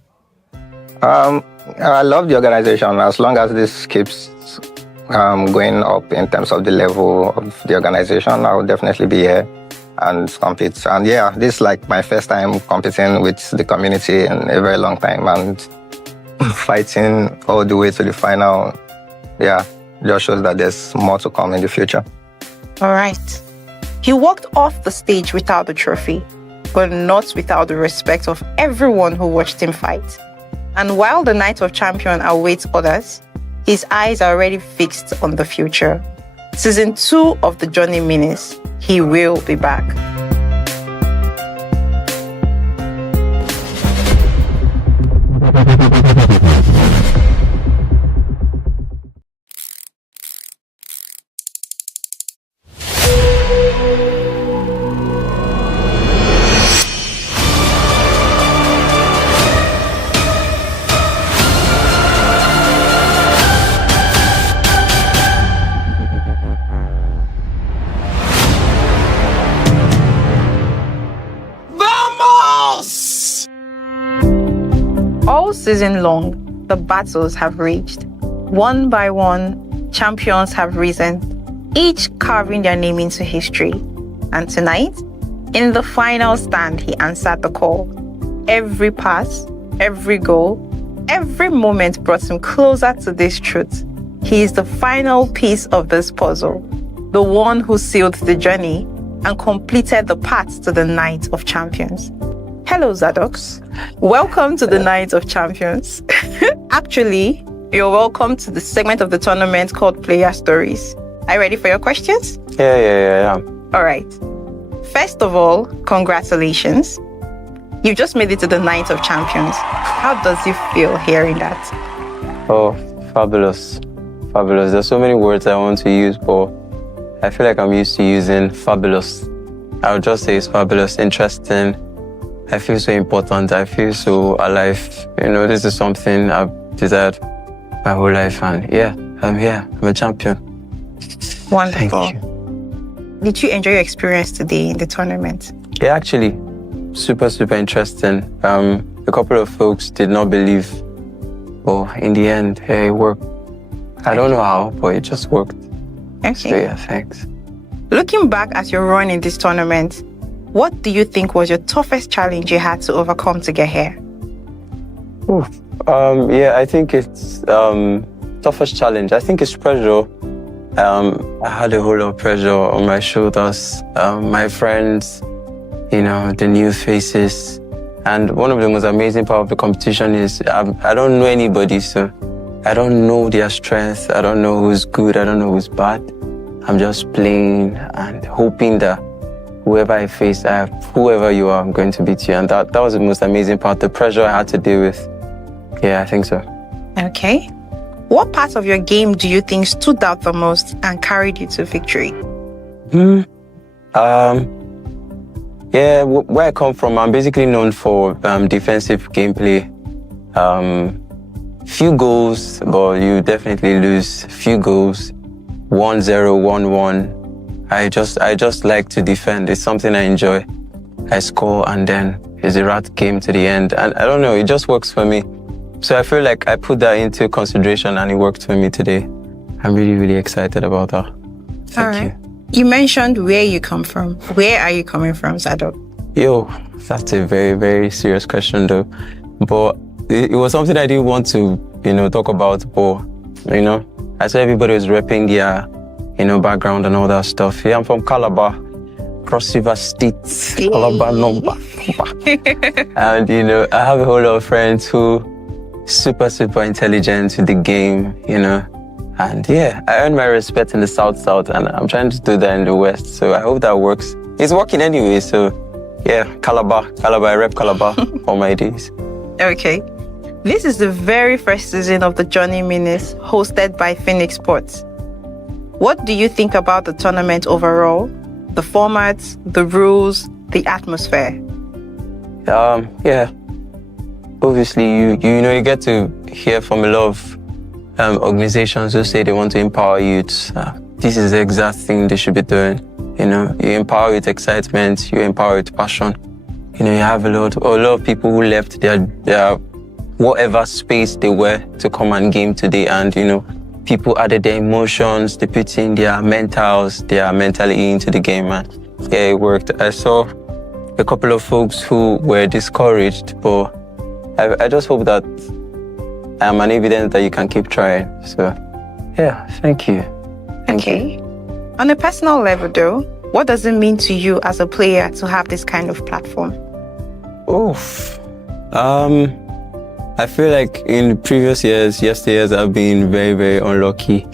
I love the organization. As long as this keeps going up in terms of the level of the organization, I will definitely be here and compete. And yeah, this is like my first time competing with the community in a very long time, and fighting all the way to the final. Yeah, just shows that there's more to come in the future. All right. He walked off the stage without the trophy, but not without the respect of everyone who watched him fight. And while the Night of Champion awaits others, his eyes are already fixed on the future. Season 2 of the Johnny Minutes, he will be back. All season long, the battles have raged. One by one, champions have risen, each carving their name into history. And tonight, in the final stand, he answered the call. Every pass, every goal, every moment brought him closer to this truth. He is the final piece of this puzzle, the one who sealed the journey and completed the path to the Night of Champions. Hello, Zadox. Welcome to the Night of Champions. Actually, you're welcome to the segment of the tournament called Player Stories. Are you ready for your questions? Yeah. All right. First of all, congratulations. You've just made it to the Night of Champions. How does it feel hearing that? Oh, fabulous. Fabulous. There's so many words I want to use, but I feel like I'm used to using fabulous. I would just say it's fabulous, interesting. I feel so important. I feel so alive. You know, this is something I've desired my whole life. And yeah, I'm here. I'm a champion. Wonderful. Thank you. Did you enjoy your experience today in the tournament? Yeah, actually, super interesting. A couple of folks did not believe, but in the end, hey, it worked. I don't know how, but it just worked. Okay. So yeah, thanks. Looking back at your run in this tournament, what do you think was your toughest challenge you had to overcome to get here? Yeah, I think it's toughest challenge. I think it's pressure. I had a whole lot of pressure on my shoulders. My friends, you know, the new faces. And one of the most amazing part of the competition is I don't know anybody, so I don't know their strength. I don't know who's good. I don't know who's bad. I'm just playing and hoping that whoever I face, whoever you are, I'm going to beat you. And that was the most amazing part, the pressure I had to deal with. Yeah, I think so. Okay. What part of your game do you think stood out the most and carried you to victory? Yeah, where I come from, I'm basically known for defensive gameplay. Few goals, but you definitely lose. Few goals, 1-0, 1-1. I just like to defend. It's something I enjoy. I score and then it's a rat game to the end. And I don't know, it just works for me. So I feel like I put that into consideration and it worked for me today. I'm really, really excited about that. Thank you. You mentioned where you come from. Where are you coming from, Zadok? Yo, that's a very, very serious question though. But it was something I didn't want to, talk about, but, I saw everybody was repping their, background and all that stuff. Yeah, I'm from Calabar, Cross River State, Calabar number. And, I have a whole lot of friends who super, super intelligent with the game, And yeah, I earned my respect in the South, and I'm trying to do that in the West. So I hope that works. It's working anyway, so yeah, Calabar, I rep Calabar all my days. Okay. This is the very first season of the Johnny Minutes hosted by Phoenix Sports. What do you think about the tournament overall? The formats, the rules, the atmosphere? Yeah. Obviously, you get to hear from a lot of organizations who say they want to empower youths. This is the exact thing they should be doing. You empower with excitement, you empower with passion. You have a lot of people who left their whatever space they were to come and game today, and people added their emotions, they put in their mentally into the game, and yeah, it worked. I saw a couple of folks who were discouraged, but I just hope that I'm an evidence that you can keep trying. So, yeah, thank you. Okay. On a personal level, though, what does it mean to you as a player to have this kind of platform? I feel like in previous years, I've been very, very unlucky.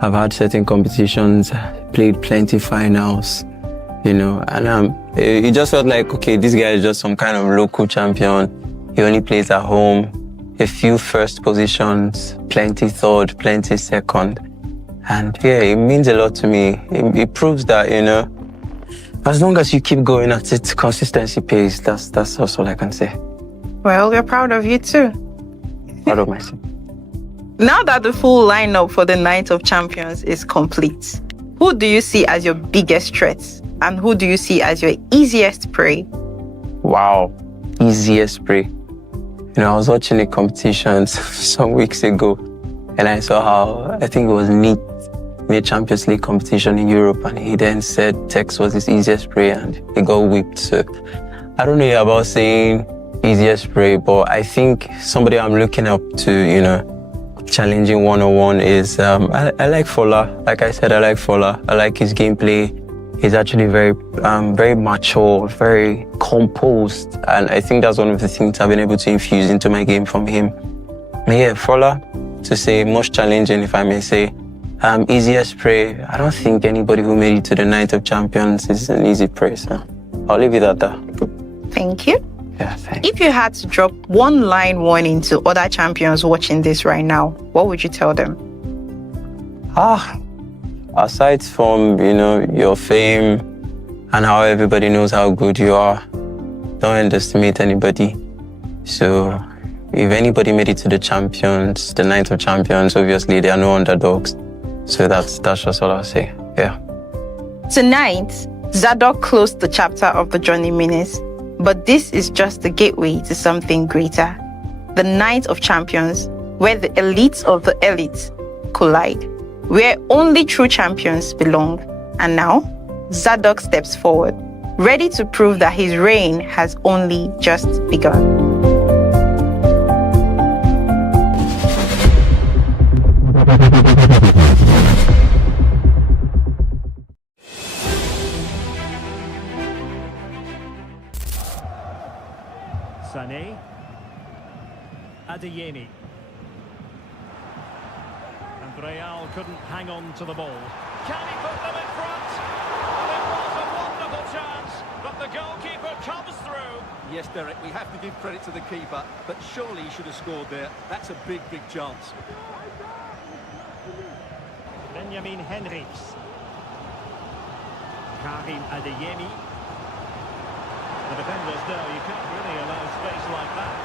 I've had certain competitions, played plenty finals, and it just felt like, okay, this guy is just some kind of local champion. He only plays at home. A few first positions, plenty third, plenty second. And yeah, it means a lot to me. It proves that, as long as you keep going at it, consistency pays. That's also all I can say. Well, we're proud of you too. Proud of myself. Now that the full lineup for the Night of Champions is complete, who do you see as your biggest threats? And who do you see as your easiest prey? Wow, easiest prey. I was watching the competitions some weeks ago, and I saw how, I think it was NEAT Champions League competition in Europe, and he then said Tex was his easiest prey, and he got whipped. So I don't know about saying easiest prey, but I think somebody I'm looking up to, challenging one-on-one is, I like Fola. Like I said, I like Fola. I like his gameplay. He's actually very mature, very composed. And I think that's one of the things I've been able to infuse into my game from him. Yeah, Fola, to say most challenging, if I may say. Easiest prey, I don't think anybody who made it to the Night of Champions is an easy prey, so I'll leave it at that. Thank you. Yeah, thanks. If you had to drop one line warning to other champions watching this right now, what would you tell them? Aside from, your fame and how everybody knows how good you are, don't underestimate anybody. So if anybody made it to the champions, the Night of Champions, obviously they are no underdogs. So that's just all I'll say. Yeah. Tonight, Zadok closed the chapter of the Johnny Minutes, but this is just the gateway to something greater. The Night of Champions, where the elites of the elites collide, where only true champions belong. And now, Zadok steps forward, ready to prove that his reign has only just begun. Sané, Adeyemi. And Real couldn't hang on to the ball. Can he put them in front? And it was a wonderful chance, but the goalkeeper comes through. Yes, Derek, we have to give credit to the keeper, but surely he should have scored there. That's a big, big chance. Benjamin Henrichs. Karim Adeyemi. The defenders know you can't really allow space like that.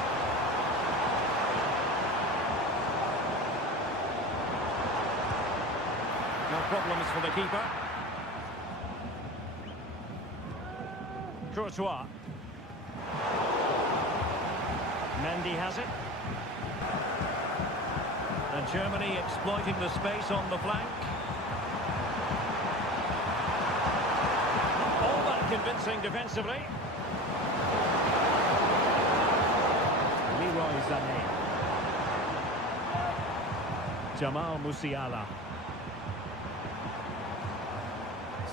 No problems for the keeper. Courtois. Mendy has it. And Germany exploiting the space on the flank. Not all that convincing defensively. Leroy Sané. Jamal Musiala.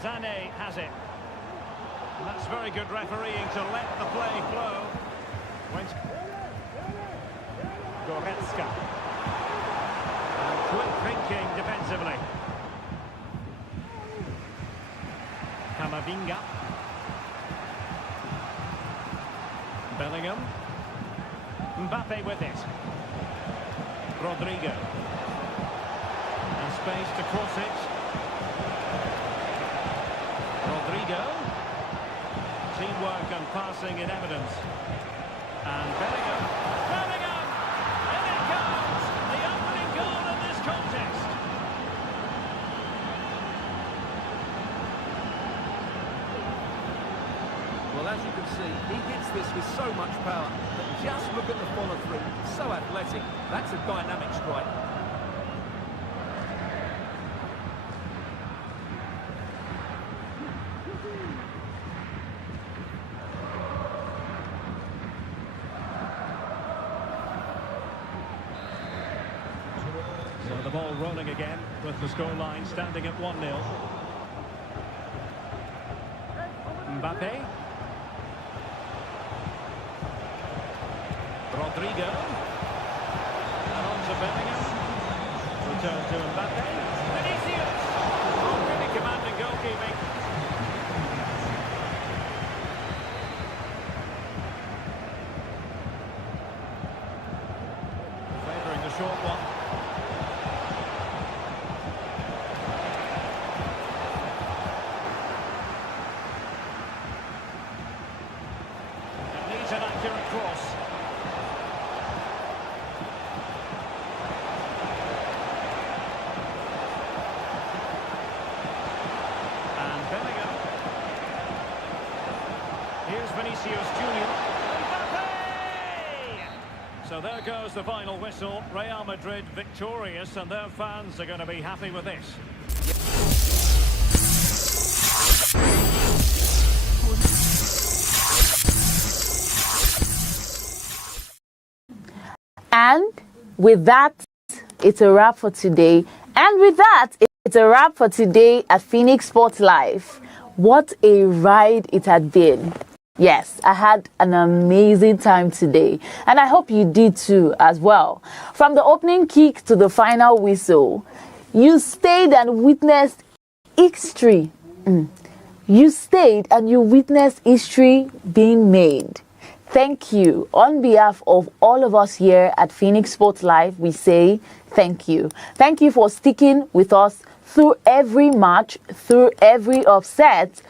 Sané has it. And that's very good refereeing to let the play flow. Goretzka. And quick thinking defensively. Camavinga. Bellingham. Mbappe with it. Rodrigo. And space to cross it. Rodrigo. Teamwork and passing in evidence. And Bellingham. Bellingham! In it comes! The opening goal in this contest. Well, as you can see, he hits this with so much power. But just look at the follow-through. So athletic. That's a dynamic strike. So the ball rolling again with the scoreline standing at 1-0. Mbappe. Rodrigo. And on to Bellingham. Return to Mbappe. Vinicius. Oh, really commanding goalkeeping. Favouring the short one. Needs an accurate cross. And Bellingham. Here's Vinicius Junior. Mbappe! So there goes the final whistle. Real Madrid victorious, and their fans are going to be happy with this. And with that, it's a wrap for today. And with that, it's a wrap for today at Phoenix Sports Live. What a ride it had been. Yes, I had an amazing time today, and I hope you did too as well. From the opening kick to the final whistle, you stayed and witnessed history. You stayed and you witnessed history being made. Thank you. On behalf of all of us here at Phoenix Sports Live, we say thank you. Thank you for sticking with us through every match, through every upset,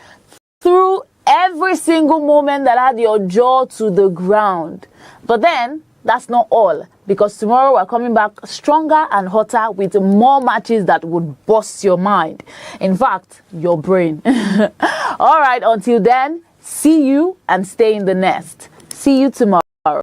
through every single moment that had your jaw to the ground. But then, that's not all, because tomorrow we're coming back stronger and hotter with more matches that would bust your mind. In fact, your brain. All right, until then, see you and stay in the nest. See you tomorrow.